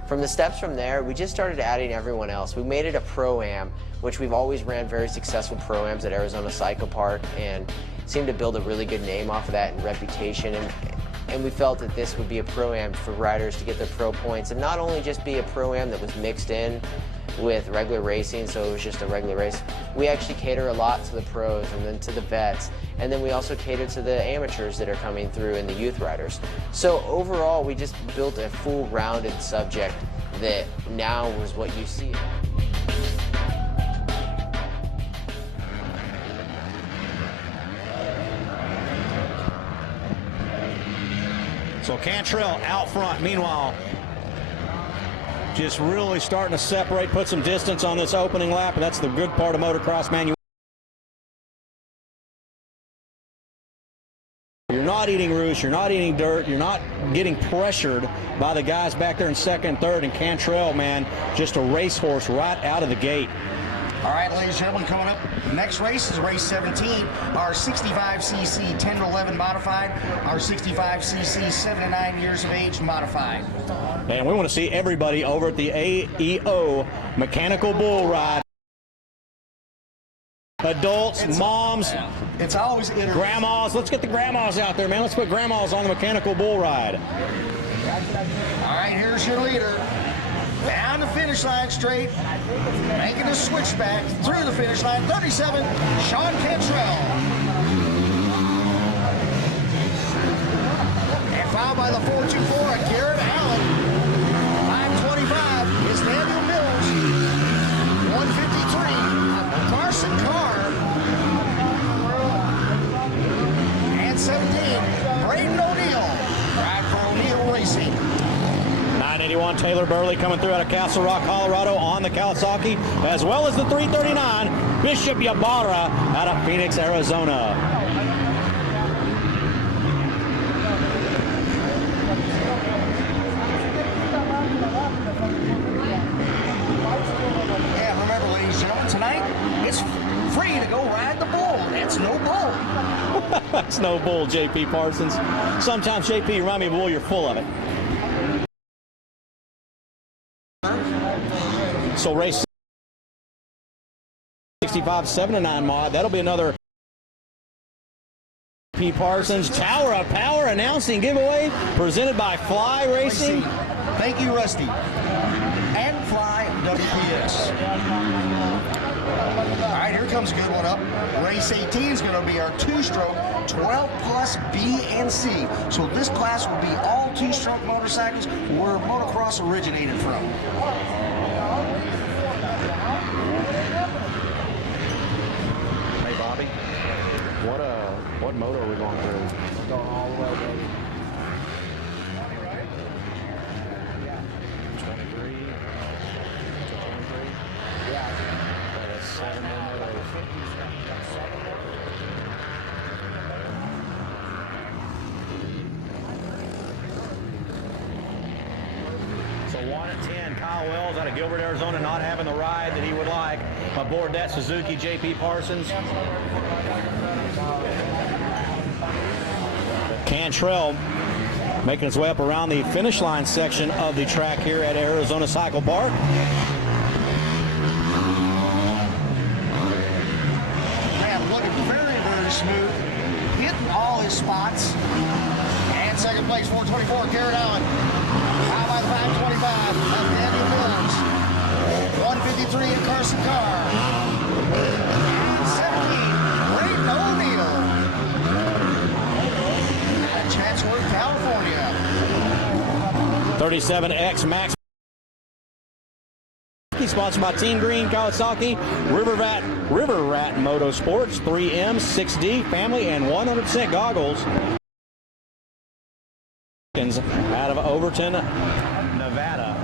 From the steps from there, we just started adding everyone else. We made it a Pro-Am, which we've always ran very successful Pro-Ams at Arizona Cycle Park, and seemed to build a really good name off of that and reputation. And we felt that this would be a Pro-Am for riders to get their pro points, and not only just be a Pro-Am that was mixed in with regular racing, so it was just a regular race. We actually cater a lot to the pros and then to the vets, and then we also cater to the amateurs that are coming through and the youth riders. So overall, we just built a full rounded subject that now was what you see. So Cantrell out front. Meanwhile, just really starting to separate, put some distance on this opening lap, and that's the good part of motocross, man. You're not eating roost, you're not eating dirt, you're not getting pressured by the guys back there in second and third, and Cantrell, man, just a racehorse right out of the gate. All right, ladies and gentlemen, coming up, next race is race 17, our 65cc 10 to 11 modified, our 65cc 7 to 9 years of age modified. And we want to see everybody over at the AEO Mechanical Bull Ride. adults, moms, It's always interesting. grandmas. Let's get the grandmas out there, man. Let's put grandmas on the mechanical bull ride. All right, here's your leader. Down the finish line straight, making a switchback through the finish line. 37, Sean Cantrell. And followed by the 424, Garrett Allen. 525 is Daniel Mills. 153, Carson Carr. And 17, Braden O'Neill. Drive for O'Neill Racing. 981 Taylor Burley coming through out of Castle Rock, Colorado on the Kawasaki, as well as the 339 Bishop Ybarra out of Phoenix, Arizona. Yeah, remember, ladies and gentlemen, tonight it's free to go ride the bull. That's no bull. That's no bull, JP Parsons. Sometimes, JP, you remind me of a bull, you're full of it. So race 65 7-9 mod. That'll be another P. Parsons Tower of Power announcing giveaway presented by Fly Racing. Thank you, Rusty. And Fly WPS. All right, here comes a good one up. Race 18 is going to be our two-stroke 12 plus B and C. So this class will be all two-stroke motorcycles where motocross originated from. Hey, Bobby, what moto are we going through? We're going all the way, baby. 23. Yeah. That's 7 more motos. So 1 at 10, Kyle Wells out of Gilbert, Arizona, not having the ride that he would like. Aboard that Suzuki, JP Parsons. Cantrell making his way up around the finish line section of the track here at Arizona Cycle Park. Man, looking very, very smooth. Hitting all his spots. And second place, 424, Garrett Allen. How by the 525 of Daniel Mills. 153 in Carson Carr. And 17, Braden O'Neill. Out of Chatsworth, California. 37X Max. Sponsored by Team Green Kawasaki, River Rat Motorsports, 3M, 6D, family, and 100% goggles. Out of Overton, Nevada.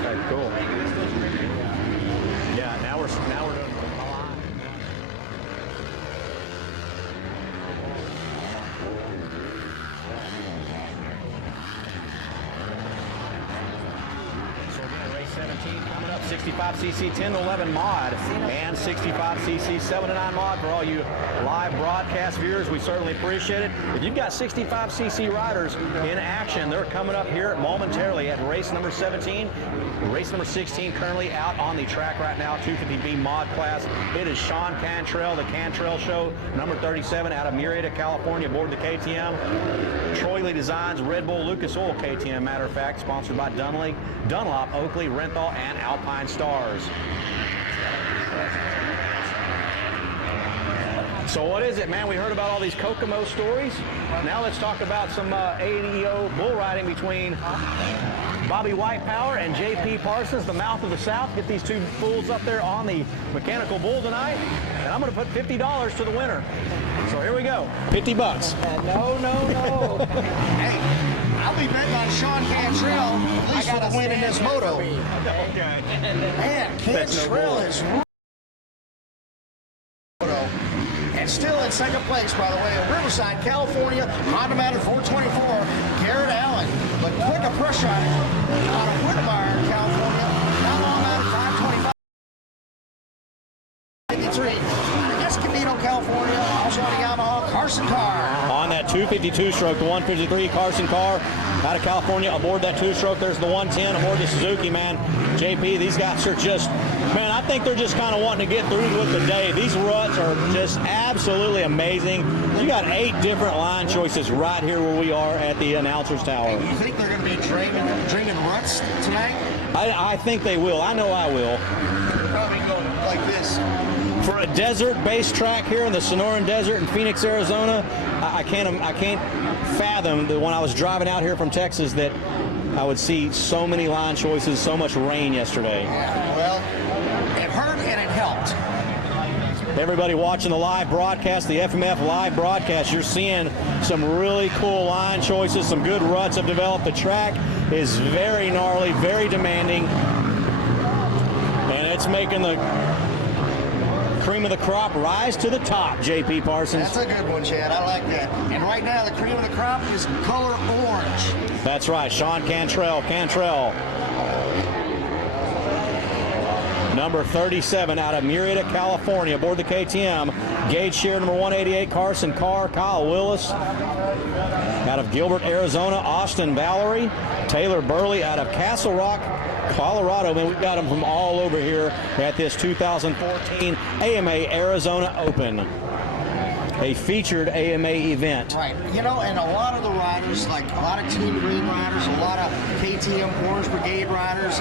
Okay, cool. Yeah, now we're doing So again, race 17 coming up, 65cc 10 to 11 mod and 65cc 7 to 9 mod for all you live broadcast viewers. We certainly appreciate it. If you've got 65cc riders in action, they're coming up here momentarily at race number 17. Race number 16 currently out on the track right now, 250B mod class. It is Sean Cantrell, the Cantrell Show, number 37 out of Murrieta, California, aboard the KTM. Troy Lee Designs, Red Bull, Lucas Oil KTM, matter of fact, sponsored by Dunlop, Oakley, Renthal, and Alpine Stars. So what is it, man? We heard about all these Kokomo stories. Now let's talk about some ADO bull riding between Bobby Whitepower and JP Parsons, the mouth of the South. Get these two fools up there on the mechanical bull tonight, and I'm going to put $50 to the winner. So here we go, $50. No. Hey, I'll be betting on Sean Cantrell, at least for the win in this moto. Okay. Man, Cantrell is moto. And still in second place, by the way, in Riverside, California, Honda Matter 424, Garrett Allen. But put the pressure on it out of Whitmire, California. Now on out of 525. 53 out of Escondido, California. 152 stroke, the 153 Carson Carr out of California aboard that 2-stroke. There's the 110 aboard the Suzuki, man. JP, these guys are just, man, I think they're just kind of wanting to get through with the day. These ruts are just absolutely amazing. You got 8 different line choices right here where we are at the announcer's tower. And you think they're going to be dreaming ruts tonight? I think they will. I know I will. They're probably going like this. For a desert-based track here in the Sonoran Desert in Phoenix, Arizona, I can't fathom that when I was driving out here from Texas that I would see so many line choices, so much rain yesterday. Yeah, well, it hurt and it helped. Everybody watching the live broadcast, the FMF live broadcast, you're seeing some really cool line choices, some good ruts have developed. The track is very gnarly, very demanding, and it's making the cream of the crop rise to the top, JP Parsons. That's a good one, Chad. I like that. And right now, the cream of the crop is color orange. That's right, Sean Cantrell. Number 37 out of Murrieta, California, aboard the KTM. Gauge share number 188, Carson Carr. Kyle Willis out of Gilbert, Arizona. Austin Valerie. Taylor Burley out of Castle Rock, Colorado. Man, we've got them from all over here at this 2014 AMA Arizona Open, a featured AMA event. Right. You know, and a lot of the riders, like a lot of Team Green riders, a lot of KTM Orange Brigade riders,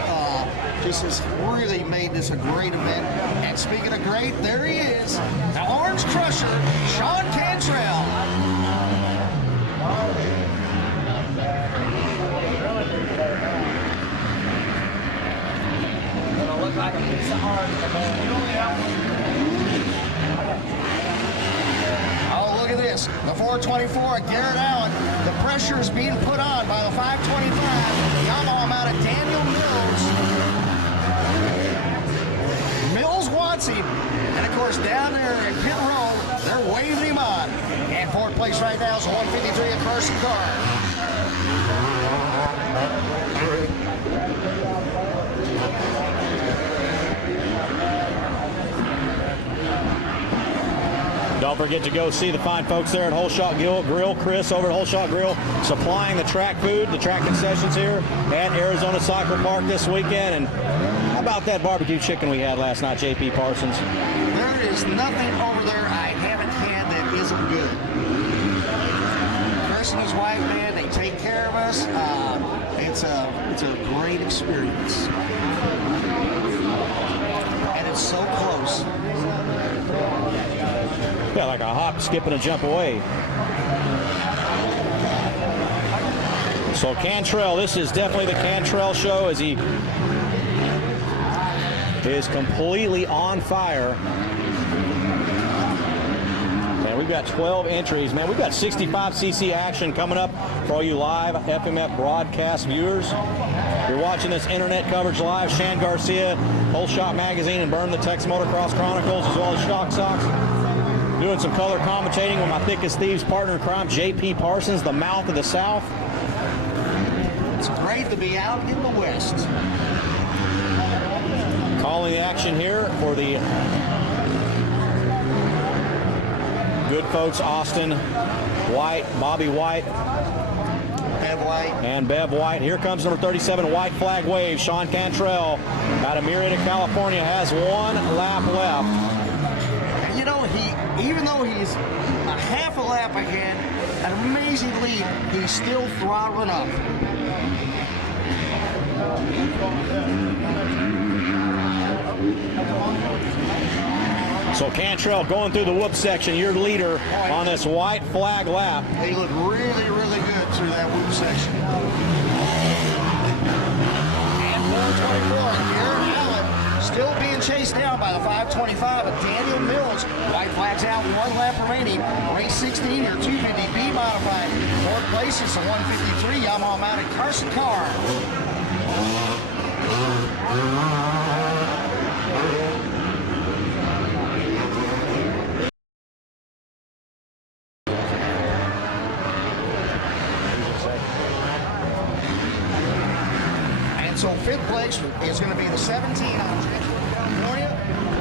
this has really made this a great event. And speaking of great, there he is, the Orange Crusher, Sean Cantrell. Like a piece of heart. Oh, look at this. The 424 at Garrett Allen. The pressure is being put on by the 525. Yamaha out of Daniel Mills. Mills wants him. And, of course, down there in pit row, they're waving him on. And fourth place right now is 153 at Carson Carr. Don't forget to go see the fine folks there at Whole Shot Grill. Chris over at Whole Shot Grill supplying the track food, the track concessions here at Arizona Cycle Park this weekend. And how about that barbecue chicken we had last night, JP Parsons? There is nothing over there I haven't had that isn't good. Chris and his wife, man, they take care of us. It's a great experience. And it's so close. Yeah, like a hop, skip, and a jump away. So Cantrell, this is definitely the Cantrell show as he is completely on fire. And we've got 12 entries. Man, we've got 65cc action coming up for all you live FMF broadcast viewers. You're watching this internet coverage live. Shan Garcia, Whole Shot Magazine, and Burn the Texas Motocross Chronicles, as well as Shock Socks. Doing some color commentating with my thickest thieves partner in crime, JP Parsons, the mouth of the South. It's great to be out in the West. Calling the action here for the good folks, Austin White, Bobby White, Bev White. And Bev White. Here comes number 37, White Flag Wave. Sean Cantrell out of Murrieta, California, has 1 lap left. You know, even though he's a half a lap ahead, an amazing lead, he's still throttling up. So Cantrell going through the whoop section, your leader on this white flag lap. He looked really, really good through that whoop section. And 424, Garrett Allen still being chased down by the 525 of Daniel Mills. White flags out, 1 lap remaining. Race 16, your 250B modified. Fourth place is the 153 Yamaha mounted Carson Carr. And so fifth place is going to be the 17 out of California,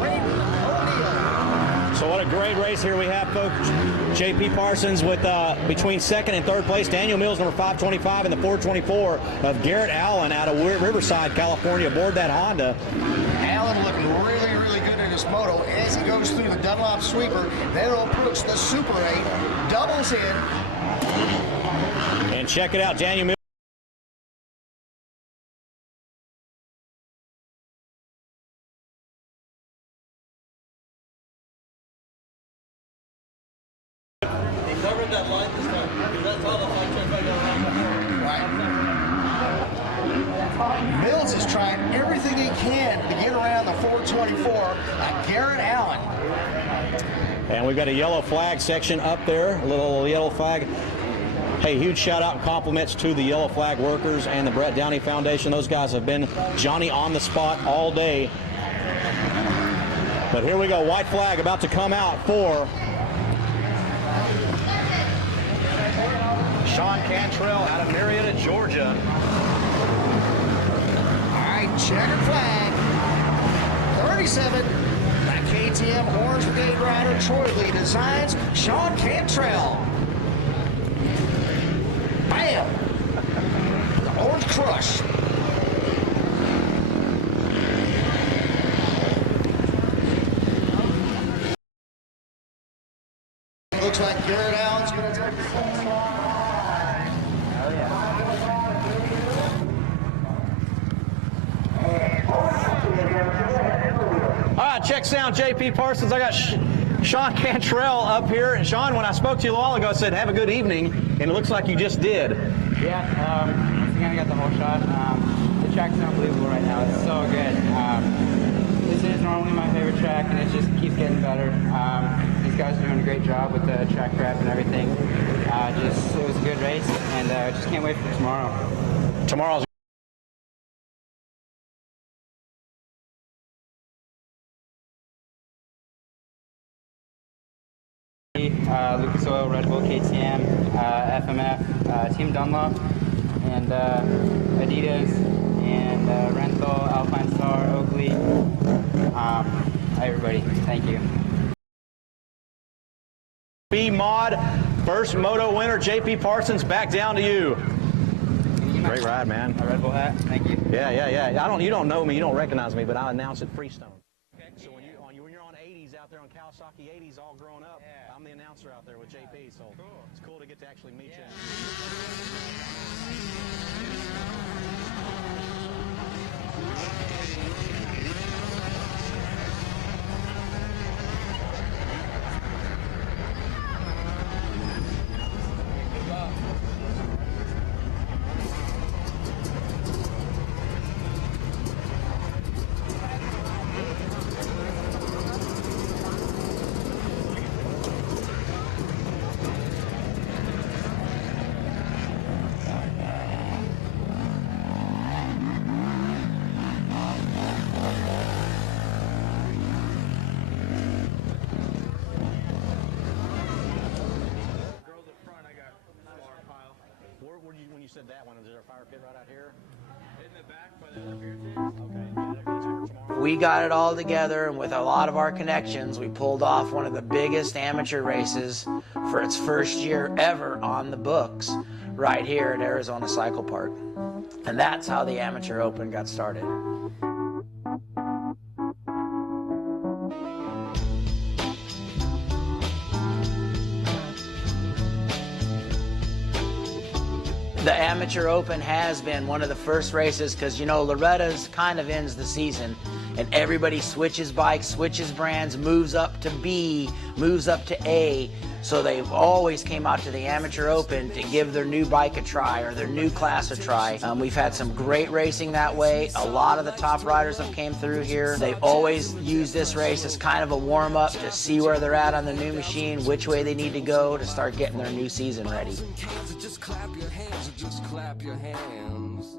Braden O'Neill. So what a great race here we have, folks. J.P. Parsons with between second and third place. Daniel Mills, number 525, and the 424 of Garrett Allen out of Riverside, California, aboard that Honda. Allen looking really, really good in his moto as he goes through the Dunlop sweeper. Then he'll approach the Super 8, doubles in. And check it out, Daniel Mills. Mills is trying everything he can to get around the 424 of Garrett Allen. And we've got a yellow flag section up there, a little yellow flag. Hey, huge shout out and compliments to the Yellow Flag workers and the Brett Downey Foundation. Those guys have been Johnny on the spot all day. But here we go, white flag about to come out for Sean Cantrell out of Marietta, Georgia. All right, checkered flag. 37. That KTM Orange Brigade rider, Troy Lee Designs, Sean Cantrell. Bam! The Orange Crush. Looks like Garrett Allen's going to take the front slide. Oh, yeah. All right, check sound, J.P. Parsons. I got Sean Cantrell up here. And Sean, when I spoke to you a while ago, I said, have a good evening. And it looks like you just did. Yeah, once again, I got the whole shot. The track's unbelievable right now. It's so good. This is normally my favorite track, and it just keeps getting better. These guys are doing a great job with the track prep and everything. It was a good race, and just can't wait for tomorrow. Tomorrow's Lucas Oil, Red Bull, KTM, FMF, Team Dunlop, and Adidas, and Renthal, Alpine Star, Oakley. Everybody, thank you. B-Mod, first moto winner, J.P. Parsons, back down to you. Great ride, man. A Red Bull hat, thank you. Yeah. You don't know me, you don't recognize me, but I announced at Freestone. Okay. So when you're on 80s out there on Kawasaki 80s all growing up, I'm the announcer out there with JP, so it's cool to get to actually meet you. When you said that one, is there a fire pit right out here? In the back by the beer tent. Okay. We got it all together, and with a lot of our connections, we pulled off one of the biggest amateur races for its first year ever on the books right here at Arizona Cycle Park. And that's how the Amateur Open got started. The Amateur Open has been one of the first races because, you know, Loretta's kind of ends the season and everybody switches bikes, switches brands, moves up to B, moves up to A. So they always came out to the Amateur Open to give their new bike a try or their new class a try. We've had some great racing that way. A lot of the top riders have came through here. They always use this race as kind of a warm-up to see where they're at on the new machine, which way they need to go to start getting their new season ready.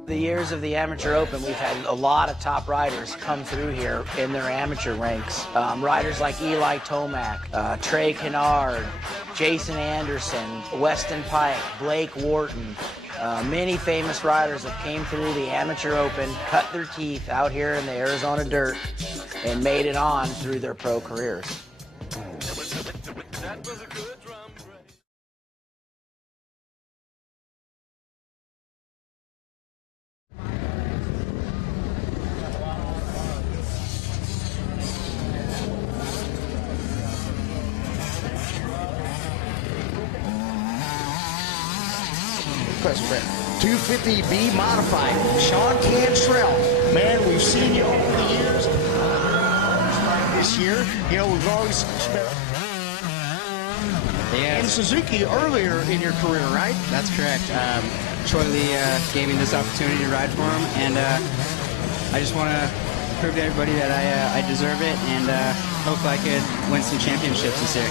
The years of the Amateur Open, we've had a lot of top riders come through here in their amateur ranks. Riders like Eli Tomac, Trey Kennard, Jason Anderson, Weston Pike, Blake Wharton. Many famous riders have came through the Amateur Open, cut their teeth out here in the Arizona dirt, and made it on through their pro careers. That was a good drum break. Press Brett. 250B modified. Sean Cantrell. Man, we've seen you over the years. This year, you know, we've always spent in Suzuki earlier in your career, right? That's correct. Troy Lee gave me this opportunity to ride for him, and I just want to prove to everybody that I deserve it, and hopefully I could win some championships this year.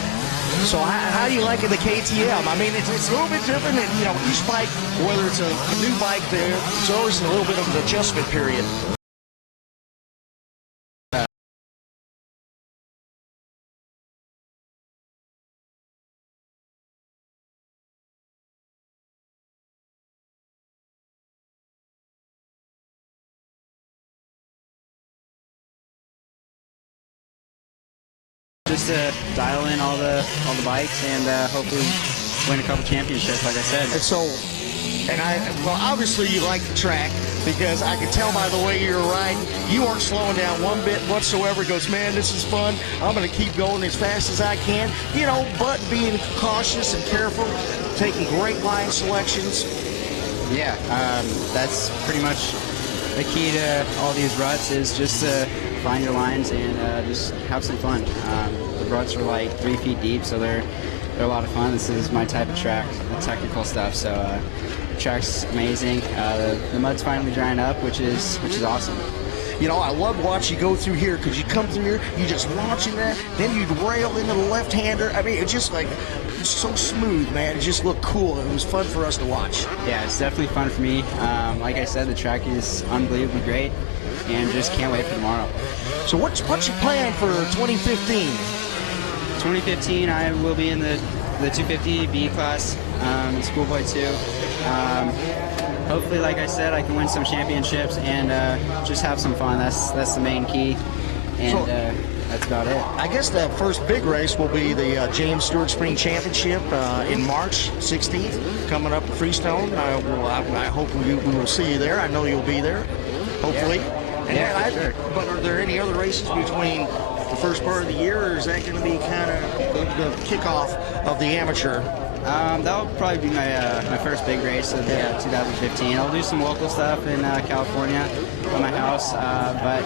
So how do you like it, the KTM? I mean, it's a little bit different than, you know, each bike, whether it's a new bike there, it's always a little bit of an adjustment period. Just to dial in all the bikes and hopefully win a couple championships, like I said. And so, well, obviously you like the track because I can tell by the way you're riding, you aren't slowing down one bit whatsoever. Goes, man, this is fun. I'm going to keep going as fast as I can, you know, but being cautious and careful, taking great line selections. Yeah, that's pretty much the key to all these ruts is just to find your lines and just have some fun. The ruts are like 3 feet deep, so they're a lot of fun. This is my type of track, the technical stuff. So the track's amazing. The mud's finally drying up, which is awesome. You know, I love watching you go through here because you come through here, you just launching that, then you'd rail into the left-hander. I mean, it's just like it's so smooth, man. It just looked cool. It was fun for us to watch. Yeah, it's definitely fun for me. Like I said, the track is unbelievably great, and just can't wait for tomorrow. So what's your plan for 2015? 2015, I will be in the 250B class, Schoolboy 2. Hopefully, like I said, I can win some championships and just have some fun. That's the main key, and that's about it. I guess the first big race will be the James Stewart Spring Championship in March 16th, coming up at Freestone. I hope we will see you there. I know you'll be there, hopefully. Yeah, sure. But are there any other races between the first part of the year, or is that going to be kind of the kickoff of the amateur? That'll probably be my first big race of 2015. I'll do some local stuff in California at my house, but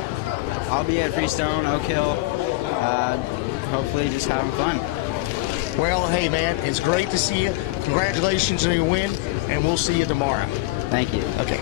I'll be at Freestone, Oak Hill, hopefully just having fun. Well, hey, man, it's great to see you. Congratulations on your win, and we'll see you tomorrow. Thank you. Okay.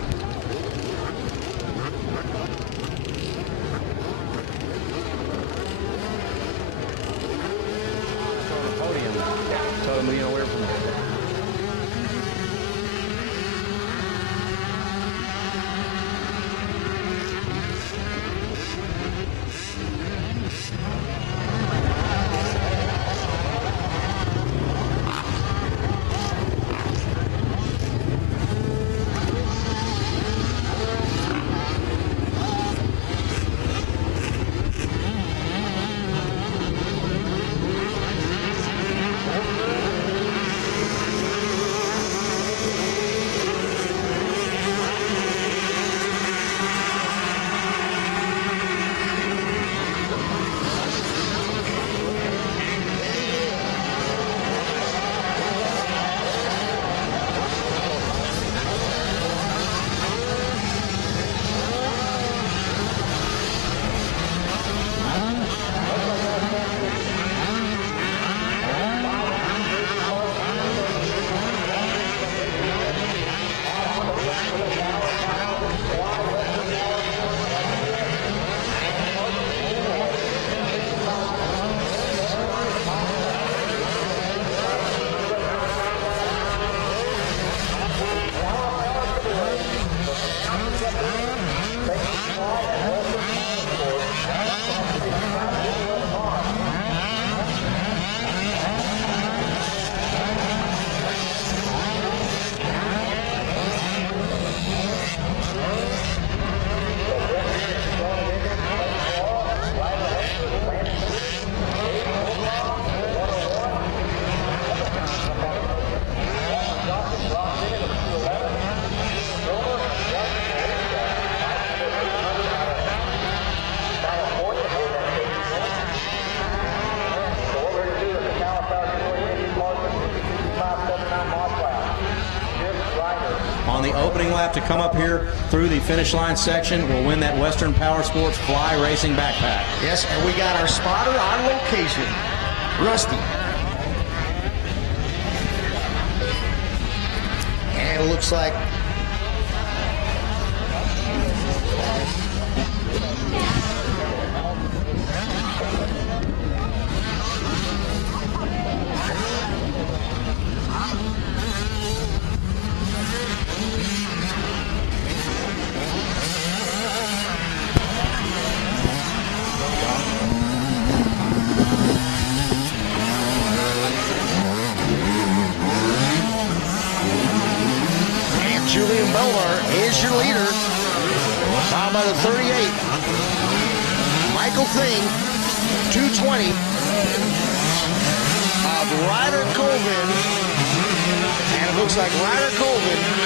to come up here through the finish line section will win that Western Power Sports Fly Racing backpack. Yes, and we got our spotter on location, Rusty. And it looks like Julian Belmar is your leader, followed by the 38. Michael Thing, 220 of Ryder Colvin. And it looks like Ryder Colvin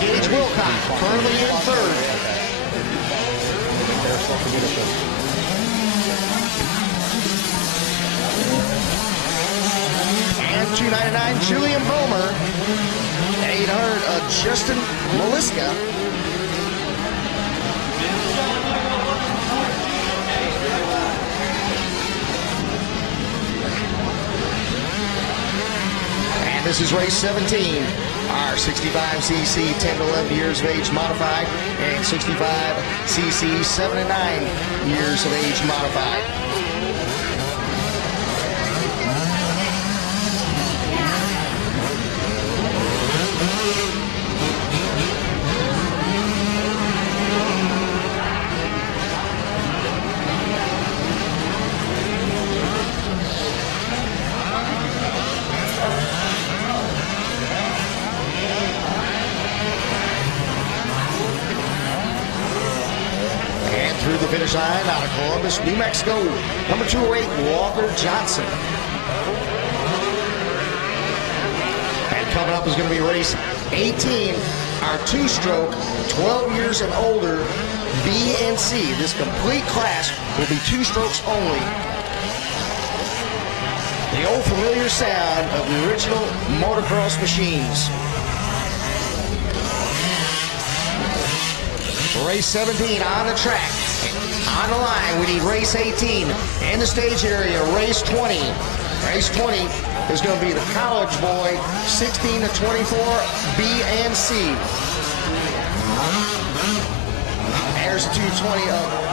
Gage Wilcox, currently in third. And 299, Julian Bomer. 800, Justin Maliska. And this is race 17. Our 65cc 10 to 11 years of age modified and 65cc 7 to 9 years of age modified. through the finish line out of Columbus, New Mexico, number 208, Walker Johnson. And coming up is going to be race 18, our two-stroke, 12 years and older, B and C. This complete class will be two strokes only. The old familiar sound of the original motocross machines. Race 17 on the track. On the line, we need race 18. In the stage area, race 20. Race 20 is going to be the college boy, 16 to 24, B and C. There's the 220 of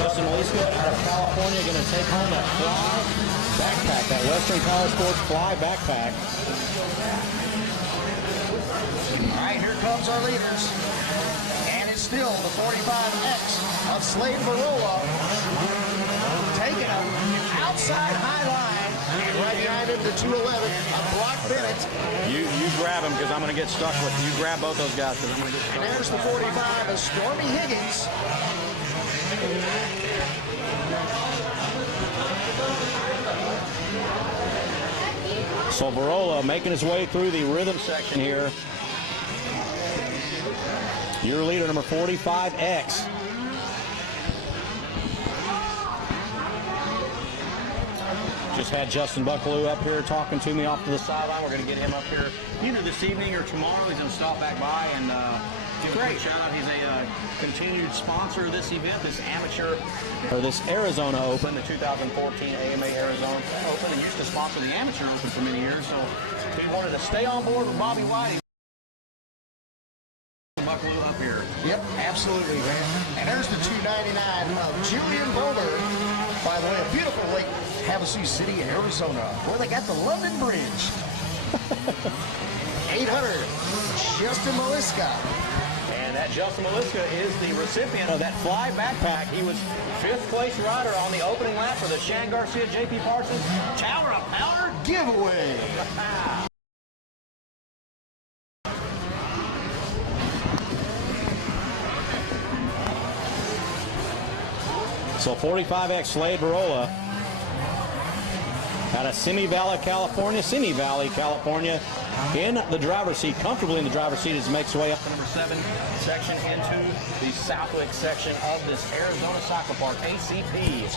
Justin Leaska out of California going to take home that Fly backpack, that Western Power Sports Fly backpack. All right, here comes our leaders. And it's still the 45X of Slade Barola taking him outside high line. And right behind him, the 211 of Brock Bennett. You grab him because I'm going to get stuck with you. Grab both those guys because I'm going to get stuck. And there's the 45 of Stormy Higgins. So Barola making his way through the rhythm section here. Your leader, number 45X. Just had Justin Bucklew up here talking to me off to the sideline. We're going to get him up here either this evening or tomorrow. He's going to stop back by and Give a great shout out. He's a continued sponsor of this event, this amateur, or this Arizona Open, the 2014 AMA Arizona Open, and used to sponsor the Amateur Open for many years. So he wanted to stay on board with Bobby White. Buckle up here. Yep, absolutely, man. And there's the 299 of Julian Boulder. By the way, a beautiful Lake Havasu City, Arizona, where they got the London Bridge. 800, Justin Maliska. And that Justin Maliska is the recipient of that fly backpack. He was 5th place rider on the opening lap for the Shan Garcia J.P. Parsons Tower of Power giveaway. So 45X Slade Barola out of Simi Valley, California, in the driver's seat, comfortably in the driver's seat as he makes his way up to number 7 section into the Southwick section of this Arizona Cycle Park, ACP.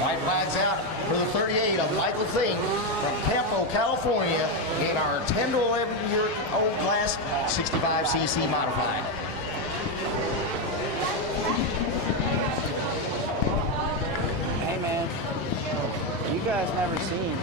White flags out for the 38 of Michael Thing from Campo, California, in our 10 to 11-year-old class, 65cc modified. Hey man, you guys never seen.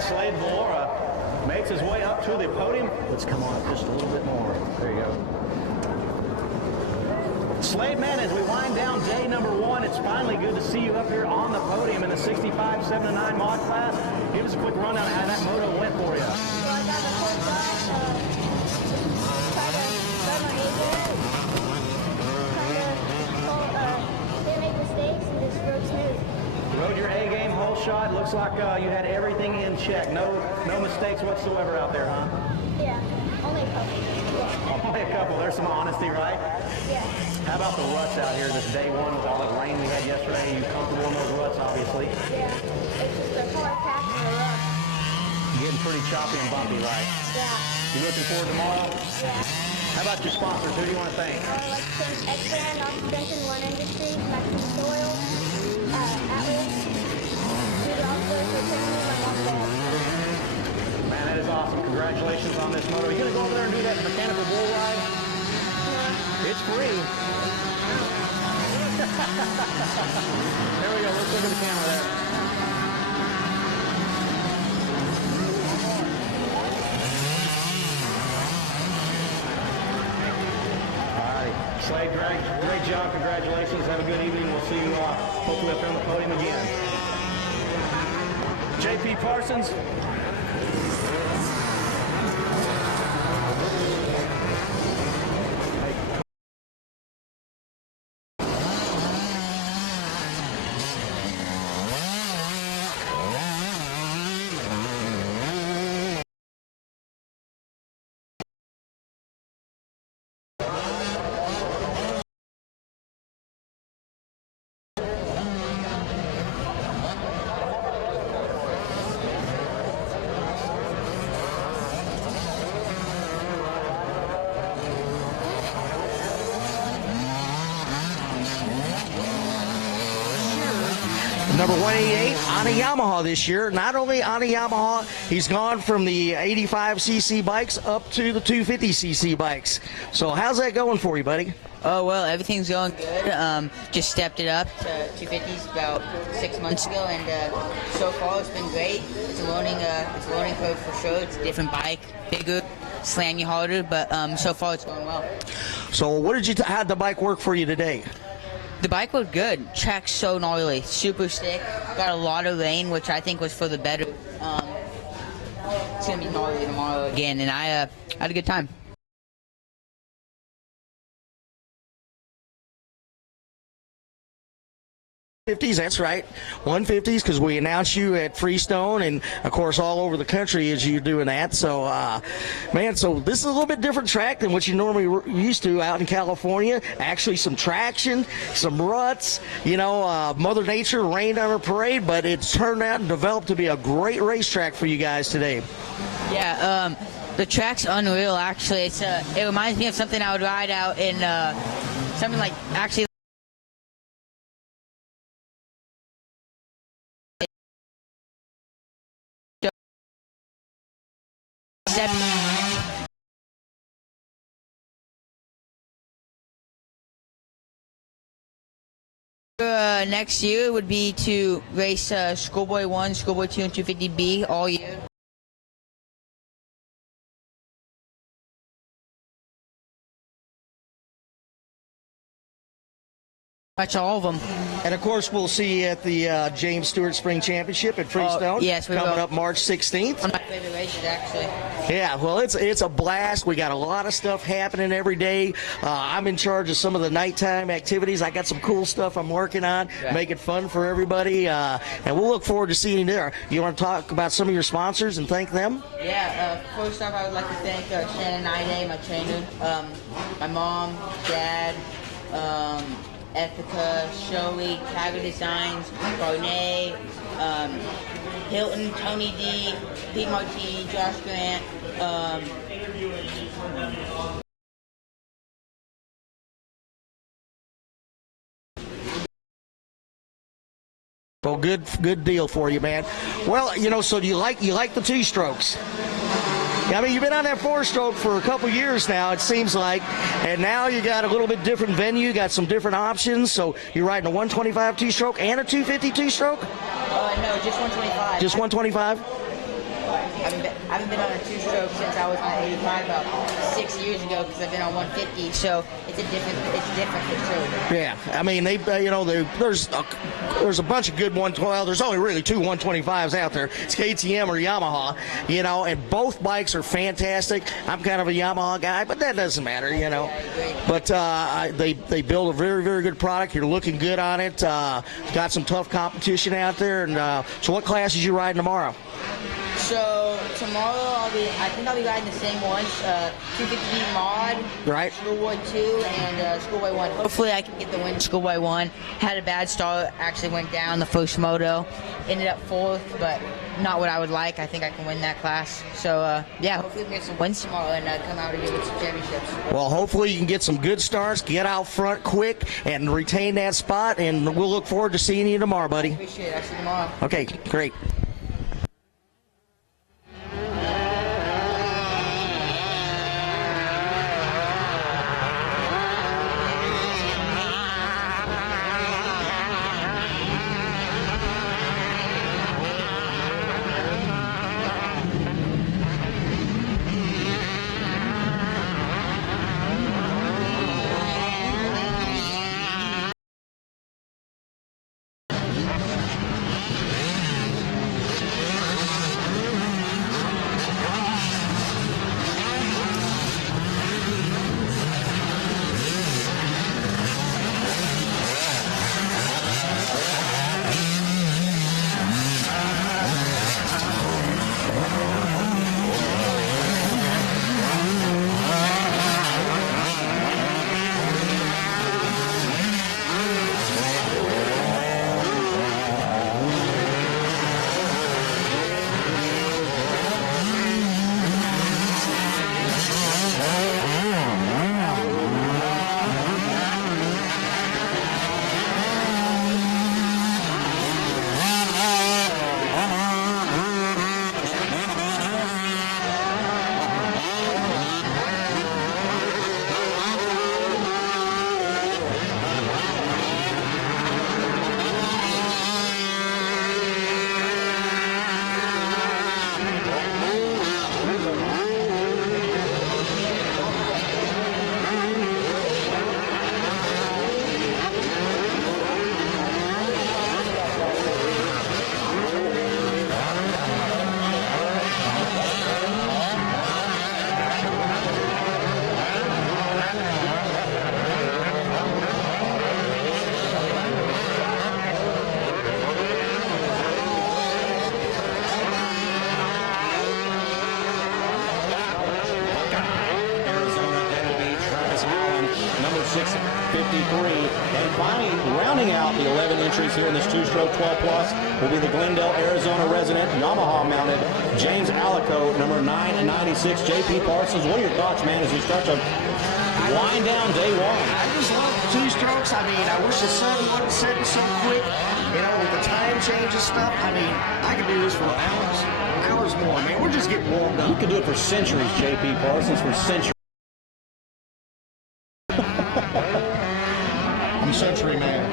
Slade Valora makes his way up to the podium. Let's come on just a little bit more. There you go. Slade, man, as we wind down day number 1, it's finally good to see you up here on the podium in the 65, 7 to 9 mod class. Give us a quick rundown of how that moto went for you. So I got the whole shot, try to start my A game, didn't make mistakes and just rode smooth. Rode your A game, whole shot. Looks like you had everything in check. No mistakes whatsoever out there, huh? Yeah, only a couple. Only a couple. There's some honesty, right? Yeah. How about the ruts out here this day 1 with all that rain we had yesterday? You comfortable in those ruts, obviously? Yeah. It's just a hard path in the rough. Getting pretty choppy and bumpy, right? Yeah. You looking forward to tomorrow? Yeah. How about your sponsors? Who do you want to thank? I like to thank X-Brand, Oxygenation, One Industries, Mexican Soil, Atlas, Dude Osler for training my mom's dad. Man, that is awesome. Congratulations on this moto. Are you going to go over there and do that mechanical bull ride? It's free. There we go. Let's look at the camera there. Slade, great job. Congratulations. Have a good evening. We'll see you hopefully up on the podium again. J.P. Parsons. Number 188 on a Yamaha this year. Not only on a Yamaha, he's gone from the 85cc bikes up to the 250cc bikes. So how's that going for you, buddy? Oh, well, everything's going good. Just stepped it up to 250s about 6 months ago, and so far it's been great. It's a learning curve for sure. It's a different bike, bigger, slam you harder, but so far it's going well. So what did how'd the bike work for you today? The bike was good. Track's so gnarly, super stick. Got a lot of rain, which I think was for the better. It's gonna be gnarly tomorrow again, and I had a good time. '50s, that's right. 150s, because we announced you at Freestone and, of course, all over the country as you're doing that. So, man, so this is a little bit different track than what you normally used to out in California. Actually, some traction, some ruts. You know, Mother Nature rained on her parade, but it's turned out and developed to be a great racetrack for you guys today. Yeah, the track's unreal, actually. It reminds me of something I would ride out in something like, actually, next year would be to race Schoolboy 1, Schoolboy 2, and 250B all year. Watch all of them. And, of course, we'll see you at the James Stewart Spring Championship at Freestone. Yes, we coming will. up March 16th. One of my favorite races, actually. Yeah, well, it's a blast. We got a lot of stuff happening every day. I'm in charge of some of the nighttime activities. I got some cool stuff I'm working on, make it fun for everybody, and we'll look forward to seeing you there. You want to talk about some of your sponsors and thank them? Yeah, first off, I would like to thank Shannon Ide, my trainer, my mom, dad, Ethica, Shoei, Tiger Designs, Barney, Hilton, Tony D, Pete Martini, Josh Grant, Well, good deal for you, man. Well, you know, so do you like the two-strokes? I mean, you've been on that four-stroke for a couple years now, it seems like, and now you got a little bit different venue, got some different options. So you're riding a 125 two-stroke and a 250 two-stroke? No, just 125. Just 125? I haven't been on a two-stroke since I was on 85 about 6 years ago because I've been on 150. So it's different for sure. Yeah, I mean there's a bunch of good 112. There's only really two 125s out there. It's KTM or Yamaha, you know, and both bikes are fantastic. I'm kind of a Yamaha guy, but that doesn't matter, you know. But they build a very, very good product. You're looking good on it. Got some tough competition out there. And so what classes you riding tomorrow? So tomorrow I think I'll be riding the same ones, 250 mod, right? Schoolboy 2 and Schoolboy 1. Hopefully I can get the win Schoolboy 1. Had a bad start, actually went down the first moto, ended up 4th, but not what I would like. I think I can win that class. So yeah, hopefully we can get some wins tomorrow and come out here with some championships. Well, hopefully you can get some good starts, get out front quick, and retain that spot, and we'll look forward to seeing you tomorrow, buddy. I appreciate it. I'll see you tomorrow. Okay, great. And finally, rounding out the 11 entries here in this two-stroke 12 plus will be the Glendale, Arizona resident, Yamaha-mounted James Alico, number 996, J.P. Parsons. What are your thoughts, man, as you start to wind down day one? I just love the two strokes. I mean, I wish the sun wasn't setting so quick. You know, with the time change and stuff. I mean, I could do this for hours more, man. We're just getting warmed up. You could do it for centuries, J.P. Parsons, for centuries. I'm Century Man.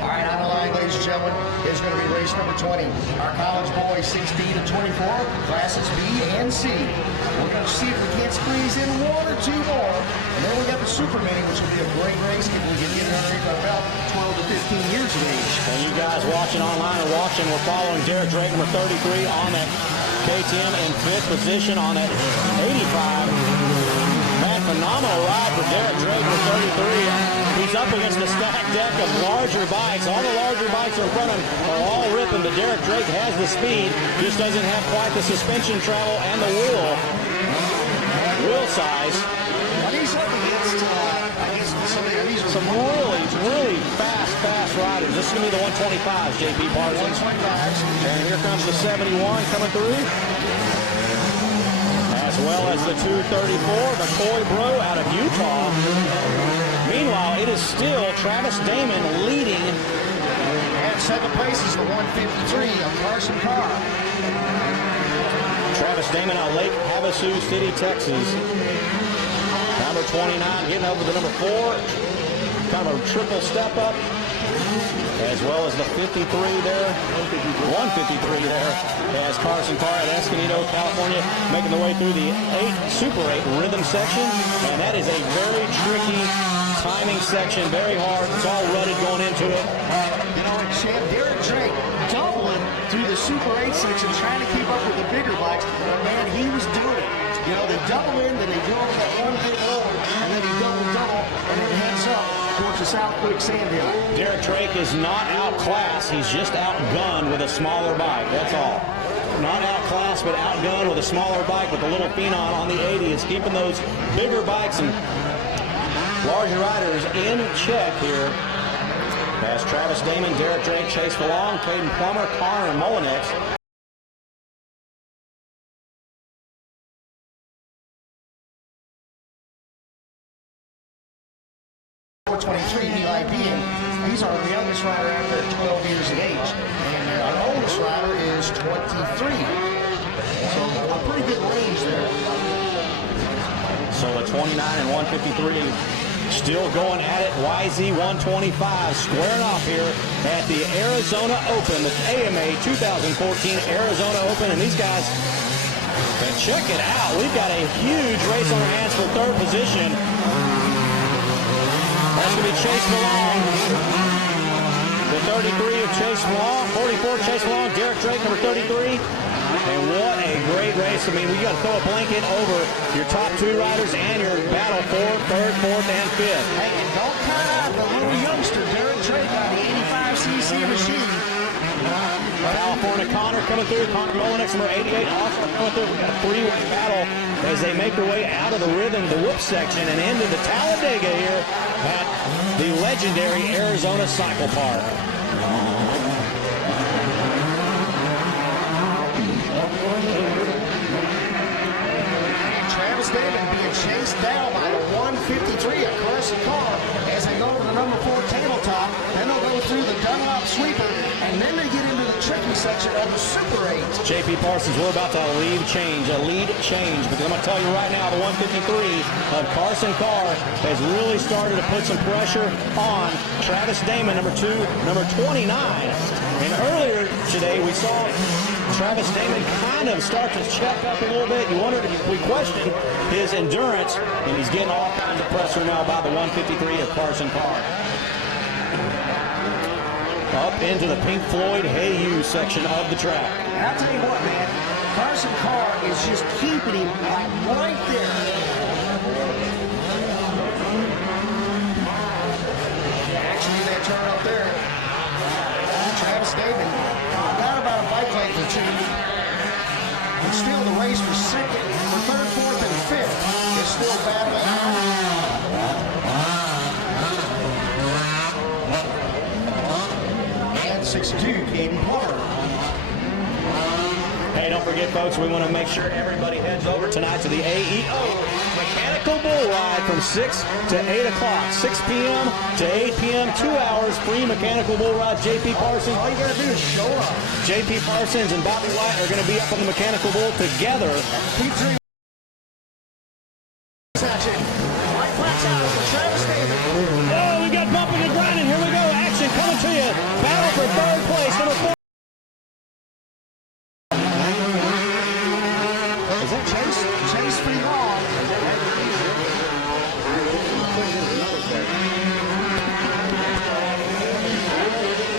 All right, on the line, ladies and gentlemen, is going to be race number 20. Our college boys, 16 to 24, classes B and C. We're going to see if we can't squeeze in one or two more. And then we got the Super Mini, which will be a great race. We can get underneath about 12 to 15 years of age. And you guys watching online or watching, we're following Derek Drake, number 33, on that KTM in fifth position on that 85. Man, phenomenal ride for Derek Drake, number 33. He's up against the stacked deck of larger bikes. All the larger bikes in front of him are all ripping, but Derek Drake has the speed, just doesn't have quite the suspension travel and the wheel size. Now he's up against, I guess, some really fast riders. This is going to be the 125s, J.P. Parsons. 125s. And here comes the 71 coming through. As well as the 234, the Coy Bro out of Utah. Meanwhile, it is still Travis Damon leading. And second place is the 153 of Carson Carr. Travis Damon out Lake Havasu City, Texas. Number 29 getting over the number 4. Kind of a triple step up. As well as the 53 there. 153 there. As Carson Carr at Escondido, California, making the way through the Super 8 rhythm section. And that is a very tricky timing section, very hard. It's all rutted going into it. You know, and Chad, Derek Drake doubling through the Super 8 section, trying to keep up with the bigger bikes. But man, he was doing it. You know, they double in, then they go over that one big roller, and then he double, and then heads up towards the South Creek Sand Hill. Derek Drake is not outclassed. He's just outgunned with a smaller bike. That's all. Not outclassed, but outgunned with a smaller bike with a little phenom on the 80. It's keeping those bigger bikes and larger riders in check here. As Travis Damon, Derek Drake, Chase DeLong, Caden Plummer, Connor, and Molinex. 423, Eli Being. He's our youngest rider out there at 12 years of age. And our oldest rider is 23. So a pretty good range there. So the 29 and 153 still going at it. YZ 125 squaring off here at the Arizona Open, the AMA 2014 Arizona Open. And these guys, check it out. We've got a huge race on our hands for third position. That's going to be Chase Malone. The 33 of Chase Malone, 44 Chase Malone, Derek Drake, number 33. And what a great race. I mean, we got to throw a blanket over your top two riders and your battle for third, fourth, and fifth. Hey, and don't cut out the little youngster, Derek Drake, on the 85cc machine. California Connor coming through. Connor Molinex, number 88, also coming through. We've got a three-way battle as they make their way out of the rhythm, the whip section, and into the Talladega here at the legendary Arizona Cycle Park. Travis Damon being chased down by the 153 of Carson Carr as they go to the number 4 tabletop. Then they'll go through the Dunlop sweeper, and then they get into the tricky section of the Super 8. J.P. Parsons, we're about to lead change, because I'm going to tell you right now, the 153 of Carson Carr has really started to put some pressure on Travis Damon, number 2, number 29. And earlier today, we saw Travis Damon kind of start to check up a little bit. We questioned his endurance, and he's getting all kinds of pressure now by the 153 of Carson Carr. Up into the Pink Floyd Hey You section of the track. And I'll tell you what, man, Carson Carr is just keeping him right there. Actually, that turn up there, Travis Damon got about a bike length or two. But still, the race for second, for third, fourth, and fifth is still battling. forget, folks, we want to make sure everybody heads over tonight to the AEO Mechanical Bull Ride from 6 to 8 o'clock. 6 p.m. to 8 p.m., 2 hours, free mechanical bull ride. J.P. Parsons. All you got to do is show up. J.P. Parsons and Bobby White are going to be up on the mechanical bull together. Oh, we got bumping and grinding. Here we go. Action coming to you. Battle for third place. Number 4. Is that Chase? Chase pretty long.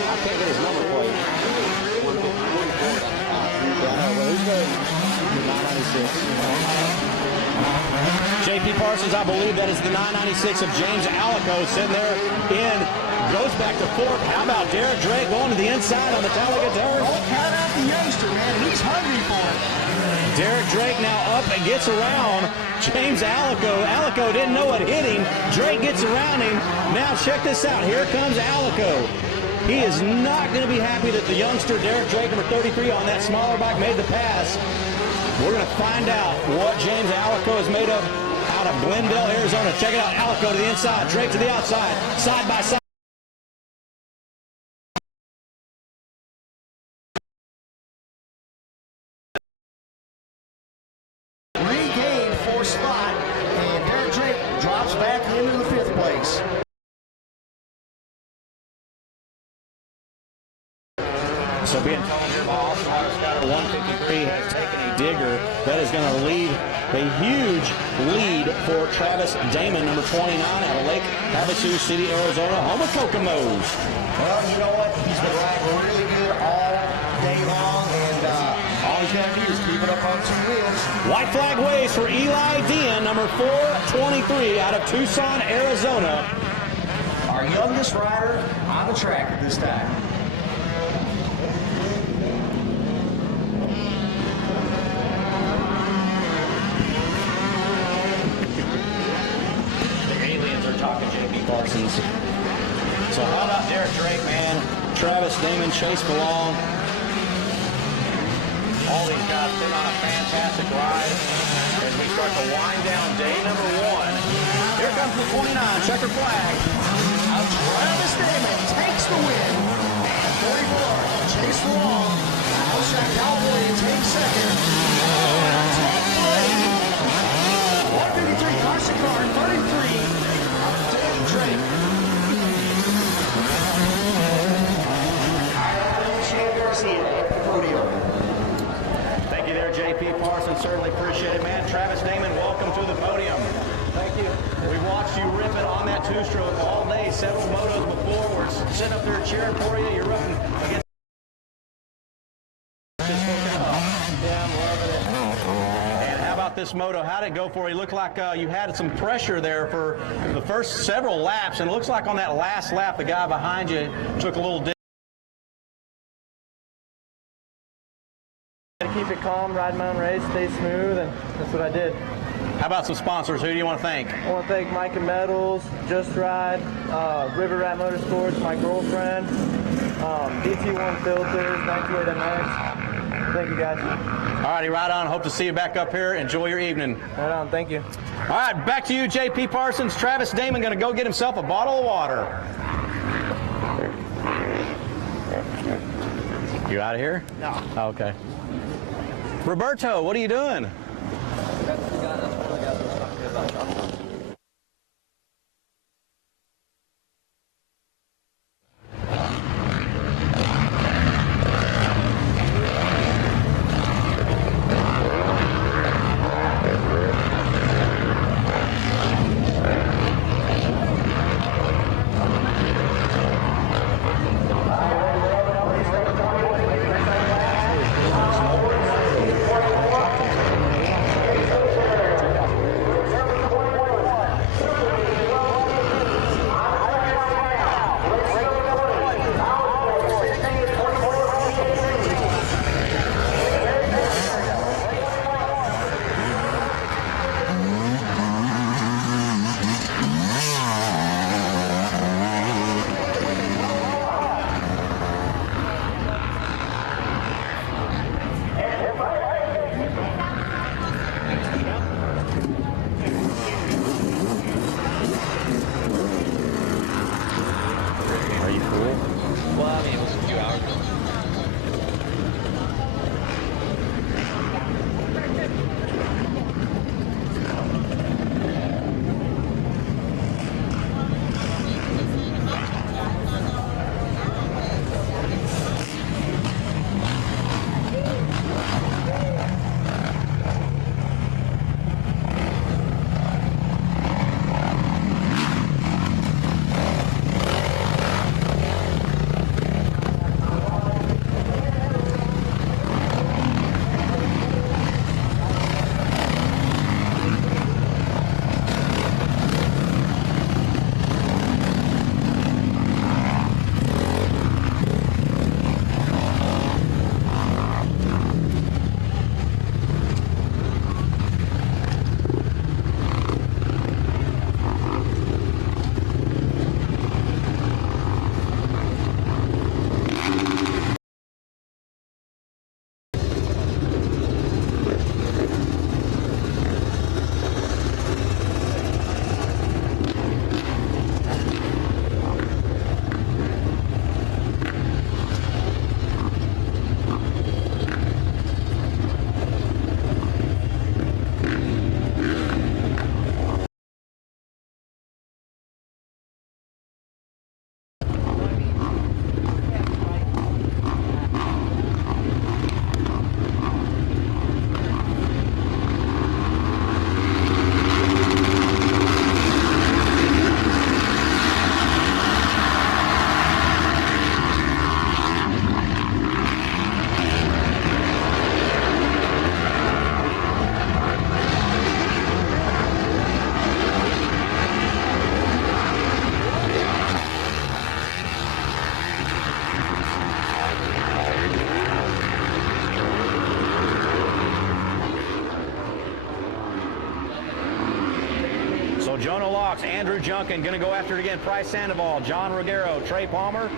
I can't get his number plate. J.P. Parsons, I believe that is the 996 of James Alico sitting there in. Goes back to fourth. How about Derek Drake going to the inside on the Talladega turn? Don't count out the youngster, man. He's hungry for it. Derek Drake now up and gets around James Alico. Alico didn't know what hit him. Drake gets around him. Now check this out. Here comes Alico. He is not going to be happy that the youngster Derek Drake, number 33, on that smaller bike made the pass. We're going to find out what James Alico is made of out of Glendale, Arizona. Check it out. Alico to the inside. Drake to the outside. Side by side. Regained fourth spot, and Derek Drake drops back into the 5th place. So being told here by Austin Scott 153 has taken a digger that is going to lead a huge lead for Travis Damon, number 29, out of Lake Havasu City, Arizona, home of Kokomo's. Well, you know what? He's been riding really good all day long, and all he's got to do is keep it up on 2 wheels. White flag waves for Eli Dean, number 423, out of Tucson, Arizona. Our youngest rider on the track at this time. Talking J.P. Parsons. So how about Derek Drake, man? Travis Damon, Chase Belong. All these guys been on a fantastic ride as we start to wind down day number 1. Here comes the 29 checker flag. Travis Damon takes the win. At 34, Chase Belong. Outside California takes second. 153 Carson Carr, 33. Drake. Thank you there, J.P. Parsons. Certainly appreciate it, man. Travis Damon, welcome to the podium. Thank you. We watched you rip it on that 2-stroke all day, several motos before. We're sitting up there cheering for you. You're roughing against. Yeah, I'm loving it. And how about this moto? How did it go for you? Looked like you had some pressure there for the first several laps, and it looks like on that last lap, the guy behind you took a little dip. Keep it calm, ride my own race, stay smooth, and that's what I did. How about some sponsors? Who do you want to thank? I want to thank Micah Metals, Just Ride, River Rat Motorsports, my girlfriend, DT1 Filters, 98MX. Thank you, guys. All righty, right on. Hope to see you back up here. Enjoy your evening. Right on. Thank you. All right, back to you, J.P. Parsons. Travis Damon going to go get himself a bottle of water. You out of here? No. Oh, okay. Roberto, what are you doing? So Jonah Locks, Andrew Junkin going to go after it again. Bryce Sandoval, John Ruggiero, Trey Palmer,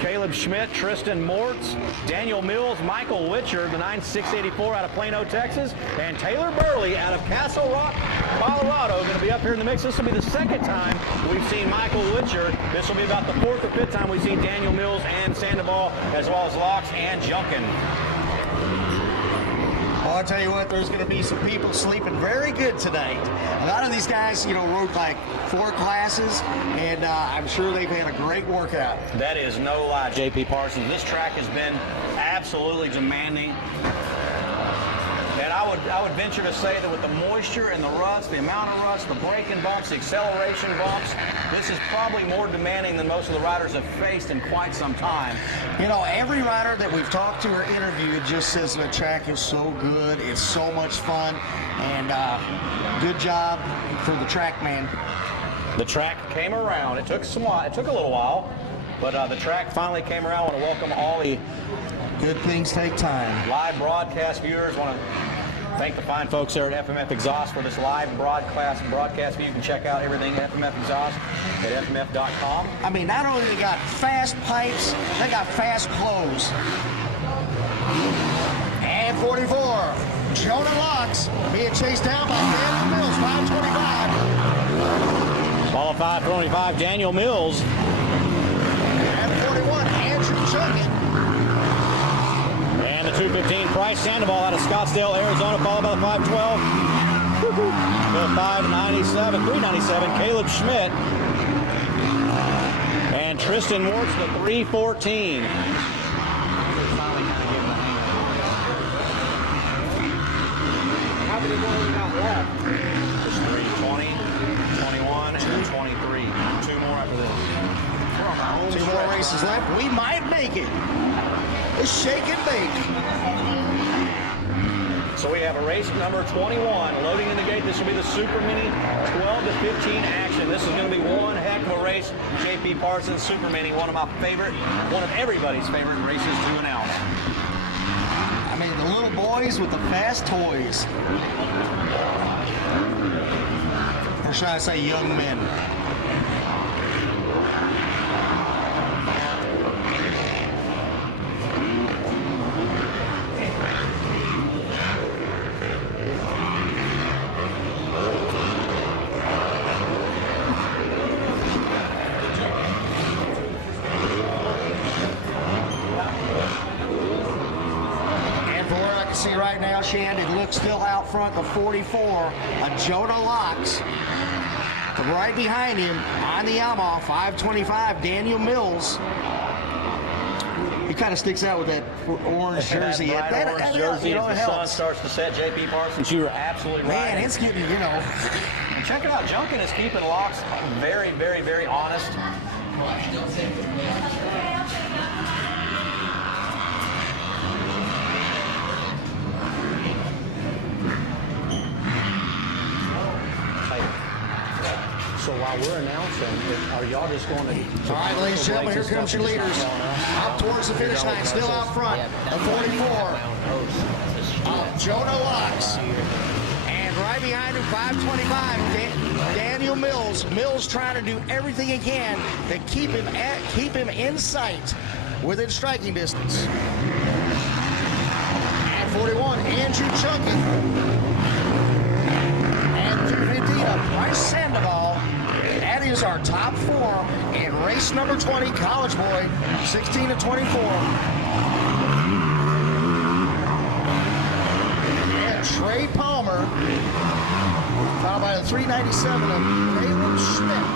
Caleb Schmidt, Tristan Mortz, Daniel Mills, Michael Witcher, the 9.684 out of Plano, Texas, and Taylor Burley out of Castle Rock, Colorado, going to be up here in the mix. This will be the second time we've seen Michael Witcher. This will be about the fourth or fifth time we've seen Daniel Mills and Sandoval, as well as Locks and Junkin. Well, I'll tell you what, there's going to be some people sleeping very good tonight. A lot of these guys, rode like 4 classes, and I'm sure they've had a great workout. That is no lie, J.P. Parsons. This track has been absolutely demanding. And I would venture to say that with the moisture and the rust, the amount of rust, the braking bumps, the acceleration bumps, this is probably more demanding than most of the riders have faced in quite some time. Every rider that we've talked to or interviewed just says the track is so good, it's so much fun, and good job for the track man. The track came around. It took a little while, but the track finally came around. I want to welcome all the good things take time. Live broadcast viewers. I want to thank the fine folks there at FMF Exhaust for this live broadcast view. You can check out everything at FMF Exhaust at FMF.com. I mean, not only they got fast pipes, they got fast clothes. And 44, Jonah Locks being chased down by Daniel Mills, 525. Ball of 525, Daniel Mills. And 41, Andrew Junkin. And the 215, Bryce Sandoval out of Scottsdale, Arizona, followed by the 512. The 597, 397, Caleb Schmidt. And Tristan Mortz, the 314. How many more we got left? Just 320, 21, and 23. 2 more after this. We're on the home 2 more races left. We might make it. It's shake and bake. So we have a race number 21 loading in the gate. This will be the Super Mini 12 to 15 action. This is going to be one heck of a race. J.P. Parsons Super Mini, one of everybody's favorite races to announce. I mean, the little boys with the fast toys. Or should I say young men? See right now, Shand, it looks still out front, the 44, Jonah Locks. Right behind him on the Yamaha, 525, Daniel Mills. He kind of sticks out with that orange jersey. That bright orange jersey as the sun starts to set. J.P. Parsons, you were absolutely right. Man, it's getting, And check it out, Junkin is keeping Locks very, very, very honest. So while we're announcing, are y'all just going to... All right, ladies and gentlemen, here comes your leaders. Up towards the finish line, still out front. The 44 of Jonah Locks. And right behind him, 525, Daniel Mills. Mills trying to do everything he can to keep him in sight within striking distance. And 41, Andrew Junkin. And 215, Bryce Sandoval. That is our top 4 in race number 20, College Boy, 16 to 24. And Trey Palmer, followed by the 397 of Caleb Schmidt.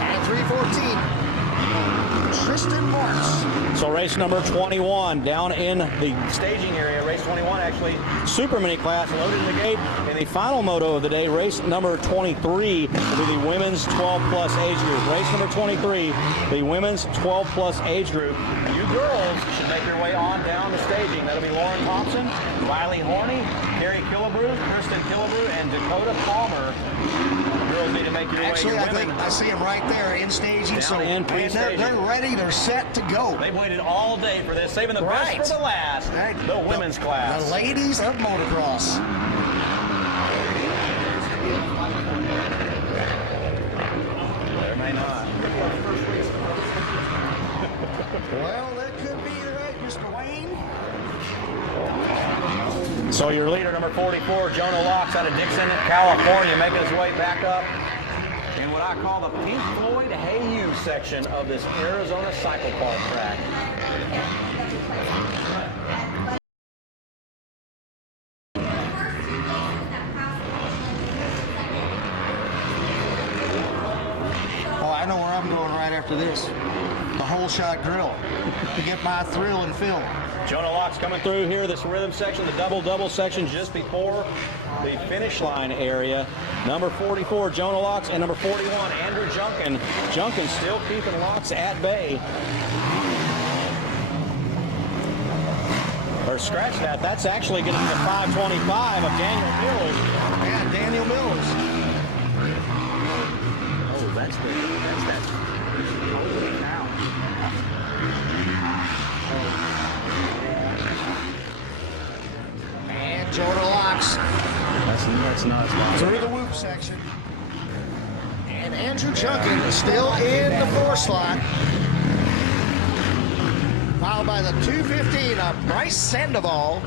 And 314, Tristan Mortz. So race number 21 down in the staging area. Race 21 actually Super Mini class loaded in the gate. And the final moto of the day, race number 23, will be the women's 12 plus age group. Race number 23, the women's 12 plus age group. You girls should make your way on down the staging. That'll be Lauren Thompson, Riley Horney, Carrie Killebrew, Kristen Killebrew, and Dakota Palmer. Girls need to make your way. Actually, I think I see them right there in staging. So they're ready. They're set to go. They've waited all day for this, saving the best for the last. The women's class. The ladies of motocross. Well, that could be right, Mr. Wayne. So your leader, number 44, Jonah Locks out of Dixon, California, making his way back up in what I call the Pink Floyd Hey You section of this Arizona Cycle Park track. Oh, I know where I'm going right after this. The whole shot grill to get my thrill and fill. Jonah Locks coming through here, this rhythm section, the double-double section just before the finish line area. Number 44, Jonah Locks, and number 41, Andrew Junkin. Junkin still keeping Locks at bay. Or scratch that, that's actually going to be the 525 of Daniel Mills. Yeah, Daniel Mills. Oh, that's that. Holy cow. And Jonah Locks. That's nuts. Through the whoop section. And Andrew Junkin is still in the 4 slot. Followed by the 215 of Bryce Sandoval.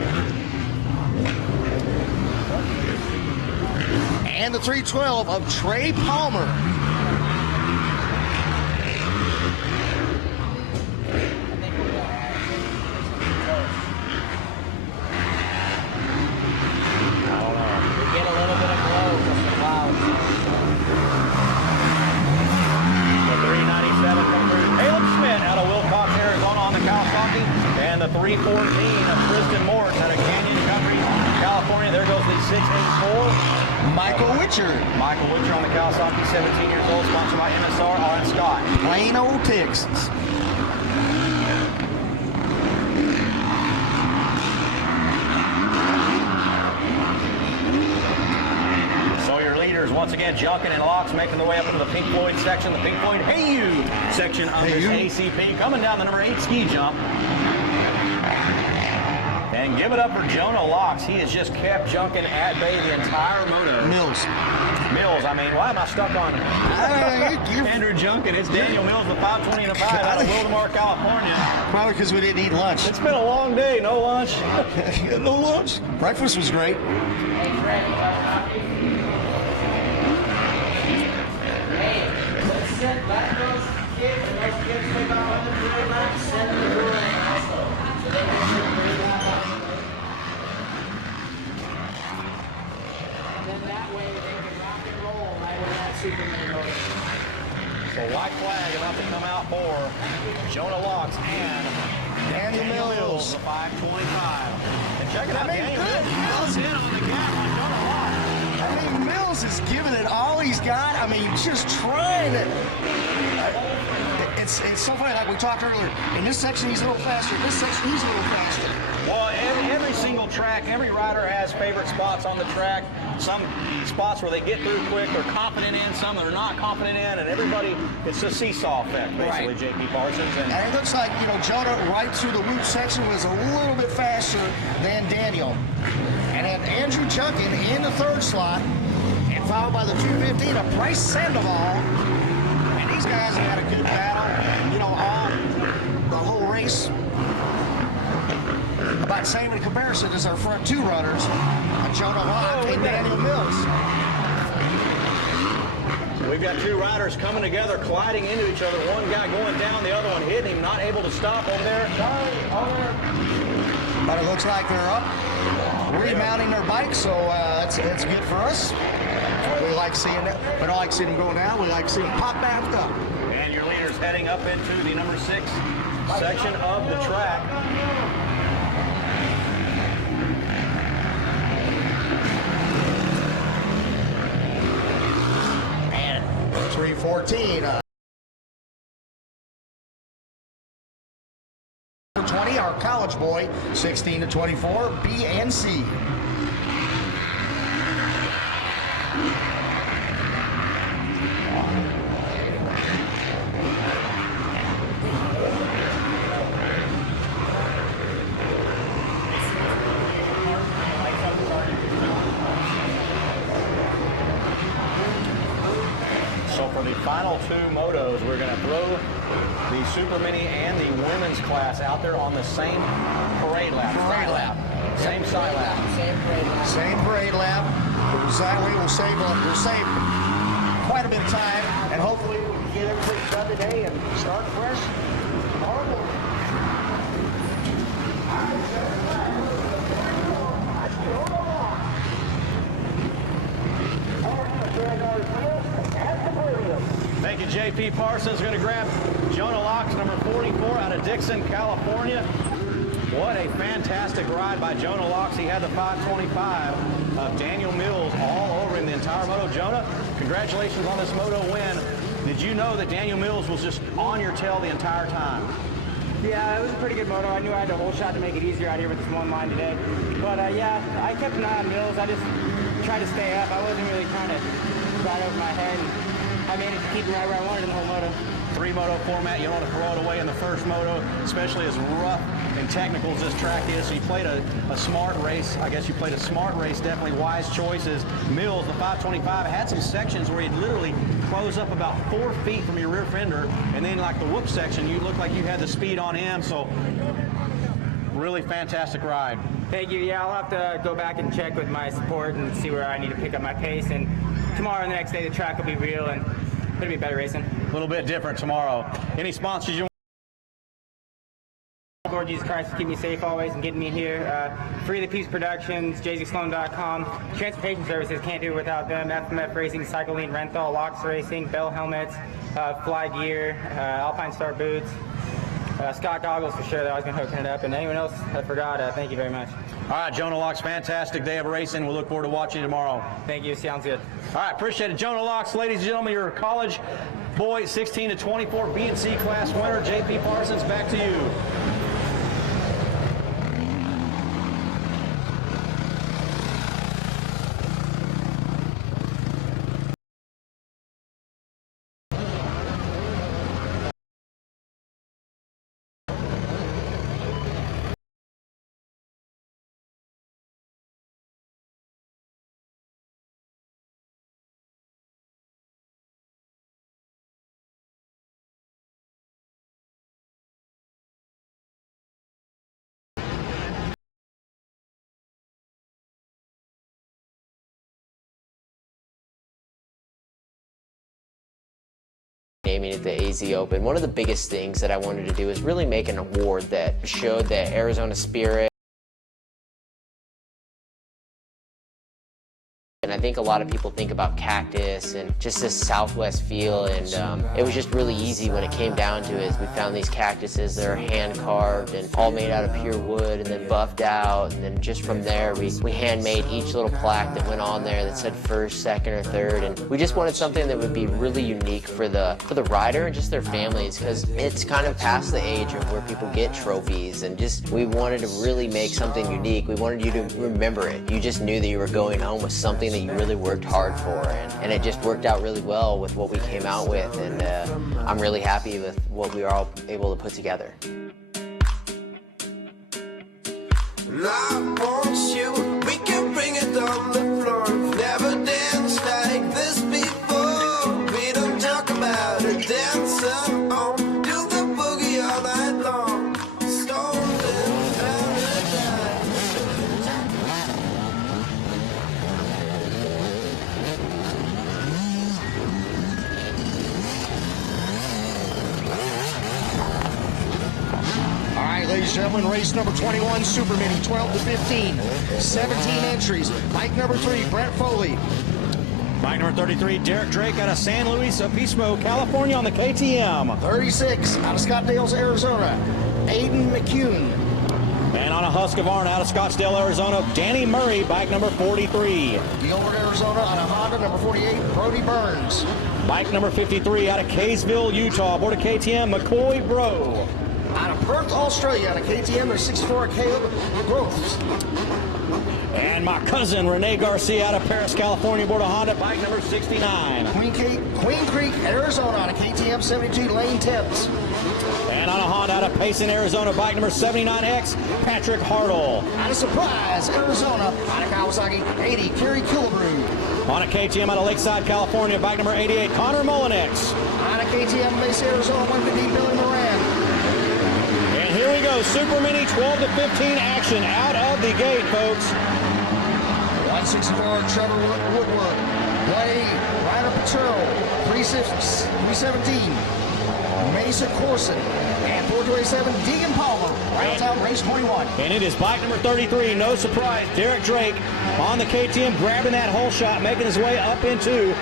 And the 312 of Trey Palmer. The 314 of Tristan Moritz out of Canyon Country, California. There goes the 684. Michael Witcher. Michael Witcher on the Kawasaki, 17 years old, sponsored by MSR, R. Scott. Plano, Texas. So your leaders, once again, Junkin and Locks making their way up into the Pink Floyd section, the Pink Floyd Hey You section of this ACP. Coming down the number 8 ski jump. And give it up for Jonah Locks. He has just kept Junkin at bay the entire moto. Mills, I mean, why am I stuck on Andrew Junkin? It's Daniel Mills, the 520 and a 5 out of Wildomar, California. Probably because we didn't eat lunch. It's been a long day, no lunch. No lunch. Breakfast was great. So white flag about to come out for Jonah Locks and Daniel Mills, the 525. And check it out, Daniel Mills in on the gap on Jonah Locks. I mean, Mills is giving it all he's got. I mean, just trying to. It's so funny, like we talked earlier. In this section, he's a little faster. In this section, he's a little faster. Well, every single track, every rider has favorite spots on the track. Some spots where they get through quick, they're confident in, some they're not confident in, and everybody, it's a seesaw effect, basically, right. J.P. Parsons. And it looks like, Jonah right through the whoop section was a little bit faster than Daniel. And then Andrew Junkin in the 3rd slot, and followed by the 215 of Bryce Sandoval. And these guys have had a good battle, all the whole race. About same in comparison as our front 2 runners, Jonah Locks and Daniel Mills. We've got 2 riders coming together, colliding into each other. One guy going down, the other one hitting him, not able to stop over there. But it looks like they're up, remounting their bikes, so that's good for us. We like seeing it. We don't like seeing them go down. We like seeing them pop back up. And your leader's heading up into the number 6 section of the track. And 314. 20, our college boy, 16 to 24, B and C. So for the final 2 motos, we're going to throw the Super Mini and the women's class out there on the same parade lap. Same side lap. Same parade lap. That way we'll save quite a bit of time, and hopefully we can get everything done today and start fresh tomorrow morning. Thank you, J.P. Parsons. We're going to grab Jonah Locks, number 44, out of Dixon, California. What a fantastic ride by Jonah Locks. He had the 525 of Daniel Mills all over him the entire moto. Jonah, congratulations on this moto win. Did you know that Daniel Mills was just on your tail the entire time? Yeah, it was a pretty good moto. I knew I had the whole shot to make it easier out here with this one line today. But yeah, I kept an eye on Mills. I just tried to stay up. I wasn't really trying to ride over my head. I managed to keep him right where I wanted in the whole moto. 3-moto format, you don't want to throw it away in the first moto, especially as rough and technical as this track is. So you played a smart race. I guess you played a smart race, definitely wise choices. Mills, the 525, had some sections where you'd literally close up about 4 feet from your rear fender, and then like the whoop section, you looked like you had the speed on him. So really fantastic ride. Thank you. Yeah, I'll have to go back and check with my support and see where I need to pick up my pace. And tomorrow and the next day, the track will be real and it'll be better racing. A little bit different tomorrow. Any sponsors you want? Lord Jesus Christ, keep me safe always and getting me here. Free the Peace Productions, JZSloan.com. Transportation Services, can't do it without them. FMF Racing, Cycle Lean Rental, Locks Racing, Bell Helmets, Fly Gear, Alpine Star Boots. Scott Goggles for sure, that I was going to hook it up. And anyone else I forgot, thank you very much. All right, Jonah Locks, fantastic day of racing. We'll look forward to watching you tomorrow. Thank you, sounds good. All right, appreciate it. Jonah Locks, ladies and gentlemen, your college boy 16 to 24 B and C class winner, J.P. Parsons, back to you. Naming it the AZ Open. One of the biggest things that I wanted to do is really make an award that showed the Arizona spirit. And I think a lot of people think about Cactus and just this Southwest feel, and it was just really easy when it came down to it. We found these cactuses that are hand carved and all made out of pure wood and then buffed out, and then just from there we handmade each little plaque that went on there that said first, second, or third, and we just wanted something that would be really unique for the rider and just their families, because it's kind of past the age of where people get trophies, and just we wanted to really make something unique. We wanted you to remember it. You just knew that you were going home with something that you really worked hard for, and it just worked out really well with what we came out with, and I'm really happy with what we were all able to put together. I want you, we can bring it on the floor. Never danced like this before. We don't talk about it, dancing on, do the boogie all night long. Stoned in paradise. All right, ladies and gentlemen, race number 21, Super Mini, 12 to 15, 17 entries. Bike number 3, Brett Foley. Bike number 33, Derek Drake out of San Luis Obispo, California on the KTM. 36, out of Scottsdale, Arizona, Aiden McCune. And on a Husqvarna out of Scottsdale, Arizona, Danny Murray, bike number 43. Gilbert, Arizona, out of Honda, number 48, Brody Burns. Bike number 53 out of Kaysville, Utah, aboard a KTM, McCoy Bro. Out of Perth, Australia, out of KTM, there's 64, Caleb Groves. And my cousin, Rene Garcia, out of Paris, California, aboard a Honda, bike number 69. Queen Creek, Arizona, out of KTM 72, Lane Tibbs. And on a Honda out of Payson, Arizona, bike number 79X, Patrick Hartle. Out of Surprise, Arizona, out of Kawasaki 80, Kerry Killebrew. On a KTM out of Lakeside, California, bike number 88, Connor Mullinex. Out of KTM Mesa, Arizona 150, Billy Moran. Here we go, Super Mini 12 to 15 action out of the gate, folks. 164, Trevor Woodward. 180, Ryder Paterno. 317, Mason Corson. And 427, Deegan Palmer. Rounds out race 21. And it is bike number 33, no surprise, Derek Drake on the KTM, grabbing that hole shot, making his way up into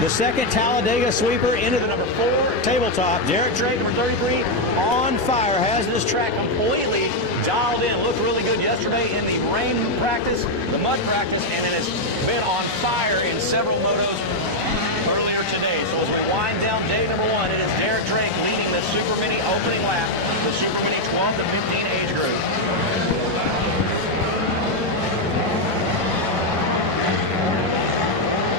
the second Talladega sweeper, into the number 4 tabletop. Derek Drake, number 33, on fire, has this track completely dialed in. Looked really good yesterday in the rain practice, the mud practice, and it has been on fire in several motos earlier today. So as we wind down day number 1, it is Derek Drake leading the Super Mini opening lap, the Super Mini 12 to 15 age group.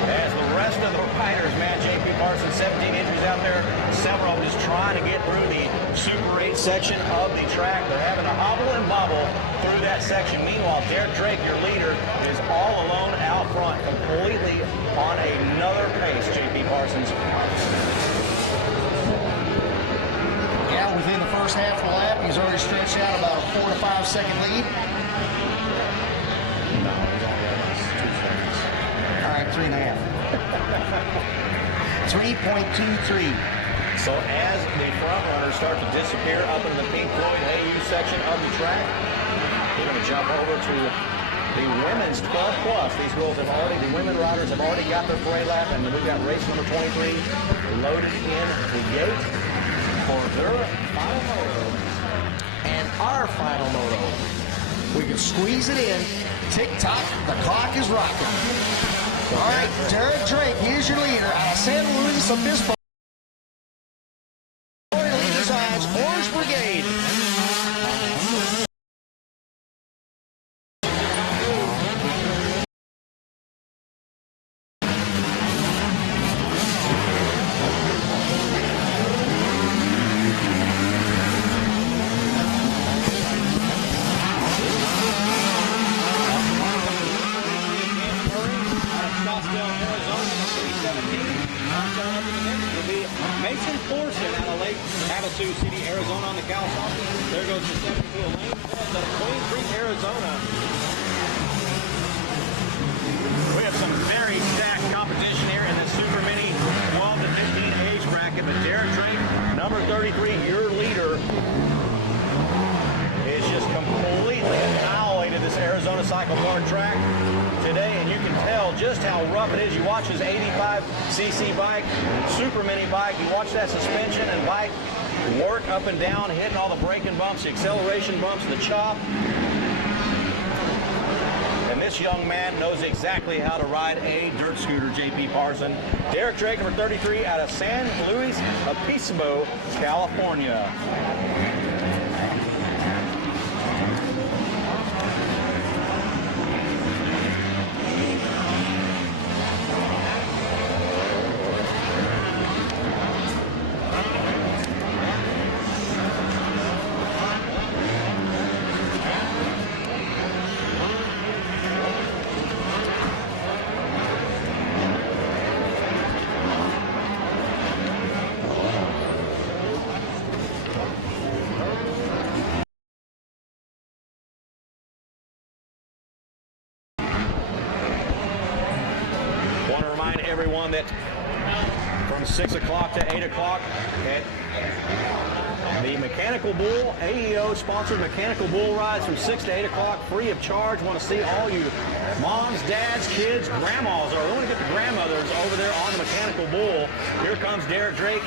As the rest of the riders, man, JP Parsons, 17 injuries out there, several of them just trying to get through the Super 8 section of the track. They're having to hobble and bobble through that section. Meanwhile, Derek Drake, your leader, is all alone out front, completely on another pace, JP Parsons. Yeah, within the first half of the lap, he's already stretched out about a 4 to 5 second lead. All right, 3.5. 3.23. So as the front runners start to disappear up into the Pink Floyd AU section of the track, we're going to jump over to the women's 12 plus. These girls have already, the women riders have already got their parade lap, and we've got race number 23 loaded in the gate for their final moto. And our final moto. We can squeeze it in. Tick-tock, the clock is rocking. All right, Derek Drake, he is your leader out of San Luis Obispo. Orange Brigade. Mason Corson out of Lake Havasu City, Arizona on the Kawasaki. There goes the 7-wheel lane. Out of Queen Creek, Arizona. We have some very stacked competition here in the Super Mini 12 to 15 age bracket. But Derek Drake, number 33, your leader, is just completely annihilated this Arizona Cycle Park track today, and you can tell just how rough it is. You watch his 85cc bike, Super Mini bike, you watch that suspension and bike work up and down, hitting all the braking bumps, the acceleration bumps, the chop. And this young man knows exactly how to ride a dirt scooter, JP Parson. Derek Drake, number 33, out of San Luis Obispo, California. Everyone that from 6 o'clock to 8 o'clock at the Mechanical Bull, AEO sponsored Mechanical Bull rides from 6 to 8 o'clock, free of charge. Want to see all you moms, dads, kids, grandmas, or we want to get the grandmothers over there on the Mechanical Bull. Here comes Derek Drake.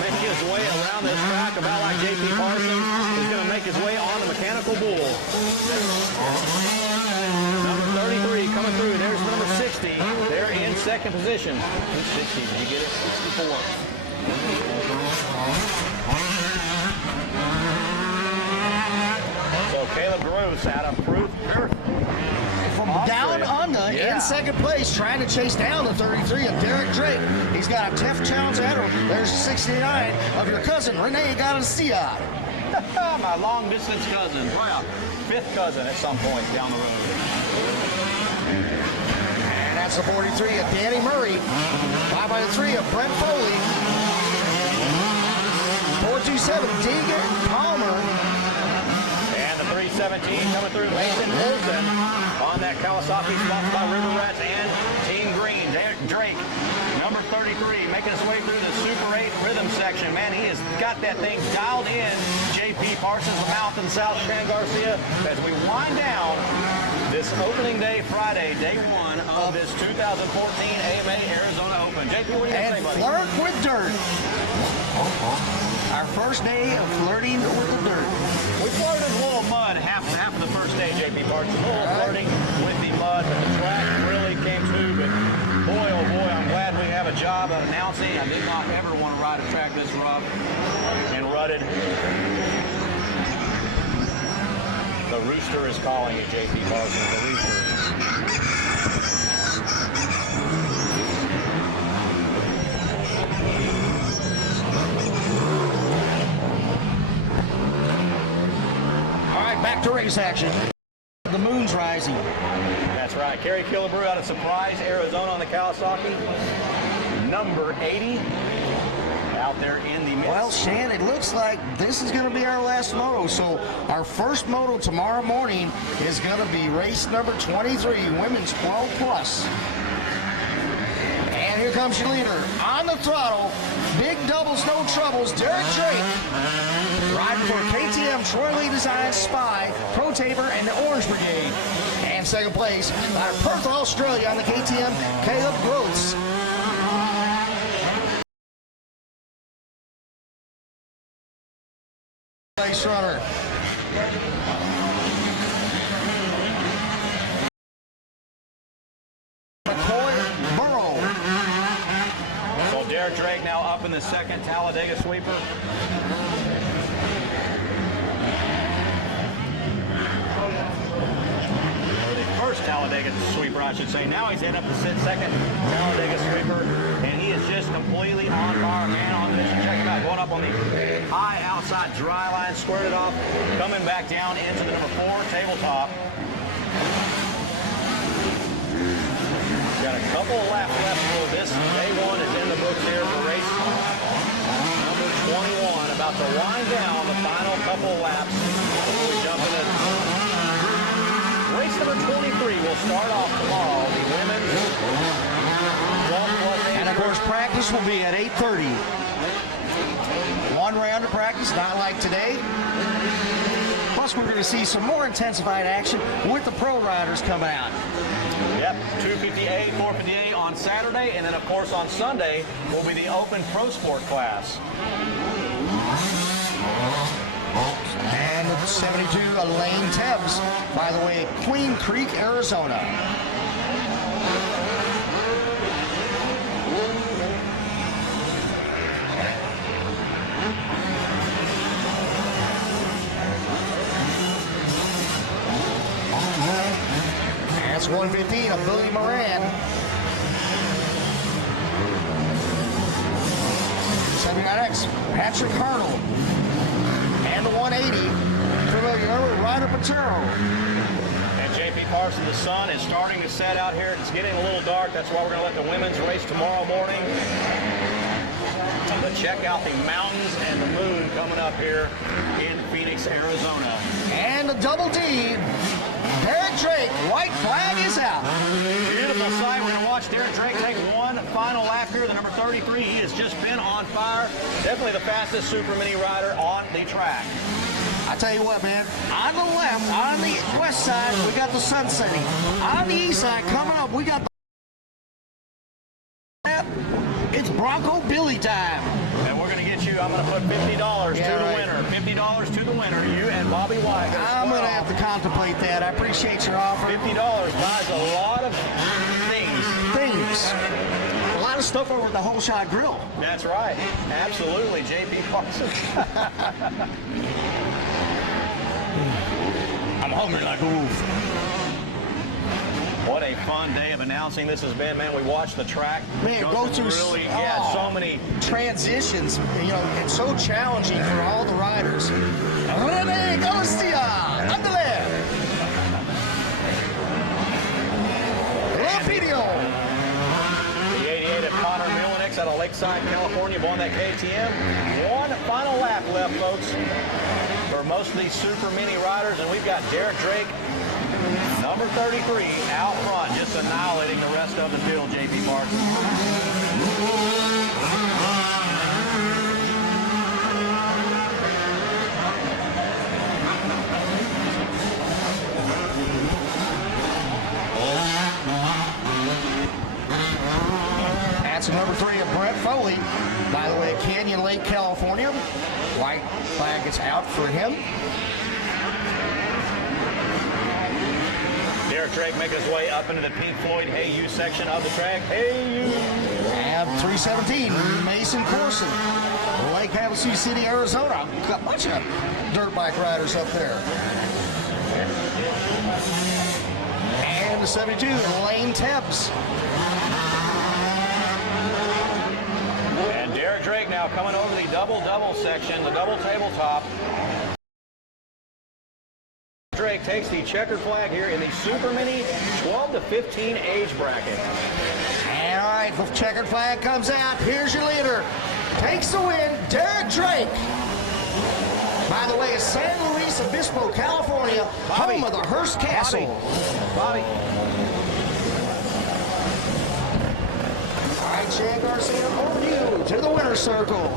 Making his way around this track about like JP Parsons. He's going to make his way on the Mechanical Bull. Number 33 coming through. There's number 60. They're in second position. 60, did you get it? 64. So Caleb Gross out of Proof. From down under in second place, trying to chase down the 33 of Derek Drake. He's got a tough challenge ahead of him. There's 69 of your cousin, Renee Garcia. My long distance cousin. Well, fifth cousin at some point down the road. And that's the 43 of Danny Murray. 5 by the 3 of Brent Foley. 427, Deegan Palmer. And the 317 coming through, Mason Olsen on that Kawasaki, sponsored by River Rats and Team Green. Drake, number 33, making his way through the Super 8 rhythm section. Man, he has got that thing dialed in. JP Parsons, Lamouth and South, Shan Garcia, as we wind down this opening day, Friday, day one of this 2014 AMA Arizona Open. JP, what do you And say, buddy? flirt with dirt. Our first day of flirting with the dirt. We flirted with a little mud half of the first day, JP Parsons. A little flirting with the mud, but the track really came to. But boy, oh boy, I'm glad we have a job of announcing. I did not ever want to ride a track this rough and rutted. The rooster is calling you, JP Parsons. The rooster. All right, back to race action. The moon's rising. That's right. Kerry Killebrew out of Surprise, Arizona on the Kawasaki. Number 80 out there in the midst. Well, Shan, it looks like this is going to be our last moto. So our first moto tomorrow morning is going to be race number 23, women's 12 plus. And here comes your leader on the throttle. Big doubles, no troubles. Derek Drake riding for KTM, Troy Lee Design, Spy, Pro Taper, and the Orange Brigade. And second place out of Perth, Australia on the KTM, Caleb Gross. Race runner. McCoy Burrow. So Derek Drake now up in the second Talladega sweeper. Or the first Talladega sweeper, I should say. Now he's in up the second Talladega sweeper, and he is just completely on fire, man, on this. Check him out, going up on the high outside dry line, squared it off, coming back down into the number 4 tabletop. Got a couple of laps left, so this day one is in the books here for race number 21. About to wind down the final couple of laps. We jump into race number 23. Will start off tomorrow. The women's 12 plus 8. And of course, practice will be at 8:30. One round of practice, not like today. Plus, we're going to see some more intensified action with the pro riders coming out. Yep, 258, 458 on Saturday, and then of course on Sunday will be the Open Pro Sport class. And 72, Elaine Tebbs, by the way, Queen Creek, Arizona. That's 115 of Billy Moran. 79X, Patrick Arnold. And the 180, familiar with Ryder Patero. And JP Parsons, the sun is starting to set out here. It's getting a little dark. That's why we're going to let the women's race tomorrow morning. But check out the mountains and the moon coming up here in Phoenix, Arizona. And the double D, Derek Drake, white flag is out. Beautiful sight. We're going to watch Derek Drake take one final lap here. The number 33, he has just been on fire. Definitely the fastest Super Mini rider on the track. I tell you what, man, on the left, on the west side, we got the sun setting. On the east side, coming up, we got the it's Bronco Billy time. And we're going to get you, I'm going to put $50 to the winner. $50 to the winner. You and Bobby White. I'm going to have to contemplate that. I appreciate your offer. $50 buys a lot of things. A lot of stuff over at the Whole Shot Grill. That's right. Absolutely. JP Parsons. I'm hungry like a wolf. What a fun day of announcing this has been, man. We watched the track. Man, go through so many transitions. You know, it's so challenging for all the riders. Rene Garcia, andale. Rapido. The 88 of Connor Milanix out of Lakeside, California, won that KTM. final lap left, folks, for most of these super mini riders, and we've got Derek Drake, number 33, out front, just annihilating the rest of the field, J.P. Parsons. That's number 3 of Brett Foley. By the way, Canyon Lake, California. White flag is out for him. Derek Drake making his way up into the Pink Floyd Hey You section of the track. Hey You! And 317, Mason Corson, Lake Havasu City, Arizona. Got a bunch of dirt bike riders up there. And the 72, Lane Tebbs. And Derek Drake now coming over the double-double section, the double tabletop. Drake takes the checkered flag here in the Super Mini 12 to 15 age bracket. And all right, the checkered flag comes out. Here's your leader. Takes the win, Derek Drake. By the way, it's San Luis Obispo, California, home of the Hearst Castle. Bobby. All right, Chad Garcia, over to you, to the winner's circle.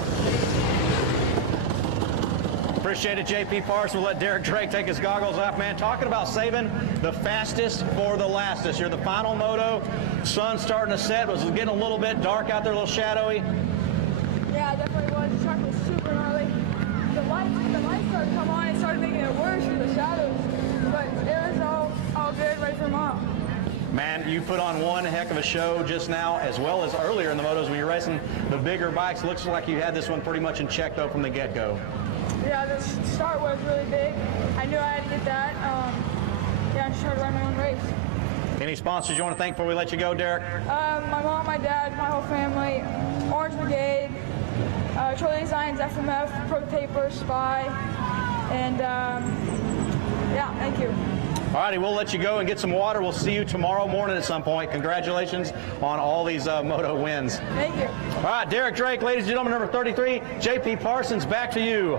Appreciate it, J.P. Parsons. We'll let Derek Drake take his goggles off, man. Talking about saving the fastest for the lastest. You're the final moto. Sun's starting to set. Was it getting a little bit dark out there, a little shadowy? Yeah, it definitely was. The track was super gnarly. The lights started to come on. It started making it worse with the shadows. But it was all good, ready for tomorrow. Man, you put on one heck of a show just now, as well as earlier in the motos when you're racing the bigger bikes. Looks like you had this one pretty much in check, though, from the get-go. Yeah, the start was really big. I knew I had to get that. Yeah, I just tried to run my own race. Any sponsors you want to thank before we let you go, Derek? My mom, my dad, my whole family, Orange Brigade, Trolley Designs, FMF, Pro Taper, Spy, and yeah, thank you. All righty, we'll let you go and get some water. We'll see you tomorrow morning at some point. Congratulations on all these moto wins. Thank you. All right, Derek Drake, ladies and gentlemen, number 33, J.P. Parsons, back to you.